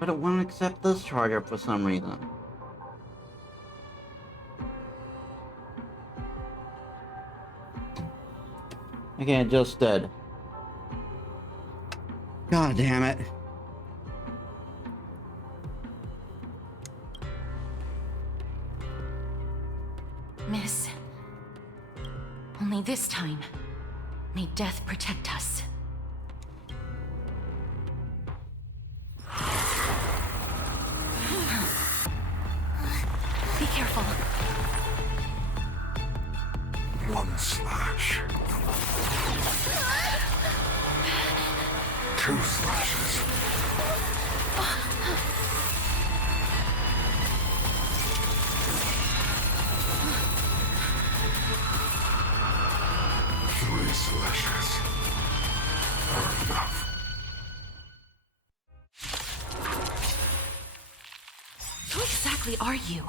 But it won't accept this charger for some reason. Okay, it just did. God damn it. Miss, only this time, may death protect us. Be careful. One slash. Two slashes. Three slashes. Are enough. Who exactly are you?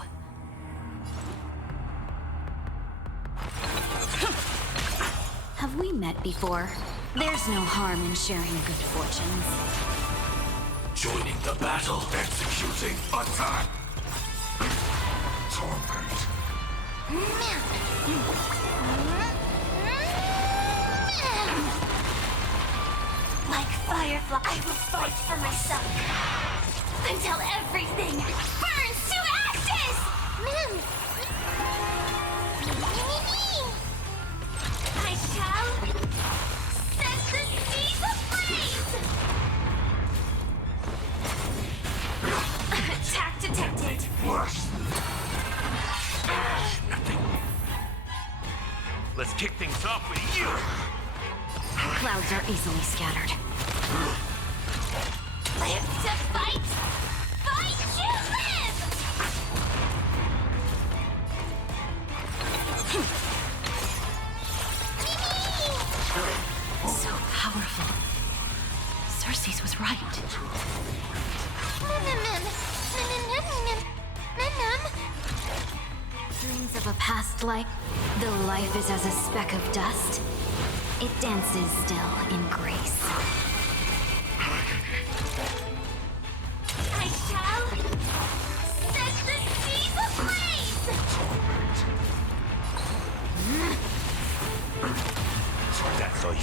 Have we met before? There's no harm in sharing good fortunes. Joining the battle, executing attack. Torment. Like Firefly, I will fight for myself until everything burns to ashes! I shall set the seas ablaze! Attack detected. Let's kick things off with you! Clouds are easily scattered. Live to fight! Fight to live! So powerful. Circe's was right. Dreams of a past life, though life is as a speck of dust, it dances still in grace. I shall set the seas ablaze! That's all you...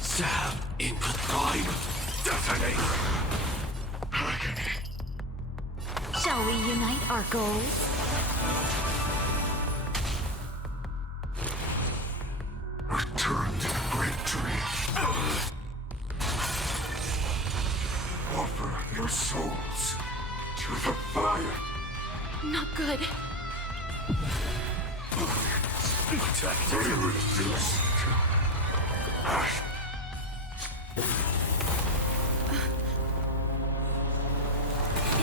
Stab in the prime. Detonate. Shall we unite our goals? Return to the great tree. Offer your souls to the fire. Not good. Protected. Be reduced to ash.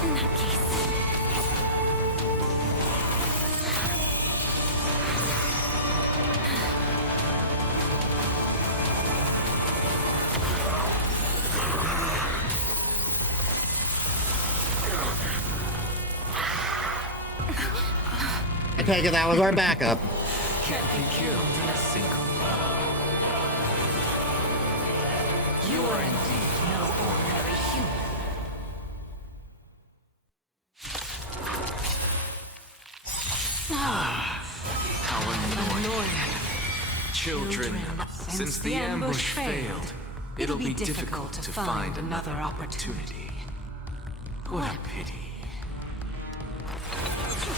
In that case... I take it that was our backup. Can't be killed in a single blow. You are indeed no ordinary human. How annoying. Children, since the ambush failed, it'll be difficult to find another opportunity. What a pity.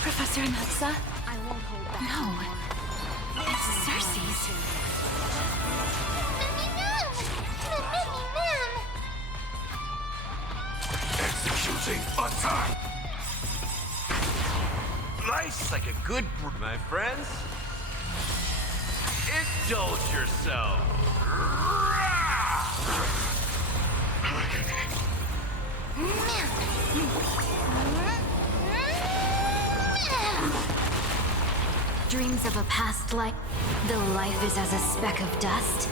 Professor Natsa? I won't hold back. No. It's Circe's. Executing attack. Nice like a good my friends. Indulge yourself. Dreams of a past life, though life is as a speck of dust,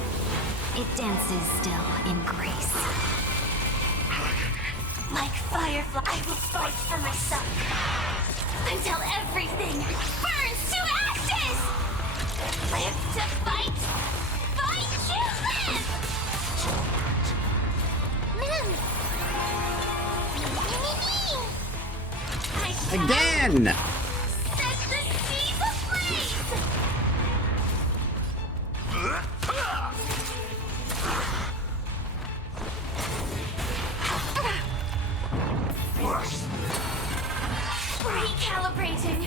it dances still in grace. Like Firefly, I will fight for myself until everything burns to ashes! Live to fight! Fight to live! Again! Recalibrating.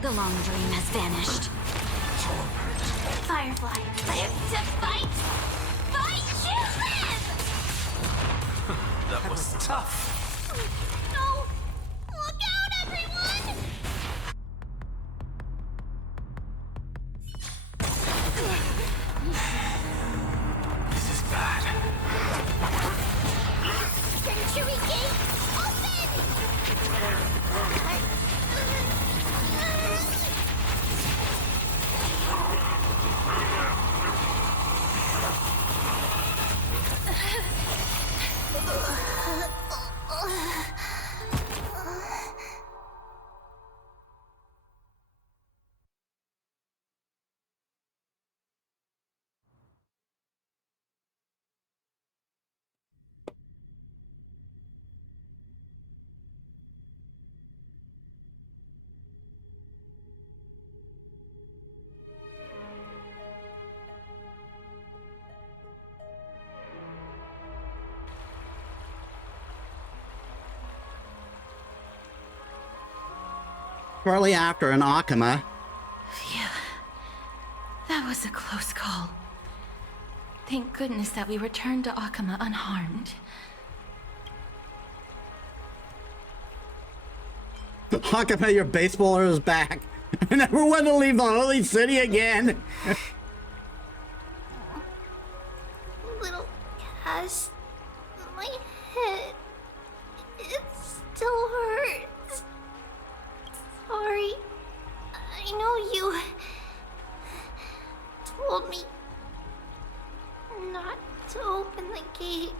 The long dream has vanished. Firefly, live to fight! Fight to live! That was tough. No! Look out, everyone! This is bad. Century Gate, open! shortly after in Akama. Phew. That was a close call. Thank goodness that we returned to Akama unharmed. Akama, your baseballer is back. I never want to leave the holy city again. Little Cass, my head, it still hurts. Sorry. I know you told me not to open the gate.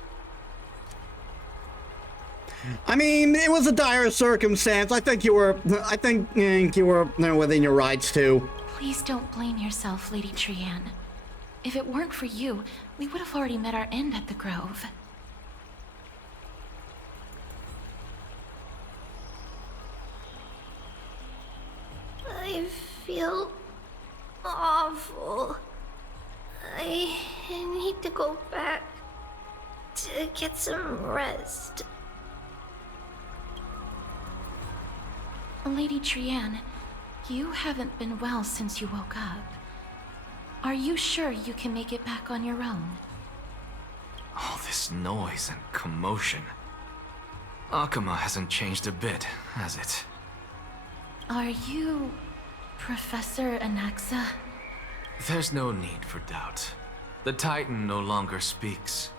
I mean, it was a dire circumstance. I think you were within your rights too. Please don't blame yourself, Lady Trianne. If it weren't for you, we would have already met our end at the Grove. I feel awful. I need to go back to get some rest. Lady Trianne, you haven't been well since you woke up. Are you sure you can make it back on your own? All this noise and commotion. Akama hasn't changed a bit, has it? Are you Professor Anaxa? There's no need for doubt. The Titan no longer speaks.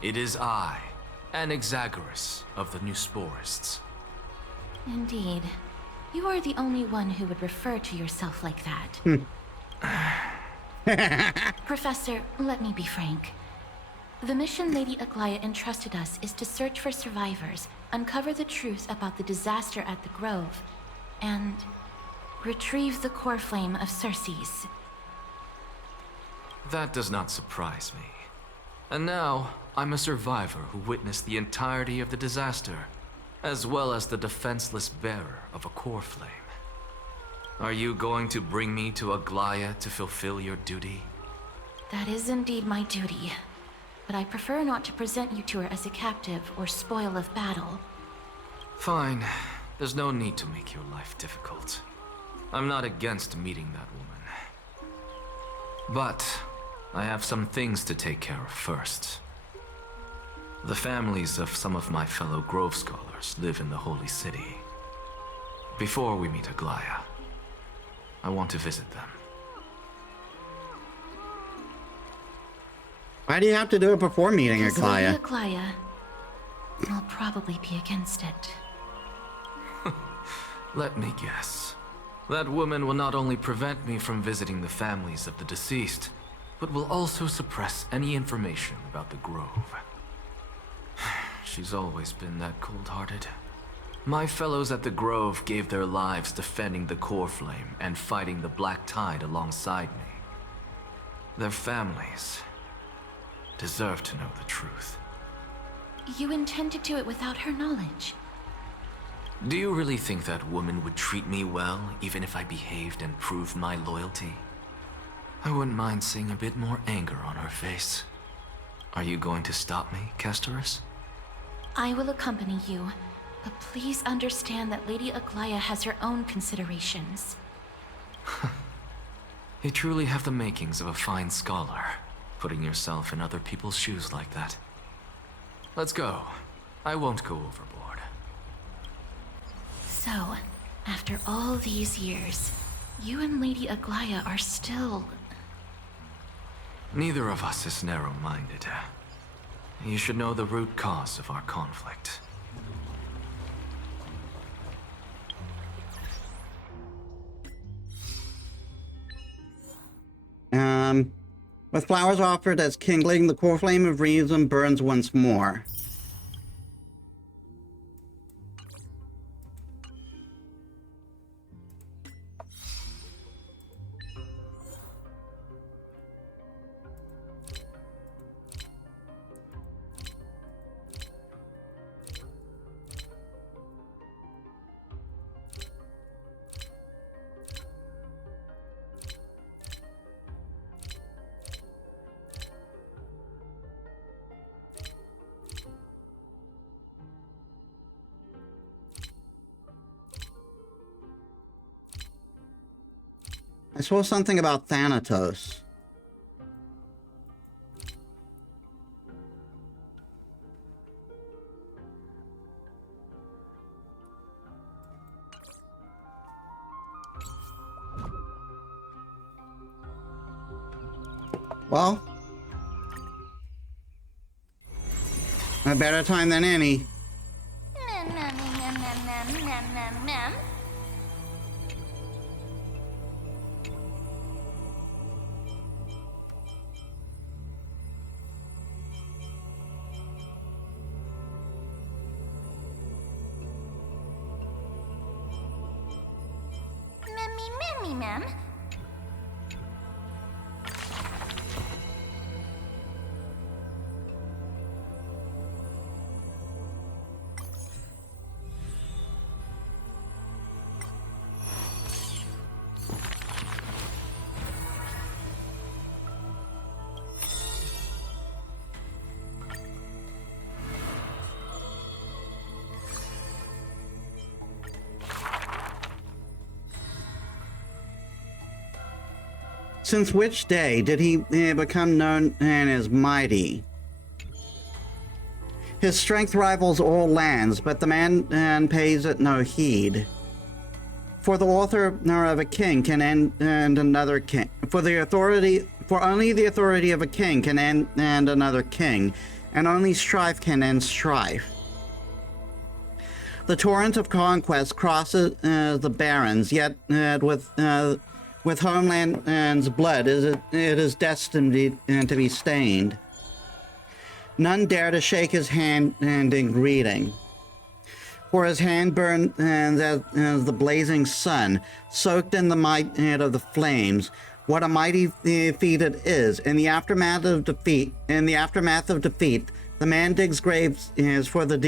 It is I, Anaxagoras of the New Sporists. Indeed. You are the only one who would refer to yourself like that. Professor, let me be frank. The mission Lady Aglaea entrusted us is to search for survivors, uncover the truth about the disaster at the Grove, and retrieve the core flame of Circes. That does not surprise me. And now, I'm a survivor who witnessed the entirety of the disaster, as well as the defenseless bearer of a core flame. Are you going to bring me to Aglaea to fulfill your duty? That is indeed my duty, but I prefer not to present you to her as a captive or spoil of battle. Fine. There's no need to make your life difficult. I'm not against meeting that woman. But I have some things to take care of first. The families of some of my fellow Grove Scholars live in the Holy City. Before we meet Aglaea, I want to visit them. Why do you have to do it before meeting Because Aglaea? Lady Aglaea will probably be against it. Let me guess. That woman will not only prevent me from visiting the families of the deceased, but will also suppress any information about the Grove. She's always been that cold-hearted. My fellows at the Grove gave their lives defending the core flame and fighting the Black Tide alongside me. Their families deserve to know the truth. You intend to do it without her knowledge? Do you really think that woman would treat me well, even if I behaved and proved my loyalty? I wouldn't mind seeing a bit more anger on her face. Are you going to stop me, Castorice? I will accompany you, but please understand that Lady Aglaea has her own considerations. You truly have the makings of a fine scholar, putting yourself in other people's shoes like that. Let's go. I won't go overboard. So, after all these years, you and Lady Aglaea are still... Neither of us is narrow-minded. You should know the root cause of our conflict. With flowers offered as kindling, the core flame of reason burns once more. I saw something about Thanatos. Well, a better time than any. Ma'am. Since which day did he become known as mighty? His strength rivals all lands, but the man pays it no heed. For the author of a king can end another king. For only the authority of a king can end another king, and only strife can end strife. The torrent of conquest crosses the barrens, yet with homeland's blood, it is destined to be stained. None dare to shake his hand in greeting, for his hand burned as the blazing sun, soaked in the might of the flames. What a mighty feat it is! In the aftermath of defeat, the man digs graves for the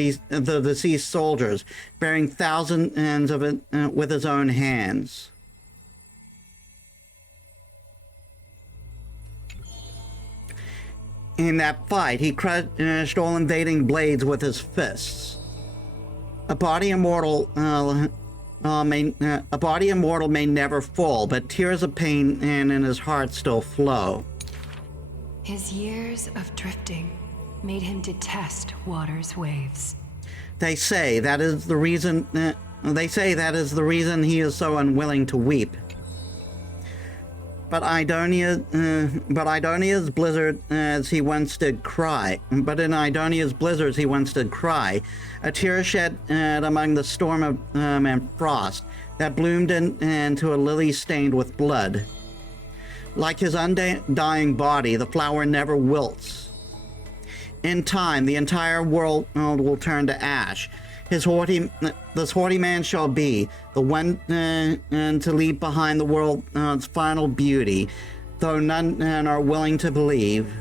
deceased soldiers, burying thousands of it with his own hands. In that fight, he crushed all invading blades with his fists. A body immortal may never fall, but tears of pain in his heart still flow. His years of drifting made him detest water's waves. They say that is the reason. He is so unwilling to weep. But Idonia's blizzard, as he once did cry. But in Idonia's blizzards, he once did cry, a tear shed among the storm of and frost that bloomed into a lily stained with blood. Like his undying body, the flower never wilts. In time, the entire world will turn to ash. This haughty man shall be the one to leave behind the world's final beauty, though none are willing to believe.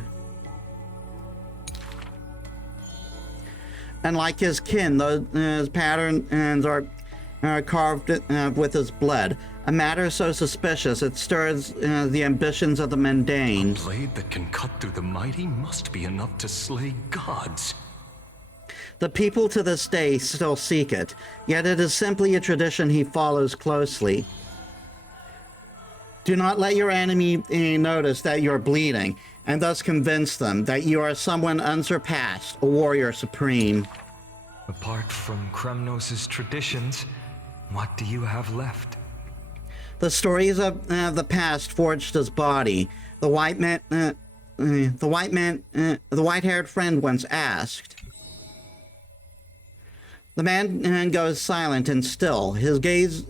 And like his kin, those patterns are carved with his blood. A matter so suspicious it stirs the ambitions of the mundane. A blade that can cut through the mighty must be enough to slay gods. The people to this day still seek it, yet it is simply a tradition he follows closely. Do not let your enemy notice that you're bleeding, and thus convince them that you are someone unsurpassed, a warrior supreme. Apart from Kremnos' traditions, what do you have left? The stories of the past forged his body. The white-haired friend once asked. The man goes silent and still, his gaze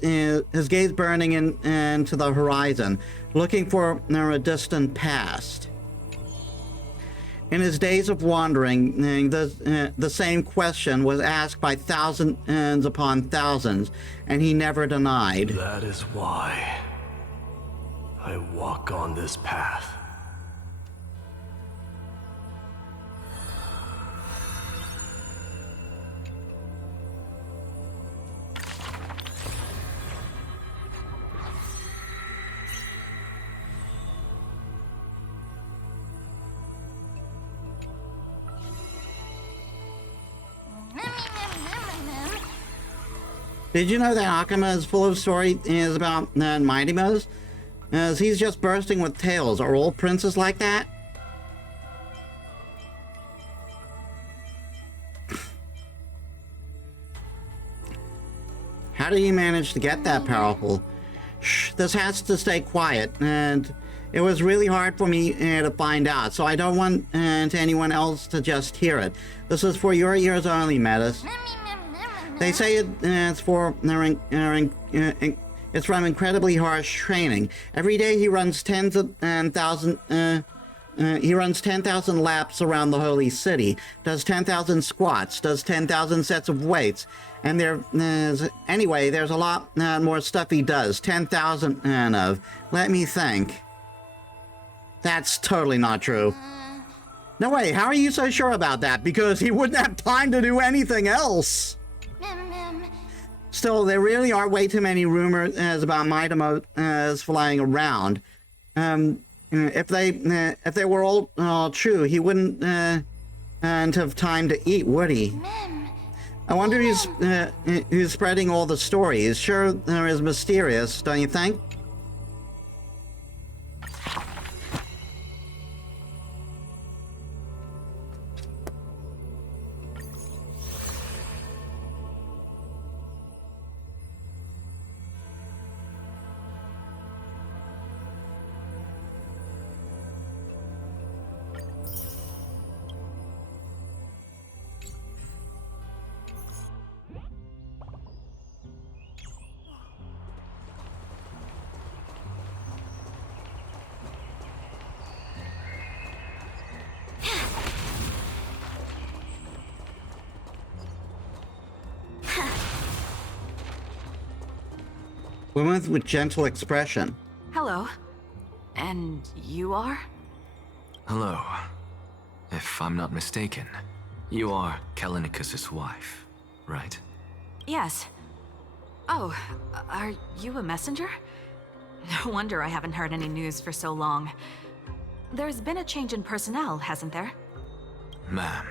burning into the horizon, looking for a distant past. In his days of wandering, the same question was asked by thousands upon thousands, and he never denied. That is why I walk on this path. Did you know that Akama is full of stories about Mighty Mo's? as he's just bursting with tales. Are all princes like that? How do you manage to get that powerful? Shh, this has to stay quiet, and it was really hard for me to find out, so I don't want anyone else to just hear it. This is for your ears only, Metis. They say it's from incredibly harsh training. Every day he runs tens of thousands. He runs 10,000 laps around the holy city, does 10,000 squats, does 10,000 sets of weights, and there's a lot more stuff he does. 10,000 of. Let me think. That's totally not true. No way, how are you so sure about that? Because he wouldn't have time to do anything else. Still, there really are way too many rumors about Mighty flying around. If they were all true, he wouldn't have time to eat, would he? I wonder who's spreading all the stories. Sure, there is mysterious, don't you think? Women with gentle expression. Hello. And you are? Hello. If I'm not mistaken, you are Callinicus's wife, right? Yes. Oh, are you a messenger? No wonder I haven't heard any news for so long. There's been a change in personnel, hasn't there? Ma'am.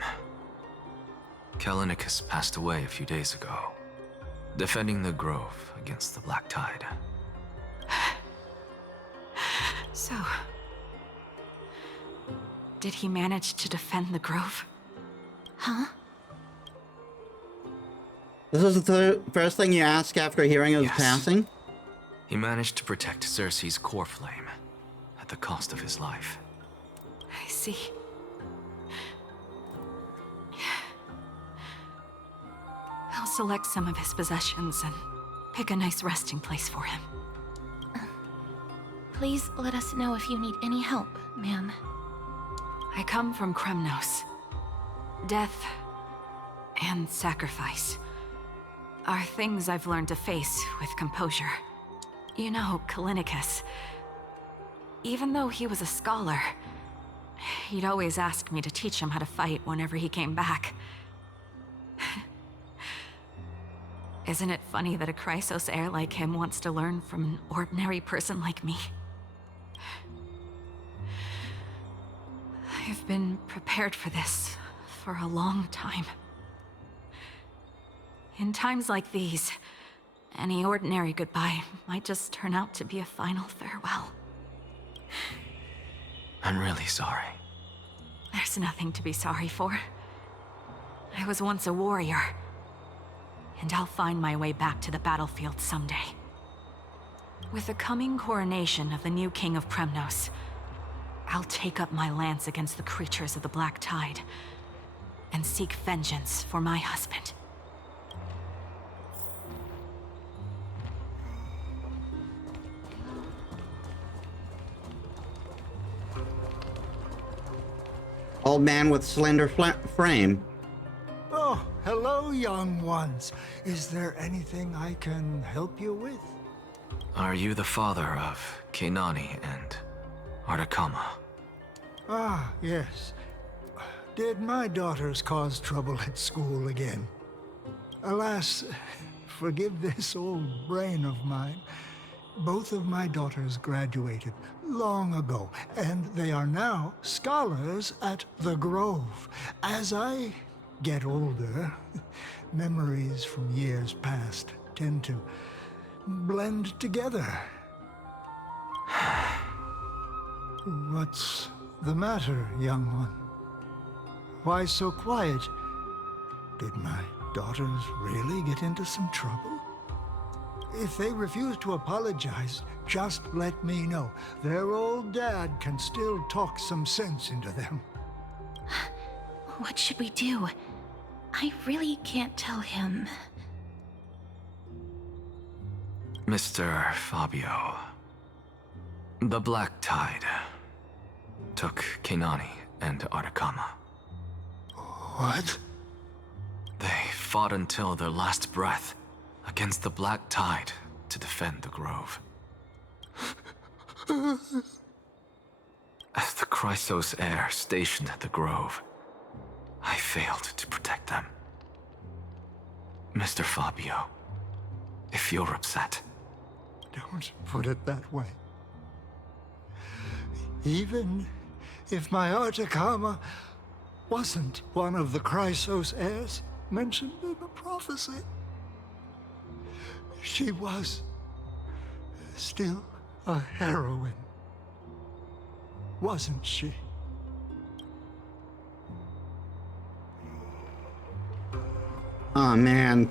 Callinicus passed away a few days ago, defending the Grove against the Black Tide. So, did he manage to defend the Grove? Huh? This is the first thing you ask after hearing of his passing? He managed to protect Cersei's core flame at the cost of his life. I see. I'll select some of his possessions and pick a nice resting place for him. Please let us know if you need any help, ma'am. I come from Kremnos. Death and sacrifice are things I've learned to face with composure. You know, Callinicus, even though he was a scholar, he'd always ask me to teach him how to fight whenever he came back. Isn't it funny that a Chrysos heir like him wants to learn from an ordinary person like me? I've been prepared for this for a long time. In times like these, any ordinary goodbye might just turn out to be a final farewell. I'm really sorry. There's nothing to be sorry for. I was once a warrior, and I'll find my way back to the battlefield someday. With the coming coronation of the new king of Kremnos, I'll take up my lance against the creatures of the Black Tide and seek vengeance for my husband. Old man with slender frame. Oh, hello, young ones. Is there anything I can help you with? Are you the father of Kenani and Artakama? Ah, yes. Did my daughters cause trouble at school again? Alas, forgive this old brain of mine. Both of my daughters graduated long ago, and they are now scholars at the Grove. As I get older, memories from years past tend to blend together. What's the matter, young one? Why so quiet? Did my daughters really get into some trouble? If they refuse to apologize, just let me know. Their old dad can still talk some sense into them. What should we do? I really can't tell him. Mr. Fabio, the Black Tide took Kenani and Arakama. What? They fought until their last breath against the Black Tide to defend the Grove. As the Chrysos heir stationed at the Grove, I failed to protect them. Mr. Fabio, if you're upset... Don't put it that way. Even if my Arakama wasn't one of the Chrysos heirs mentioned in the prophecy, she was still a heroine, wasn't she? Oh, man.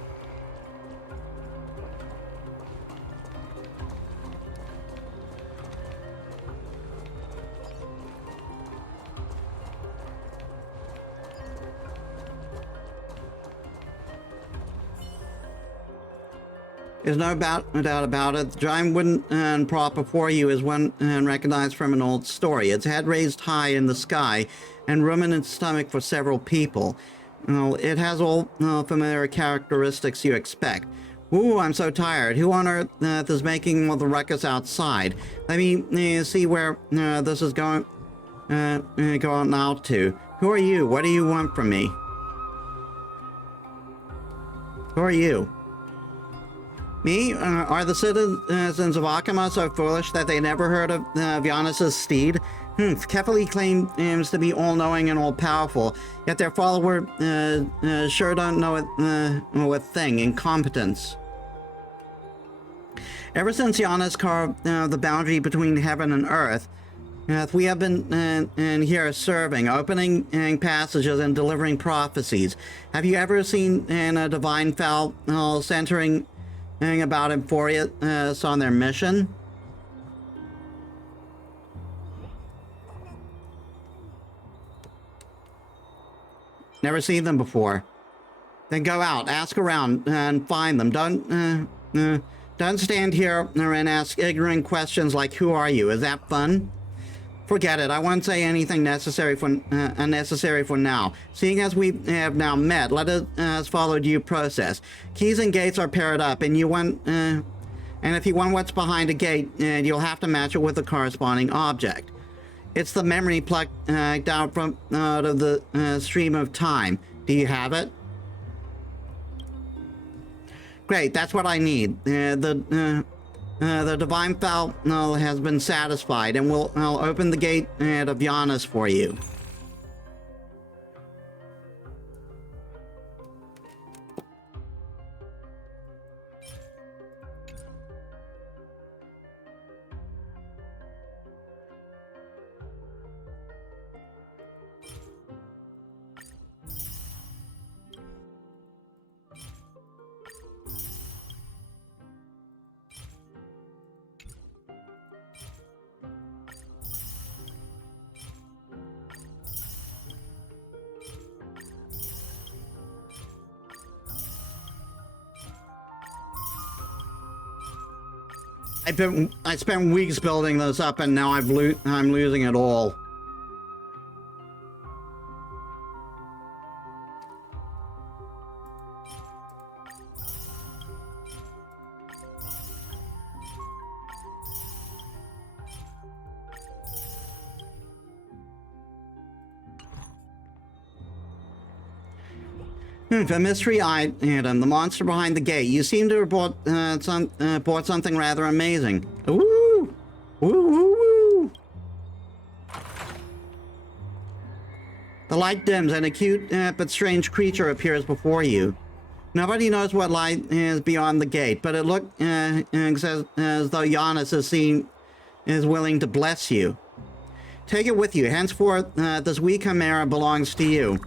There's no doubt about it. The giant wooden prop before you is one recognized from an old story. Its head raised high in the sky and room in its stomach for several people. It has all familiar characteristics you expect. Ooh, I'm so tired. Who on earth is making all the ruckus outside? Let me see where this is going out to. Who are you? What do you want from me? Who are you? Me? Are the citizens of Akama so foolish that they never heard of Giannis's steed? Kefali claims to be all-knowing and all-powerful, yet their follower sure don't know a thing. Incompetence. Ever since Giannis carved the boundary between heaven and earth, we have been in here serving, opening passages and delivering prophecies. Have you ever seen a divine fowl centering about Emphorius on their mission? Never seen them before. Then go out, ask around, and find them. Don't stand here and ask ignorant questions like, who are you? Is that fun? Forget it. I won't say anything unnecessary for now. Seeing as we have now met, let us follow due process. Keys and gates are paired up, and if you want what's behind a gate, you'll have to match it with a corresponding object. It's the memory plucked out of the stream of time. Do you have it? Great, that's what I need. The divine fowl has been satisfied, and I'll open the gate of Giannis for you. I spent weeks building this up, and now I'm losing it all. A mystery item, the monster behind the gate. You seem to have bought something rather amazing. Ooh! Ooh, ooh, ooh. The light dims and a cute but strange creature appears before you. Nobody knows what light is beyond the gate, but it looks as though Giannis is willing to bless you. Take it with you. Henceforth, this wee chimera belongs to you.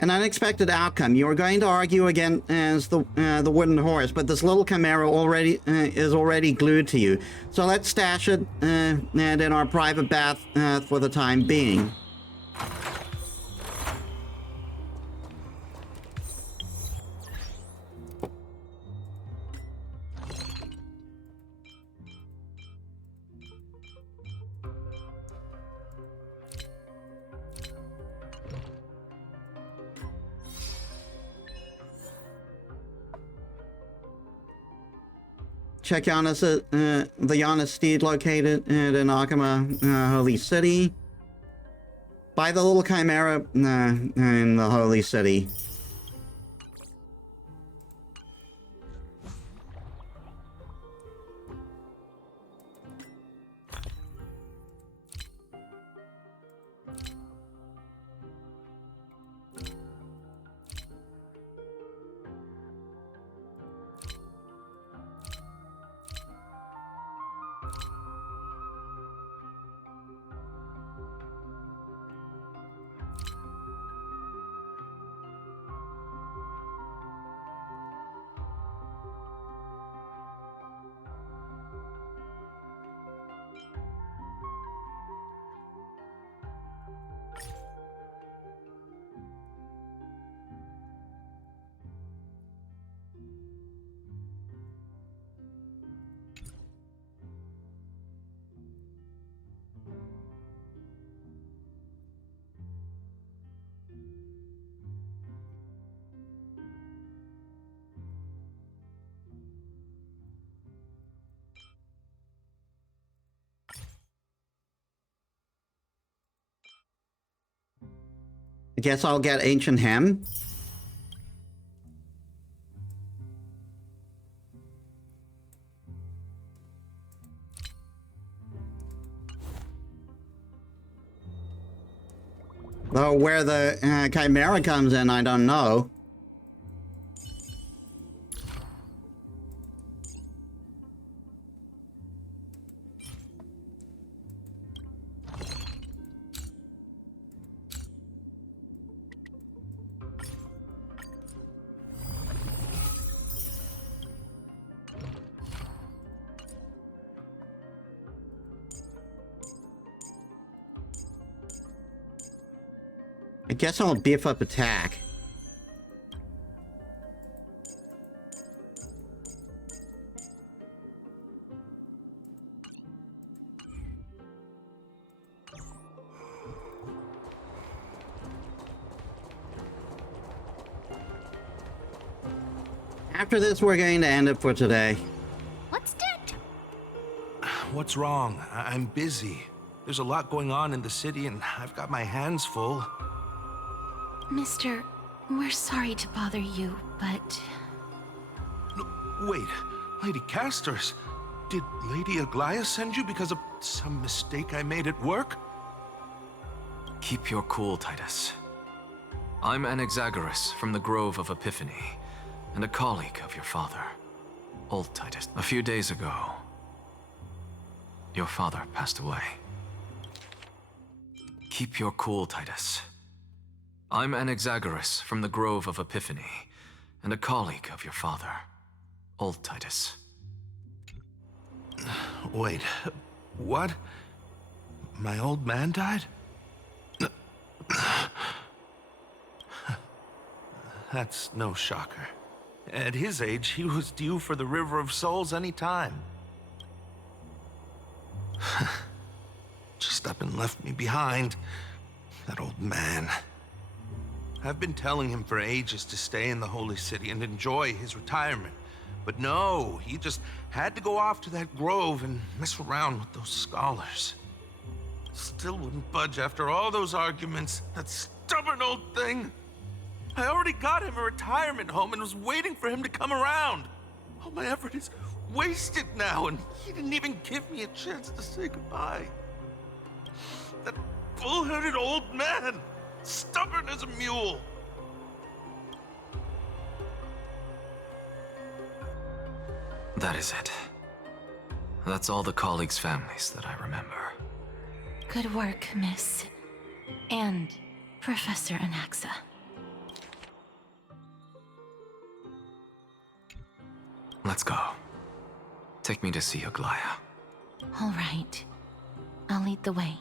An unexpected outcome. You are going to argue again as the wooden horse, but this little chimera is already glued to you. So let's stash it and in our private bath for the time being. Check Giannis, the Giannis steed located in Akama, Holy City. Buy the little chimera in the Holy City. I guess I'll get Ancient Hem. Though where the Chimera comes in, I don't know. I guess I'll beef up attack. After this, we're going to end it for today. What's that? What's wrong? I'm busy. There's a lot going on in the city, and I've got my hands full. Mister, we're sorry to bother you, but... No, wait, Lady Castorice, did Lady Aglaea send you because of some mistake I made at work? Keep your cool, Titus. I'm Anaxagoras from the Grove of Epiphany, and a colleague of your father, old Titus. A few days ago, your father passed away. Keep your cool, Titus. I'm Anaxagoras from the Grove of Epiphany, and a colleague of your father, old Titus. Wait, what? My old man died? That's no shocker. At his age, he was due for the River of Souls any time. Just up and left me behind. That old man. I've been telling him for ages to stay in the Holy City and enjoy his retirement. But no, he just had to go off to that grove and mess around with those scholars. Still wouldn't budge after all those arguments. That stubborn old thing. I already got him a retirement home and was waiting for him to come around. All my effort is wasted now, and he didn't even give me a chance to say goodbye. That bull-headed old man. Stubborn as a mule. That is it. That's all the colleagues' families that I remember. Good work, Miss. And Professor Anaxa. Let's go. Take me to see Aglaea. All right. I'll lead the way.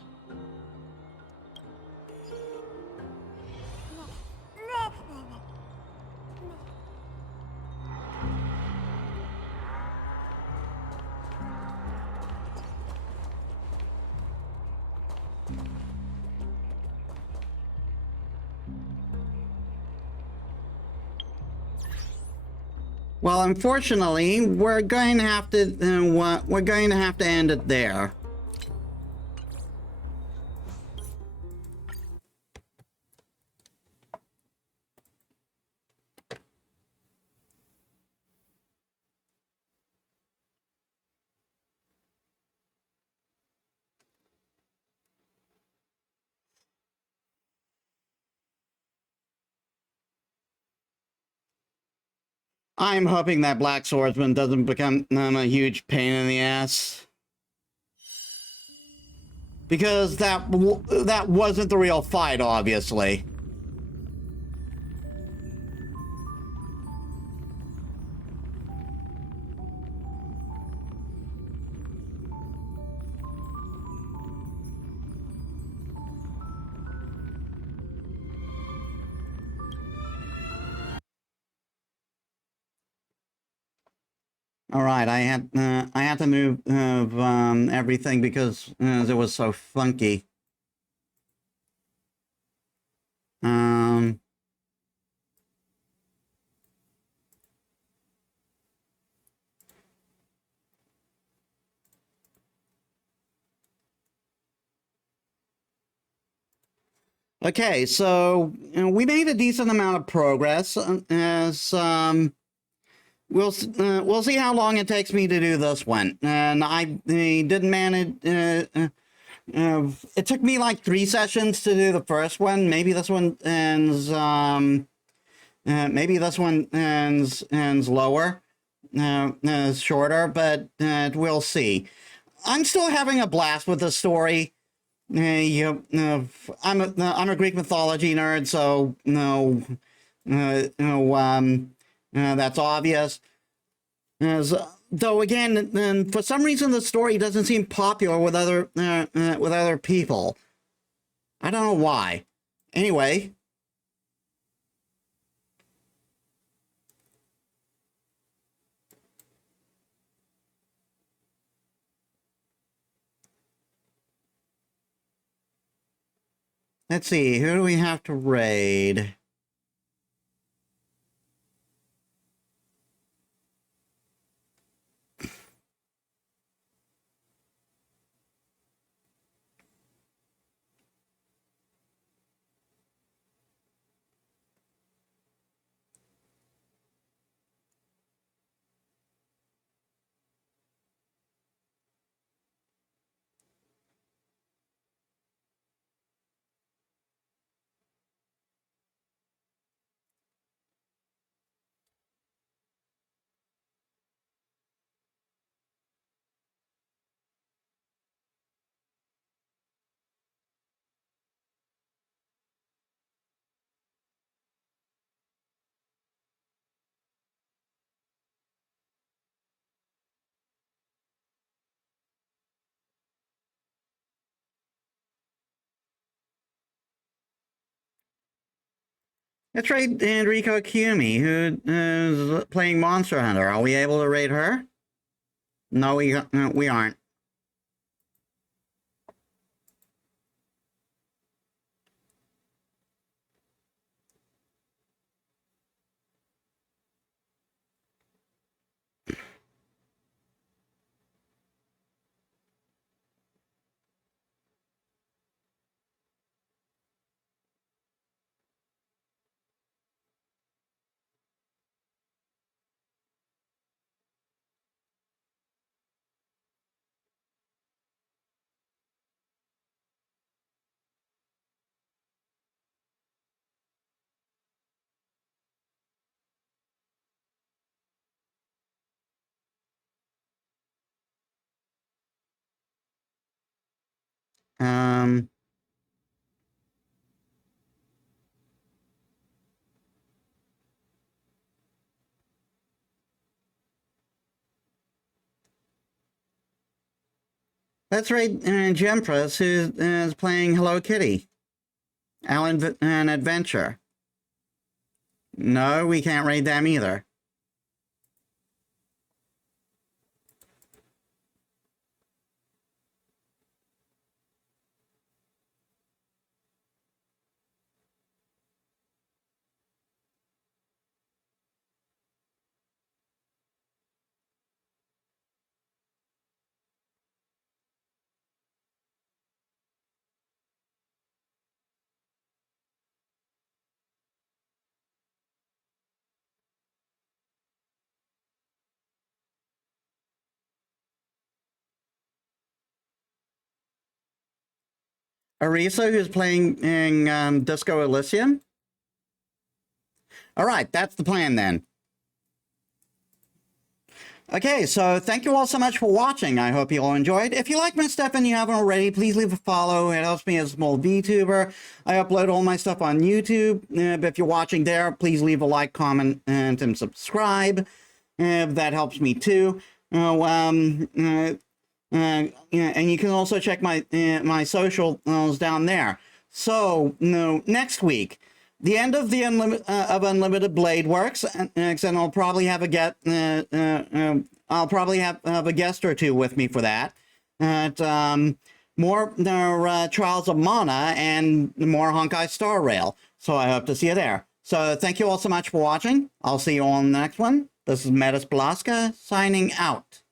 Well, unfortunately, we're going to have to end it there. I'm hoping that Black Swordsman doesn't become a huge pain in the ass. Because that wasn't the real fight, obviously. All right, I had to move everything because it was so funky. Okay, so we made a decent amount of progress. As we'll see how long it takes me to do this one, and I didn't manage. It took me like 3 sessions to do the first one. Maybe this one ends. Maybe this one ends lower, shorter, but we'll see. I'm still having a blast with the story. I'm a Greek mythology nerd, so that's obvious. Though again, for some reason, the story doesn't seem popular with other people. I don't know why. Anyway. Let's see, who do we have to raid? Let's raid Enrico Kumi, who is playing Monster Hunter. Are we able to raid her? No, we aren't. Um, let's raid Gempress, who is playing Hello Kitty. Alan an Adventure. No, we can't raid them either. Arisa, who's playing in Disco Elysium? All right, that's the plan then. Okay, so thank you all so much for watching. I hope you all enjoyed. If you like my stuff and you haven't already, please leave a follow. It helps me as a small VTuber. I upload all my stuff on YouTube. If you're watching there, please leave a like, comment, and subscribe. That helps me too. And you can also check my my socials down there. So next week, the end of the Unlimited Blade Works, and I'll probably have a I'll probably have a guest or two with me for that. More Trials of Mana and more Honkai Star Rail. So I hope to see you there. So thank you all so much for watching. I'll see you all in the next one. This is Metis Balaska signing out.